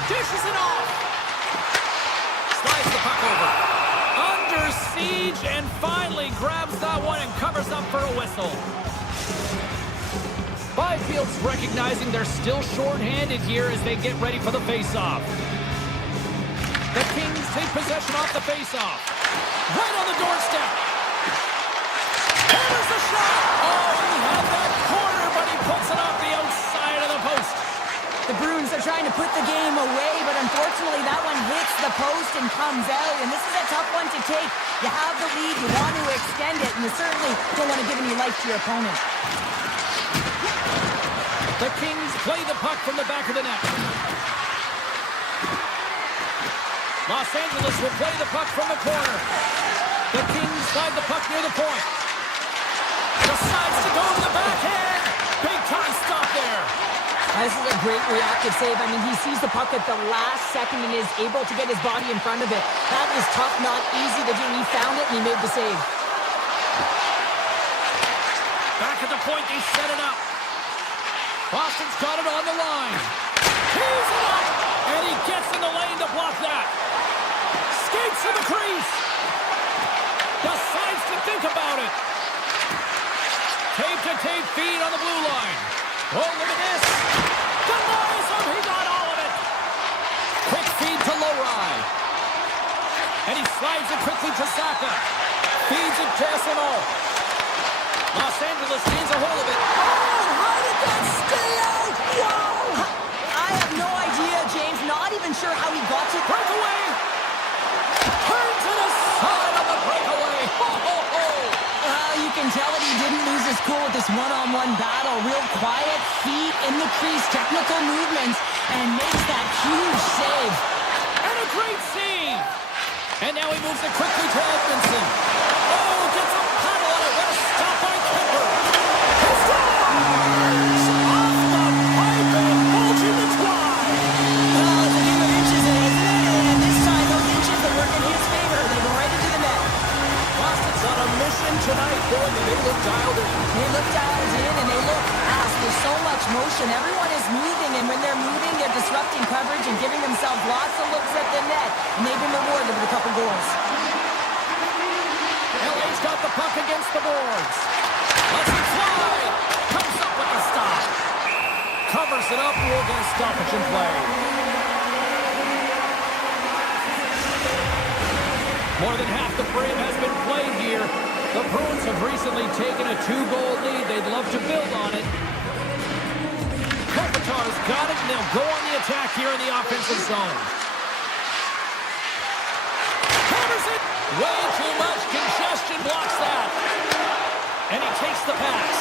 Dishes it off. Slides the puck over. Under siege and finally grabs that one and covers up for a whistle. Byfield's recognizing they're still short-handed here as they get ready for the face-off. The Kings take possession off the face-off. Right on the doorstep. There's the shot. Oh, he had that corner, but he puts it off the outside of the post. The Bruins are trying to put the game away, but unfortunately that one hits the post and comes out, and this is a tough one to take. You have the lead, you want to extend it, and you certainly don't want to give any life to your opponent. The Kings play the puck from the back of the net. Los Angeles will play the puck from the corner. The Kings slide the puck near the point. Decides to go to the backhand. Big time stop there. This is a great reactive save. I mean, he sees the puck at the last second and is able to get his body in front of it. That is tough, not easy to do. He found it and he made the save. Back at the point, they set it up. Boston's got it on the line. He's it up! And he gets in the lane to block that. Skates to the crease. Decides to think about it. Tape-to-tape feed on the blue line. Oh, look at this. Denies him. He got all of it. Quick feed to Lowry. And he slides it quickly to Saka. Feeds it to SMO. Los Angeles gains a hold of it. Oh, how did that stay out? Wow! I have no idea, James. Not even sure how he got to Breakaway! Turn to the side of the breakaway! Ho, ho, ho! You can tell that he didn't lose his cool with this one-on-one battle. Real quiet, feet in the crease, technical movements, and makes that huge save. And a great save! And now he moves it quickly to Edmondson. Oh, gets a paddle on it. What a stop by Kemper. He scores! Off the pipe and bulging the twine. Oh, it's a game of inches, isn't it? And this time, those inches are working his favor. They go right into the net. Boston's on a mission tonight, boy, and they look dialed in. They look dialed in, and they look fast. There's so much motion. Everyone is moving, and when they're moving, they're disrupting coverage and giving themselves lots of looks at the net. And they've been rewarded with a couple goals. LA's got the puck against the boards. Let's it fly. Comes up with the stop. Covers it up, and we'll get a stoppage in play. More than half the frame has been played here. The Bruins have recently taken a 2-goal lead. They'd love to build on it. Kopitar's got it, and they'll go on the attack here in the offensive zone. Hammers it! Way too much congestion blocks that. And he takes Fakes the pass.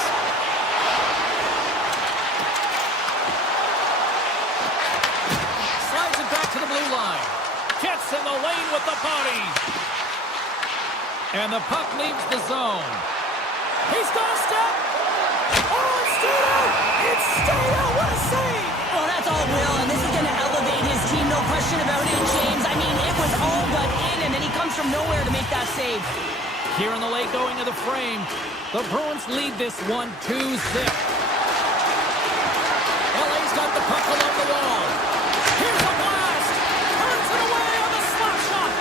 Slides it back to the blue line. Gets in the lane with the body. And the puck leaves the zone. He's got a step. Oh, it's stayed out. It's stayed out. What a save. Well, that's all Will, and this is going to elevate his team, no question about it, James. I mean, it was all but in, and then he comes from nowhere to make that save. Here in the late going to the frame, the Bruins lead this one 2-zip. LA's got the puck along the wall. Here's the blast. Turns it away on the slap shot.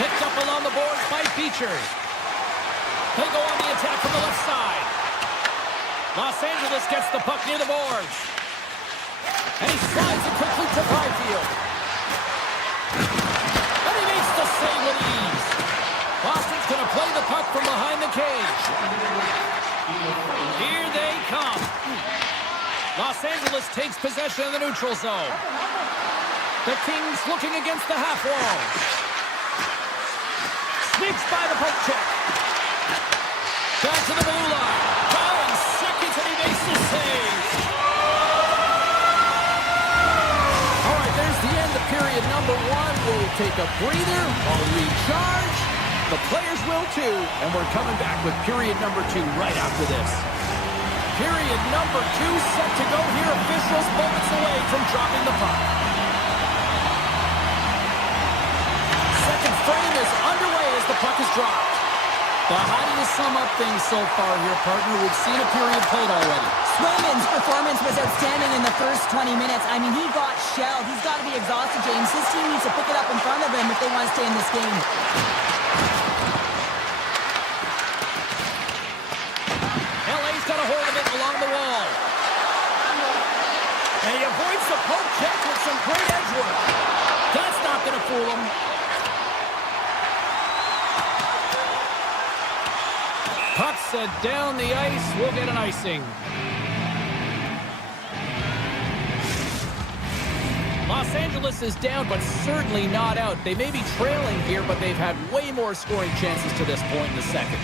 Picked up along the boards by Beecher. They go on the attack from the left side. Los Angeles gets the puck near the boards. And he slides it quickly to Byfield. And he makes the save with ease. Boston's going to play the puck from behind the cage. Here they come. Los Angeles takes possession of the neutral zone. The Kings looking against the half wall. Sneaks by the poke check. Back to the blue line. Going seconds and he makes the save. All right, there's the end of period number one. We'll take a breather. We'll recharge. The players will too. And we're coming back with period number two right after this. Period number two set to go here. Officials moments away from dropping the puck. Second frame is underway as the puck is dropped. How do you sum up things so far here, partner? We've seen a period played already. Swayman's performance was outstanding in the first 20 minutes. I mean, he got shelled. He's got to be exhausted, James. His team needs to pick it up in front of him if they want to stay in this game. LA's got a hold of it along the wall. And he avoids the poke check with some great edge work. That's not going to fool him. Puck set down the ice. We'll get an icing. Los Angeles is down, but certainly not out. They may be trailing here, but they've had way more scoring chances to this point in the second.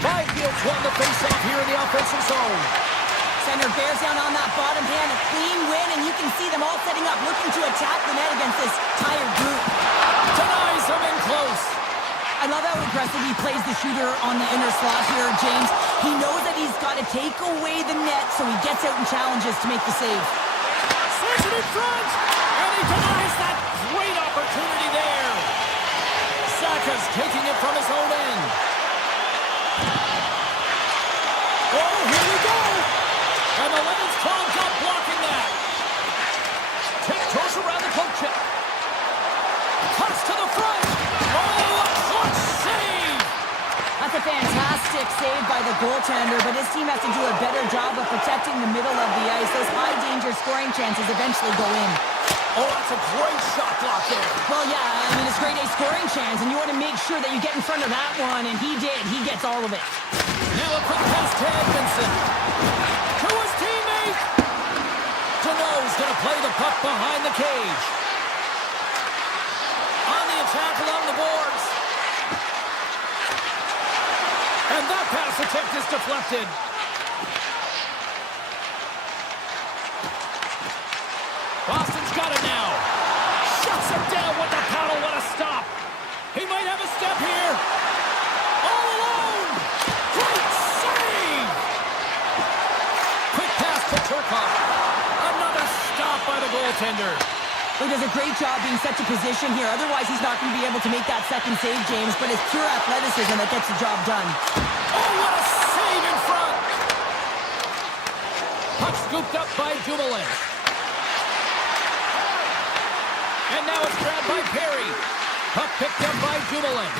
Byfield's won the faceoff here in the offensive zone. Center bears down on that bottom hand. A clean win, and you can see them all setting up, looking to attack the net against this tired group. Denies him in close. I love how aggressive he plays the shooter on the inner slot here, James. He knows that he's got to take away the net, so he gets out and challenges to make the save. Swings it in front, and he denies that great opportunity there. Saka's taking it from his own end. Oh, here we go. And the lane's clogged up, blocking that. Tiptoes around the poke check. Cuts to the front. Oh, a clutch save. That's a fantastic save by the goaltender, but his team has to do a better job of protecting the middle of the ice. Those high-danger scoring chances eventually go in. Oh, that's a great shot block there. Well, yeah, I mean, it's a grade A scoring chance, and you want to make sure that you get in front of that one, and he did. He gets all of it. Now a quick pass to Edmondson. To his teammate. Deneau's going to play the puck behind the cage. On the attack along the boards. And that pass attempt is deflected. Boston's got it now. Shuts him down with the paddle. What a stop. He might have a step here. All alone. Great save. Quick pass to Turcotte. Another stop by the goaltender. He does a great job being set to position here. Otherwise, he's not going to be able to make that second save, James, but it's pure athleticism that gets the job done. Oh, what a save in front. Puck scooped up by Dumoulin. And now it's grabbed by Perry. Puck picked up by Dumoulin.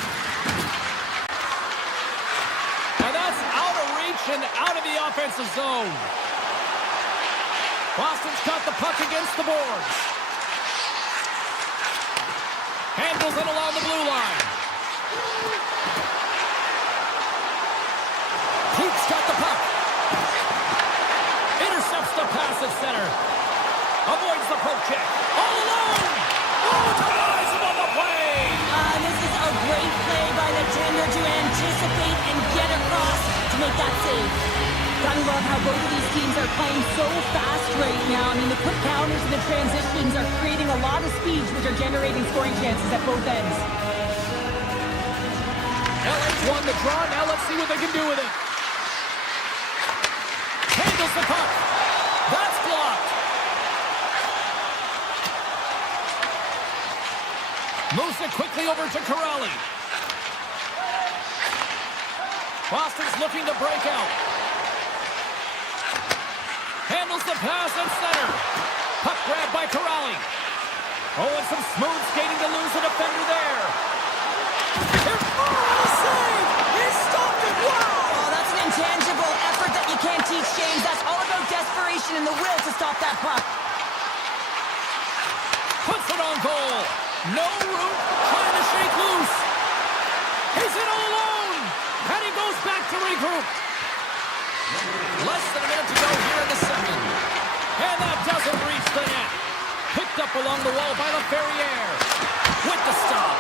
And that's out of reach and out of the offensive zone. Boston's got the puck against the boards. Handles it along the blue line. Pete's got the puck. Intercepts the pass at center. Avoids the poke check. All alone. Oh, denies him on the play. This is a great play by the tender to anticipate make that save. Gotta love how both of these teams are playing so fast right now. I mean, the quick counters and the transitions are creating a lot of speeds, which are generating scoring chances at both ends. LA's won the draw. Now let's see what they can do with it. Handles the puck. That's blocked. Moves it quickly over to Corrali. Boston's looking to break out. Handles the pass at center. Puck grabbed by Corrali. Oh, and some smooth skating to lose a defender there. Oh, save! He stopped it! Wow! Oh, that's an intangible effort that you can't teach, James. That's all about desperation and the will to stop that puck. Puts it on goal. No room, trying to shake loose. He's in all alone, and he goes back to regroup. Less than a minute to go here in the second. And that doesn't reach the net. Picked up along the wall by LaFerriere. With the stop.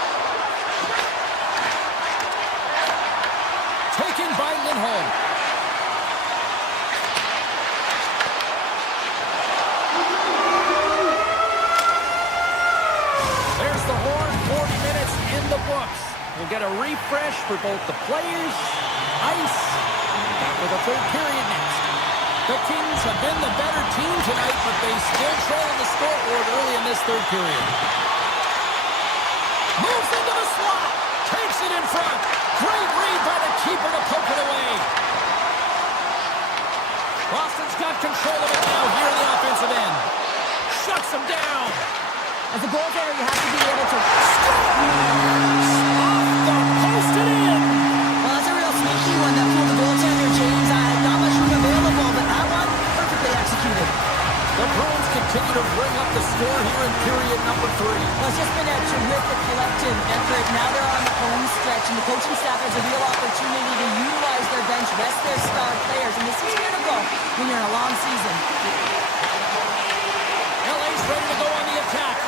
Taken by Lindholm. There's the horn, 40 minutes in the books. We'll get a refresh for both the players, ice, after the third period next. The Kings have been the better team tonight, but they still trail in the scoreboard early in this third period. Moves into the slot. Takes it in front. Great read by the keeper to poke it away. Boston's got control of it now here in the offensive end. Shuts him down. As a goaltender, you have to be able to... Off the post and in. Well, that's a real sneaky one that fooled the goaltender, James. Not much room available, but that one, perfectly executed. The Bruins continue to bring up the score here in period number 3. Well, it's just been a terrific collective effort. Now they're on the home stretch, and the coaching staff has a real opportunity to utilize their bench, rest their star players, and this is critical when you're in a long season. LA's ready to go on the attack.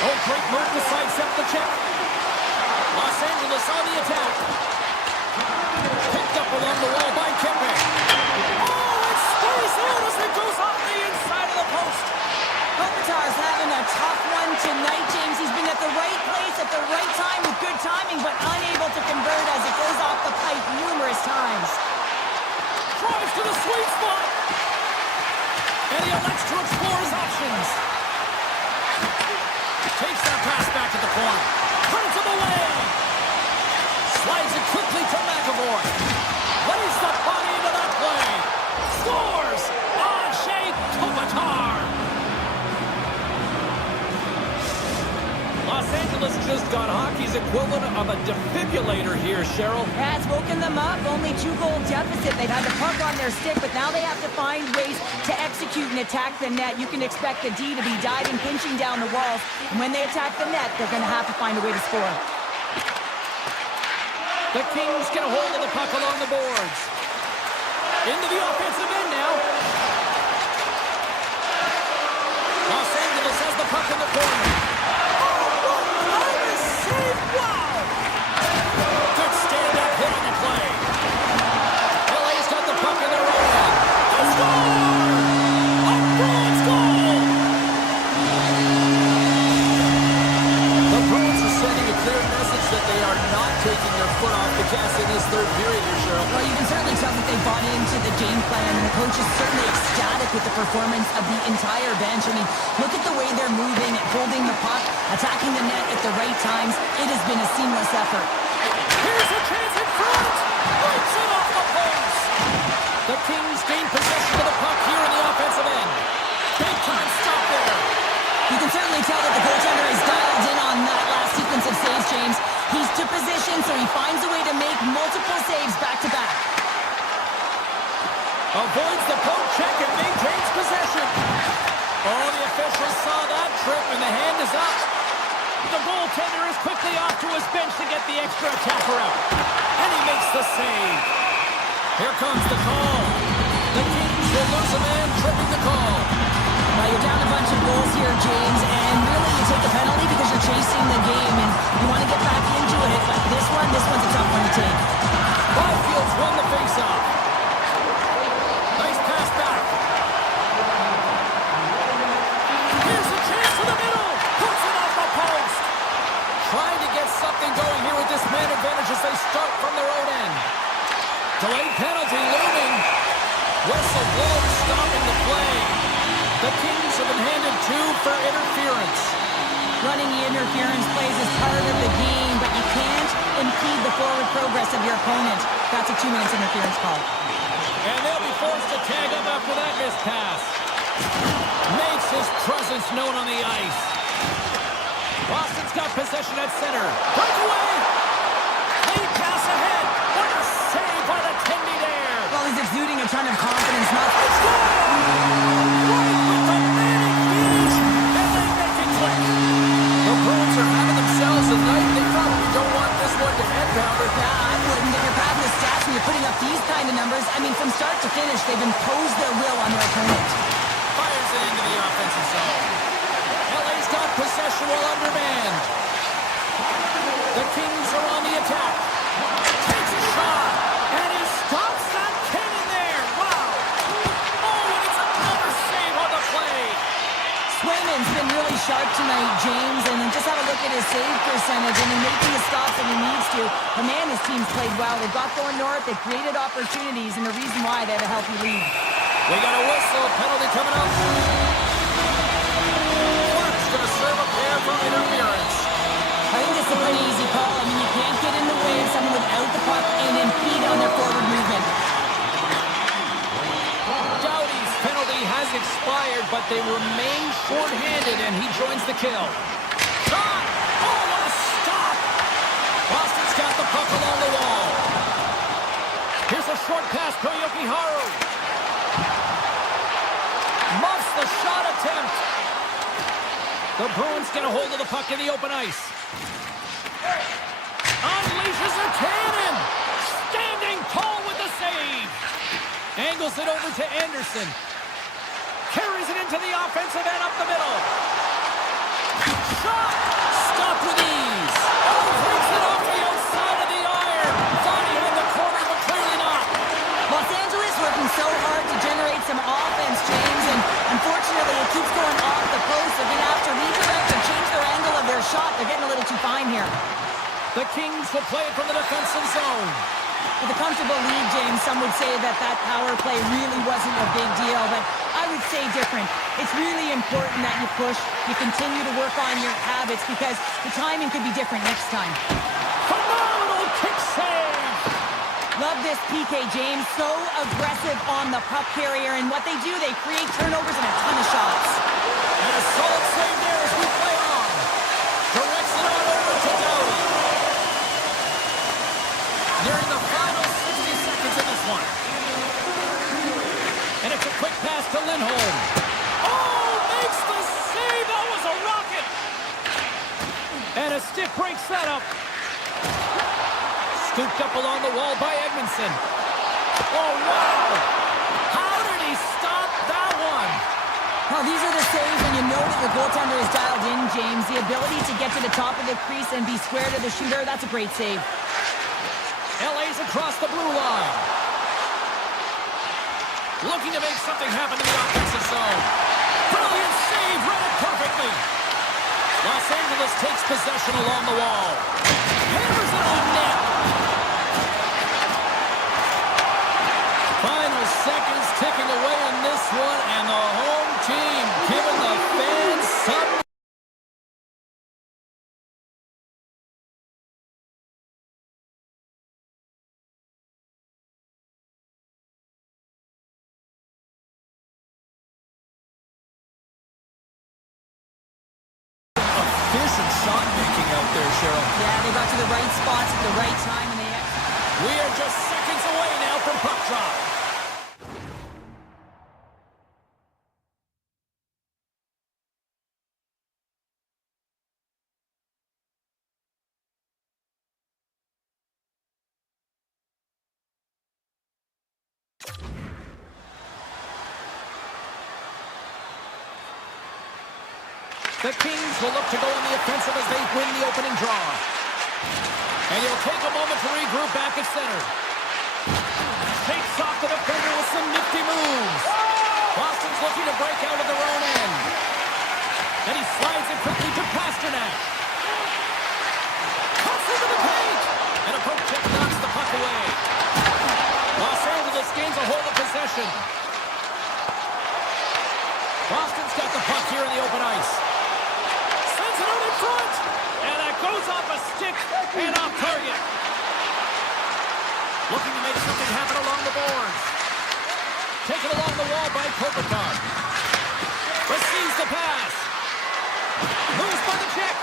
Oh, great move to sidestep the check. Los Angeles on the attack. Picked up along the wall by Kempe. Oh, it stays out as it goes off the inside of the post. Kopitar's having a tough one tonight, James. He's been at the right place at the right time with good timing, but unable to convert as it goes off the pipe numerous times. Drives to the sweet spot. And he elects to explore his options. Takes that pass back at the point. Turns him away. Slides it quickly to McAvoy. Lays the body into that play. Scores! On Shea Kopitar. Los Angeles just got hockey's equivalent of a defibrillator here, Cheryl. Yeah, it's woken them up. Only 2-goal deficit. They've had the puck on their stick, but now they have to find ways to execute and attack the net. You can expect the D to be diving, pinching down the walls. And when they attack the net, they're going to have to find a way to score. The Kings get a hold of the puck along the boards. Into the offensive end now. Los Angeles has the puck in the corner. Wow! Good stand-up hit on the play. LA's got the puck in their own end. A score! A Bruins goal! The Bruins are sending a clear message that they are not taking their foot off the gas in this third period here, Cheryl. Well, you can certainly tell that they bought into the game plan, and the coach is certainly ecstatic with the performance of the entire bench. I mean, look at the way they're moving, holding the puck, attacking the net at the right times. It has been a seamless effort. Here's a chance in front! Breaks it off the post! The Kings gain possession of the puck here in the offensive end. Big time stop there. You can certainly tell that the goaltender is dialed in on that last sequence of saves, James. He's to position, so he finds a way to make multiple saves back-to-back. Avoids the poke check and maintains possession. Oh, the officials saw that trip, and the hand is up. The goaltender is quickly off to his bench to get the extra attacker out. And he makes the save. Here comes the call. The Kings will lose a man, tripping the call. Now you're down a bunch of goals here, James, and really you take the penalty because you're chasing the game, and you want to get back into it, but this one's a tough one to take. Byfield's won the faceoff. as they start from their own end. Delayed penalty looming. Whistle blown, stopping the play. The Kings have been handed 2 for interference. Running the interference plays is part of the game, but you can't impede the forward progress of your opponent. That's a 2 minutes interference call. And they'll be forced to tag up after that missed pass. Makes his presence known on the ice. Boston's got possession at center. Breakaway! Lead pass ahead. What a save by the Tendy there. Well, he's exuding a ton of confidence. Not Let's go! Right with the manic finish, and they make it click. The Bruins are having themselves a night. They probably don't want this one to end, Albert. Yeah, I wouldn't. If you're grabbing the stats and you're putting up these kind of numbers, I mean, from start to finish, they've imposed their will on their opponent. Fires it into the offensive zone. LA's got possession while undermanned. The Kings are on the attack. Takes a shot, and he stops that cannon there. Wow. Oh, and it's another save on the play. Swayman's been really sharp tonight, James, and then just have a look at his save percentage and in making the stops that he needs to. The man, his team's played well. They've got going north. They've created opportunities, and the reason why they have a healthy lead. We got a whistle. Penalty coming up. Clark's going to serve a pair for interference. I think it's a pretty easy call. I mean, you can't get in the way of someone without the puck and impede on their forward movement. Doughty's penalty has expired, but they remain short-handed, and he joins the kill. Shot! Oh, what a stop! Boston's got the puck along the wall. Here's a short pass to Yoki-Haru. Muffs the shot attempt. The Bruins get a hold of the puck in the open ice. Unleashes a cannon. Standing tall with the save. Angles it over to Anderson. Carries it into the offensive end up the middle. Shot! Stopped with ease. Breaks it off the outside of the iron. Thought he had the corner, but clearly not. Los Angeles working so hard to generate some offense, James, and unfortunately it keeps going off the post. They're going to have to redirect and change their angle of their shot. They're getting a little too fine here. The Kings will play it from the defensive zone. With a comfortable lead, James, some would say that power play really wasn't a big deal, but I would say different. It's really important that you push, you continue to work on your habits, because the timing could be different next time. Phenomenal kick save! Love this PK, James. So aggressive on the puck carrier, and what they do, they create turnovers and a ton of shots. And a solid save there as we play on. Directs it on over to Doughty. Nearing the final 60 seconds of this one. And it's a quick pass to Lindholm. Oh, makes the save! That was a rocket! And a stick breaks that up. Scooped up along the wall by Edmondson. Oh, wow! How did he stop that one? Well, these are the saves when you know that your goaltender is dialed in, James. The ability to get to the top of the crease and be square to the shooter, that's a great save. LA's across the blue line. Looking to make something happen in the offensive zone. Brilliant save, read it perfectly. Los Angeles takes possession along the wall. Hammers it on net. Final seconds ticking away in this one, and the home team giving the fans something. Efficient shot making out there, Cheryl. Yeah, they got to the right spots at the right time, and they... We are just seconds away now from puck drop. The Kings will look to go on the offensive as they win the opening draw. And he'll take a moment to regroup back at center. Takes off the defender with some nifty moves. Boston's looking to break out of their own end. And he slides it quickly to Pasternak. Cuts into the paint. And a possession. Boston's got the puck here in the open ice. Sends it out in front. And that goes off a stick and off target. Looking to make something happen along the boards. Taken along the wall by Kopitar. Receives the pass. Moves by the check.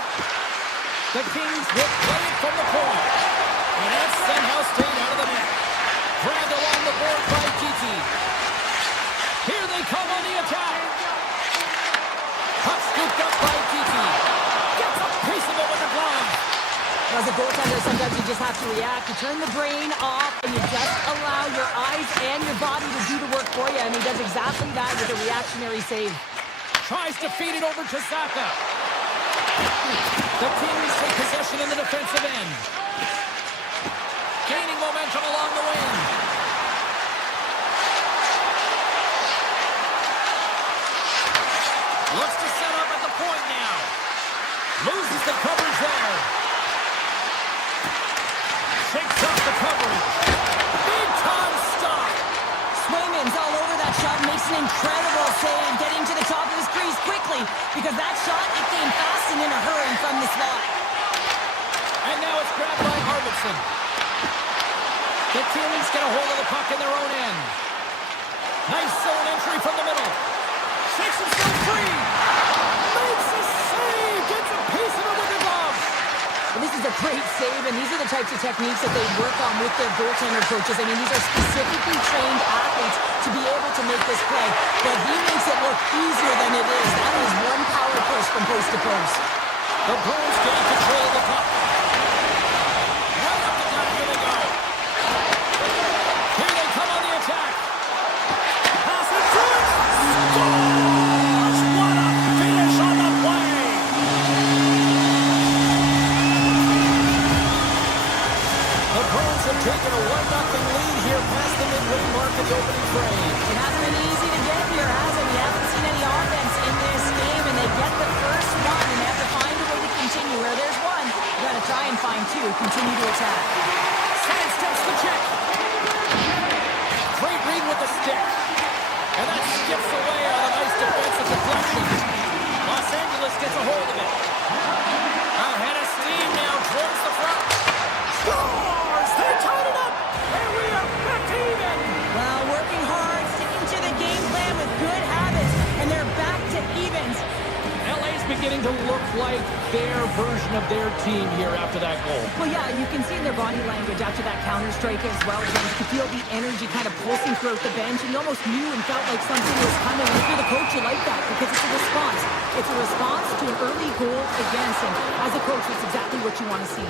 The Kings will play it from the point. And that's somehow stayed out of the net. Grabbed along the board by Kiki. Here they come on the attack. Puck scooped up by Kiki. Gets a piece of it with the glove. As a goaltender, sometimes you just have to react. You turn the brain off and you just allow your eyes and your body to do the work for you. And he does exactly that with a reactionary save. Tries to feed it over to Saka. The Kings take possession in the defensive end. Gaining momentum along the wing. Looks to set up at the point now. Loses the coverage there. Shakes off the coverage. Big time stop. Swayman's all over that shot. Makes an incredible save. Getting to the top of his crease quickly. Because that shot, it came fast and in a hurry from the slot. And now it's grabbed by Arvidsson. The Kings get a hold of the puck in their own end. Nice zone entry from the middle. Shakes himself free. Makes a save. Gets a piece of it with the glove. Well, this is a great save, and these are the types of techniques that they work on with their goaltender coaches. I mean, these are specifically trained athletes to be able to make this play. But he makes it look easier than it is. That is one power push from post to post. The Bruins gain control of the puck. Right up the top, here they go. Here they come on the attack. Pass it through. Scores! What a finish on the play. The Bruins have taken a 1-0 lead here past the midway mark of the opening frame. It hasn't been easy to get here, has it? We haven't seen any offense in this game, and they get the first one, and they have to find a way to continue. Where there's one, you got to try and find two. Continue to attack. Sidesteps the check. Great read with the stick. And that skips away on a nice defensive deflection. Los Angeles gets a hold of it. Ahead of steam now towards the front. Scores! They tied it up! And we are back to even! Well, working hard, sticking to the game plan with good habits, and they're back to evens. LA's beginning to look like their version of their team here after that goal. Well, yeah, you can see in their body language after that counter-strike as well. You could feel the energy kind of pulsing throughout the bench, and you almost knew and felt like something was coming. And if you're the coach, you like that because it's a response. It's a response to an early goal against him. As a coach, it's exactly what you want to see.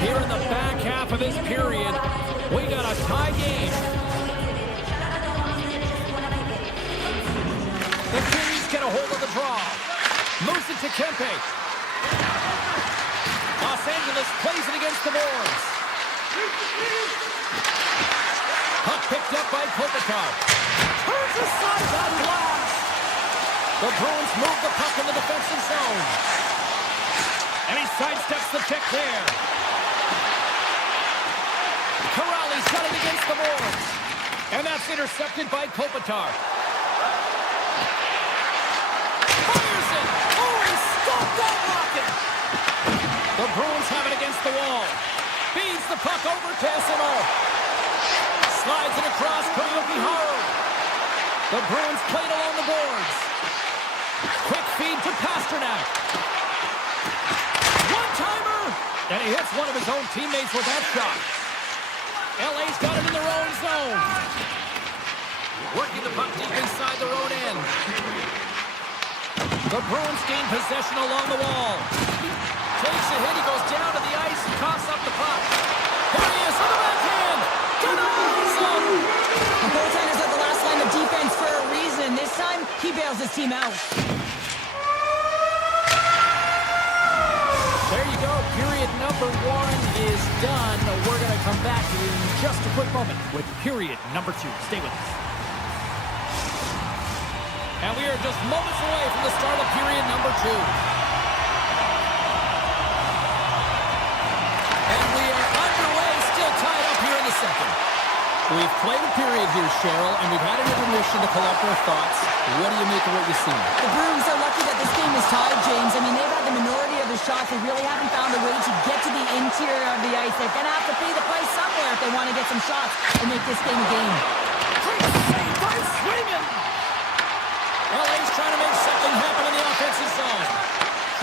Here in the back half of this period, we got a tie game. The Kings get a hold of the draw. Moves it to Kempe. Los Angeles plays it against the boards. Puck picked up by Kopitar. Turns aside that blast. The Bruins move the puck in the defensive zone. And he sidesteps the check there. Corrali's got it against the boards. And that's intercepted by Kopitar. Fires it! Oh, he stopped that rocket! The Bruins have it against the wall. Feeds the puck over to Esimo. Slides it across Koyoki Haru. The Bruins played along the boards. Quick feed to Pasternak. One-timer! And he hits one of his own teammates with that shot. LA's got it in their own zone. Working the puck deep inside their own end. The Bruins gain possession along the wall. Takes a hit, he goes down to the ice, coughs up the puck. Here he is on the backhand. Denies him. The goaltenders are the last line of defense for a reason. This time, he bails his team out. There you go. Period number 1 is done. We're going to come back in just a quick moment with period number 2. Stay with us. And we are just moments away from the start of period number 2. And we are underway, still tied up here in the second. We've played a period here, Cheryl, and we've had an intermission to collect our thoughts. What do you make of what you've seen? The Bruins are lucky that this game is tied, James. I mean, they've had the minority of the shots. They really haven't found a way to get to the interior of the ice. They're going to have to pay the price somewhere if they want to get some shots and make this game a game. Great save by Swayman! LA's trying to make something happen in the offensive zone.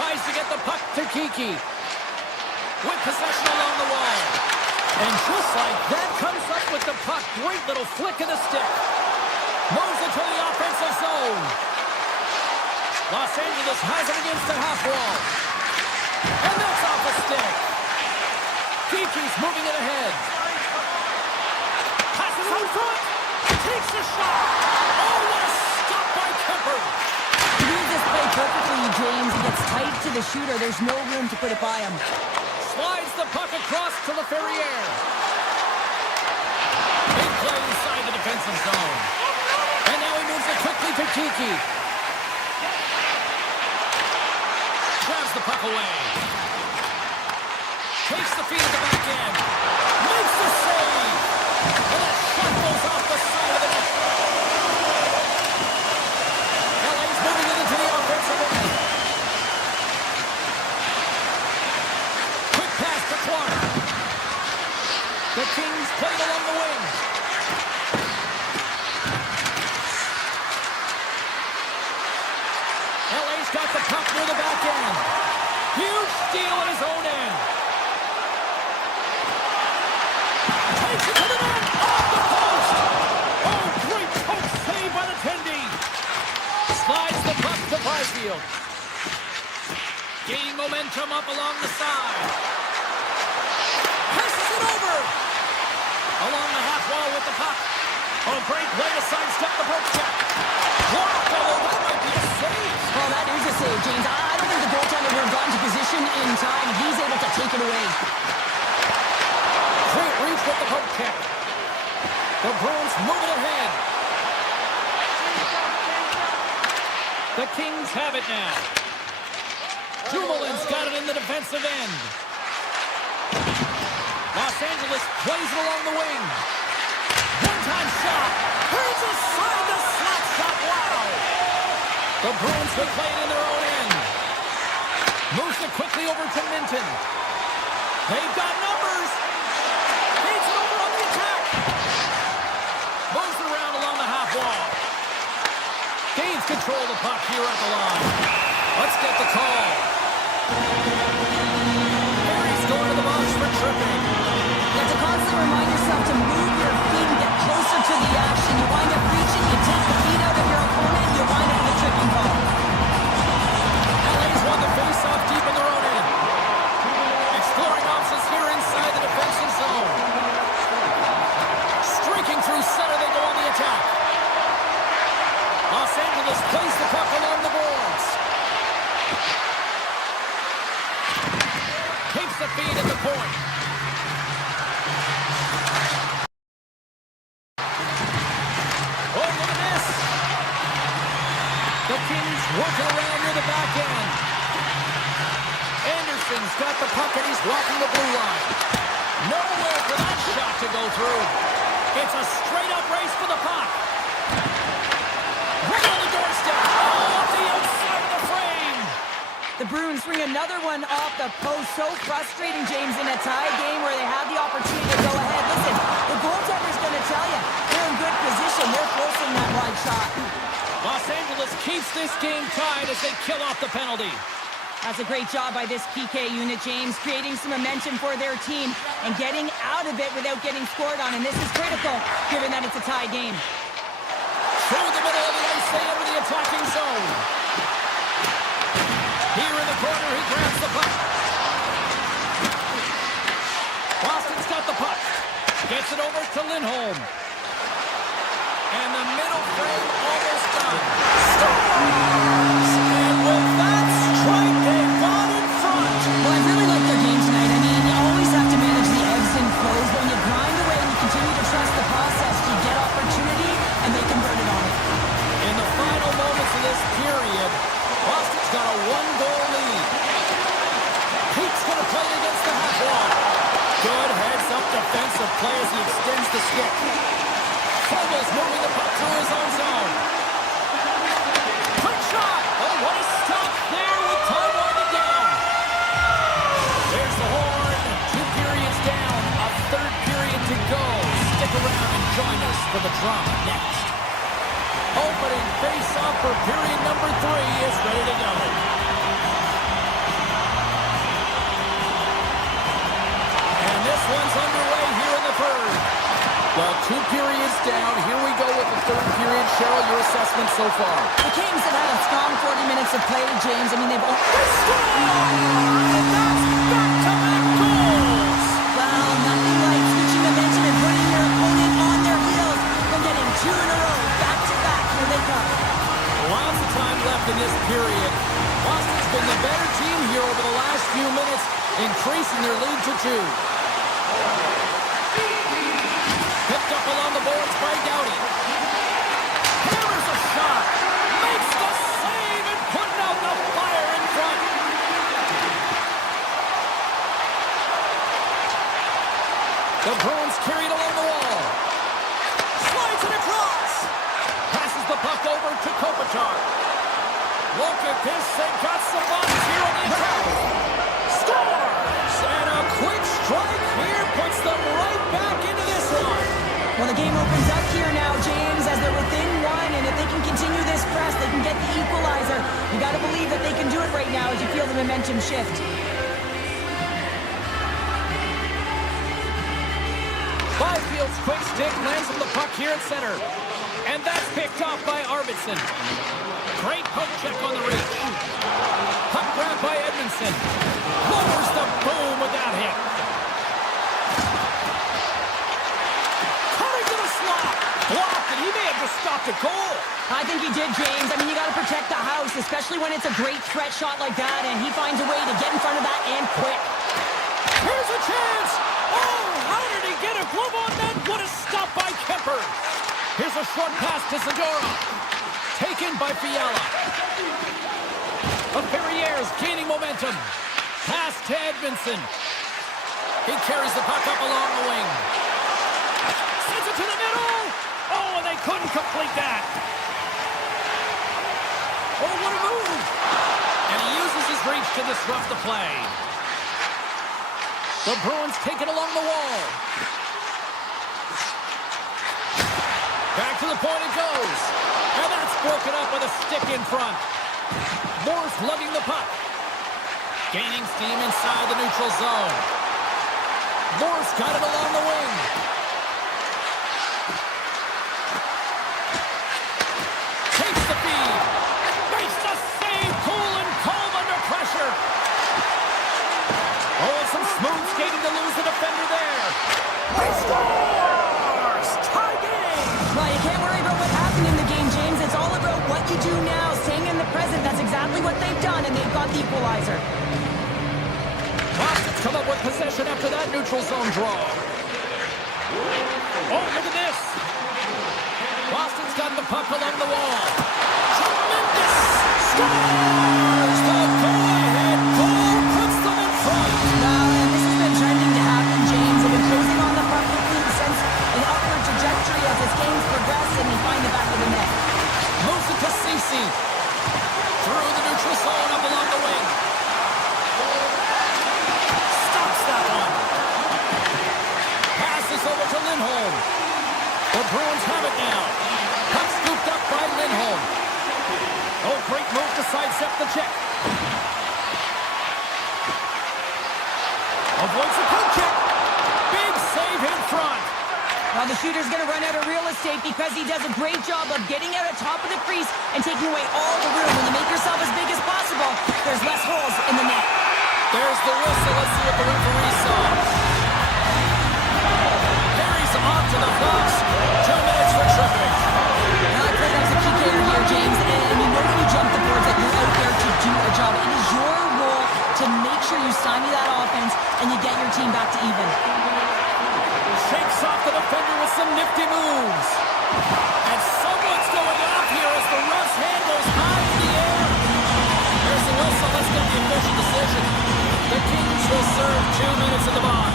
Tries to get the puck to Kiki. With possession along the wall. And just like that, comes up with the puck. Great little flick of the stick. Moves it to the offensive zone. Los Angeles has it against the half wall. And that's off the stick. Kiki's moving it ahead. Passes out front. Takes a shot. Oh, what a stop by Kemper. He reads this play perfectly, James. He gets tight to the shooter. There's no room to put it by him. Slides the puck across to the Ferrier. Big play inside the defensive zone. And now he moves it quickly to Kiki. Grabs the puck away. Takes the feed at the back end. Makes the save. And that shot goes off the side of the net. LA's moving it into the offensive end. Quick pass to Clark. The Kings played along the wing. LA's got the puck near the back end. Huge steal at his own end. Takes it to the net. Off the post. Oh, great poke save by the Tendy. Slides the puck to Byfield. Gaining momentum up along the side. Passes it over. Along the half wall with the puck. Oh, great play to sidestep the poke check. Blocked, although that might be a save. Well, that is a save, James. I don't think the goaltender would have gotten to position in time. He's able to take it away. Great reach with the poke check. The Bruins move it ahead. The Kings have it now. Dumoulin's got it in the defensive end. Los Angeles plays it along the wing. One-time shot. Here's aside the slap shot. Wow. The Bruins will play it in their own end. Moves it quickly over to Minton. They've got numbers. Feeds it over on the attack. Moves it around along the half wall. Gains control of the puck here at the line. Let's get the call. Harry's going to the box for tripping. You have to constantly remind yourself to move your feet and get closer to the action. You wind up reaching, you take the feet out of your opponent, you wind up with a tripping call. LA's won the face-off deep in their own end. Exploring options here inside the defensive zone. Streaking through center, they go on the attack. Los Angeles plays the puck along the boards. Keeps the feed at the point. Oh, look at this. The Kings working around near the back end. Anderson's got the puck and he's walking the blue line. Nowhere for that shot to go through. It's a straight-up race for the puck. Right on the doorstep. Oh, off the outside of the frame. The Bruins bring another one off the post. So frustrating, James, in a tie game where they have the opportunity to go ahead. Listen, the goaltender's going to tell you they're in good position. They're forcing that wide shot. Los Angeles keeps this game tied as they kill off the penalty. That's a great job by this PK unit, James, creating some momentum for their team and getting out of it without getting scored on. And this is critical, given that it's a tie game. Through the middle of the ice, they enter the attacking zone. Here in the corner, he grabs the puck. Boston's got the puck. Gets it over to Lindholm. And the middle frame almost done. Stars! And with that strike, they've gone in front. Well, I really like their game tonight. I mean, you always have to manage the ebbs and flows. When you grind away and you continue to trust the process, you get opportunity, and they convert it on it. In the final moments of this period, Boston's got a one-goal lead. Pete's going to play against the half wall. Good heads-up defense aggressive play as he extends the stick. Fogel's moving the puck through his own zone. Quick shot! Oh, what a stop there with time winding down. There's the horn. 2 periods down. A third period to go. Stick around and join us for the drama next. Opening face-off for period number 3 is ready to go. And this one's underway here in the third. Well, 2 periods down. Here we go with the third period. Cheryl, your assessment so far? The Kings have had a strong 40 minutes of play, James. I mean, they've all... And that's back-to-back goals! Well, nothing like switching momentum and putting your opponent on their heels from getting 2 in a row, back-to-back. Here they come. Lots of time left in this period. Boston's been the better team here over the last few minutes, increasing their lead to 2. Picked up along the boards by Doughty. Hammers a shot. Makes the save and putting out the fire in front. The Bruins carried along the wall. Slides it across. Passes the puck over to Kopitar. Look at this. They've got some bodies here on the attack. Scores! And a quick strike here puts them right back into this one. Well, the game opens up here now, James, as they're within 1, and if they can continue this press, they can get the equalizer. You got to believe that they can do it right now as you feel the momentum shift. Byfield's quick stick lands on the puck here at center. And that's picked off by Arvidsson. Great poke check on the reach. Puck grab by Edmondson. Lowers the boom with that hit. Cutting to the slot. Blocked, and he may have just stopped a goal. I think he did, James. I mean, you got to protect the house, especially when it's a great threat shot like that, and he finds a way to get in front of that and quick. Here's a chance. Oh, how did he get a glove on that? What a stop by Kemper. Here's a short pass to Zadora. Taken by Fiala. Perrier's gaining momentum. Pass to Edmondson. He carries the puck up along the wing. Sends it to the middle. Oh, and they couldn't complete that. Oh, what a move. And he uses his reach to disrupt the play. The Bruins take it along the wall. Back to the point it goes. And that's broken up with a stick in front. Morse lugging the puck. Gaining steam inside the neutral zone. Morse got it along the wing. Takes the feed. Makes the save. Cool and calm under pressure. Oh, some smooth skating to lose the defender there. He scores! Tie game! Well, you can't worry about what happened in the game, James. It's all about what you do now, staying in the present. That's exactly what they've done, and they've got the equalizer. Boston's come up with possession after that neutral zone draw. Oh, look at this. Boston's got the puck along the wall. Tremendous! Scores! The go-ahead goal puts them in front. Now, and this has been trending to happen, James. They've been closing on the puck quickly since an upward trajectory as this game's progressed, and they find the back of the net. Moves it to Ceci. Through the neutral zone up along the wing. Stops that one. Passes over to Lindholm. The Bruins have it now. Puck scooped up by Lindholm. Oh, great move to sidestep the check. Avoids the poke check. Big save in front. Now the shooter's going to run out of real estate because he does a great job of getting out of top of the crease and taking away all the room. When you make yourself as big as possible, there's less holes in the net. There's the whistle. Let's see what the referee saw. Carries off to the box. 2 minutes for tripping. Now I play that's a key player here, James, and you know when you jump the boards that you're out there to do a job. It is your role to make sure you stymie that offense and you get your team back to even. Shakes off the defender with some nifty moves. And someone's going off here as the ref's hand goes high in the air. There's the whistle. Let's get the official decision. The Kings will serve 2 minutes in the box.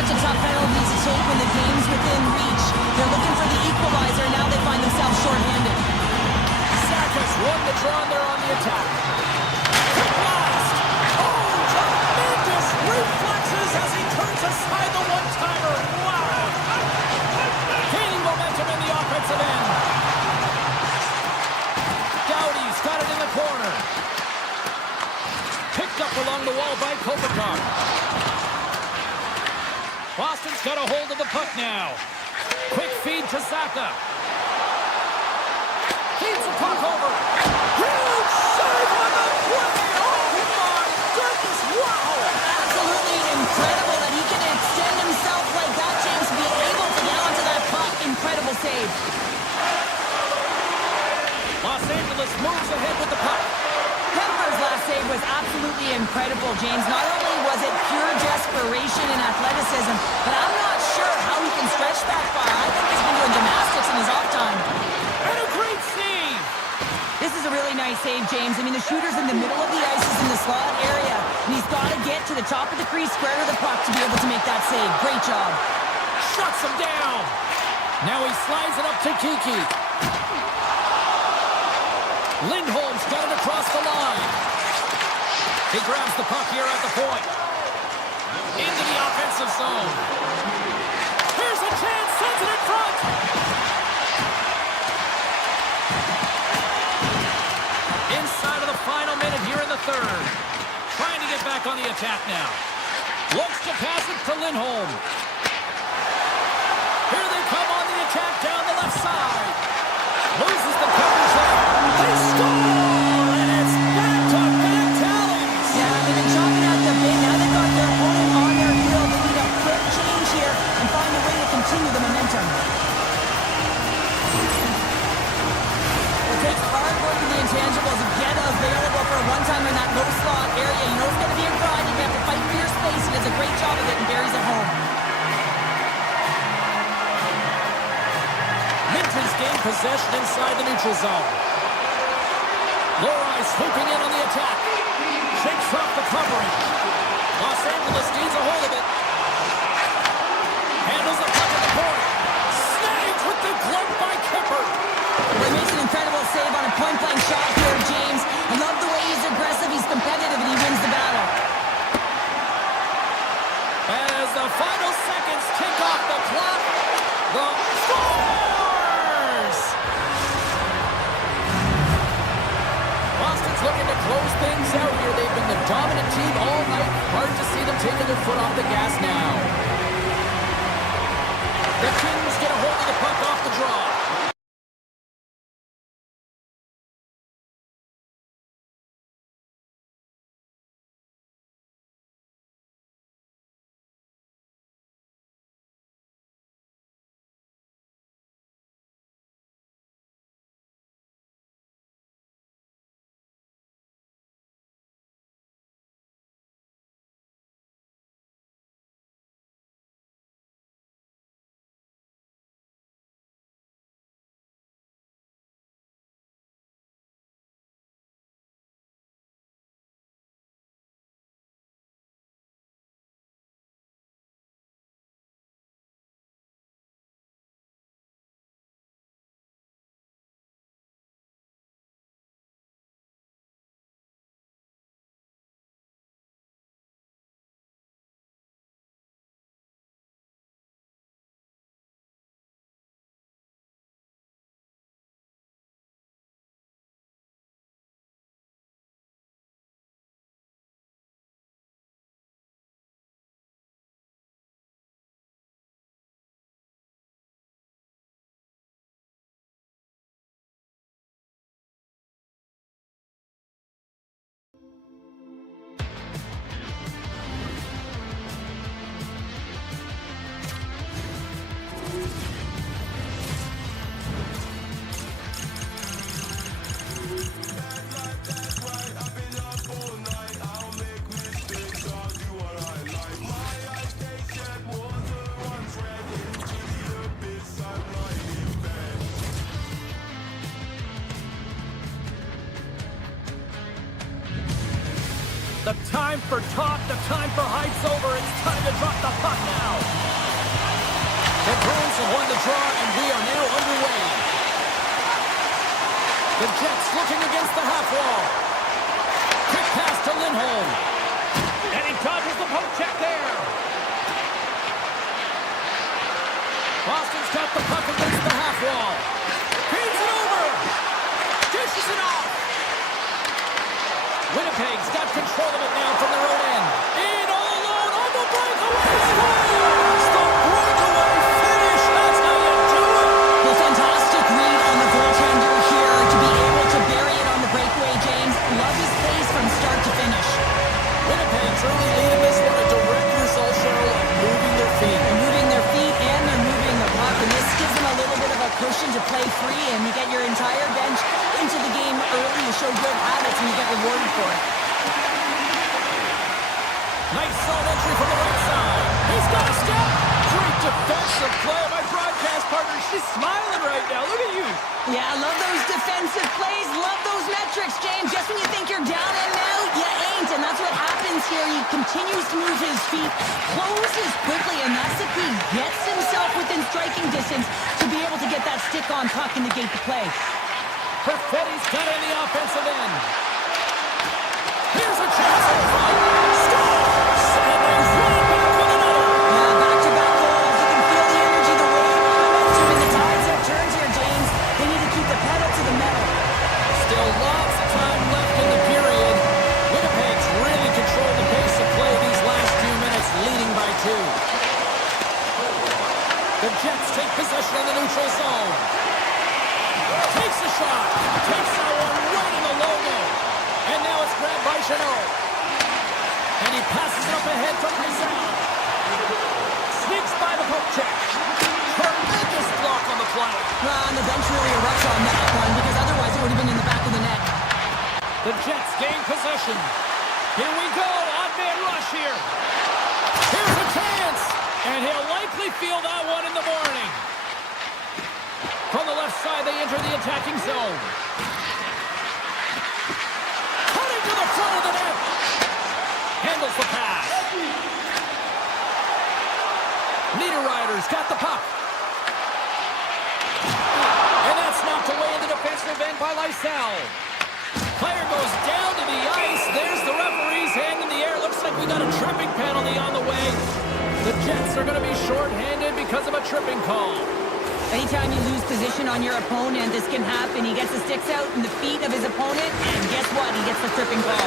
such a tough penalty to take when the game's within reach. They're looking for the equalizer, and now they find themselves shorthanded. Sackers won the draw there on the attack. Quick blast! Oh, tremendous reflexes as he turns aside the one-timer. Wow! Gaining momentum in the offensive end. Dowdy's got it in the corner. Picked up along the wall by Kopitar. Boston's got a hold of the puck now. Quick feed to Saka. Feeds the puck over. Huge save on the play. Oh my goodness, wow. Absolutely incredible that he can extend himself like that, James, to be able to get onto that puck. Incredible save. Los Angeles moves ahead with the puck. Kemper's last save was absolutely incredible, James. Not only was it pure desperation and athleticism, but I'm not sure how he can stretch that far. I think he's been doing gymnastics in his off time. And a great save! This is a really nice save, James. I mean, the shooter's in the middle of the ice, is in the slot area, and he's got to get to the top of the crease, square to the puck to be able to make that save. Great job. Shuts him down. Now he slides it up to Kiki. Lindholm's got it across the line. He grabs the puck here at the point. Into the offensive zone. Here's a chance, sends it in front. Inside of the final minute here in the third. Trying to get back on the attack now. Looks to pass it to Lindholm. Here they come on the attack down the left side. Loses the coverage there. They score! And it's back-to-back tallies! Yeah, they've been chopping at the bit. Now they've got their opponent on their heel. They need a quick change here and find a way to continue the momentum. It takes hard work in the intangibles to get available for a one-time in that low slot area. You know it's going to be a grind. You have to fight for your space. He does a great job of it and buries it home. Minton's gained possession inside the neutral zone. Lorai swooping in on the attack. Shakes off the coverage. Los Angeles needs a hold of it. Handles the puck at the point. Snagged with the glove by Kemper. Well, he makes an incredible save on a point-blank shot here, James. I love the way he's aggressive, he's competitive, and he wins the battle. As the final seconds tick off the clock, the scores! Boston's looking to close things out here. They've been the dominant team all night. Hard to see them taking their foot off the gas now. The Kings get a hold of the puck off the draw. The time for talk, the time for hype's over. It's time to drop the puck now. The Jets looking against the half wall. Quick pass to Lindholm. And he dodges the poke check there. Boston's got the puck against the half wall. Feeds it over. Dishes it off. Winnipeg's got control of it now from their own end. In all alone on the breakaway. Scores! The breakaway finish. That's how you do it. Well, fantastic read on the goaltender here to be able to bury it on the breakaway, James. Love his pace from start to finish. Winnipeg's early lead in this one, a direct result, Cheryl, of moving their feet. They're moving their feet and they're moving the puck, and this gives them a little bit of a cushion to play free, and you get your entire bench into the game early. You show good habits, and you get rewarded for it. Nice solid entry from the right side. He's got a step. Great defensive play. My broadcast partner, she's smiling right now. Look at you. Yeah, I love those defensive plays. Love those metrics, James. Just when you think you're down and out, you ain't. And that's what happens here. He continues to move his feet, closes quickly, and that's if he gets himself within striking distance to be able to get that stick-on puck and negate the play. Perfetti's got it in the offensive end. Here's a chance at front. Scores! And they run it back with another. Yeah, back-to-back goals. You can feel the energy, the wave, the momentum, and the tides have turned here, James. They need to keep the pedal to the metal. Still lots of time left in the period. Winnipeg's really controlled the pace of play these last few minutes, leading by 2. The Jets take possession in the neutral zone. Takes a shot. Takes that one right in the logo. And now it's grabbed by Chanot. And he passes it up ahead to Rizal. Sneaks by the poke check. Tremendous block on the play. Well, and the bench really erupts on that one, because otherwise it would have been in the back of the net. The Jets gain possession. Here we go. Odd man rush here. Here's a chance. And he'll likely feel that one in the morning. From the left side, they enter the attacking zone. Cutting to the front of the net. Handles the pass. Niederreiter's got the puck. And that's knocked away in the defensive end by Lysell. Player goes down to the ice. There's the referee's hand in the air. Looks like we got a tripping penalty on the way. The Jets are going to be shorthanded because of a tripping call. Anytime you lose position on your opponent, this can happen. He gets the sticks out in the feet of his opponent, and guess what? He gets the tripping call.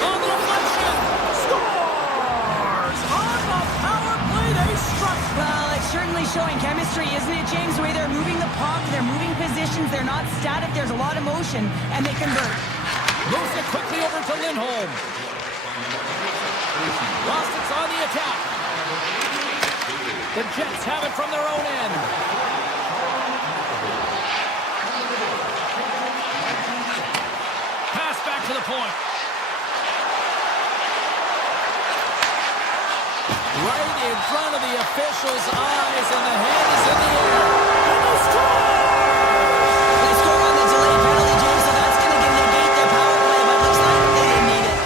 On the deflection! Scores! On the power play, they struck! Well, it's certainly showing chemistry, isn't it, James? The way they're moving the puck, they're moving positions, they're not static, there's a lot of motion, and they convert. Moves it quickly over to Lindholm. Boston's on the attack. The Jets have it from their own end. Pass back to the point. Right in front of the official's eyes, and the hand is in the air. And they score! They score on the delayed penalty, James, so that's going to negate their power play, but looks like they didn't need it.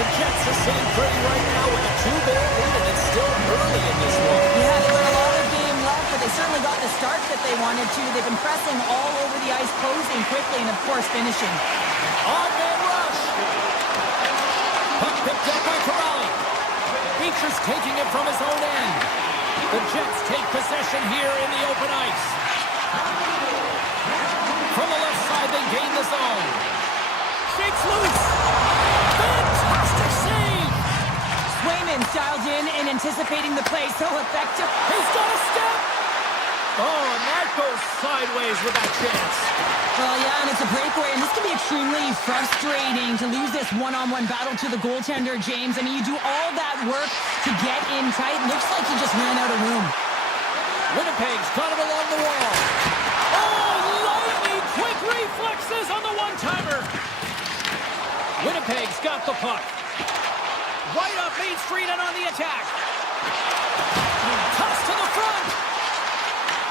The Jets are sitting pretty right now with a 2-goal lead, and it's still early in this one. Yeah, they've got a lot of game left, but they certainly got the start that they wanted to. They've been pressing all over the ice, closing quickly, and of course finishing. Odd man rush. Puck picked up by Corrali. Beecher's taking it from his own end. The Jets take possession here in the open ice. From the left side, they gain the zone. Shakes loose. Fantastic save. Swayman's dialed in and anticipating the play, so effective. He's got a step. Oh, and that goes sideways with that chance. Well, yeah, and it's a breakaway, and this can be extremely frustrating to lose this one-on-one battle to the goaltender, James. I mean, you do all that work to get in tight. Looks like he just ran out of room. Winnipeg's got it along the wall. Oh, lightning quick reflexes on the one-timer. Winnipeg's got the puck. Right up Main Street and on the attack. Toss to the front.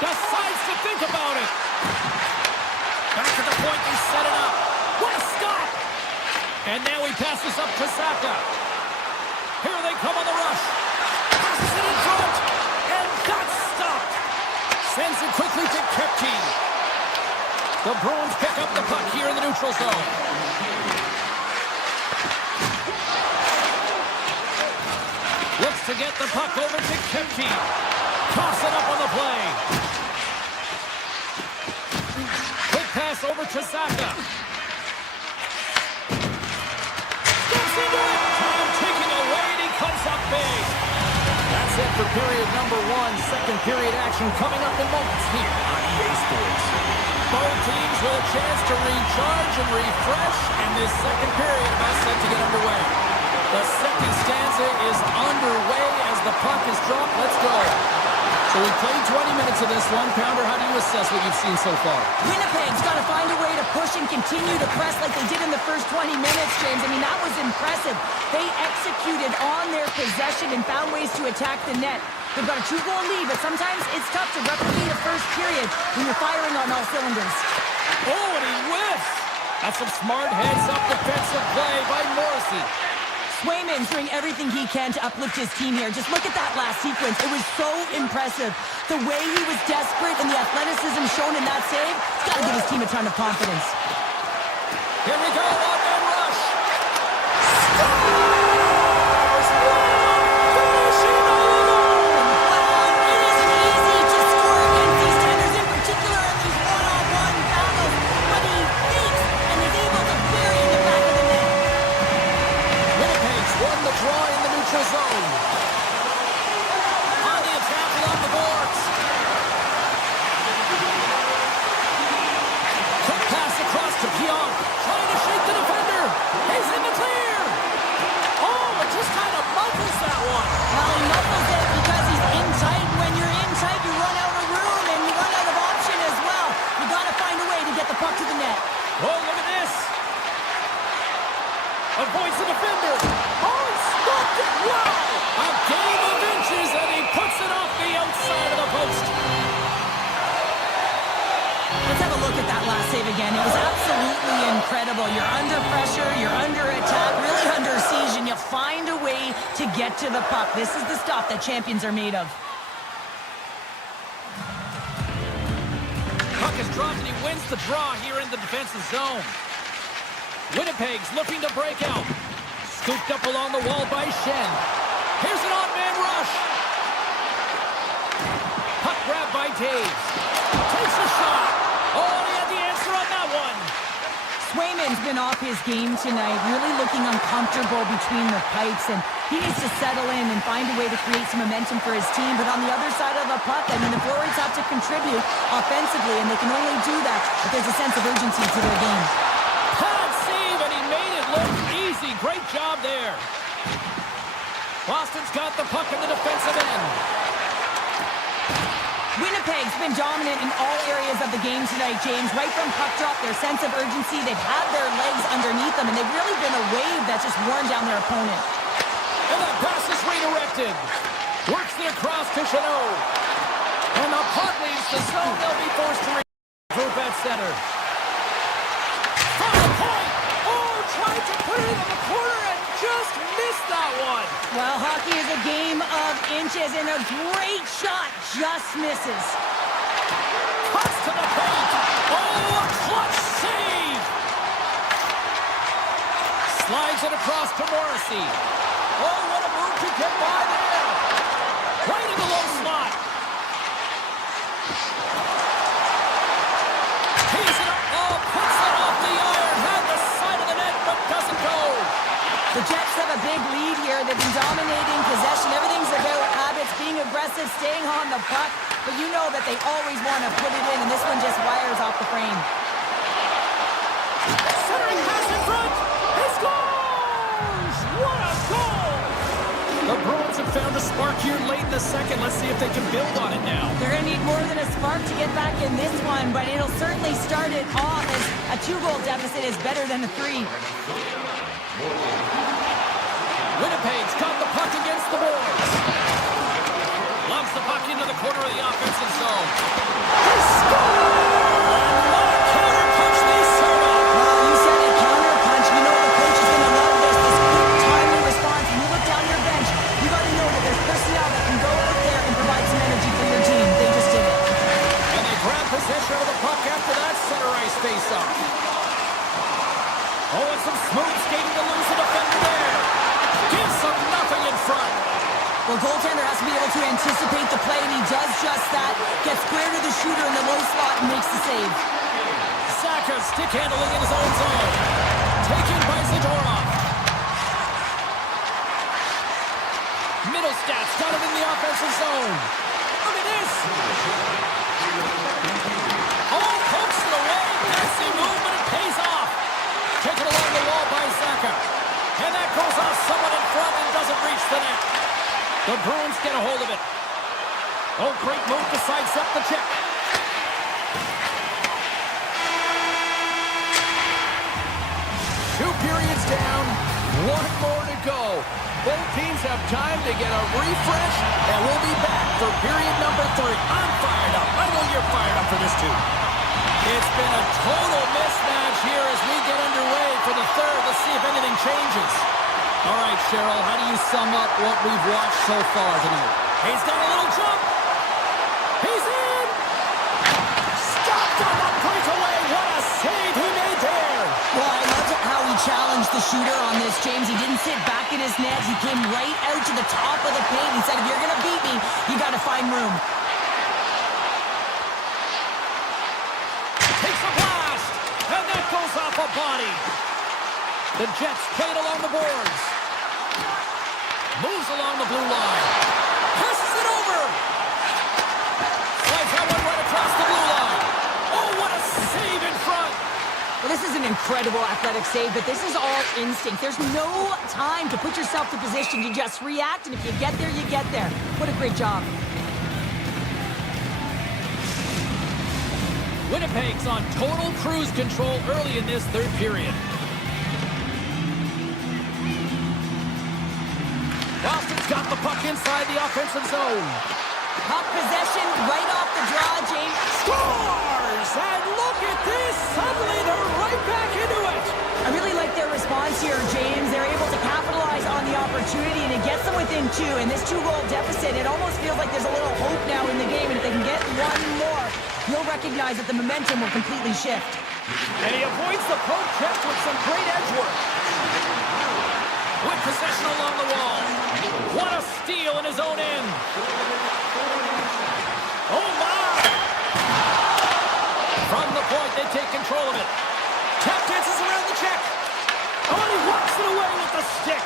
Decides to think about it. Back to the point, they set it up. What a stop! And now he passes up to Saka. Here they come on the rush. Passes it in front. And that's stopped. Sends it quickly to Kepke. The Bruins pick up the puck here in the neutral zone. Looks to get the puck over to Kempke. Toss it up on the play. Quick pass over to Saka. Steps into it. Time taking away, and he comes up big. That's it for period number 1. Second period action coming up in moments here on EA Sports. Both teams with a chance to recharge and refresh, and this second period about set to get underway. The second stanza is underway as the puck is dropped. Let's go. So we played 20 minutes of this one. Pounder, how do you assess what you've seen so far? Winnipeg's got to find a way to push and continue to press like they did in the first 20 minutes, James. I mean, that was impressive. They executed on their possession and found ways to attack the net. They've got a 2-goal lead, but sometimes it's tough to replicate a first period when you're firing on all cylinders. Oh, and he whiffs! That's some smart heads-up defensive play by Morrissey. Swayman's doing everything he can to uplift his team here. Just look at that last sequence. It was so impressive. The way he was desperate and the athleticism shown in that save, he's got to give his team a ton of confidence. Here we go, one-man rush. Zone. On the attack along the boards. Quick pass across to Pionk. Trying to shake the defender. He's in the clear. Oh, it just kind of muffles that one. Well, he muffles it because he's in tight. When you're in tight, you run out of room and you run out of option as well. You got to find a way to get the puck to the net. Oh, look at this. Avoids the defender. Oh, he stopped it. Wow. A game of inches, and he puts it off the outside of the post. Let's have a look at that last save again. It was absolutely incredible. You're under pressure, you're under attack, really under siege, and you find a way to get to the puck. This is the stuff that champions are made of. Puck is dropped, and he wins the draw here in the defensive zone. Winnipeg's looking to break out. Scooped up along the wall by Shen. Here's an odd-man rush. Puck grabbed by Taves. Takes a shot. Oh, he had the answer on that one. Swayman's been off his game tonight, really looking uncomfortable between the pipes, and he needs to settle in and find a way to create some momentum for his team. But on the other side of the puck, I mean, the forwards have to contribute offensively, and they can only do that if there's a sense of urgency to their game. Pad save, and he made it look easy. Great job there. Boston's got the puck in the defensive end. Winnipeg's been dominant in all areas of the game tonight, James. Right from puck drop, their sense of urgency, they've had their legs underneath them, and they've really been a wave that's just worn down their opponent. And that pass is redirected. Works it across to Chanot. And the puck leaves the zone. They'll be forced to regroup at center. From the point. Oh, tried to put it in the corner and just missed that one. Well, hockey is a game of inches, and a great shot just misses. Cuts to the paint. Oh, a clutch save. Slides it across to Morrissey. Oh, what a move to get by there. Right in the low slot. Tees it up. Oh, puts it off the iron. Had the side of the net, but doesn't go. The Jets have a big lead here. They've been dominating possession. Everything's about habits, being aggressive, staying on the puck. But you know that they always want to put it in, and this one just wires off the frame. Centering pass in front. He scores! What a goal! The Bruins have found a spark here late in the second. Let's see if they can build on it now. They're going to need more than a spark to get back in this one, but it'll certainly start it off as a 2-goal deficit is better than a 3. Winnipeg's got the puck against the boards. Loves the puck into the corner of the offensive zone. They score! And what a counter punch they serve up. Well, you said a counter punch. You know the coach is going to love this. This quick, timely response. When you look down your bench, you got to know that there's personnel that can go out there and provide some energy for your team. They just did it. And they grab possession of the puck after that center ice Well, goaltender has to be able to anticipate the play, and he does just that. Gets square to the shooter in the low slot and makes the save. Saka stick handling in his own zone. Taken by Zadorov. Middlestats got him in the offensive zone. Look at this. Oh, pokes it away. Messy move, but it pays off. Taken along the wall by Saka. And that goes off someone in front and doesn't reach the net. The Bruins get a hold of it. Oh, great move to sidestep the check. Two periods down, one more to go. Both teams have time to get a refresh, and we'll be back for period number 3. I'm fired up. I know you're fired up for this too. It's been a total mismatch here as we get underway for the third. Let's see if anything changes. All right, Cheryl, how do you sum up what we've watched so far tonight? He's got a little jump. He's in. Stopped on the breakaway. What a save he made there. Well, I loved how he challenged the shooter on this, James. He didn't sit back in his net. He came right out to the top of the paint. He said, if you're going to beat me, you got to find room. Takes a blast, and that goes off a body. The Jets played along the boards. Moves along the blue line. Passes it over. Slides that one right across the blue line. Oh, what a save in front. Well, this is an incredible athletic save, but this is all instinct. There's no time to put yourself to position. You just react, and if you get there, you get there. What a great job. Winnipeg's on total cruise control early in this third period. Boston's got the puck inside the offensive zone. Puck possession right off the draw, James. Scores! And look at this! Suddenly they're right back into it! I really like their response here, James. They're able to capitalize on the opportunity, and it gets them within 2. And this 2-goal deficit, it almost feels like there's a little hope now in the game. And if they can get one more, you'll recognize that the momentum will completely shift. And he avoids the poke check with some great edge work. With possession along the wall. What a steal in his own end. Oh, my! From the point, they take control of it. Tap dances around the check. Oh, and he walks it away with the stick.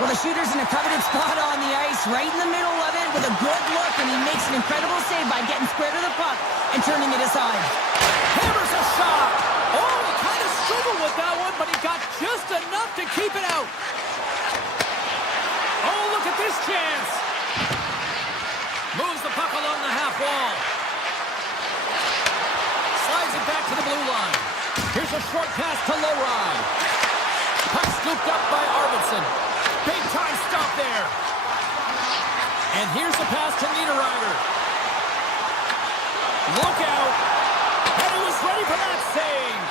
Well, the shooter's in a coveted spot on the ice, right in the middle of it with a good look, and he makes an incredible save by getting square to the puck and turning it aside. Hammers a shot. Oh, he kind of struggled with that one, but he got just enough to keep it out. Oh, look at this chance. Moves the puck along the half wall. Slides it back to the blue line. Here's a short pass to Lowry. Puck scooped up by Arvidsson. Big time stop there. And here's the pass to Niederreiter. Look out. And he was ready for that save.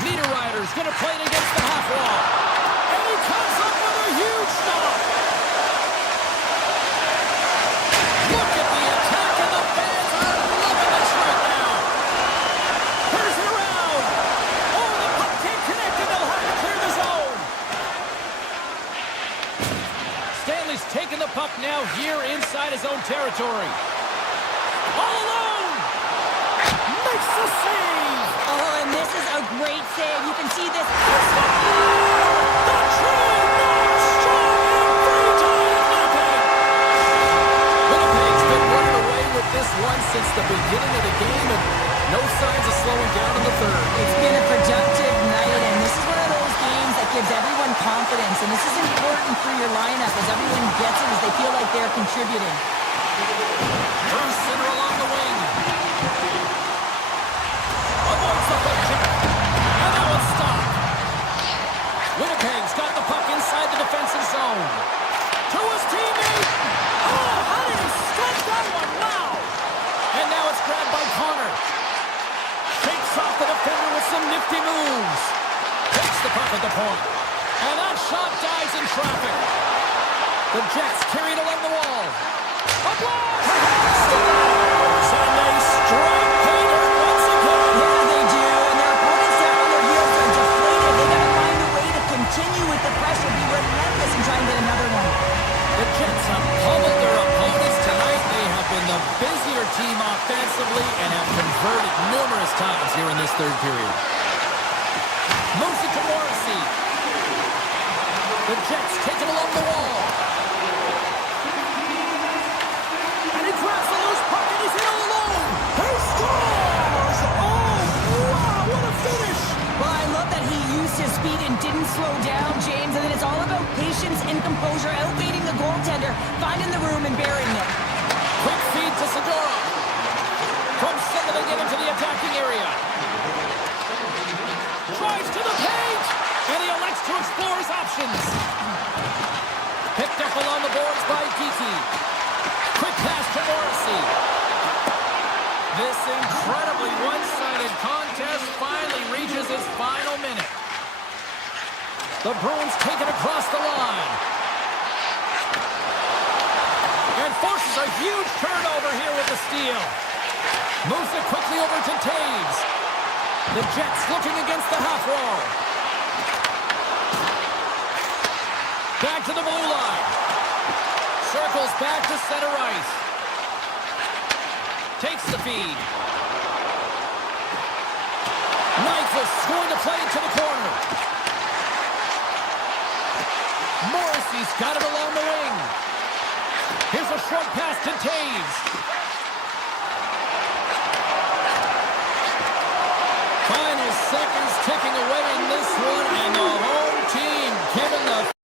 Niederreiter's going to play it against the half wall. And he comes up with a huge stop. Look at the attack, and the fans are loving this right now. Here's it around. Oh, the puck can't connect, and they'll have to clear the zone. Stanley's taking the puck now here inside his own territory. All alone. Makes the save. Oh, and this is a great save. You can see this. The train march strong and free time in Winnipeg. Winnipeg's been running away with this one since the beginning of the game, and no signs of slowing down in the third. It's been a productive night, and this is one of those games that gives everyone confidence, and this is important for your lineup as everyone gets it, as they feel like they're contributing. Bruce center along the wing. Avoids the hook check. And that one's stopped. Winnipeg's got the puck inside the defensive zone. To his teammate. Oh, how did he stretch that one? Wow. And now it's grabbed by Connor. Shakes off the defender with some nifty moves. Takes the puck at the point. And that shot dies in traffic. The Jets carry it along the wall. A blast! And they strike pay dirt once again. Yeah, they do, and their opponents down on their heels are deflated. They got to find a way to continue with the pressure, be relentless, and try and get another one. The Jets here in this third period. Moves it to Morrissey. The Jets take it along the wall. And he grabs the loose puck and he's in all alone. He scores! Oh, wow, what a finish! Well, I love that he used his speed and didn't slow down, James. And then it's all about patience and composure, outweighing the goaltender, finding the room and burying it. Quick feed to Subzero. From center they get into the attacking area. Drives to the paint! And he elects to explore his options. Picked up along the boards by Geeky. Quick pass to Morrissey. This incredibly one-sided contest finally reaches its final minute. The Bruins take it across the line. And forces a huge turnover here with the steal. Moves it quickly over to Taves. The Jets looking against the half wall. Back to the blue line. Circles back to center ice. Takes the feed. Nyquist going to play it to the corner. Morrissey's got it along the wing. Here's a short pass to Taves. Final seconds ticking away in this one, and the home team given the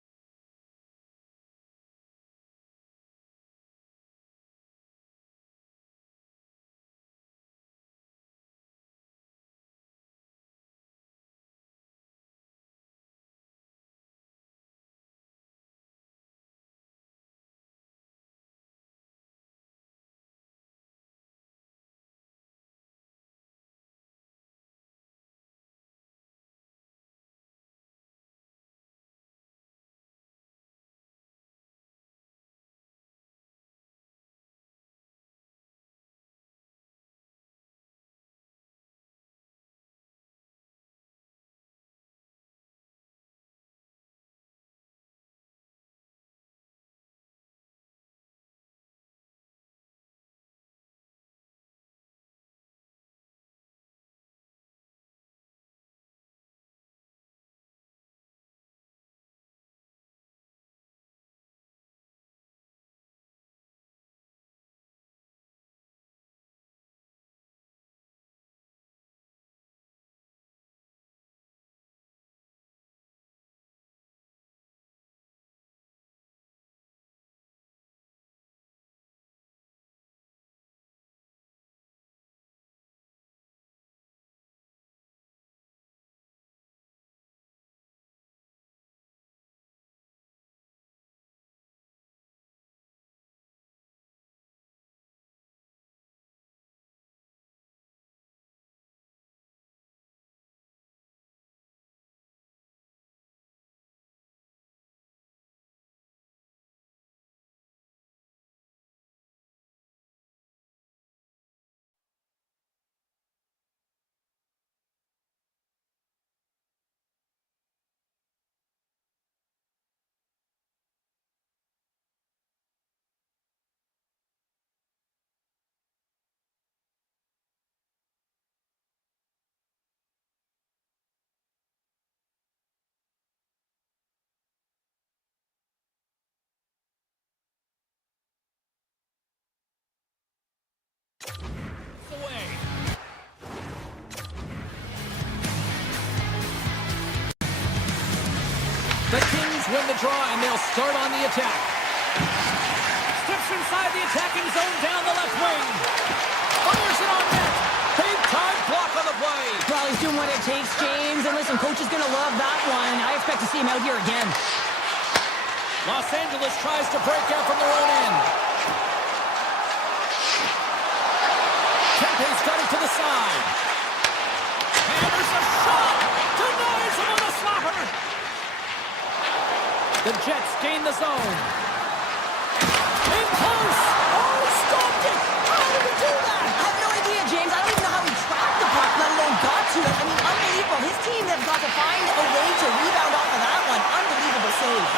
away. The Kings win the draw, and they'll start on the attack. Steps inside the attacking zone down the left wing. Fires it on net. Big time block on the play. Well, he's doing what it takes, James. And listen, coach is going to love that one. I expect to see him out here again. Los Angeles tries to break out from their own end. Kempe's got it to the side. And there's a shot. Denies him on the slapper. The Jets gain the zone. In close. Oh, stopped it. How did he do that? I have no idea, James. I don't even know how he tracked the puck, let alone got to it. I mean, unbelievable. His team has got to find a way to rebound off of that one. Unbelievable save.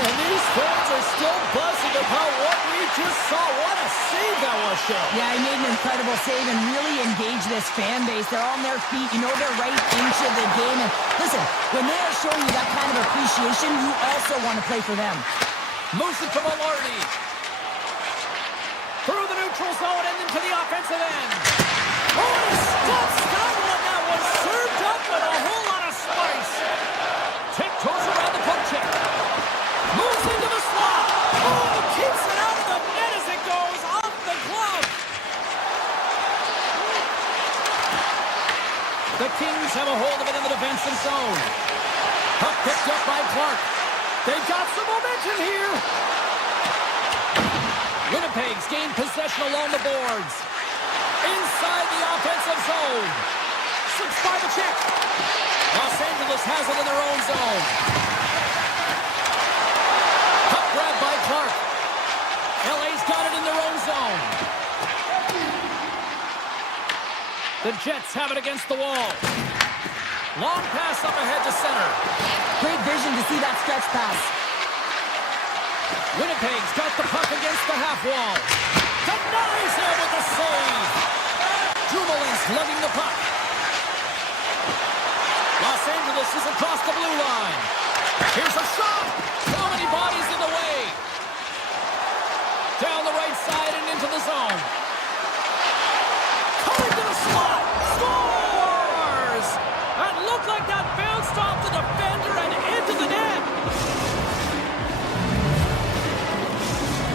And these fans are still buzzing about what we just saw. What a save that was, Cheryl. Yeah, he made an incredible save and really engaged this fan base. They're on their feet. You know they're right into the game. And listen, when they are showing you that kind of appreciation, you also want to play for them. Moves it to Mallardy. Through the neutral zone and into the offensive end. Oh, he stops that one. That was served up with a whole lot of spice. Tiptoes around the poke check. Moves into the slot. Oh, keeps it out of the net as it goes off the glove. The Kings have a hold of it in the defensive zone. Puck picked up by Clark. They've got some momentum here. Winnipeg's gained possession along the boards. Inside the offensive zone. Slips by the check. Los Angeles has it in their own zone. Puck grab by Clark. LA's got it in their own zone. The Jets have it against the wall. Long pass up ahead to center. Great vision to see that stretch pass. Winnipeg's got the puck against the half wall. Denies him with the save. Dumoulin's lugging the puck. Los Angeles is across the blue line. Here's a shot. So many bodies in the way. Down the right side and into the zone. Coming to the slot. Scores! That looked like that bounced off the defender and into the net.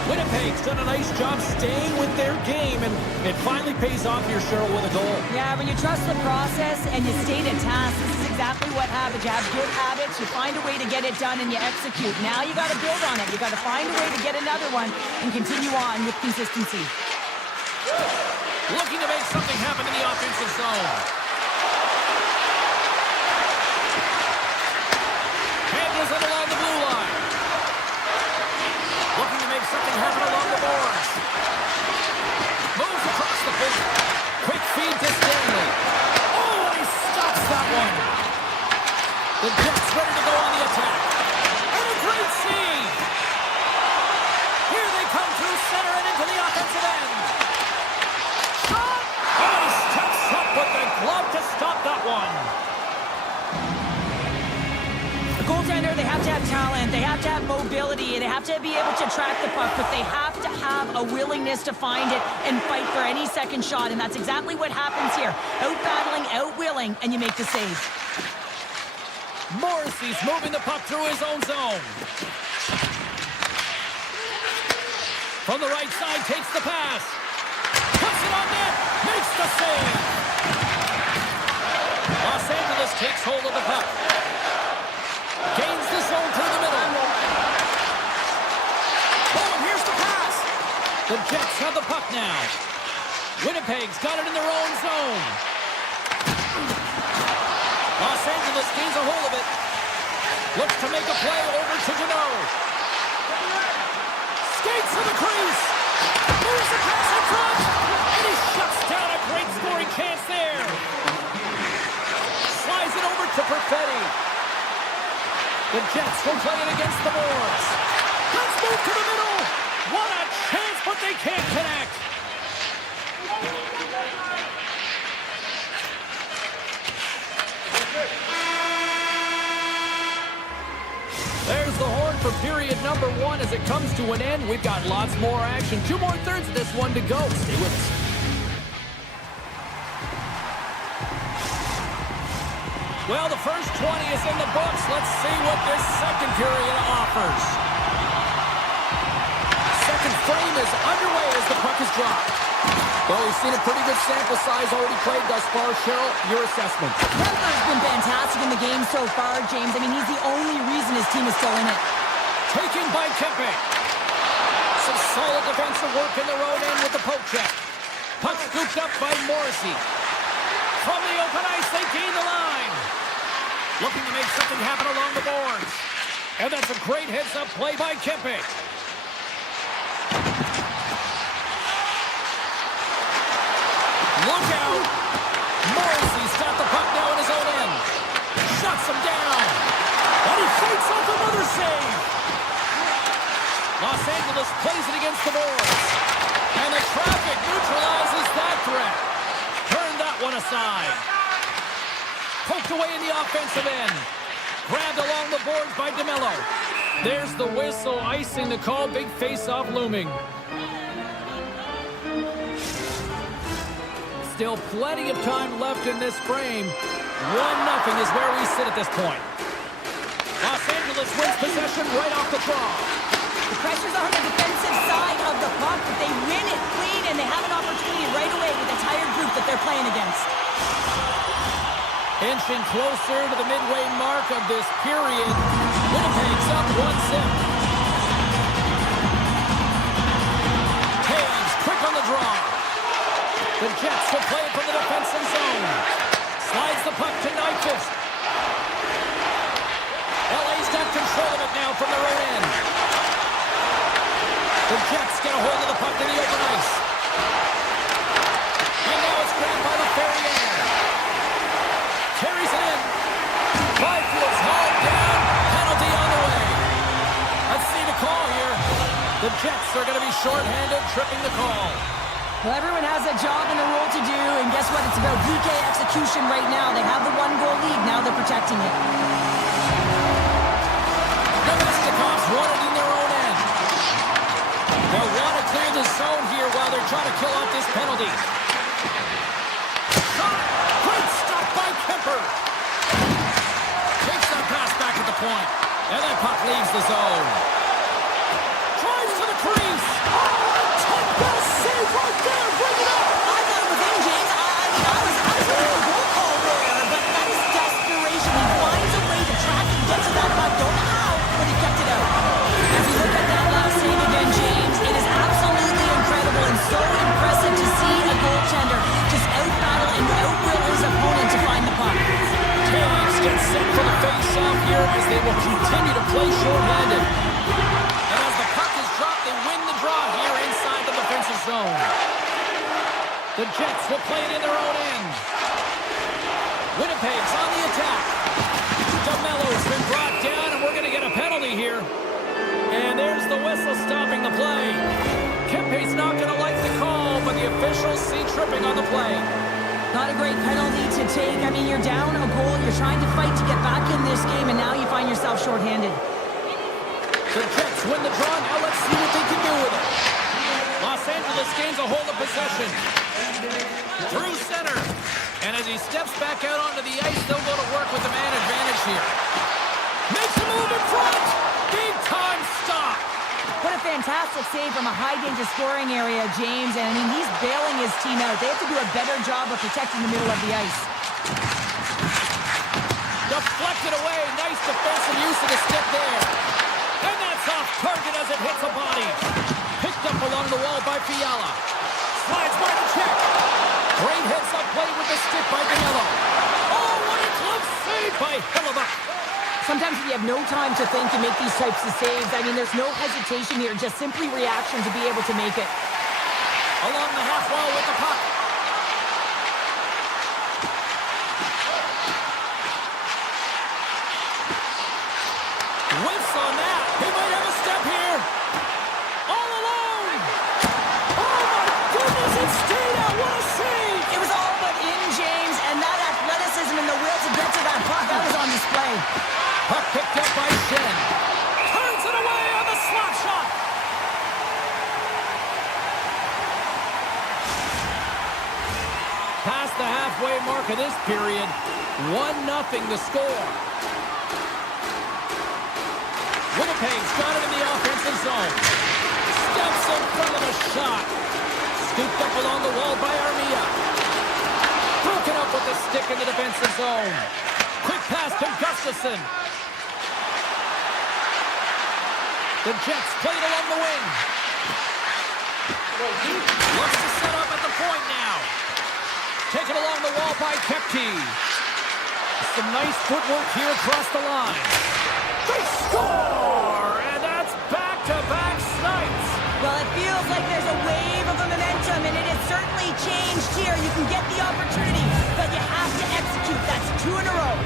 Winnipeg's done a nice job staying with their game, and it finally pays off here, Cheryl, with a goal. Yeah, when you trust the process and you stay to task, this is exactly what happens. You have good habits, you find a way to get it done, and you execute. Now you got to build on it. You got to find a way to get another one and continue on with consistency. Looking to make something happen in the offensive zone. Handles it along the blue line. Looking to make something happen along the boards. Moves across the field. Quick feed to Stanley. Oh, and he stops that one. The Jets ready to go on the attack. And a great save. Here they come through center and into the offensive end. Shot. Oh, he steps up with the glove to stop that one. Goaltender, they have to have talent, they have to have mobility, they have to be able to track the puck, but they have to have a willingness to find it and fight for any second shot, and that's exactly what happens here. Out-battling, out-willing, and you make the save. Morrissey's moving the puck through his own zone. From the right side, takes the pass. Puts it on net, makes the save. Los Angeles takes hold of the puck. Gains the zone through the middle. Oh, and here's the pass. The Jets have the puck now. Winnipeg's got it in their own zone. Los Angeles gains a hold of it. Looks to make a play over to Deneau. Skates to the crease. Moves the pass in front. And he shuts down a great scoring chance there. Slides it over to Perfetti. The Jets will play it against the boards. Let's move to the middle. What a chance, but they can't connect. There's the horn for period number 1 as it comes to an end. We've got lots more action. 2 more thirds of this one to go. Stay with us. Well, the first 20 is in the books. Let's see what this second period offers. Second frame is underway as the puck is dropped. Well, we've seen a pretty good sample size already played thus far. Cheryl, your assessment. Remper's been fantastic in the game so far, James. I mean, he's the only reason his team is still in it. Taken by Kempe. Some solid defensive work in their own end with the poke check. Puck scooped up by Morrissey. From the open ice, they gain the line. Looking to make something happen along the boards. And that's a great heads-up play by Kempe. Look out! Morrissey's got the puck now in his own end. Shuts him down. And he fights off another save. Los Angeles plays it against the boards. And the traffic neutralizes that threat. Turn that one aside. Poked away in the offensive end. Grabbed along the boards by DeMello. There's the whistle, icing the call. Big face-off looming. Still plenty of time left in this frame. 1-0 is where we sit at this point. Los Angeles wins possession right off the draw. The pressure's on the defensive side of the puck, but they win it clean, and they have an opportunity right away with the tired group that they're playing against. Inching closer to the midway mark of this period. Winnipeg's up 1-0. Taves quick on the draw. The Jets will play it from the defensive zone. Slides the puck to Nyquist. LA's got control of it now from their own end. The Jets get a hold of the puck in the open ice. And now it's grabbed by LaFerriere. Carries it in. Byfield's hauled down. Penalty on the way. Let's see the call here. The Jets are going to be shorthanded, tripping the call. Well, everyone has a job and a role to do, and guess what? It's about PK execution right now. They have the one-goal lead. Now they're protecting it. Domestikov's won it in their own end. They'll want to clear the zone here while they're trying to kill off this penalty. Shot! Great stop by Kemper. Takes that pass back at the point. And that puck leaves the zone. Drives to the crease. Best save right there. Bring it up. I thought it was in, James. I was waiting for a goal call there, but that is desperation. He finds a way to track and get to that puck. Don't know how, but he kept it out. As we look at that last save again, James, it is absolutely incredible and so impressive to see a goaltender just out-battle and out-will his opponent to find the puck. Taves gets set for the face-off here as they will continue to play short-handed. And as the puck is dropped, they win the draw here inside the defensive zone. The Jets will play it in their own end. Winnipeg's on the attack. DeMello's been brought down, and we're going to get a penalty here. And there's the whistle stopping the play. Kempe's not going to like the call, but the officials see tripping on the play. Not a great penalty to take. I mean, you're down a goal. You're trying to fight to get back in this game, and now you find yourself shorthanded. The Jets win the draw. Now let's see what they can do with it. Los Angeles gains a hold of possession. Through center. And as he steps back out onto the ice, they'll go to work with the man advantage here. Makes a move in front. Big time stop. What a fantastic save from a high-danger scoring area, James. And, I mean, he's bailing his team out. They have to do a better job of protecting the middle of the ice. Deflected away. Nice defensive use of the stick there. And that's off target as it hits a body. Picked up along the wall by Fiala. Slides by the check. Great heads-up play with the stick by DeMello. Oh, what a close save by Hellebuyck. Sometimes you have no time to think and make these types of saves. I mean, there's no hesitation here, just simply reaction to be able to make it. Along the half wall with the puck. Whiffs on that. He might have a step here. All alone. Oh, my goodness, it stayed out. What a save. It was all but in, James, and that athleticism and the will to get to that puck, that was on display. Puck picked up by Shen. Turns it away on the slap shot. Past the halfway mark of this period. 1-0 the score. Winnipeg's got it in the offensive zone. Steps in front of the shot. Scooped up along the wall by Armia. Broken up with the stick in the defensive zone. Quick pass to Gustafsson. The Jets played along the wing. Looks to set up at the point now. Taken along the wall by Kepke. Some nice footwork here across the line. They score! And that's back-to-back snipes. Well, it feels like there's a wave of momentum, and it has certainly changed here. You can get the opportunity, but you have to execute. That's 2 in a row.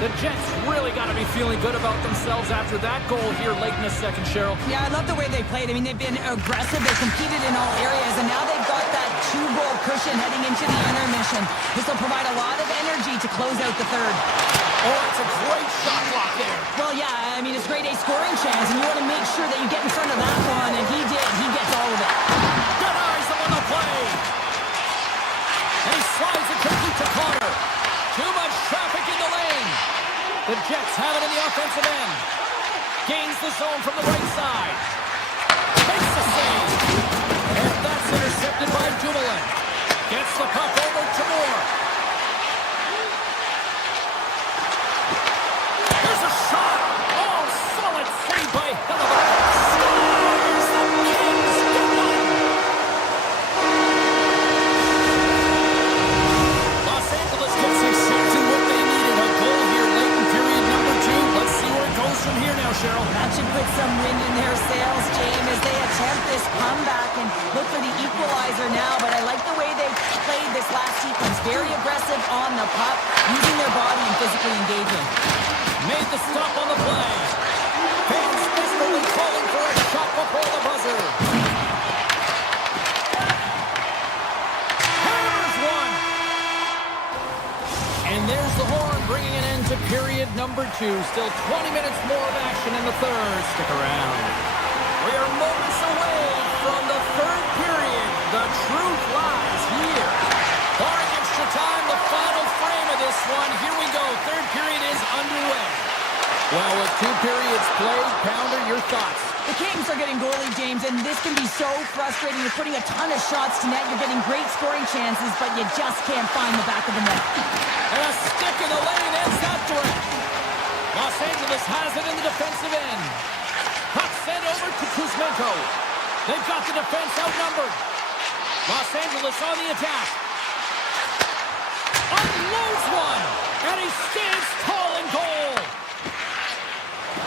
The Jets really got to be feeling good about themselves after that goal here late in the second, Cheryl. Yeah, I love the way they played. I mean, they've been aggressive. They competed in all areas, and now they've got that 2-goal cushion heading into the intermission. This will provide a lot of energy to close out the third. Oh, it's a great shot block there. Well, yeah, I mean, it's grade A scoring chance, and you want to make sure that you get in front of that one, and he did. He gets all of it. Denies him on the play. And he slides it quickly to Connor. Too much traffic in the lane. The Jets have it in the offensive end. Gains the zone from the right side. Makes the save. And that's intercepted by Dumoulin. Gets the puck over to Moore. There's a shot. Oh, solid save by Hellebuck. Scores! The Kings get one. Los Angeles gets exactly what they needed. A goal here late in period number 2. Let's see where it goes from here now, Cheryl. That should put some wind in their sails, James, as they attempt this comeback and look for the equalizer now. But I like the way they played this last sequence. Very aggressive on the puck, using their body and physically engaging. Made the stop on the play. Fans desperately calling for a shot before the buzzer. Hammers one. And there's the horn, bringing an end to period number 2. Still 20 minutes more of action in the third. Stick around. We are moments away from the third period. The truth lies here. Barring extra time, the final frame of this one. Here we go. Third period is underway. Well, with 2 periods played, Pounder, your thoughts? The Kings are getting goalie, James, and this can be so frustrating. You're putting a ton of shots to net. You're getting great scoring chances, but you just can't find the back of the net. And a stick in the lane ends that threat. Los Angeles has it in the defensive end. Puck sent over to Kuzmenko. They've got the defense outnumbered. Los Angeles on the attack. Unloads one, and he stands tall in goal.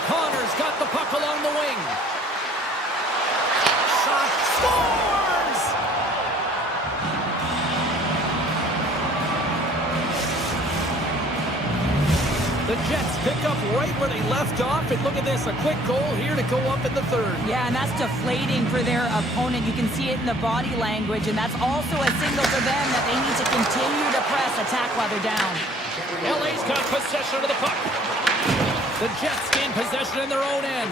Connor's got the puck along the wing. Shot scores! The Jets pick up right where they left off, and look at this, a quick goal here to go up in the third. Yeah, and that's deflating for their opponent. You can see it in the body language, and that's also a signal for them that they need to continue to press attack while they're down. LA's got possession of the puck. The Jets gain possession in their own end.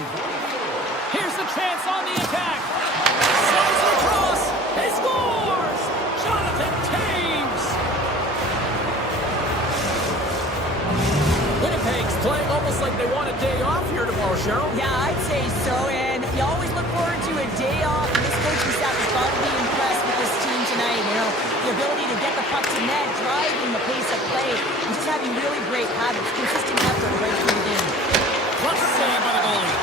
Here's the chance on the attack. Slides it across. He scores! Jonathan Taves! Winnipeg's playing almost like they want a day off here tomorrow, Cheryl. Yeah, I'd say so, and you always look forward to a day off, and this coaching staff has got to be impressed with this team tonight. You know, the ability to get the puck to net, driving the pace of play, and just having really great habits, consistent effort right through the game. Plus save by the goalie.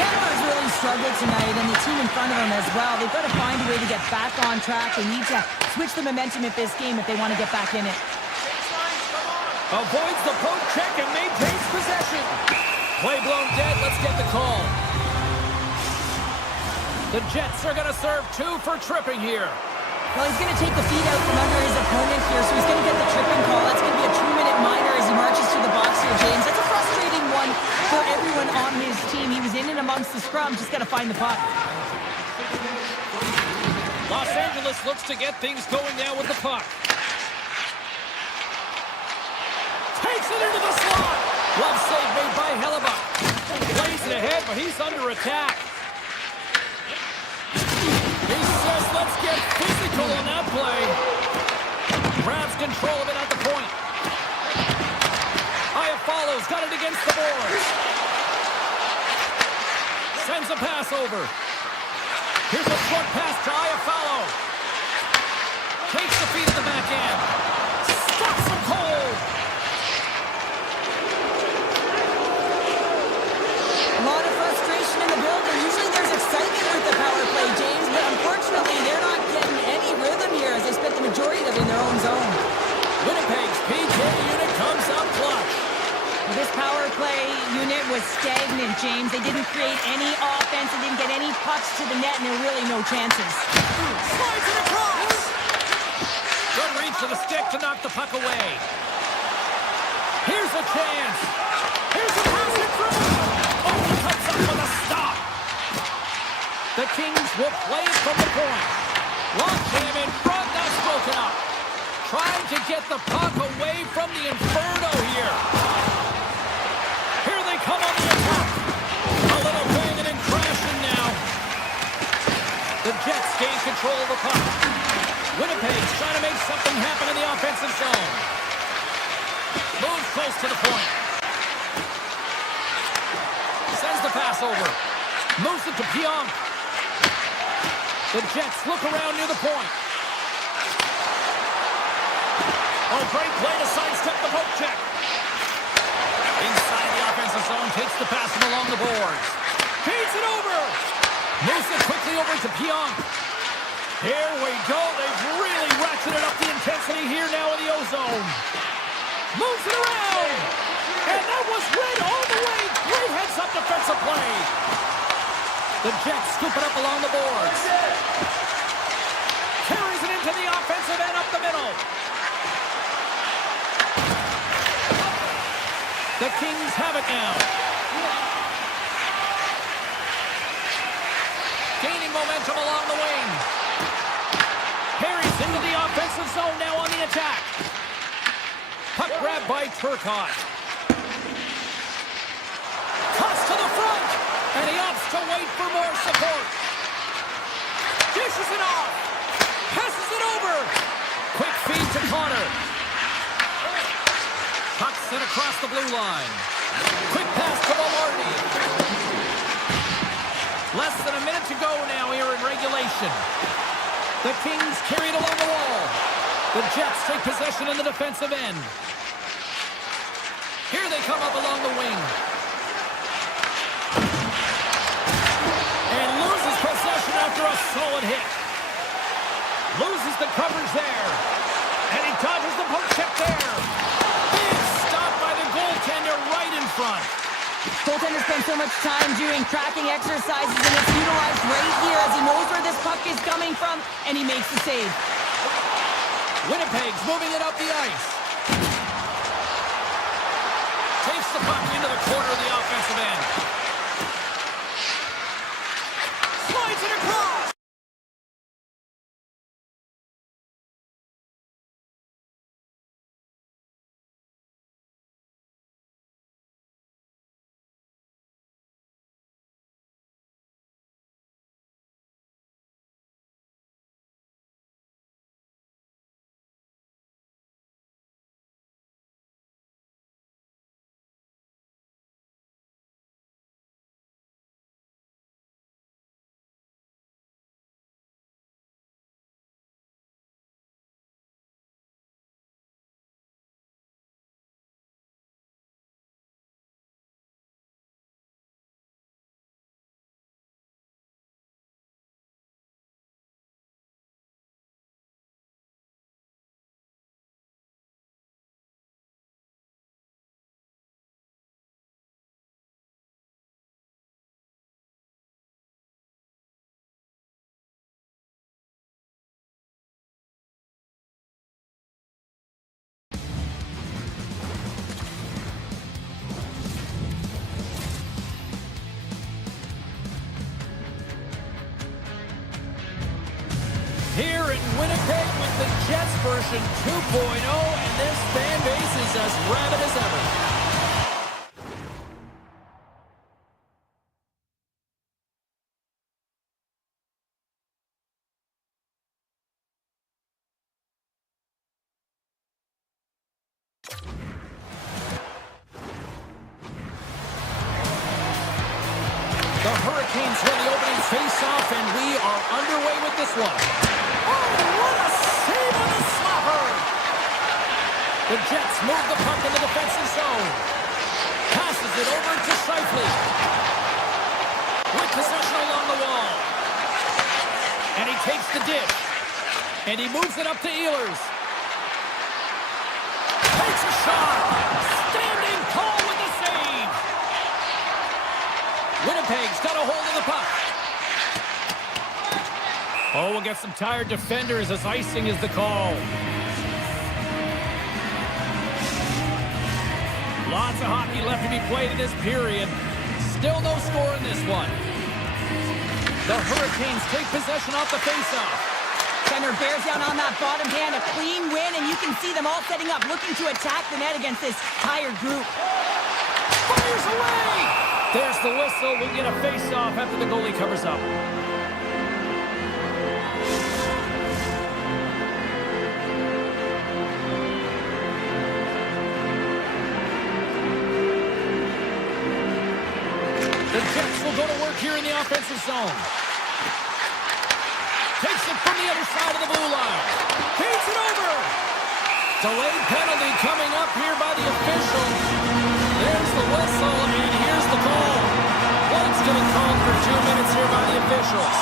Hammer's really struggled tonight, and the team in front of them as well. They've got to find a way to get back on track. They need to switch the momentum at this game if they want to get back in it. Avoids the poke check and maintains possession. Play blown dead. Let's get the call. The Jets are going to serve 2 for tripping here. Well, he's going to take the feet out from under his opponent here, so he's going to get the tripping call. That's going to be a 2-minute minor as he marches to the box here, James. That's a frustrating one for everyone on his team. He was in and amongst the scrum, just got to find the puck. Los Angeles looks to get things going now with the puck. Takes it into the slot. Glove save made by Hellebuck. Plays it ahead, but he's under attack. He says, let's get physical on that play. Grabs control of it at the point. Buffallo's got it against the boards. Sends a pass over. Here's a short pass to Buffallo. Takes the feed at the back end. Stops him cold. A lot of frustration in the building. Usually there's excitement with the power play, James, but unfortunately they're not getting any rhythm here as they spent the majority of it in their own zone. Winnipeg's PJ unit comes up clutch. Well, this power play unit was stagnant, James. They didn't create any offense. They didn't get any pucks to the net, and there were really no chances. Slides it across. Good reach to the stick to knock the puck away. Here's a chance. Here's a pass in front. Oh, he comes up with a stop. The Kings will play it from the point. Long jam in front. That's broken up. Trying to get the puck away from the Inferno here. Here they come on the attack. A little banging and crashing now. The Jets gain control of the puck. Winnipeg's trying to make something happen in the offensive zone. Moves close to the point. Sends the pass over. Moves it to Pionk. The Jets look around near the point. Oh, great play to sidestep the poke check. Inside the offensive zone, takes the pass from along the boards. Feeds it over. Moves it quickly over to Pionk. Here we go. They've really ratcheted up the intensity here now in the O-zone. Moves it around. And that was read all the way. Great heads-up defensive play. The Jets scoop it up along the boards. Carries it into the offensive end up the middle. The Kings have it now. Gaining momentum along the wing. Carries into the offensive zone now on the attack. Puck grab by Turcotte. Cuts to the front. And he opts to wait for more support. Dishes it off. Passes it over. Quick feed to Connor. Puck sent across the blue line. Quick pass to Velarde. Less than a minute to go now here in regulation. The Kings carry it along the wall. The Jets take possession in the defensive end. Here they come up along the wing. And loses possession after a solid hit. Loses the coverage there. And he dodges the poke check there. Big stop by the goaltender right in front. Goaltender spends so much time doing tracking exercises, and it's utilized right here as he knows where this puck is coming from, and he makes the save. Winnipeg's moving it up the ice. Takes the puck into the corner of the offensive end. Slides it across. Here in Winnipeg with the Jets version 2.0, and this fan base is as rabid as ever. The Hurricanes win the opening face-off, and we are underway with this one. Oh, what a save on the slapper! The Jets move the puck in the defensive zone. Passes it over to Scheifele. With possession along the wall. And he takes the dish. And he moves it up to Ehlers. Takes a shot. Standing tall with the save. Winnipeg's got a hold of the puck. Oh, we'll get some tired defenders as icing is the call. Lots of hockey left to be played in this period. Still no score in this one. The Hurricanes take possession off the faceoff. Center bears down on that bottom hand, a clean win, and you can see them all setting up, looking to attack the net against this tired group. Fires away! There's the whistle. We'll get a face-off after the goalie covers up. The Jets will go to work here in the offensive zone. Takes it from the other side of the blue line. Feeds it over. Delayed penalty coming up here by the official. There's the whistle, and here's the call. Blake's getting called for 2 minutes here by the officials.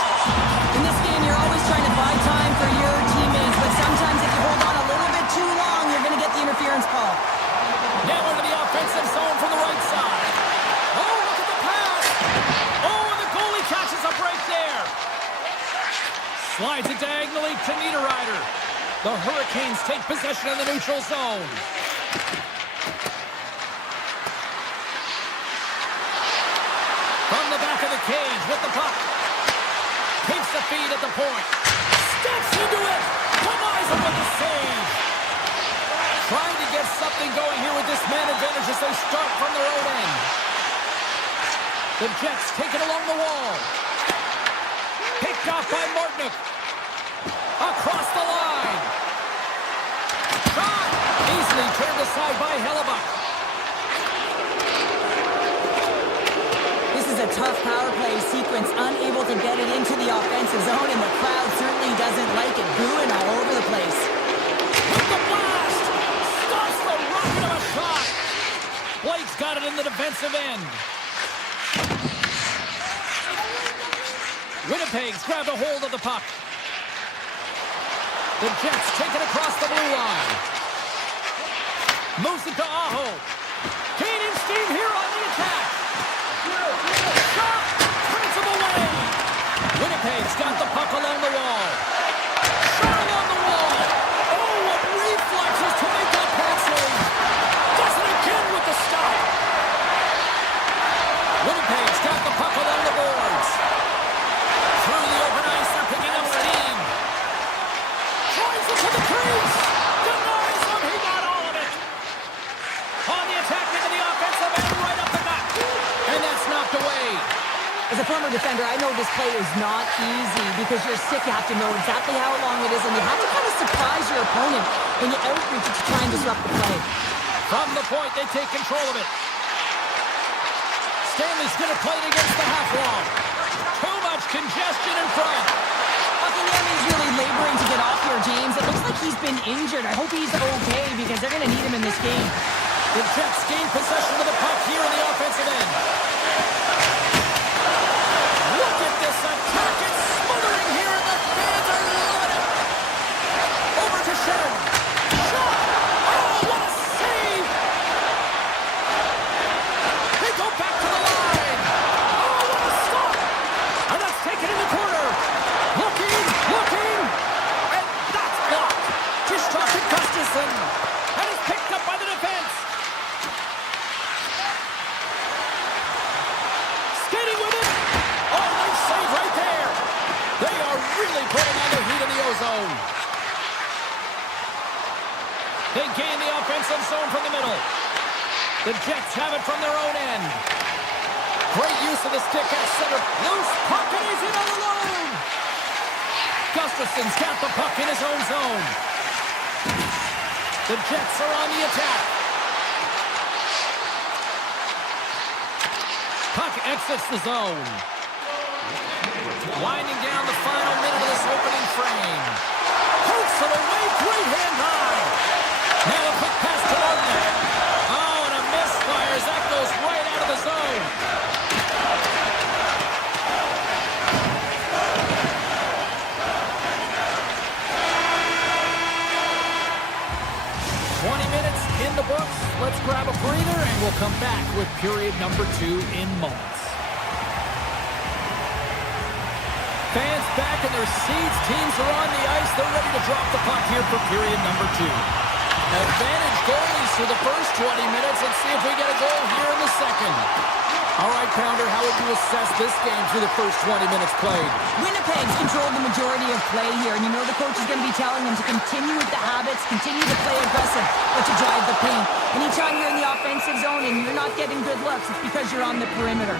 In this game, you're always trying to buy time for your teammates, but sometimes if you hold on a little bit too long, you're going to get the interference call. Now into the offensive zone from the right side. Oh, look at the pass. Oh, and the goalie catches a break there. Slides it diagonally to Niederreiter. The Hurricanes take possession of the neutral zone. From the back of the cage with the puck. Takes the feed at the point. Steps into it. Denies him with the save. Trying to get something going here with this man advantage as they start from their own end. The Jets take it along the wall. Picked off by Martinook. Across the line. Shot. Easily turned aside by Hellebuck. This is a tough power play sequence, unable to get it into the offensive zone, and the crowd certainly doesn't like it, booing all over the place. With the blast. Stops the rocket of a shot. Blake's got it in the defensive end. Winnipeg's grabbed a hold of the puck. The Jets take it across the blue line. Moves it to Aho. Gaining steam here on the attack. Shot! Turns him away. Winnipeg's got the puck along the wall. Shot along the wall. Oh, what reflexes to make that pass save. Does it again with the stop. Winnipeg's got the puck along the boards. Through the open ice, they're picking up steam. Drives it to the crease. Denies him. He got all of it. On the attack into the offensive end, right up the gut. And that's knocked away. As a former defender, I know this play is not easy because you're sick. You have to know exactly how long it is, and you have to kind of surprise your opponent when you outreach to try and disrupt the play. From the point, they take control of it. Stanley's going to play it against the half wall. Too much congestion in front. Buffallo's really laboring to get off here, James. It looks like he's been injured. I hope he's okay because they're going to need him in this game. The Jets gain possession of the puck here in the offensive end. Look at this attack. It's smothering here, and the fans are loving it. Over to Shen. Shot. Oh, what a save. They go back to the line. Oh, what a stop. And that's taken in the corner. Looking. And that's blocked. Just dropped to Gustafsson. And it's picked up by the defense. Skating with it. Oh, nice save right there. They are really putting on the heat in the ozone. They gain the offensive zone from the middle. The Jets have it from their own end. Great use of the stick at center. Loose puck, and he's in all alone. Gustafsson's got the puck in his own zone. The Jets are on the attack. Puck exits the zone. Winding down the final minute of this opening frame. Hooks it away, great hand high. Now a quick pass to Martin. Oh, and a misfire as that goes right out of the zone. In the books. Let's grab a breather and we'll come back with period number 2 in moments. Fans back in their seats. Teams are on the ice. They're ready to drop the puck here for period number 2. Advantage goalies through the first 20 minutes. Let's see if we get a goal here in the second. All right, Pounder, how would you assess this game through the first 20 minutes played? Winnipeg's controlled the majority of play here, and you know the coach is going to be telling them to continue with the habits, continue to play aggressive, but to drive the paint. Anytime you're in the offensive zone and you're not getting good looks, it's because you're on the perimeter.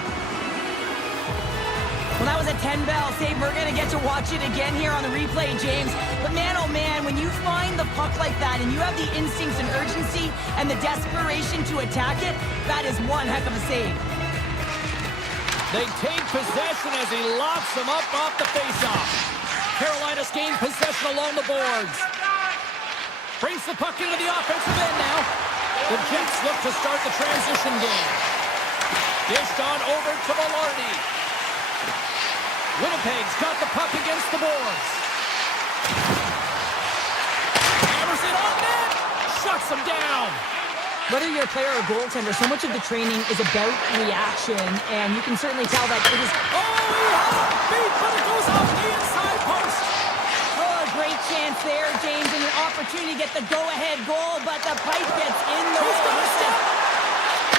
Well, that was a 10-bell save. We're going to get to watch it again here on the replay, James. But man, oh man, when you find the puck like that and you have the instincts and urgency and the desperation to attack it, that is one heck of a save. They take possession as he locks them up off the faceoff. Carolina's gained possession along the boards. Brings the puck into the offensive end now. The Jets look to start the transition game. Dished on over to Velarde. Winnipeg's got the puck against the boards. Hammers it on net. Shuts them down. Whether you're a player or a goaltender, so much of the training is about reaction, and you can certainly tell that it is... Oh, he has a beat, but it goes off the inside post. Oh, a great chance there, James, and an opportunity to get the go-ahead goal, but the pipe gets in the way. He's got a step.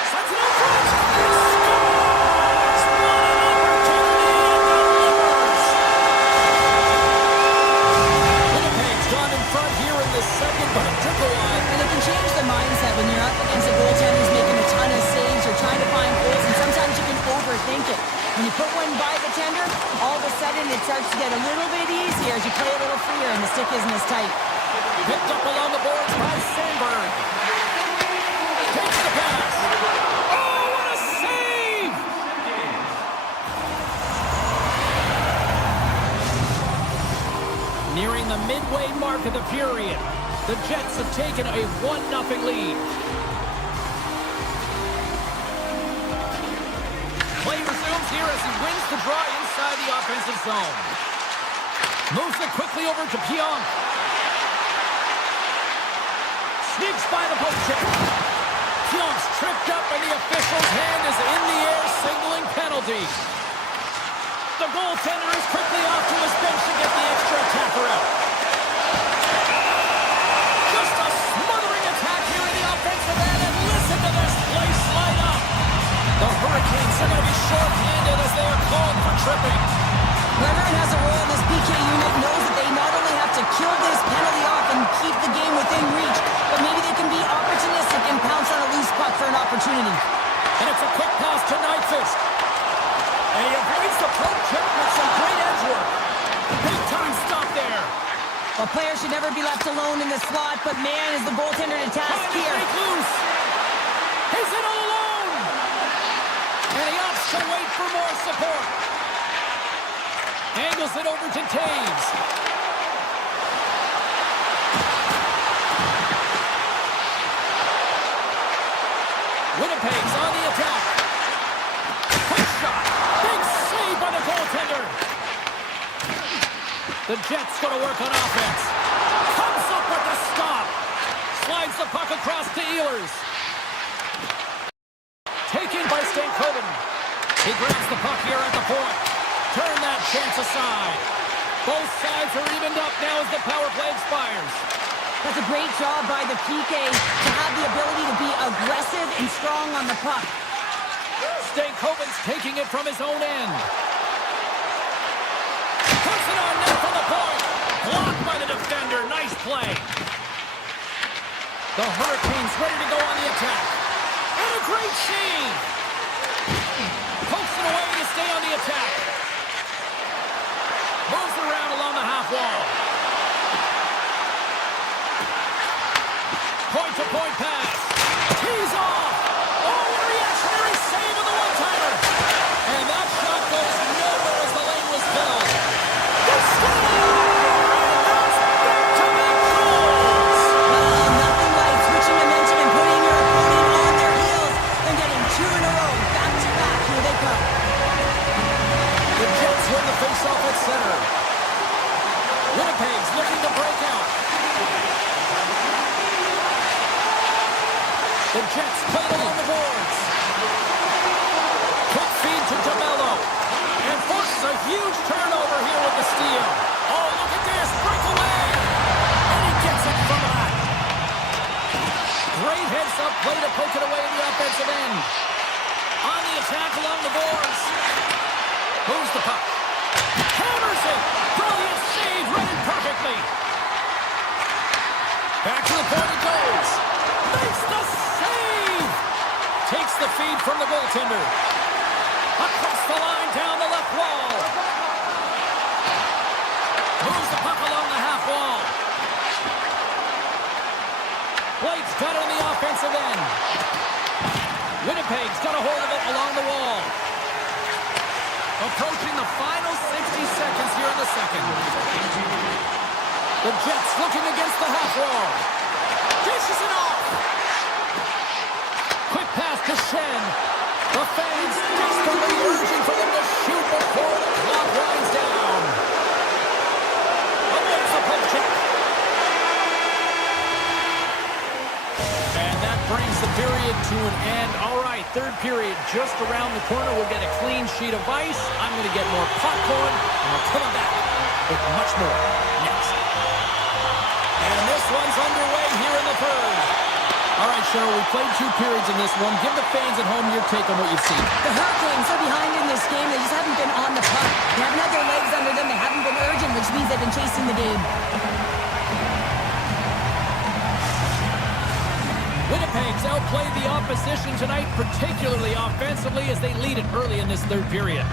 Sets it up front. Scores! What an opportunity in the Livers. Winnipeg's gone in front here in the second, but it took a while. And it can change the mindset when you're up against a goaltender who's making a ton of saves or trying to find goals, and sometimes you can overthink it. When you put one by the tender, all of a sudden it starts to get a little bit easier as you play a little freer and the stick isn't as tight. Picked up along the boards by Sandberg. Takes the pass. Oh, what a save! Nearing the midway mark of the period, the Jets have taken a 1-0 lead. Play resumes here as he wins the draw inside the offensive zone. Moves it quickly over to Pionk. Sneaks by the poke check. Pionk's tripped up and the official's hand is in the air signaling penalty. The goaltender is quickly off to his bench to get the extra attacker out. Just a smothering attack here in the offensive end, and listen to this place light up. The Hurricanes are going to be short-handed as they are called for tripping. Whoever has a role in this PK unit knows that they not only have to kill this penalty off and keep the game within reach, but maybe they can be opportunistic and pounce on a loose puck for an opportunity. And it's a quick pass to Nyquist. And he avoids the poke check with some great edge work. Big time stop there. Well, players should never be left alone in the slot, but man, is the goaltender to task here. Loose. He's in all alone. And he opts to wait for more support. Angles it over to Taves. Winnipeg's on the attack. Quick shot. Big save by the goaltender. The Jets going to work on offense. Comes up with the stop. Slides the puck across to Ehlers. Taken by Stankoven. He grabs the puck here at the point. Turn that chance aside. Both sides are evened up now as the power play expires. That's a great job by the PK to have the ability to be aggressive and strong on the puck. Stankoven's taking it from his own end. Puts it on net from the point. Blocked by the defender. Nice play. The Hurricanes ready to go on the attack. And a great save. Pokes it away to stay on the attack. Moves around along the half wall. Point-to-point pass. Tees off. Oh, what a reactionary save on the one-timer. And that shot goes nowhere as the lane was filled. The score! And that's back-to-back goals. Nothing like switching momentum and putting your opponent on their heels and getting two in a row. Back-to-back. Here they come. The Jets win the face-off at center. Winnipeg's looking to break out. The Jets play along the boards. Quick feed to DeMello. And forces a huge turnover here with the steal. Oh, look at this. Breakaway. And he gets it from that. Moves the puck. Hammers it. Brilliant save. Read it perfectly. Back to the point it goes. Makes the save. Takes the feed from the goaltender. Across the line, down the left wall. Moves the puck along the half wall. Blake's got it on the offensive end. Winnipeg's got a hold of it along the wall. Approaching the final 60 seconds here in the second. The Jets looking against the half wall. Dishes it off. Quick pass to Shen. The fans desperately urging for them to shoot before the clock winds down. There's the poke check. And that brings the period to an end. All right, third period just around the corner. We'll get a clean sheet of ice. I'm going to get more popcorn, and we're coming back with much more next. And this one's underway here in the third. All right, Cheryl, we played 2 periods in this one. Give the fans at home your take on what you've seen. The Hurricanes are behind in this game. They just haven't been on the puck. They haven't had their legs under them. They haven't been urgent, which means they've been chasing the game. Winnipeg's outplayed the opposition tonight, particularly offensively, as they lead it early in this third period.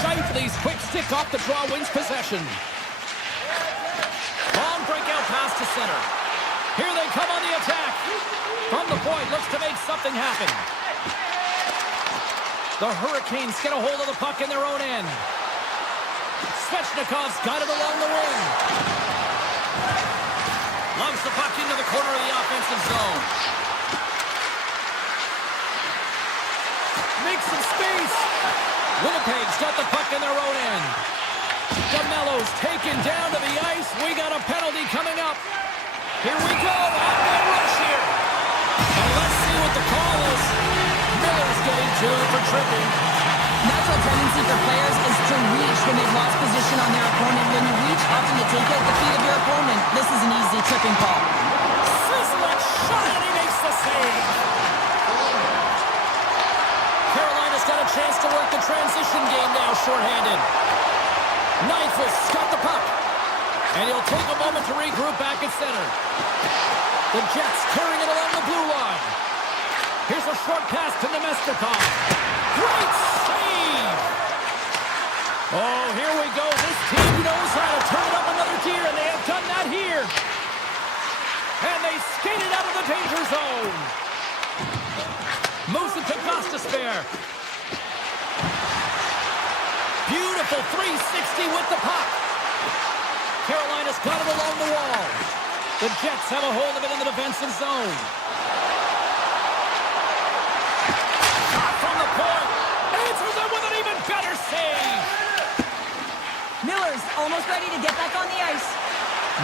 Shifley's quick stick off the draw wins possession. Long breakout pass to center. Here they come on the attack. From the point, looks to make something happen. The Hurricanes get a hold of the puck in their own end. Svechnikov's got it along the wing. Loves the puck into the corner of the offensive zone. Makes some space. Winnipeg's got the puck in their own end. DeMello's taken down to the ice. We got a penalty coming up. Here we go. On rush here. And let's see what the call is. Miller's getting 2 for tripping. Natural tendency for players is to reach when they've lost position on their opponent. When you reach, often you take out the feet of your opponent. This is an easy tripping call. Sizzling shot, and he makes the save. Carolina's got a chance to work the transition game now, shorthanded. Nyquist's got the puck. And he'll take a moment to regroup back at center. The Jets carrying it along the blue line. Here's a short pass to Nemestikov. Great save! Oh, here we go. This team knows how to turn it up another gear, and they have done that here. And they skated out of the danger zone. Moves it to Gostisbehere. Beautiful 360 with the puck. Carolina's got it along the wall. The Jets have a hold of it in the defensive zone. Shot from the point. Answers it with an even better save. Miller's almost ready to get back on the ice.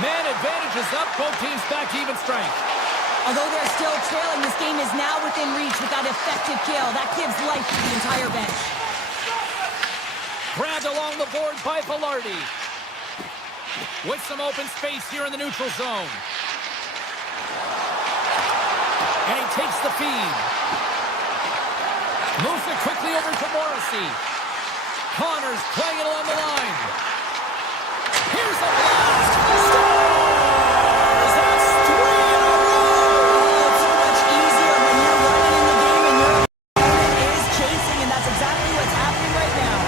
Man advantage is up. Both teams back to even strength. Although they're still trailing, this game is now within reach with that effective kill. That gives life to the entire bench. Grabbed along the board by Velarde. With some open space here in the neutral zone. And he takes the feed. Moves it quickly over to Morrissey. Connors playing it along the line. Here's a blast. Scores! That's 3 in a row! It's so much easier when you're running in the game and your opponent is chasing, and that's exactly what's happening right now.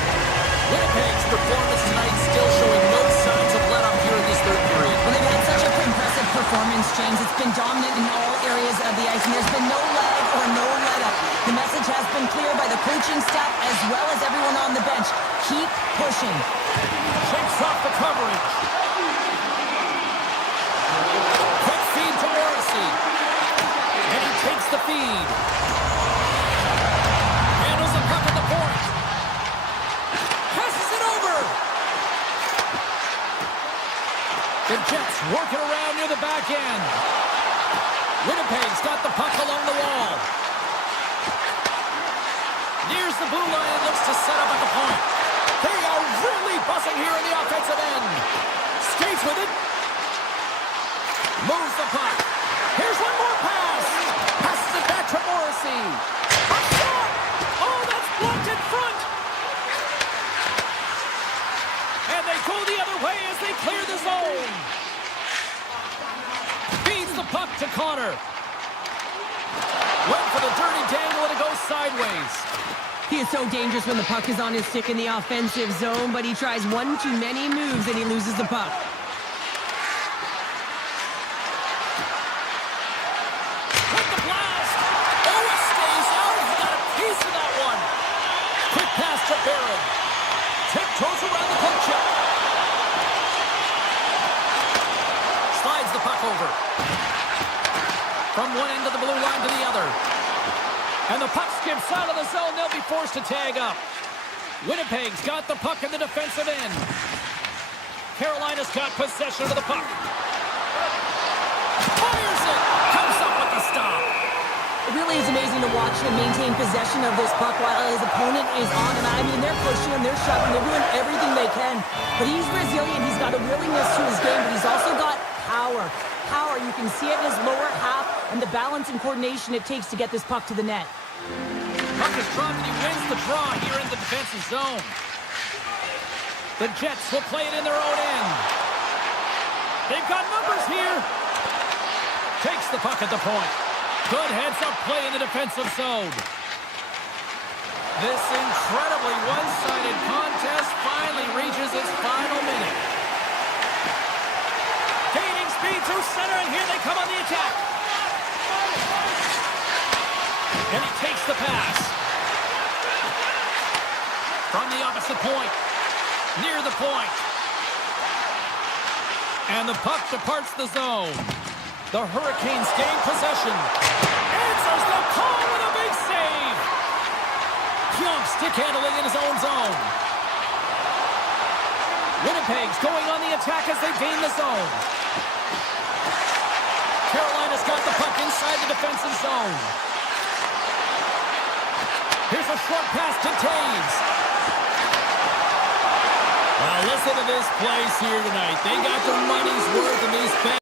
Winnipeg's performance tonight still showing no signs of let up here in this third period. Well, they've had such a impressive performance, James. It's been dominant in all areas of the ice, and there's been no lag or no let-up. The message has been clear by the coaching staff as well as everyone on the bench. Keep pushing. Shakes off the coverage. Quick feed to Morrissey. And he takes the feed. Handles the puck at the point. Passes it over. The Jets working around near the back end. Winnipeg's got the puck along the wall. Nears the blue line and looks to set up at the point. They are really buzzing here in the offensive end. Skates with it. Moves the puck. Here's one more pass. Passes it back to Morrissey. A shot. Oh, that's And they go the other way as they clear the zone. Feeds the puck to Connor. Went for the dirty dangle and it goes sideways. He is so dangerous when the puck is on his stick in the offensive zone, but he tries one too many moves and he loses the puck. With the blast! Oh, it stays out! He got a piece of that one! Quick pass to Barron. Tiptoes around the poke check. Slides the puck over. From one end of the blue line to the other. And the puck skips out of the zone. They'll be forced to tag up. Winnipeg's got the puck in the defensive end. Carolina's got possession of the puck. Fires it! Comes up with the stop. It really is amazing to watch him maintain possession of this puck while his opponent is on him. I mean, they're pushing him, they're shoving, they're doing everything they can. But he's resilient. He's got a willingness to his game, but he's also got power. Power, you can see it in his lower half and the balance and coordination it takes to get this puck to the net. Puck is dropped and he wins the draw here in the defensive zone. The Jets will play it in their own end. They've got numbers here. Takes the puck at the point. Good heads-up play in the defensive zone. This incredibly one-sided contest finally reaches its final minute. Gaining speed through center, and here they come on the attack. And he takes the pass. From the opposite point. Near the point. And the puck departs the zone. The Hurricanes gain possession. Answers the call with a big save. Young stick handling in his own zone. Winnipeg's going on the attack as they gain the zone. Carolina's got the puck inside the defensive zone. Here's a short pass to Taves. Well, listen to this place here tonight. They got their money's worth in these fans.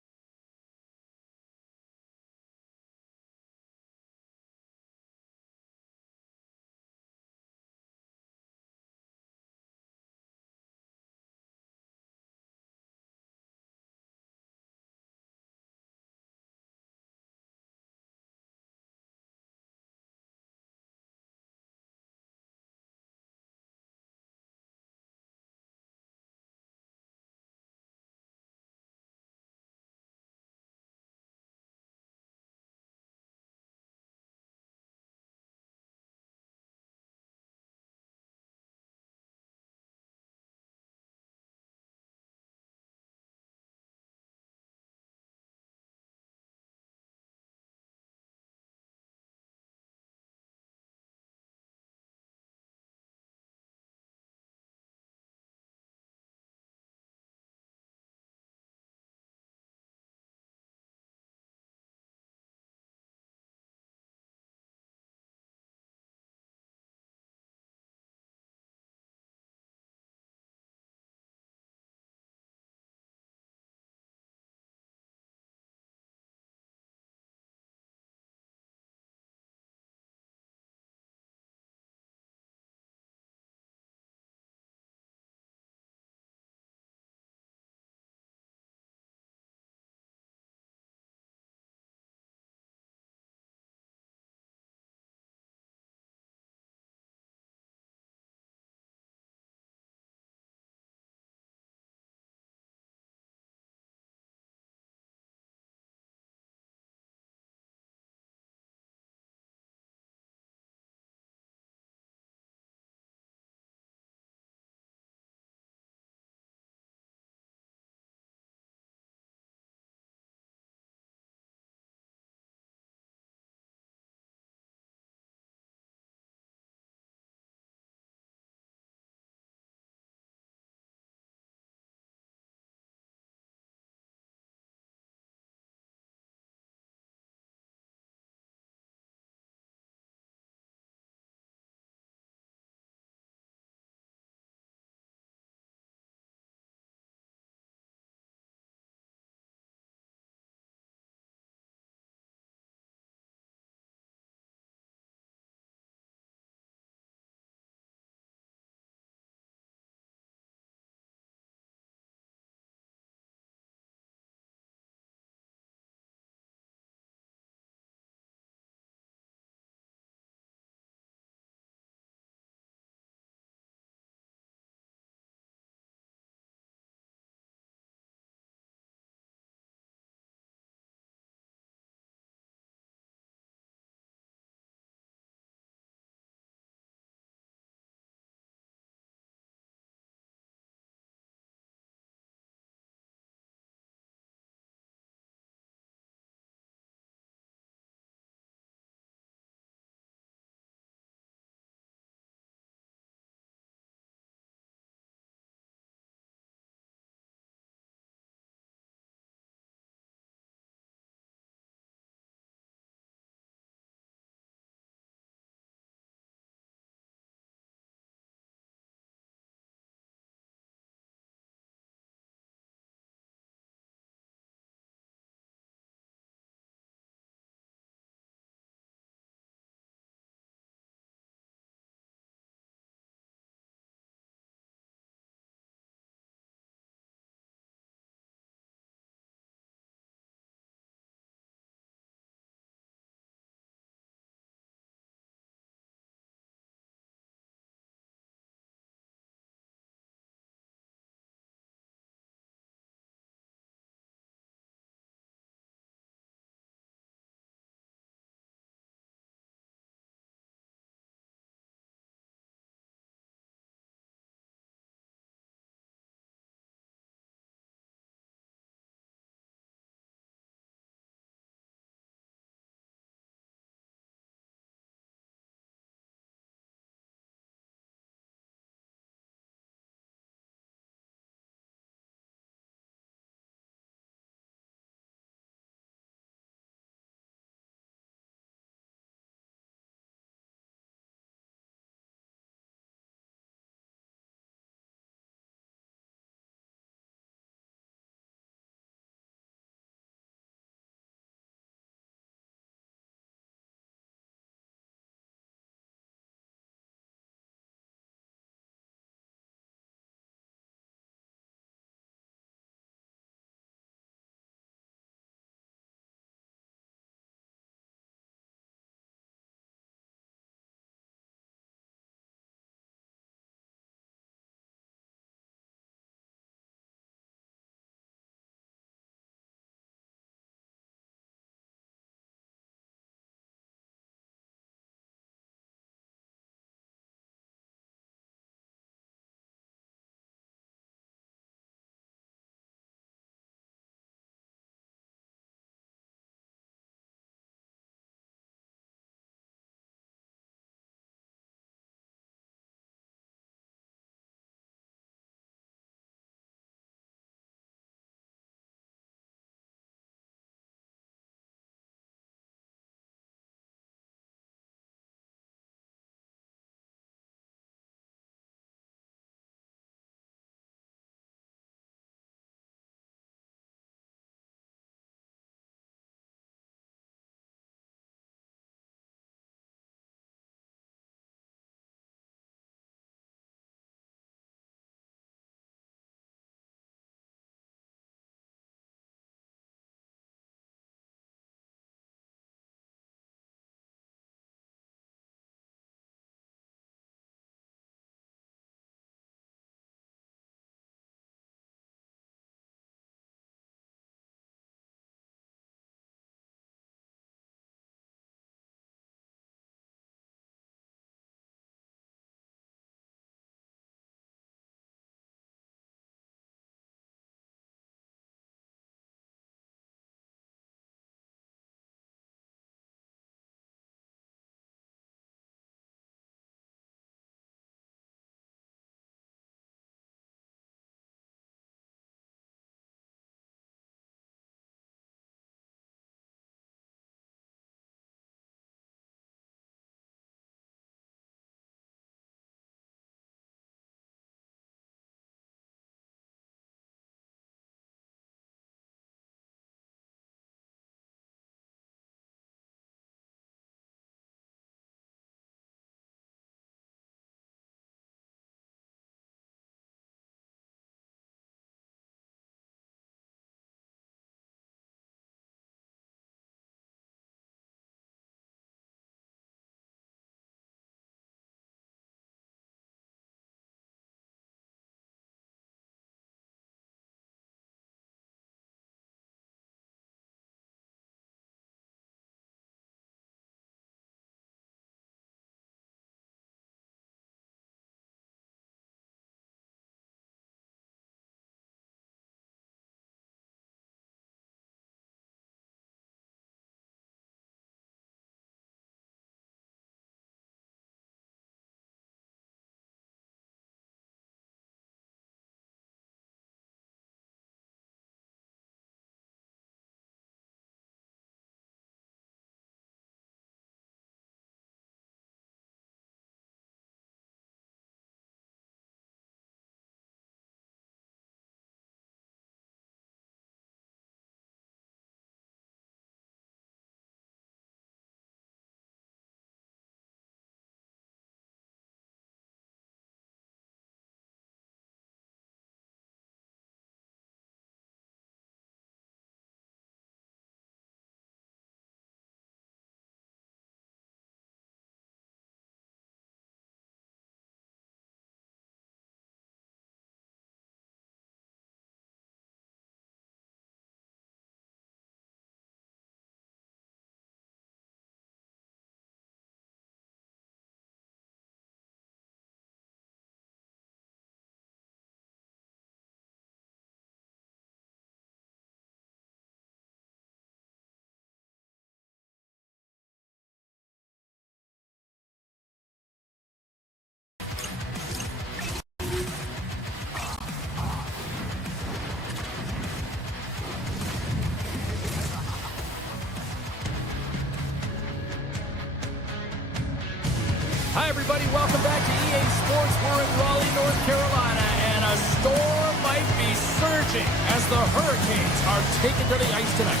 Hi, everybody. Welcome back to EA Sports. We're in Raleigh, North Carolina, and a storm might be surging as the Hurricanes are taken to the ice tonight.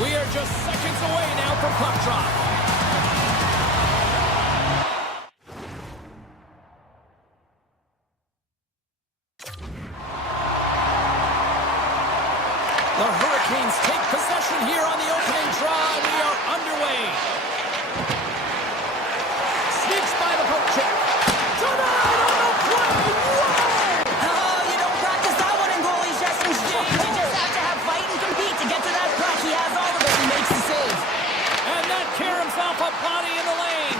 We are just seconds away now from puck drop. The Hurricanes take possession here on the opening draw, and we are underway. Sneaks by the poke check. Denied on the play. Whoa! Oh, you don't practice that one in goalie sessions, James. You just have to have fight and compete to get to that puck. He has all of it and makes the save. And that caroms off a body in the lane.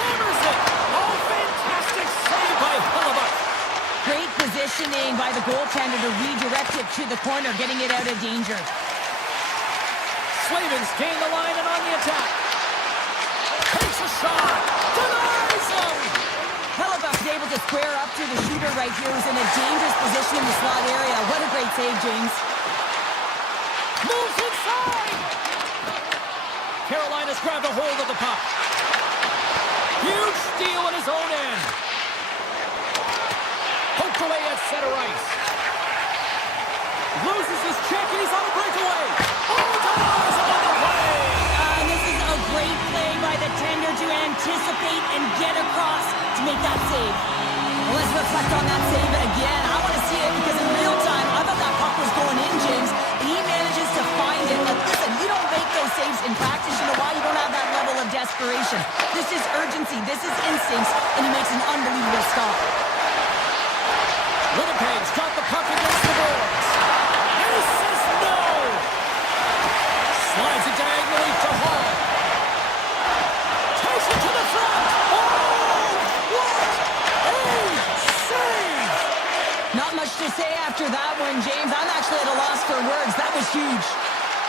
Hammers it. Oh, fantastic save by Buffallo. Great positioning by the goaltender to redirect it to the corner, getting it out of danger. Slavens gain the line and on the attack. Takes a shot. Denies him. Hellebuck's able to square up to the shooter right here, who's in a dangerous position in the slot area. What a great save, James. Moves inside. Carolina's grabbed a hold of the puck. Huge steal in his own end. Poked away at center ice. Loses his check and he's on a breakaway. Oh, denies him on the play. And this is a great play by the tender to anticipate and get across to make that save. Well, let's reflect on that save again. I want to see it because in real time, I thought that puck was going in, James. He manages to find it. Like, listen, you don't make those saves in practice. You know why? You don't have that level of desperation. This is urgency. This is instincts. And he makes an unbelievable stop. Winnipeg's got the puck against the boards. And he says no. Slides it diagonally to Hall. Takes it to the front. Oh, what a save. Not much to say after that one, James. I'm actually at a loss for words. That was huge.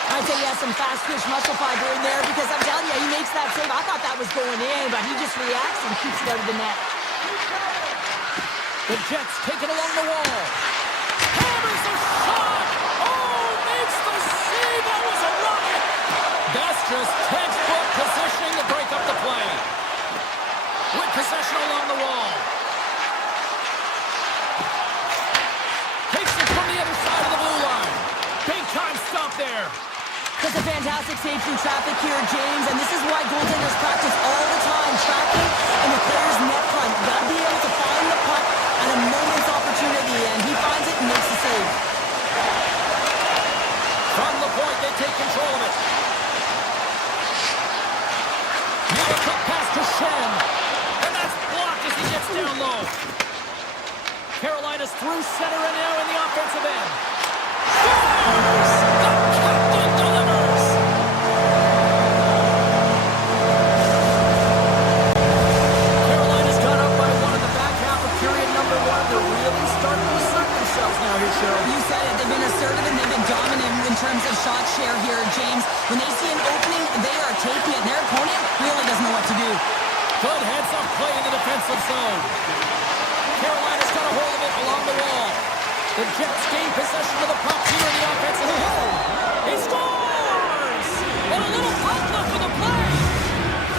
I'd say he has some fast twitch muscle fiber in there because I'm telling you, he makes that save. I thought that was going in, but he just reacts and keeps it out of the net. The Jets take it along the wall. Hammers a shot. Oh, makes the save. That was a rocket. That's just textbook positioning to break up the play. With possession along the wall. Takes it from the other side of the blue line. Big time stop there. That's a fantastic save through traffic here, James, and this is why goaltenders practice all the time, tracking in the player's net front. You gotta be able to find the puck at a moment's opportunity, and he finds it and makes the save. From the point, they take control of it. Now a quick pass to Shen, and that's blocked as he gets down low. Carolina's through center and now in the offensive end. Fires! The captain delivers! Carolina's got up by one in the back half of period number one. They're really starting to assert themselves now here, Cheryl. You said it. They've been assertive and they've been dominant in terms of shot share here, James. When they see an opening, they are taking it. Their opponent really doesn't know what to do. Good heads-up play in the defensive zone. Carolina's got a hold of it along the wall. The Jets gain possession of the puck here in the offensive zone. He scores! And a little puck left for the play.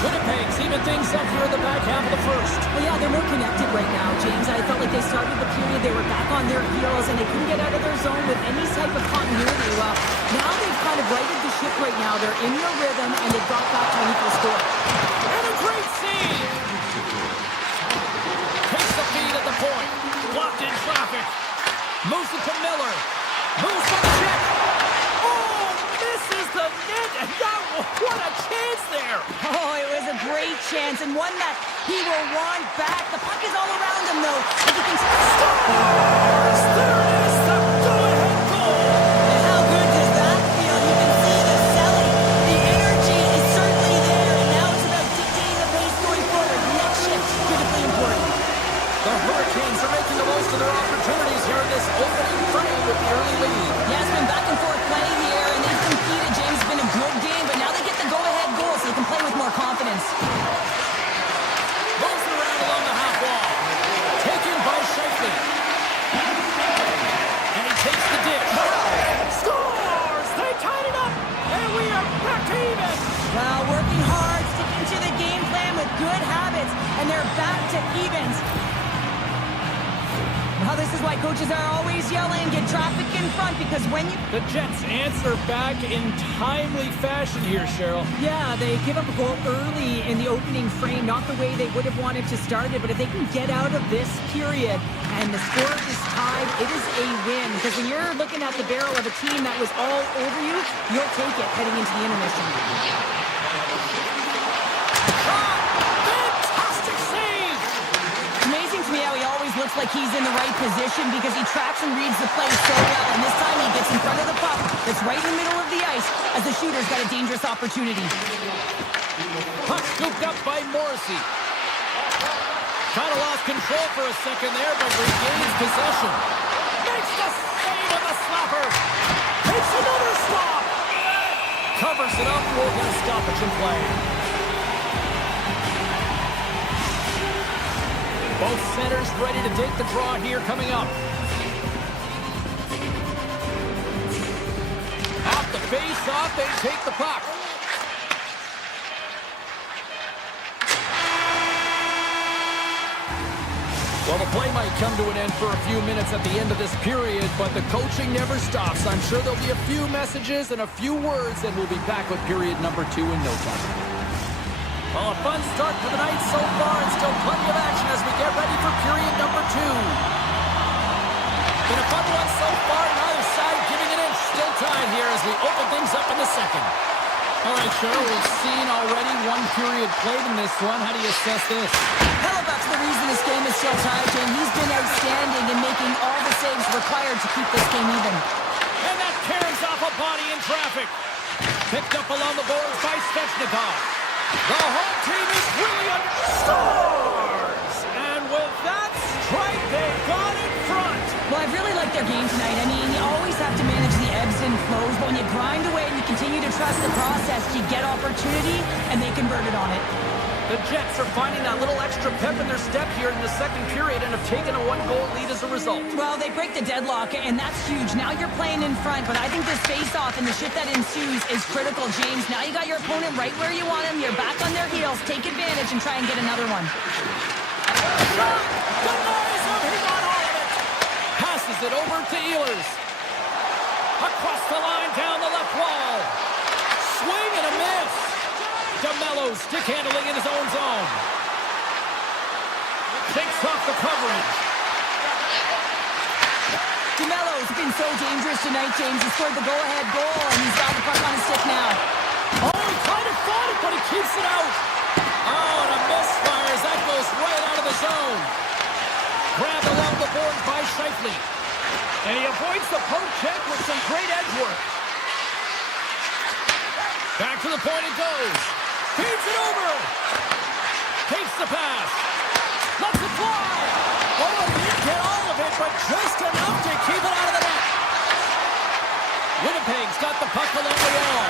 Winnipeg's even things up here in the back half of the first. Well, yeah, they're more connected right now, James. I felt like they started the period, they were back on their heels, and they couldn't get out of their zone with any type of continuity. Well, now they've kind of righted the ship right now. They're in their rhythm, and they've got back to an equal score. And a great save! Takes the feed at the point. Blocked in traffic. Moves it to Miller. Moves for the check. Oh, misses the net. And that, what a chance there. Oh, it was a great chance, and one that he will want back. The puck is all around him, though. If he can Scores! There it is, the go-ahead goal. And how good does that feel? You can see the selling. The energy is certainly there, and now it's about dictating the pace going forward. Next shift, critically important. The Hurricanes are making the most of their opportunities here in this opening frame with the early lead. Yeah, it's been back and forth play here, and they've competed. James, it's been a good game, but now they get the go-ahead goal, so they can play with more confidence. Moves around along the half wall. Taken by Shifley. coaches are always yelling, get traffic in front, because when you... The Jets answer back in timely fashion here, Cheryl. Yeah, they give up a goal early in the opening frame, not the way they would have wanted to start it, but if they can get out of this period and the score is tied, it is a win. Because when you're looking at the barrel of a team that was all over you, you'll take it heading into the intermission. Fantastic save! Amazing to me how he always looks like he's in the right position because he tracks and reads the play so well. And this time he gets in front of the puck. It's right in the middle of the ice as the shooter's got a dangerous opportunity. Puck scooped up by Morrissey. Kind of lost control for a second there, but regains possession. Makes the save on the slapper. Takes another stop. Covers it up. We'll get a stoppage in play. Both centers ready to take the draw here coming up. Off the face-off, they take the puck. Well, the play might come to an end for a few minutes at the end of this period, but the coaching never stops. I'm sure there'll be a few messages and a few words, and we'll be back with period number 2 in no time. Well, a fun start to the night so far, and still plenty of action as we get ready for period number 2. Been a fun one so far, neither side giving an inch. Still tied here as we open things up in the second. All right, Cheryl, we've seen already one period played in this one. How do you assess this? Hellebuyck's the reason this game is still tied, Jane. He's been outstanding in making all the saves required to keep this game even. And that carries off a body in traffic. Picked up along the boards by Svechnikov. The home team is really under stars. And with that strike, they got in front. Well, I really like their game tonight. I mean, you always have to manage the ebbs and flows, but when you grind away and you continue to trust the process, you get opportunity, and they converted on it. The Jets are finding that little extra pep in their step here in the second period and have taken a one-goal lead as a result. Well, they break the deadlock, and that's huge. Now you're playing in front, but I think this face-off and the shift that ensues is critical, James. Now you got your opponent right where you want him. You're back on their heels. Take advantage and try and get another one. Shot! Denies him! He got all of it! Passes it over to Ehlers. Across the line, down the left wall. Swing and a miss. DeMello stick handling in his own zone. Takes off the coverage. DeMello's been so dangerous tonight, James. He scored the go-ahead goal, and he's got the puck on his stick now. Oh, he kind of fought it, but he keeps it out. Oh, and a misfire as that goes right out of the zone. Grabbed along the boards by Scheifele. And he avoids the poke check with some great edge work. Back to the point it goes. Feeds it over. Takes the pass. Lets it fly. Oh, he didn't get all of it, but just enough to keep it out of the net. Winnipeg's got the puck along the wall.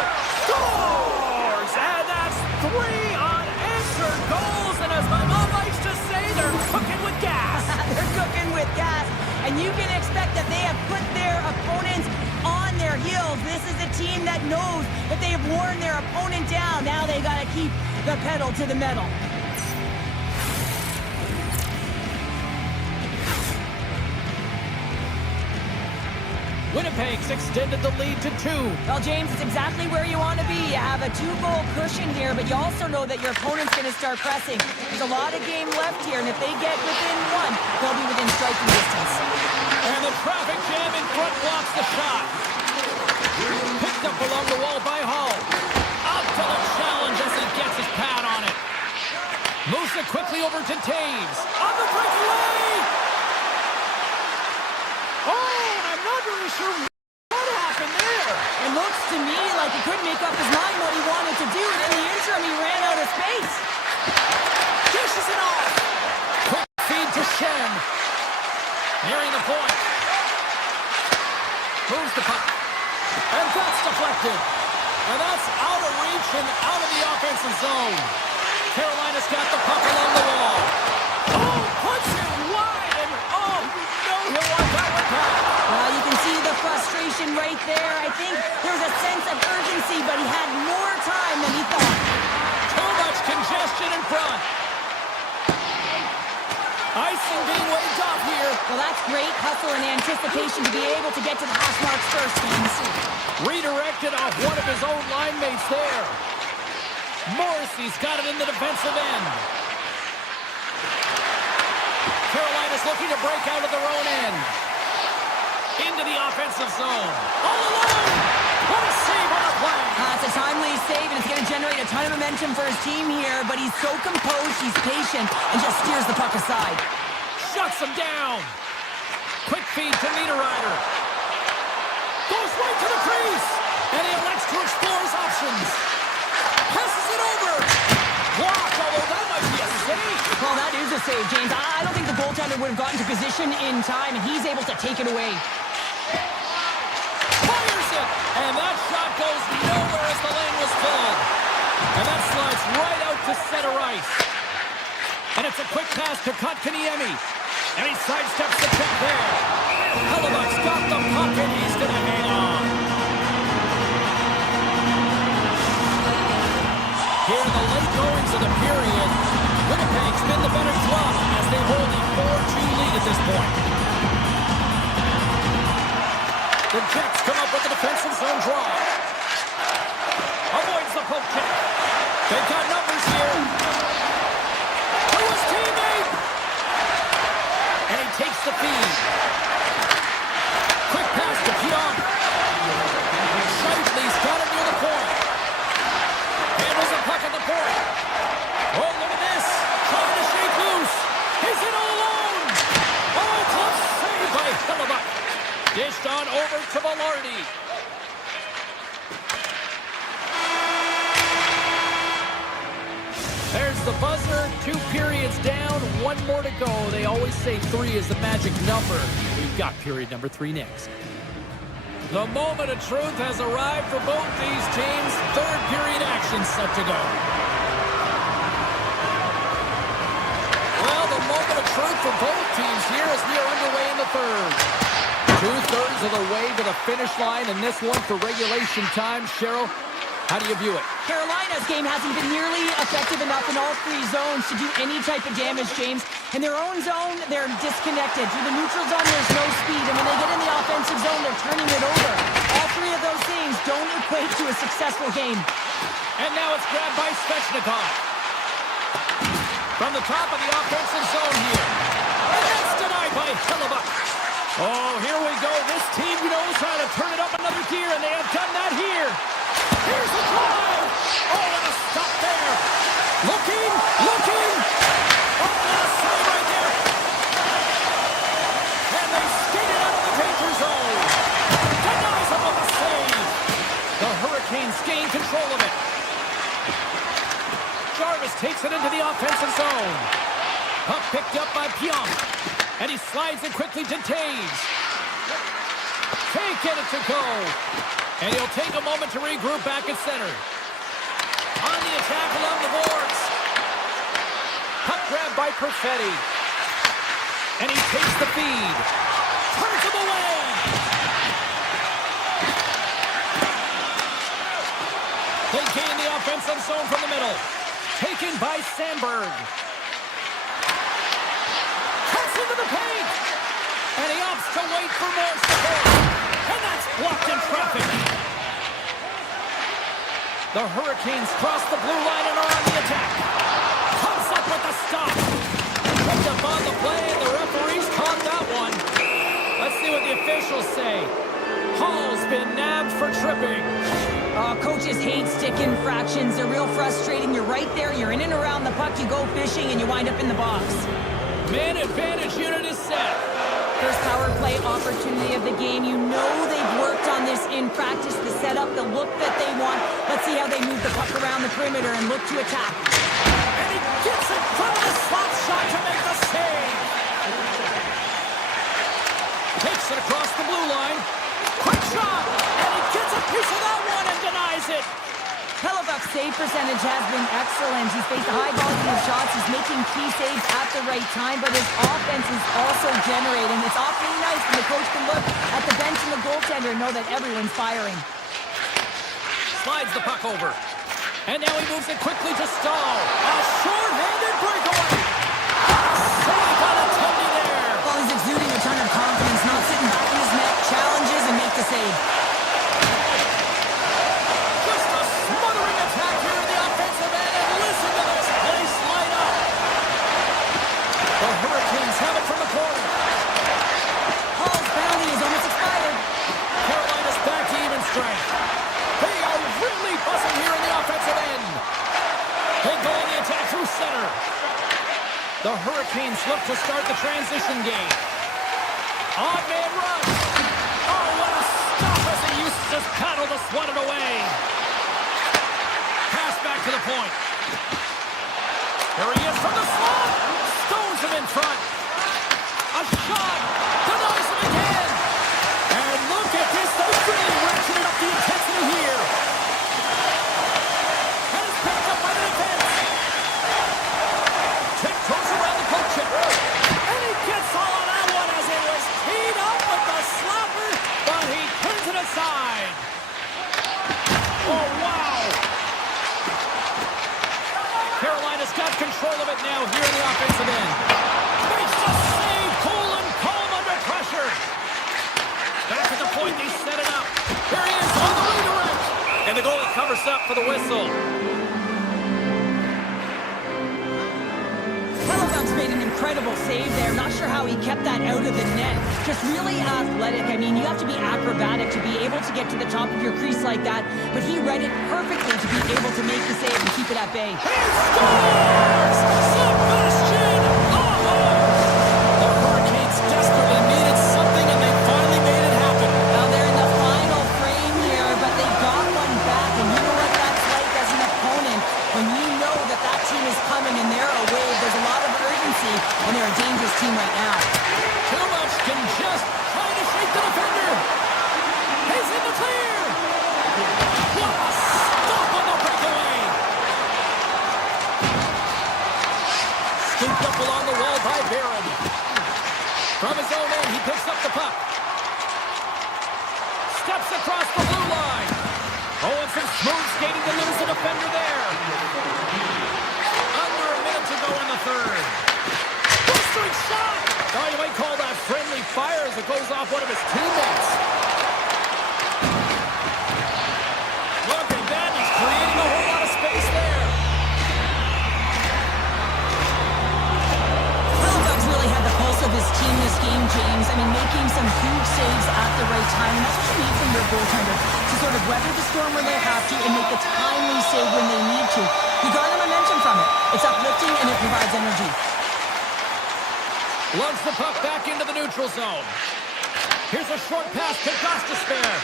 Scores! And that's 3 unanswered goals. And as my mom likes to say, they're cooking with gas. They're cooking with gas. And you can expect that they have put their opponents on their heels. This is a team that knows that they have worn their opponent down. Now they got to keep the pedal to the metal. Winnipeg's extended the lead to 2. Well, James, it's exactly where you want to be. You have a 2-goal cushion here, but you also know that your opponent's going to start pressing. There's a lot of game left here, and if they get within 1, they'll be within striking distance. And the traffic jam in front blocks the shot. Picked up along the wall by Hall. Out to the challenge as he gets his pad on it. Moves it quickly over to Taves. On the breakaway! Oh, I'm not really sure what happened there. It looks to me like he couldn't make up his mind what he wanted to do, and in the interim, he ran out of space. Dishes it off. Quick feed to Shen. Nearing the point. Moves the puck. And that's deflected. And that's out of reach and out of the offensive zone. Carolina's got the puck along the wall. Oh, puts it wide. And oh, no, he'll want that one back. Well, you can see the frustration right there. I think there was a sense of urgency, but he had more time than he thought. Too much congestion in front. Icing being waved off here. Well, that's great hustle and anticipation to be able to get to the hash marks first, James. Redirected off one of his own line mates there. Morrissey's got it in the defensive end. Carolina's looking to break out of their own end. Into the offensive zone. All alone! What a save on the play! It's a timely save, and it's going to generate a ton of momentum for his team here, but he's so composed, he's patient, and just steers the puck aside. Shuts him down. Quick feed to Niederreiter. Goes right to the crease, and he elects to explore his options. Passes it over. Blocked, although that might be a save. Well, that is a save, James. I don't think the goaltender would have gotten to position in time, and he's able to take it away. Fires it, and that shot goes nowhere as the lane was filled. And that slides right out to center ice. And it's a quick pass to Kotkaniemi. And he sidesteps the check there. Hellebuck's got the puck, and he's going to hang on. Here in the late goings of the period, Winnipeg's been the better club as they hold a 4-2 lead at this point. The Jets come up with the defensive zone draw. Avoids the poke check. They've got numbers here. To his teammate. And he takes the feed. Quick pass to Pionk. Shifley's got it near the point. Handles the puck at the point. Oh, look at this. Trying to shake loose. He's in all alone. Oh, close save by Hellebuck. Dished on over to Velarde. There's the buzzer. 2 periods down. 1 more to go. They always say 3 is the magic number. We've got period number 3 next. The moment of truth has arrived for both these teams. 3rd period action set to go. Well, the moment of truth for both teams here as we are underway in the 3rd. 2/3 of the way to the finish line, and this one for regulation time. Cheryl, how do you view it? Carolina's game hasn't been nearly effective enough in all 3 zones to do any type of damage, James. In their own zone, they're disconnected. Through the neutral zone, there's no speed. And when they get in the offensive zone, they're turning it over. All 3 of those things don't equate to a successful game. And now it's grabbed by Svechnikov. From the top of the offensive zone here. And that's denied by Hellebuck. Oh, here we go. This team knows how to turn it up another gear, and they have done that here. Here's the drive. Oh, and a stop there. Looking. Oh, and a save right there. And they skated out of the danger zone. Denies him with a save. The Hurricanes gain control of it. Jarvis takes it into the offensive zone. Puck picked up by Pionk. And he slides it quickly to Taves. Can't get it to go. And he'll take a moment to regroup back at center. On the attack along the boards. Puck grab by Perfetti. And he takes the feed. Turns him away. They gain the offensive zone from the middle. Taken by Sandberg. Into the paint, and he opts to wait for more support, and that's blocked in traffic. The Hurricanes cross the blue line and are on the attack. Comes up with the stop. Picked up on the play, and the referees caught that one. Let's see what the officials say. Hall's been nabbed for tripping. Coaches hate stick infractions. They're real frustrating. You're right there. You're in and around the puck. You go fishing, and you wind up in the box. Man advantage unit is set. First power play opportunity of the game. You know they've worked on this in practice, the setup, the look that they want. Let's see how they move the puck around the perimeter and look to attack. And he gets in front of the slot shot to make the save. Takes it across the blue line. Quick shot. And he gets a piece of that one and denies it. Hellebuck's save percentage has been excellent. He's faced a high volume of shots. He's making key saves at the right time, but his offense is also generating. It's awfully nice when the coach can look at the bench and the goaltender and know that everyone's firing. Slides the puck over. And now he moves it quickly to Stahl. A short-handed breakaway. A save on a save. Just a smothering attack here in the offensive end, and listen to this place light up. The Hurricanes have it from the corner. Hall's bounty is almost expired. Carolina's back to even strength. They are really buzzing here in the offensive end. They go on the attack through center. The Hurricanes look to start the transition game. Odd man run. Oh, what a stop as he uses his paddle to swat it away. Pass back to the point. Here he is from the slot. Stones him in front. A shot. Denies him again. And look at this. They're really ratcheting up the intensity here. And it's picked up by the defense. Tiptoes around the poke check. And he gets all on that one as it was teed up with the slapper, but he turns it aside. Oh, wow. Carolina's got control of it now here in the offensive end. Makes the save. Cool and calm under pressure. Back at the point, they set it up. Here he is on the redirect. And the goalie covers up for the whistle. Hellebuck's made an incredible save there. Not sure how he kept that out of the net. Just really athletic. I mean, you have to be acrobatic to be able to get to the top of your crease like that. But he read it perfectly to be able to make the save and keep it at bay. He scores! Sebastian Aho! The Hurricanes desperately needed something, and they finally made it happen. Now they're in the final frame here, but they got one back. And you know what that's like as an opponent. When you know that that team is coming and they're away, there's a lot of urgency, and they're a dangerous team right now. Too much can just try to shake the defender. He's in the clear. What a stop on the breakaway. Scooped up along the wall by Barron. From his own end, he picks up the puck. Steps across the blue line. Oh, and some smooth skating to lose the defender there. Under a minute to go in the third. Blistering shot. Oh, you might call that friendly fire as it goes off one of his teammates. Look at that. He's creating a whole lot of space there. Hellebuck's really had the pulse of his team this game, James. I mean, making some huge saves at the right time. And that's what you need from your goaltender, to sort of weather the storm when they have to and make a timely save when they need to. You garner momentum from it. It's uplifting and it provides energy. Lugs the puck back into the neutral zone. Here's a short pass to Gostisbehere.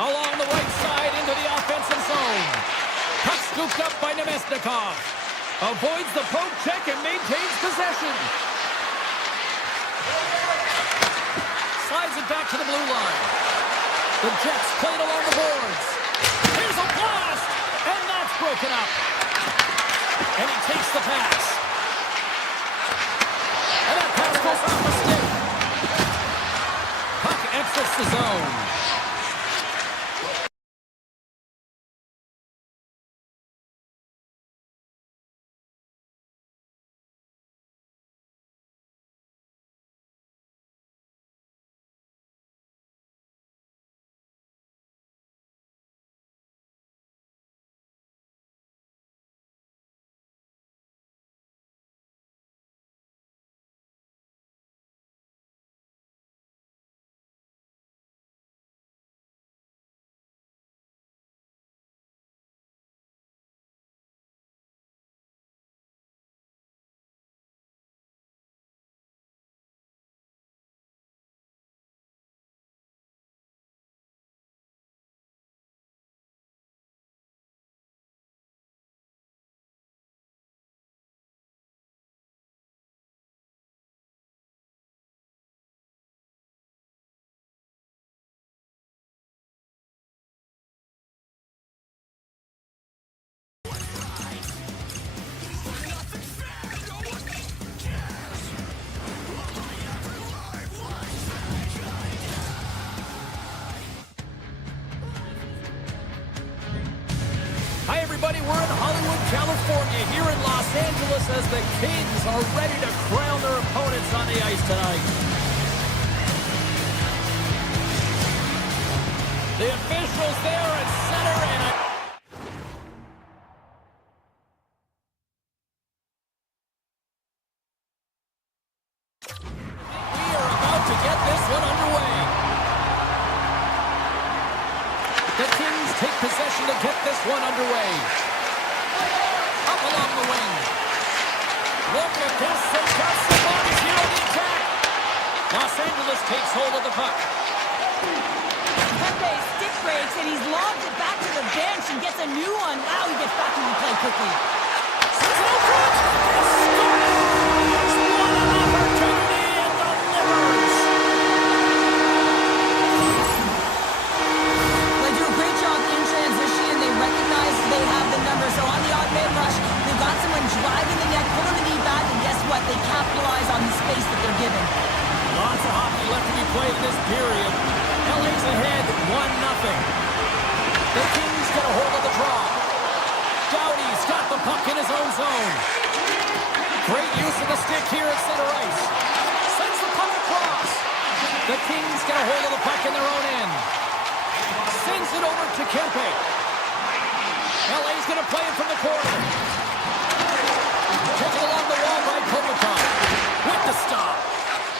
Along the right side into the offensive zone. Puck scooped up by Nemesnikov. Avoids the poke check and maintains possession. Slides it back to the blue line. The Jets played along the boards. Here's a blast! And that's broken up. And he takes the pass. And that pass goes off the stick. Puck exits the zone. Hi, everybody. We're in Hollywood, California, here in Los Angeles as the Kings are ready to crown their opponents on the ice tonight. The officials there at center and we are about to get this one underway. The Kings take possession to get this one underway. Up along the wing. Look at this. They've got some bodies here on the attack. Los Angeles takes hold of the puck. Pepe stick breaks, and he's lobbed it back to the bench and gets a new one. Wow, he gets back into the play quickly. Sends it over. Scores! What an opportunity and delivers. They do a great job in transition. They recognize they have the number. So on the odd man rush, they've got someone driving the net, pulling the knee back, and guess what? They capitalize on the space that they're given. Lots of hockey left to be played in this period. LA's ahead 1-0. The Kings get a hold of the draw. Doughty's got the puck in his own zone. Great use of the stick here at center ice. Sends the puck across. The Kings get a hold of the puck in their own end. Sends it over to Kempe. LA's going to play it from the corner. Taken along the wall by Kopitar. With the stop.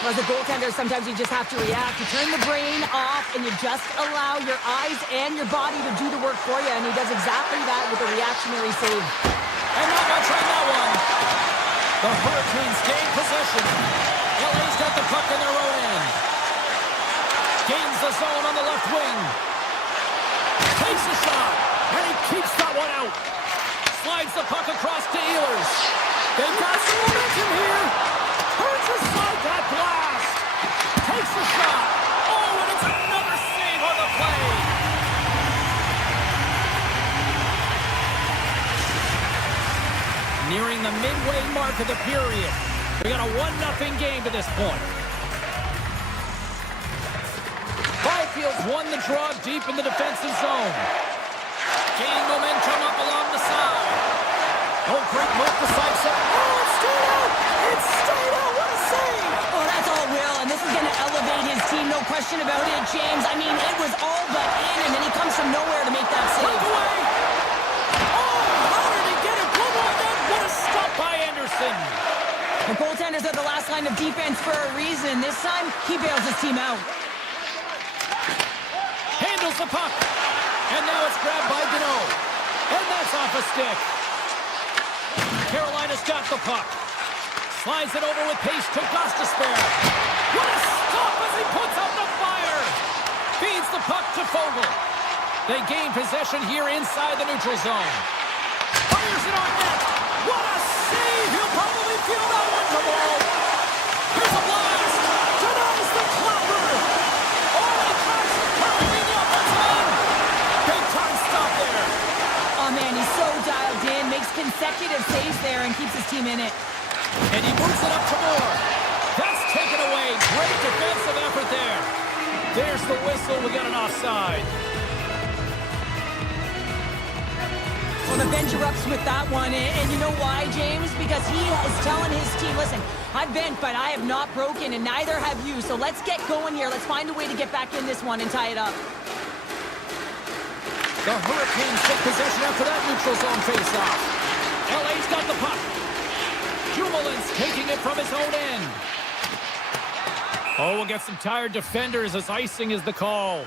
As a goaltender, sometimes you just have to react. You turn the brain off, and you just allow your eyes and your body to do the work for you, and he does exactly that with a reactionary save. And not much on that one. The Hurricanes gain possession. LA's got the puck in their own end. Gains the zone on the left wing. Takes a shot, and he keeps that one out. Slides the puck across to Ehlers. They've got some momentum here. Turns aside that blast. Takes a shot. Oh, and it's another save on the play. Nearing the midway mark of the period. We got a 1-0 game to this point. Byfield's won the draw deep in the defensive zone. Gain momentum up along the side. Oh, great move to side set. Oh, it's stayed out. It's stayed out. What a save. Oh, that's all Will, and this is going to elevate his team, no question about it, James. I mean, it was all but in, and then he comes from nowhere to make that save. Tucked away. Oh, how did he get it? Good one then. What a stop by Anderson. The goaltenders are the last line of defense for a reason. This time, he bails his team out. Handles the puck. And now it's grabbed by Dino. And that's off a stick. Carolina's got the puck. Slides it over with pace to Gostisbehere. What a stop as he puts out the fire. Feeds the puck to Fogle. They gain possession here inside the neutral zone. Fires it on net. What a save. He'll probably feel that one come on. Here's a blast. Denies the clobber. Oh, he tracks it perfectly in the offensive end. Big time stop there. Oh, man, he's so dialed in, makes consecutive saves there, and keeps his team in it. And he moves it up to Moore. That's taken away. Great defensive effort there. There's the whistle. We got an offside. Well, the bench erupts with that one, and you know why, James? Because he is telling his team, listen, I've bent, but I have not broken, and neither have you. So let's get going here. Let's find a way to get back in this one and tie it up. The Hurricanes take possession after that neutral zone face-off. LA's got the puck. Dumoulin's taking it from his own end. Oh, we'll get some tired defenders as icing is the call.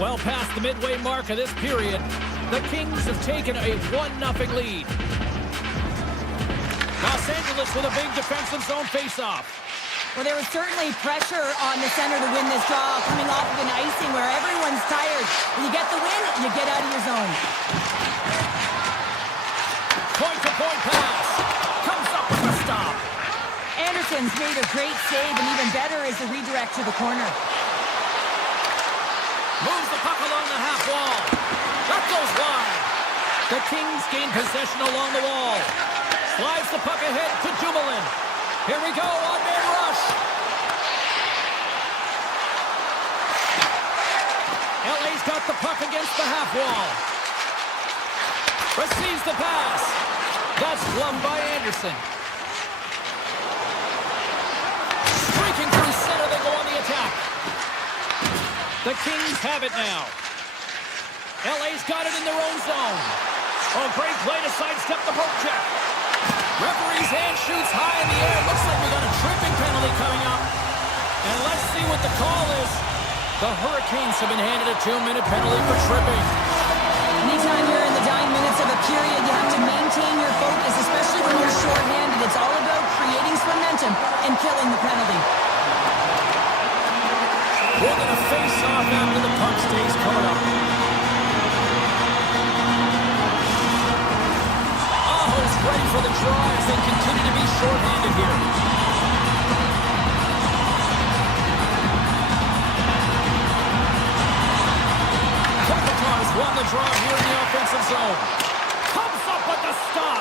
Well past the midway mark of this period, the Kings have taken a 1-0 lead. Los Angeles with a big defensive zone face-off. Well, there was certainly pressure on the center to win this draw, coming off of an icing where everyone's tired. When you get the win, you get out of your zone. Point-to-point pass. Comes up with a stop. Anderson's made a great save, and even better is the redirect to the corner. Moves the puck along the half wall. That goes wide. The Kings gain possession along the wall. Slides the puck ahead to Dumoulin. Here we go, on-man rush. LA's got the puck against the half wall. Receives the pass. That's gloved by Anderson. Streaking through center, they go on the The Kings have it now. LA's got it in their own zone. Oh, great play to sidestep the poke check. Referee's hand shoots high in the air. Looks like we got a tripping penalty coming up. And let's see what the call is. The Hurricanes have been handed a 2-minute penalty for tripping. Anytime you're in the dying minutes of a period, you have to maintain your focus, especially when you're shorthanded. It's all about creating some momentum and killing the penalty. We're going to face off after the puck stays caught up. Aho's ready for the draw as they continue to be shorthanded here. Won the draw here in the offensive zone. Comes up with the stop.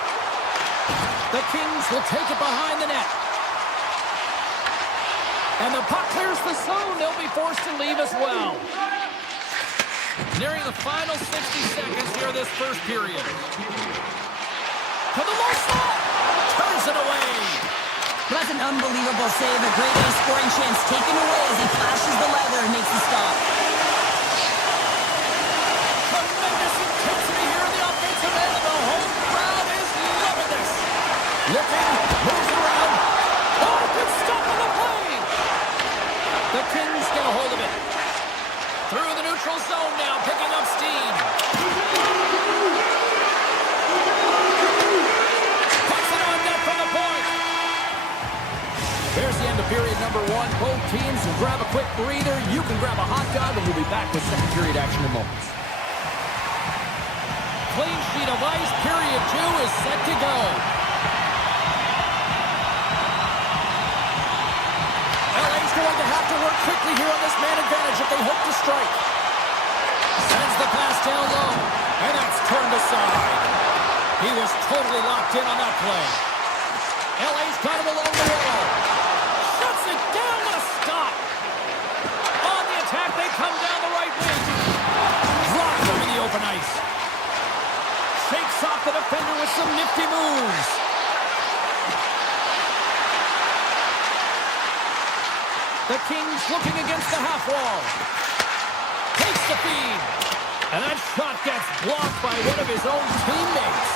The Kings will take it behind the net. And the puck clears the zone. They'll be forced to leave as well. Nearing the final 60 seconds here of this first period. To the low slot. Turns it away. That's an unbelievable save. A great scoring chance taken away as he flashes the leather and makes the stop. Looking, moves around. Oh, good stop on the play. The Kings get a hold of it. Through the neutral zone now, picking up steam. Puts it on net from the point. There's the end of period number 1. Both teams will grab a quick breather. You can grab a hot dog, and we'll be back with second period action in moments. Clean sheet of ice. Period 2 is set to go. Going to have to work quickly here on this man advantage if they hope to strike. Sends the pass down low, and that's turned aside. He was totally locked in on that play. LA's got him along the wall. Shuts it down with a stop. On the attack, they come down the right wing. Dropped over the open ice. Shakes off the defender with some nifty moves. The Kings looking against the half wall. Takes the feed. And that shot gets blocked by one of his own teammates.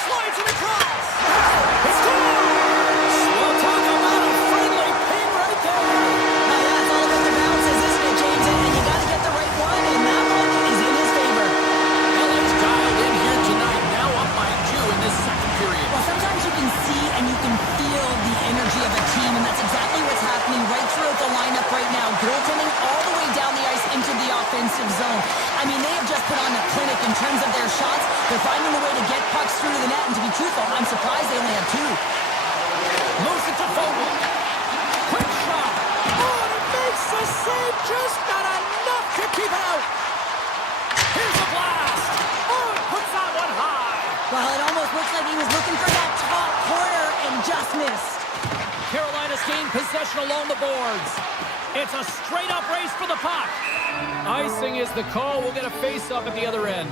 Slides it across. He scores! We'll talk about a friendly ping right there. Now that's all about the bounces, isn't it, James? And you got to get the right one, and that one is in his favor. LA's dialed in here tonight. Now up by 2 in this second period. Well, sometimes you can see and you can feel the energy of a team, and that's exactly what's happening right throughout the lineup right now. Goaltending all the way down the ice into the offensive zone. I mean, they have just put on a clinic in terms of their shots. They're finding a way to get pucks through to the net, and to be truthful, I'm surprised they only have 2. Moves it to Fogle. Quick shot. Oh, and it makes the save. Just not enough to keep it out. Here's a blast. Oh, it puts that one high. Well, it almost looks like he was looking for that top corner and just missed. Carolina's gained possession along the boards. It's a straight-up race for the puck. Icing is the call. We'll get a face-up at the other end.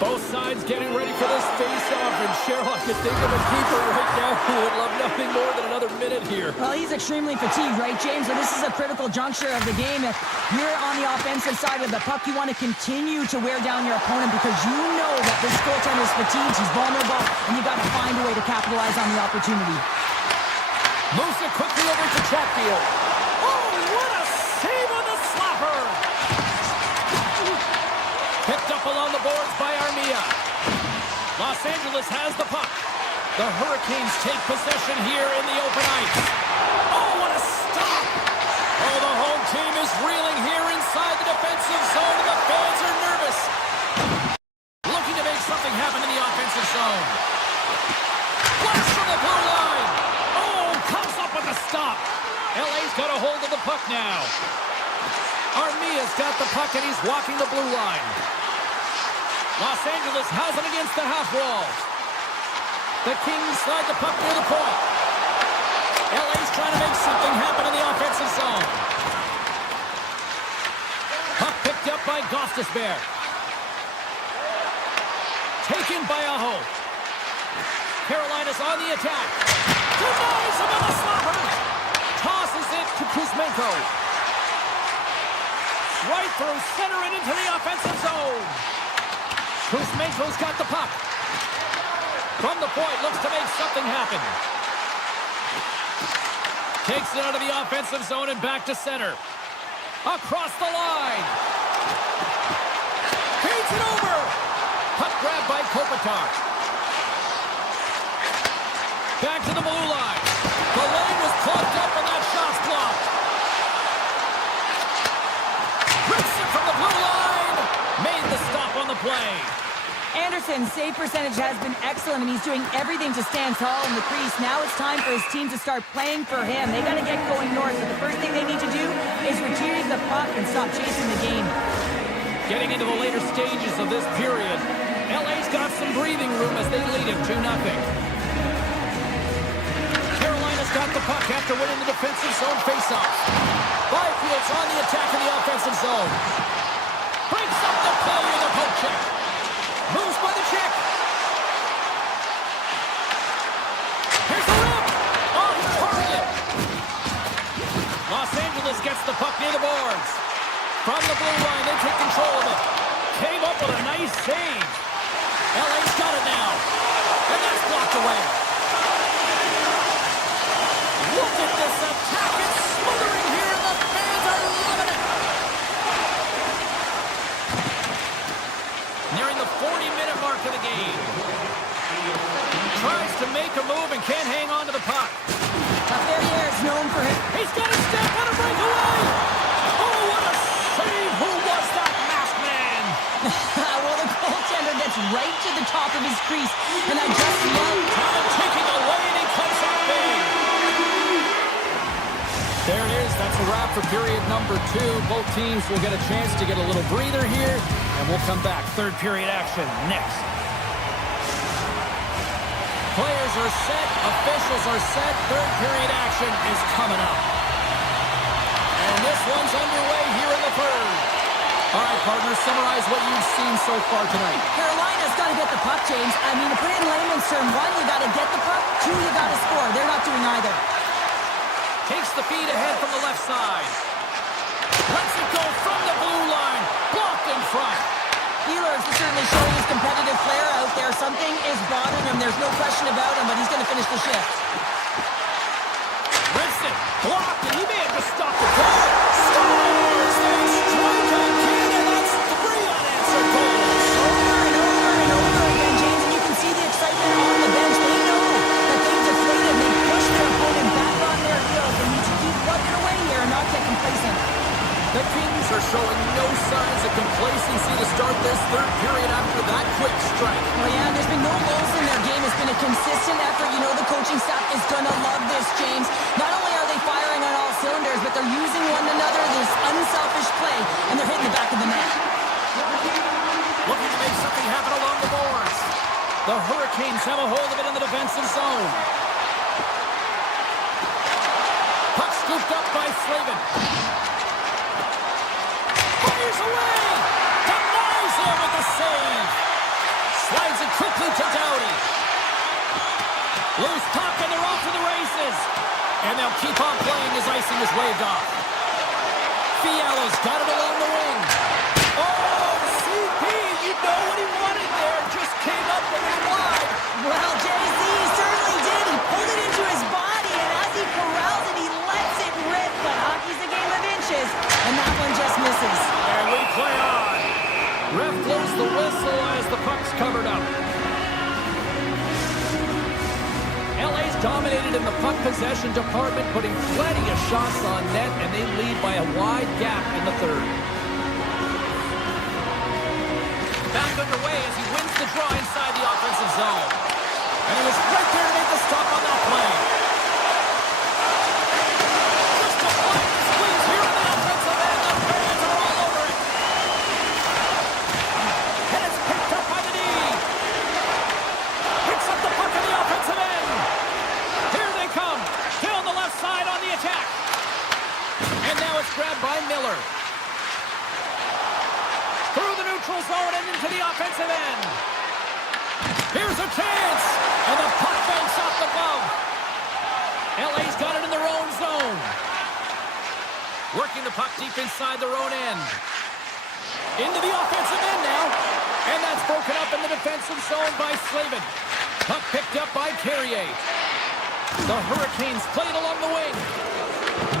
Both sides getting ready for this face-off, and Cheryl, I can think of a keeper right now who would love nothing more than another minute here. Well, he's extremely fatigued, right, James? So this is a critical juncture of the game. If you're on the offensive side of the puck, you want to continue to wear down your opponent because you know that this goaltender is fatigued, he's vulnerable, and you got to find a way to capitalize on the opportunity. Moves it quickly over to Chatfield. Oh, what a save on the slapper! Picked up along the boards by Armia. Los Angeles has the puck. The Hurricanes take possession here in the open ice. Oh, what a stop! Oh, the home team is reeling here inside the defensive zone, and the fans are nervous. Looking to make something happen in the offensive zone. Flash from the blue line. Oh, comes up with a stop. LA's got a hold of the puck now. Armia's got the puck, and he's walking the blue line. Los Angeles has it against the half wall. The Kings slide the puck near the point. LA's trying to make something happen in the offensive zone. Puck picked up by Gostisbehere. Taken by Aho. Carolina's on the attack. Denies him on the slapper. Subzero. Right through center and into the offensive zone. Kuzmenko's got the puck. From the point, looks to make something happen. Takes it out of the offensive zone and back to center. Across the line. Feeds it over. Puck grab by Kopitar. Back to the blue line. The lane was clogged up and that shot's blocked. Rips it from the blue line. Made the stop on the play. Anderson's save percentage has been excellent, and he's doing everything to stand tall in the crease. Now it's time for his team to start playing for him. They got to get going north, but the first thing they need to do is retrieve the puck and stop chasing the game. Getting into the later stages of this period, LA's got some breathing room as they lead it 2-0. Carolina's got the puck after winning the defensive zone faceoff. Byfield's on the attack in the offensive zone. Breaks up the play with a poke check. Moves by the check. Here's the rip. On target. Los Angeles gets the puck near the boards. From the blue line, they take control of it. Came up with a nice save. LA's got it now. And that's blocked away. Look at this attack. It's smothering here, and the fans are loving it. Nearing the 40-minute mark of the game. Tries to make a move and can't hang on to the puck. Up there he is, known for him. He's got a step on a breakaway. Oh, what a save. Who was that masked man? Well, the goaltender gets right to the top of his crease, and I just love taking away, and he comes up big. There it is. That's a wrap for period number 2. Both teams will get a chance to get a little breather here, and we'll come back. Third period action next. Players are set. Officials are set. Third period action is coming up. And this one's underway here in the third. All right, partners, summarize what you've seen so far tonight. Carolina's got to get the puck, James. I mean, to put it in layman's term, 1, you got to get the puck. 2, you got to score. They're not doing either. Takes the feed ahead from the left side. Lets it go from the blue line. Blocked in front. Wheeler's certainly showing his competitive flair out there. Something is bothering him. There's no question about him, but he's going to finish the shift. Rips it. Blocked, and he may have just stopped the goal. Scores! They strike again, and that's 3 unanswered goals. Over and over and over again, James, and you can see the excitement on the bench. They know that they've deflated. They push their opponent back on their heels. They need to keep plugging away here and not get complacent. The Kings are showing no signs of complacency to start this third period after that quick strike. Well, yeah, there's been no lulls in their game. It's been a consistent effort. You know the coaching staff is going to love this, James. Not only are they firing on all cylinders, but they're using one another, this unselfish play, and they're hitting the back of the net. Looking to make something happen along the boards. The Hurricanes have a hold of it in the defensive zone. Puck scooped up by Slavin. Fires away! Denies him with the save! Slides it quickly to Doughty. Loose puck, and they're off to the races. And they'll keep on playing as icing is waved off. Fiala's got it along the wing. Oh, CP, you know what he wanted there. Just came up a little wide. Well, JC certainly did. He pulled it into his body, and as he corrals it, he lets it rip. But hockey's a game of inches, and that one just misses. And we play on. Ref blows the whistle as the puck's covered up. LA's dominated in the puck possession department, putting plenty of shots on net, and they lead by a wide gap in the third. Back underway as he wins the draw inside the offensive zone. And he was right there to make the stop on that play. Just a blind squeeze here on the offensive end. The fans are all over it. And it's picked up by the D. Picks up the puck on the offensive end. Here they come. Still on the left side on the attack. And now it's grabbed by Miller. Through the neutral zone and into the offensive end. Here's a chance. And the puck banks off the glove. LA's got it in their own zone. Working the puck deep inside their own end. Into the offensive end now. And that's broken up in the defensive zone by Slavin. Puck picked up by Carrier. The Hurricanes played along the wing.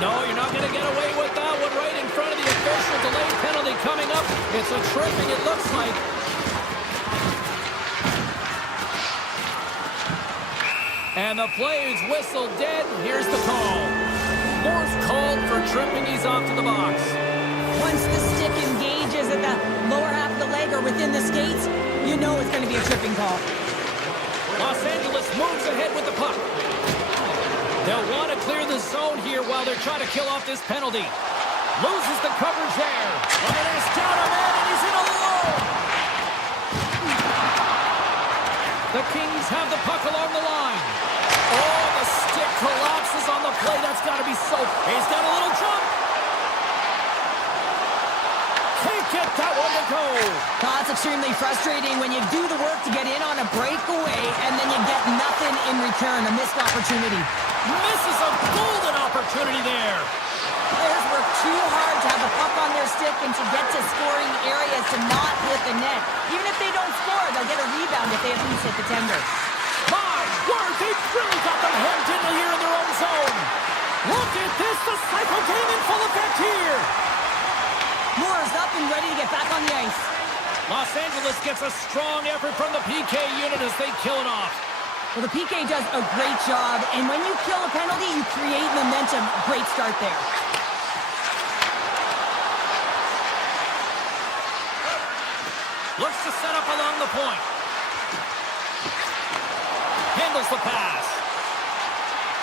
No, you're not going to get away with that one right in front of the official. Delayed penalty coming up. It's a tripping, it looks like. And the play is whistled dead. Here's the call. Moore's called for tripping. He's off to the box. Once the stick engages at the lower half of the leg or within the skates, you know it's going to be a tripping call. Los Angeles moves ahead with the puck. They'll want to clear the zone here while they're trying to kill off this penalty. Loses the coverage there. And it's down a man, and he's in alone. The Kings have the puck along the line. Oh, the stick collapses on the play. That's got to be so... He's got a little jump. Can't get that one to go. That's extremely frustrating when you do the work to get in on a breakaway and then you get nothing in return, a missed opportunity. Misses a golden opportunity there. Players work too hard to have the puck on their stick and to get to scoring areas to not hit the net. Even if they don't score, they'll get a rebound if they at least hit the tender. My word, they've really got them hemmed in here in their own zone. Look at this, the cycle game in full effect here. Moore's up and ready to get back on the ice. Los Angeles gets a strong effort from the PK unit as they kill it off. Well, the PK does a great job, and when you kill a penalty, you create momentum. Great start there. Looks to set up along the point. Handles the pass.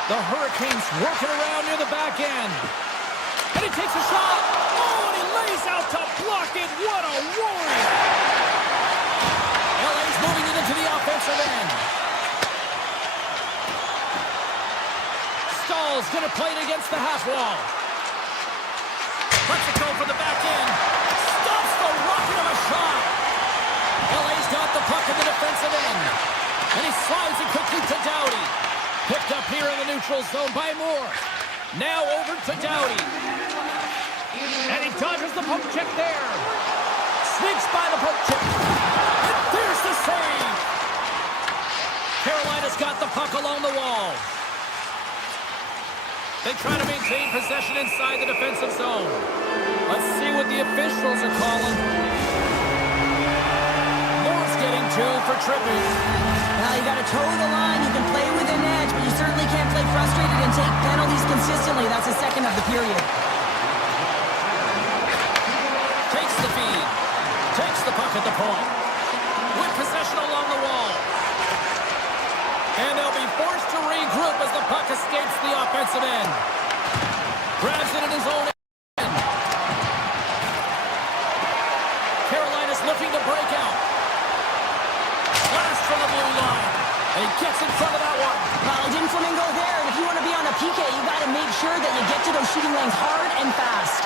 The Hurricanes working around near the back end. And he takes a shot. Oh, and he lays out to block it. What a warrior. LA's moving it into the offensive end. Stahl's going to play it against the half wall. Lets it go for the back end. Stops the rocket of a shot. LA's got the puck in the defensive end. And he slides it quickly to Doughty. Picked up here in the neutral zone by Moore. Now over to Doughty. And he dodges the poke check there. Sneaks by the poke check. And there's the save. Carolina's got the puck along the wall. They try to maintain possession inside the defensive zone. Let's see what the officials are calling. Moore's getting two for tripping. Well, you got to toe the line. You can play with an edge, but you certainly can't play frustrated and take penalties consistently. That's the second of the period. Takes the feed. Takes the puck at the point. With possession along the wall. And they'll be forced to regroup as the puck escapes the offensive end. Grabs it in his own end. Carolina's looking to break out. Blast from the blue line. And he gets in front of that one. Well, didn't Flamingo there, and if you want to be on a PK, you got to make sure that you get to those shooting lanes hard and fast.